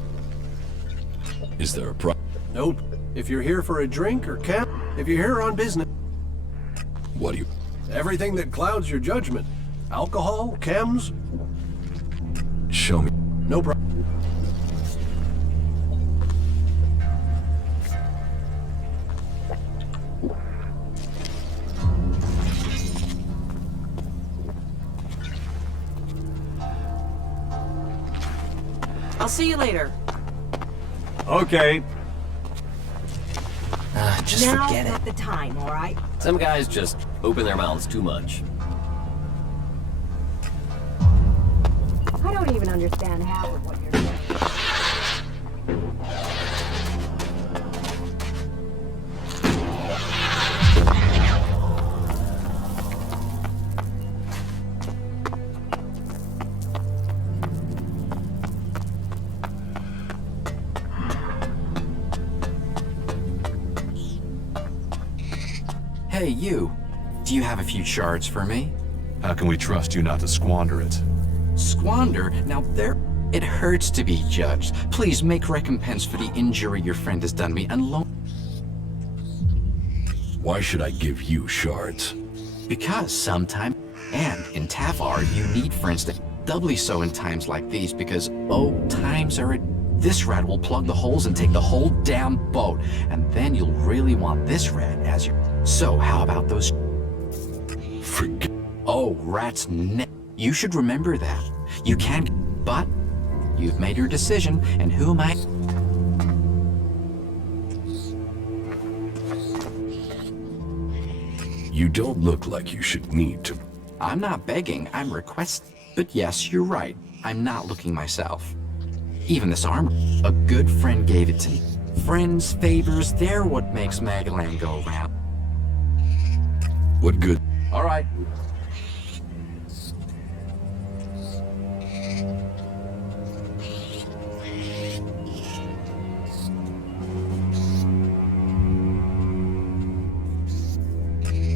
Is there a problem? Nope. If you're here for a drink or camp, if you're here on business... What do you... Everything that clouds your judgment. Alcohol, chems... Show me. No problem. I'll see you later. Okay. Just Now's forget it. not the time, all right? Some guys just open their mouths too much. I don't even understand half of what you're saying. Hey, you. Do you have a few shards for me? How can we trust you not to squander it? Squander? Now there... It hurts to be judged. Please make recompense for the injury your friend has done me and Why should I give you shards? Because sometime... And in Tavar, you need friends that... Doubly so in times like these because, times are... This rat will plug the holes and take the whole damn boat. And then you'll really want this rat as your... So, how about those... Forget... Rats You should remember that. You can't... But... You've made your decision, and who am I... You don't look like you should need to... I'm not begging, I'm requesting. But yes, you're right. I'm not looking myself. Even this armor, a good friend gave it to me. Friends, favors, they're what makes Magalan go round. What good? All right.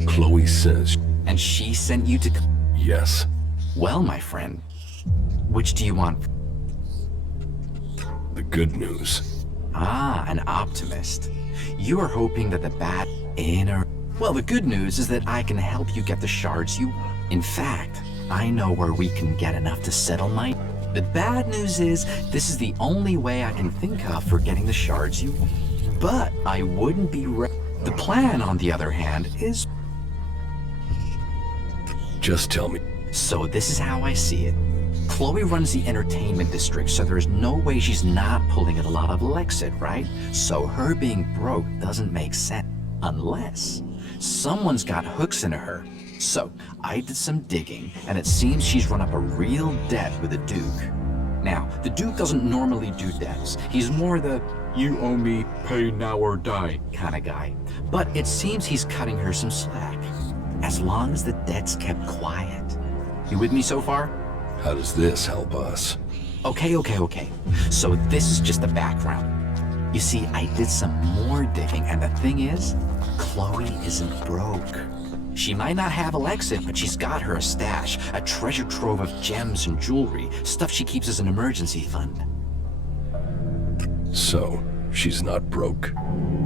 Chloe says... And she sent you to... Yes. Well, my friend, which do you want? The good news. Ah, an optimist. You are hoping that the bad inner... Well, the good news is that I can help you get the shards you want. In fact, I know where we can get enough to settle my... The bad news is, this is the only way I can think of for getting the shards you want. But I wouldn't be ready. The plan, on the other hand, is... Just tell me. So this is how I see it. Chloe runs the entertainment district, so there's no way she's not pulling a lot of Elexit, right? So her being broke doesn't make sense. Unless someone's got hooks into her. So I did some digging, and it seems she's run up a real debt with the Duke. Now, the Duke doesn't normally do debts. He's more the, you owe me, pay now or die kind of guy. But it seems he's cutting her some slack. As long as the debt's kept quiet. You with me so far? How does this help us? Okay. So this is just the background. You see, I did some more digging, and the thing is, Chloe isn't broke. She might not have Elexit, but she's got her a stash, a treasure trove of gems and jewelry, stuff she keeps as an emergency fund. So, she's not broke?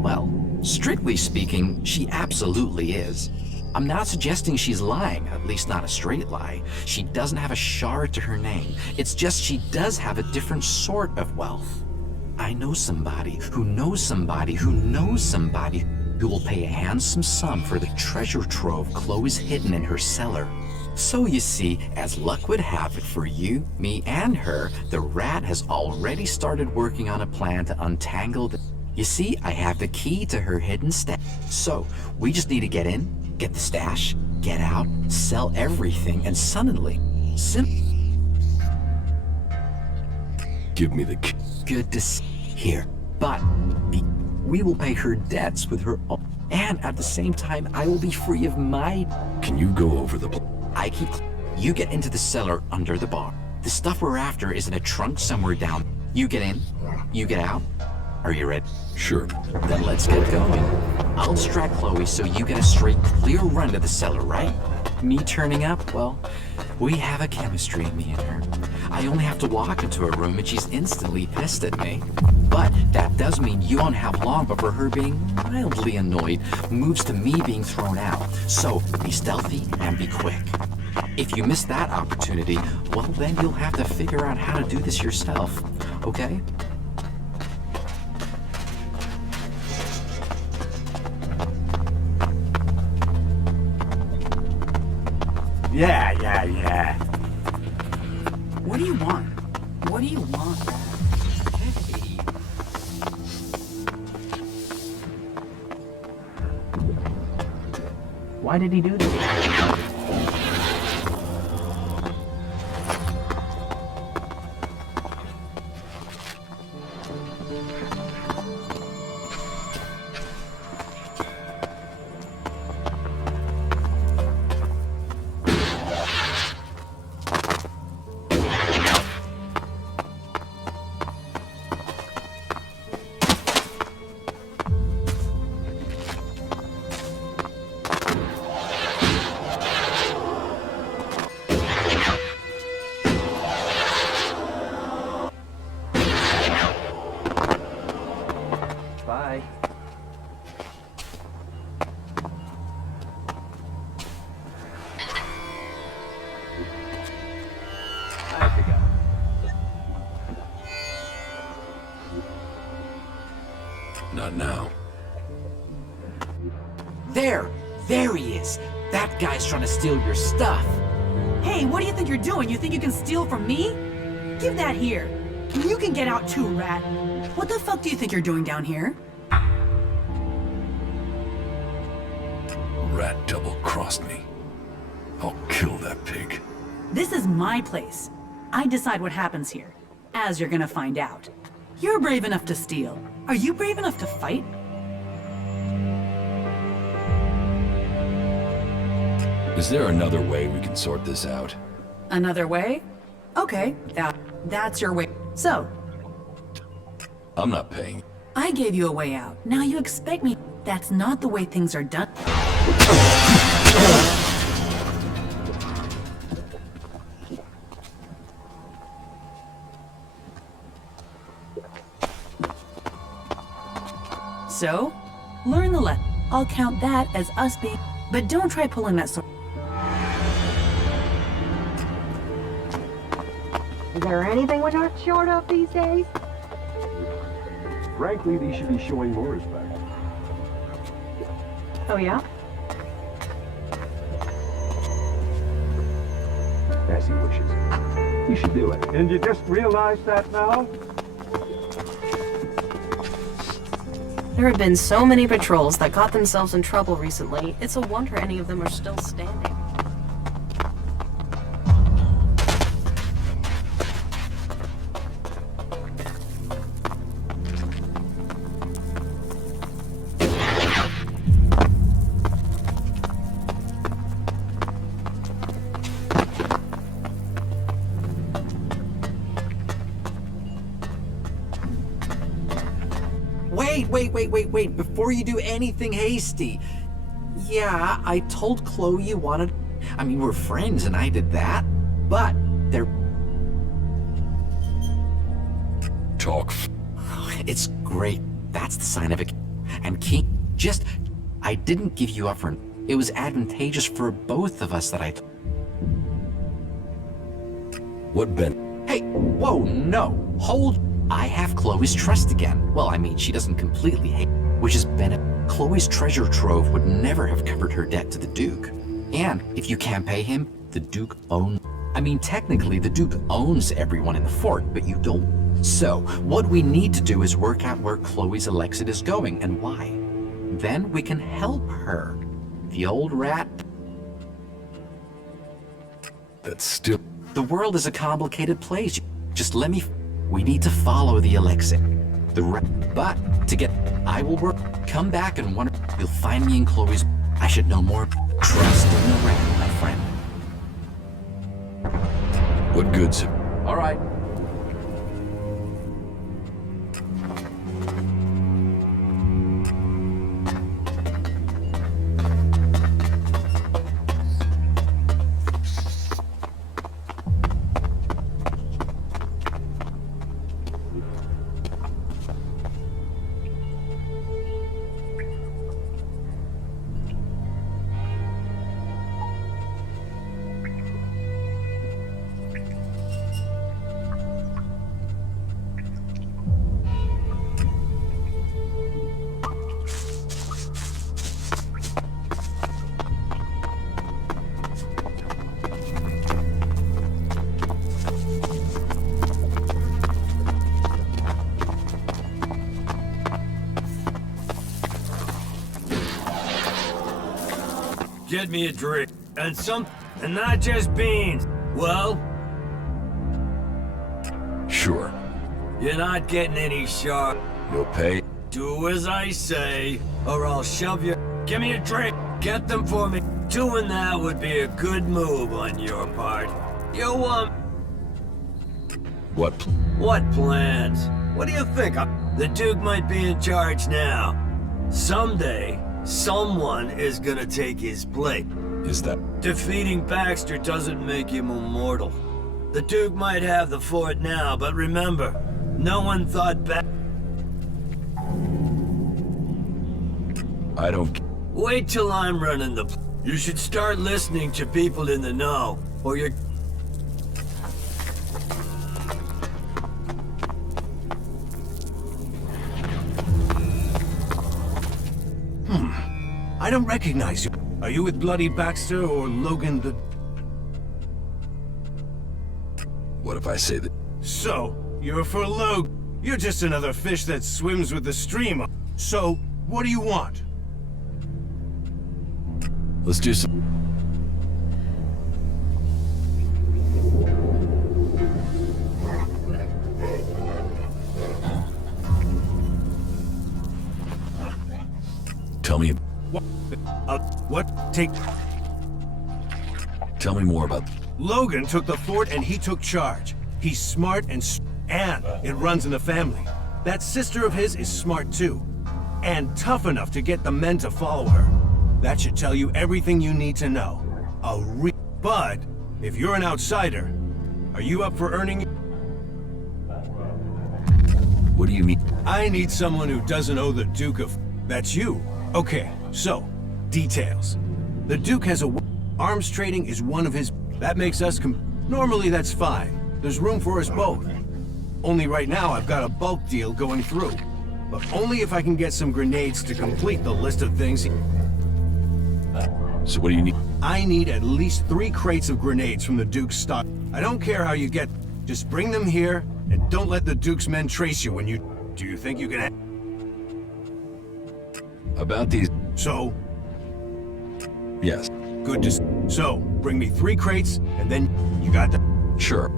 Well, strictly speaking, she absolutely is. I'm not suggesting she's lying, at least not a straight lie. She doesn't have a shard to her name. It's just she does have a different sort of wealth. I know somebody who knows somebody who knows somebody who will pay a handsome sum for the treasure trove Chloe's hidden in her cellar. So you see, as luck would have it for you, me, and her, the rat has already started working on a plan to untangle the... You see, I have the key to her hidden stash. So, we just need to get in, get the stash, get out, sell everything, and suddenly, Give me the key. Good to see. Here, but we will pay her debts with her own, and at the same time, I will be free of my... Can you go over the... I keep... You get into the cellar under the bar. The stuff we're after is in a trunk somewhere down. You get in, you get out. Are you ready? Sure. Then let's get going. I'll distract Chloe so you get a straight, clear run to the cellar, right? Me turning up? Well, we have a chemistry, me and her. I only have to walk into a room and she's instantly pissed at me. But that does mean you won't have long before her being mildly annoyed moves to me being thrown out. So be stealthy and be quick. If you miss that opportunity, well then you'll have to figure out how to do this yourself, okay? Yeah. What do you want? What do you want? Why did he do this? Bye. I have to go. Not now. There he is. That guy's trying to steal your stuff. Hey, what do you think you're doing? You think you can steal from me? Give that here. You can get out too, rat. What the fuck do you think you're doing down here? Rat double-crossed me. I'll kill that pig. This is my place. I decide what happens here, as you're gonna find out. You're brave enough to steal. Are you brave enough to fight? Is there another way we can sort this out? Another way? Okay, that's your way. So, I'm not paying. I gave you a way out. Now you expect me. That's not the way things are done. So, learn the lesson. I'll count that as us being... But don't try pulling that sword. Is there anything we're not short of these days? Frankly, they should be showing more respect. Oh, yeah? As he wishes. You should do it. And you just realize that now? There have been so many patrols that got themselves in trouble recently, it's a wonder any of them are still standing. Wait, before you do anything hasty. Yeah, I told Chloe you wanted... I mean, we're friends and I did that, but they're... Talk. It's great. That's the sign of it. And King, just... I didn't give you up for... It was advantageous for both of us that I... What Ben? Hey, whoa, no. Hold... I have Chloe's trust again. Well, I mean, she doesn't completely hate, which is benefit. Chloe's treasure trove would never have covered her debt to the Duke. And if you can't pay him, the Duke owns... I mean, technically, the Duke owns everyone in the fort, but you don't. So, what we need to do is work out where Chloe's Elixir is going and why. Then we can help her. The old rat... That's still... The world is a complicated place. Just let me... We need to follow the Elixir. But, to get... I will work... Come back and wonder... You'll find me in Chloe's... I should know more... Trust in the rat, my friend. What good's... All right. Get me a drink. And not just beans. Well? Sure. You're not getting any sharp. You'll pay? Do as I say, or I'll shove you. Give me a drink. Get them for me. Doing that would be a good move on your part. You want... What? What plans? What do you think? The Duke might be in charge now. Someday, someone is gonna take his place. Is that... Defeating Baxter doesn't make him immortal. The Duke might have the fort now, but remember, no one thought back. I don't... Wait till I'm running the... You should start listening to people in the know, or you're... I don't recognize you. Are you with Bloody Baxter or Logan the... What if I say that... So, you're for Logan. You're just another fish that swims with the stream. So, what do you want? Let's do some... Tell me... What? Take... Tell me more about... Logan took the fort and he took charge. He's smart and it runs in the family. That sister of his is smart too. And tough enough to get the men to follow her. That should tell you everything you need to know. But, if you're an outsider, are you up for earning... What do you mean? I need someone who doesn't owe the Duke of... That's you. Okay, so, details. The Duke has a... Arms trading is one of his... That makes us normally that's fine. There's room for us both. Only right now I've got a bulk deal going through. But only if I can get some grenades to complete the list of things So what do you need? I need at least 3 crates of grenades from the Duke's stock. I don't care how you get... Just bring them here, and don't let the Duke's men trace you when you... Do you think you can... About these... So? Yes. Good to... So, bring me 3 crates, and then you got the... Sure.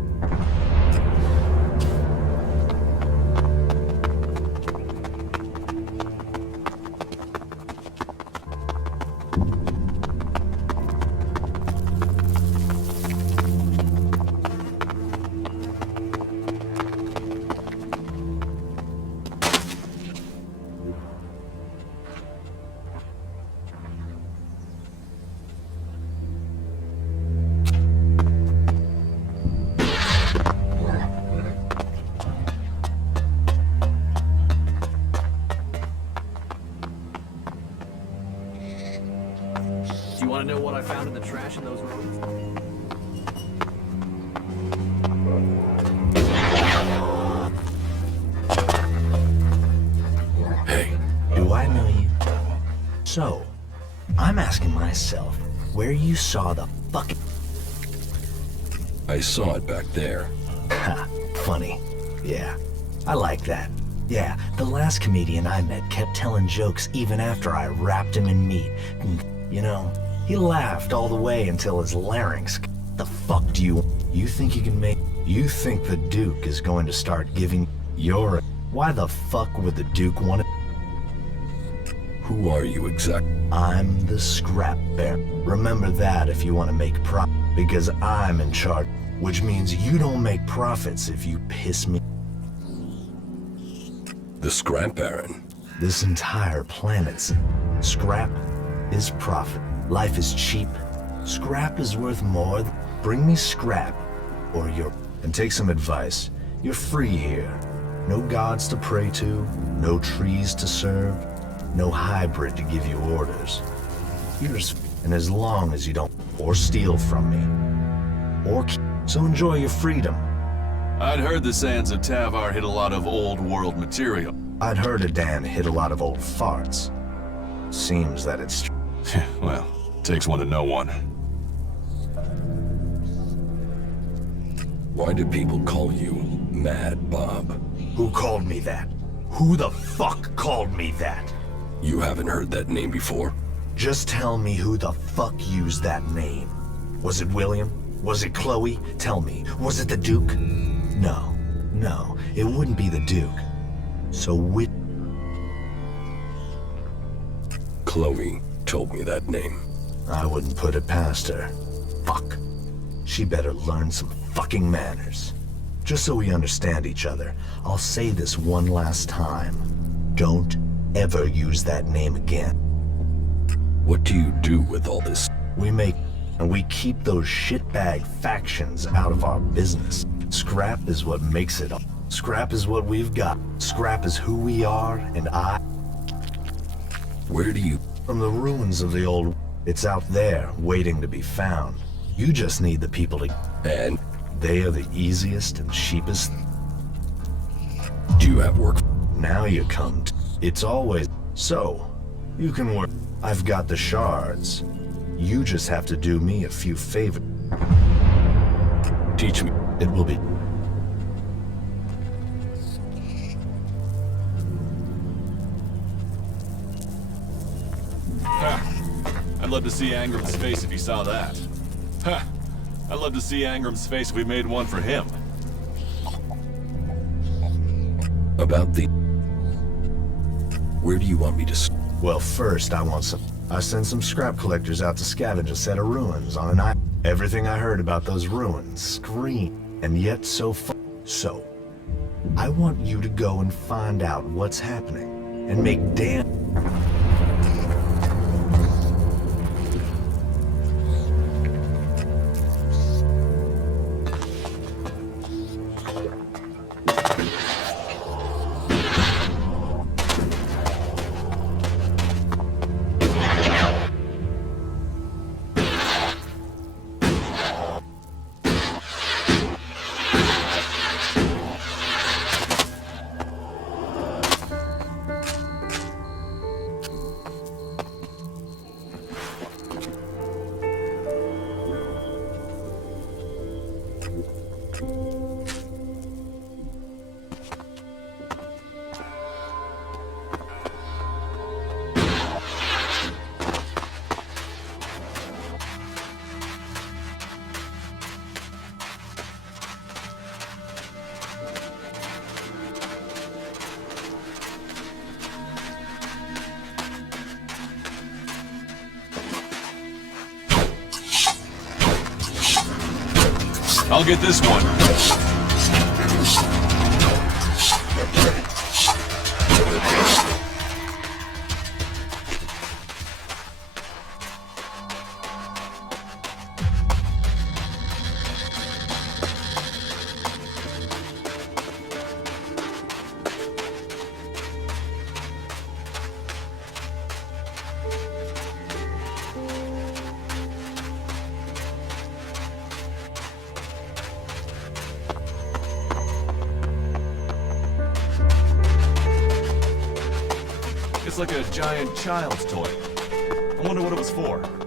Do you want to know what I found in the trash in those rooms? Hey. Do I know you? So, I'm asking myself where you saw the fucking... I saw it back there. Ha, funny. Yeah, I like that. Yeah, the last comedian I met kept telling jokes even after I wrapped him in meat. You know, he laughed all the way until his larynx... The fuck do you... You think you can make... You think the Duke is going to start giving... Your... Why the fuck would the Duke want to... Who are you exactly? I'm the scrap bearer. Remember that if you want to make profit. Because I'm in charge. Which means you don't make profits if you piss me... The scrap baron. This entire planet's... Scrap is profit. Life is cheap. Scrap is worth more. Bring me scrap, or you're... And take some advice. You're free here. No gods to pray to, no trees to serve, no hybrid to give you orders. And as long as you don't... Or steal from me. Or keep... So enjoy your freedom. I'd heard the sands of Tavar hit a lot of old world material. I'd heard Adan hit a lot of old farts. Seems that it's... Well, takes one to know one. Why do people call you Mad Bob? Who called me that? Who the fuck called me that? You haven't heard that name before? Just tell me who the fuck used that name. Was it William? Was it Chloe? Tell me, was it the Duke? No, it wouldn't be the Duke. So which... Chloe told me that name. I wouldn't put it past her. Fuck. She better learn some fucking manners. Just so we understand each other, I'll say this one last time. Don't ever use that name again. What do you do with all this? We make... And we keep those shitbag factions out of our business. Scrap is what makes it all. Scrap is what we've got. Scrap is who we are, and I... Where do you... From the ruins of the old... It's out there, waiting to be found. You just need the people to... And? They are the easiest and cheapest... Do you have work? Now you come to... It's always... So, you can work... I've got the shards. You just have to do me a few favors. Teach me. It will be... I'd love to see Angram's face if you saw that. Ha! I'd love to see Angram's face if we made one for him. About the... Where do you want me to... Well, first I want some... I sent some scrap collectors out to scavenge a set of ruins on an island. Everything I heard about those ruins screamed, and yet so far... So, I want you to go and find out what's happening, and make damn... I'll get this one. It's like a giant child's toy. I wonder what it was for.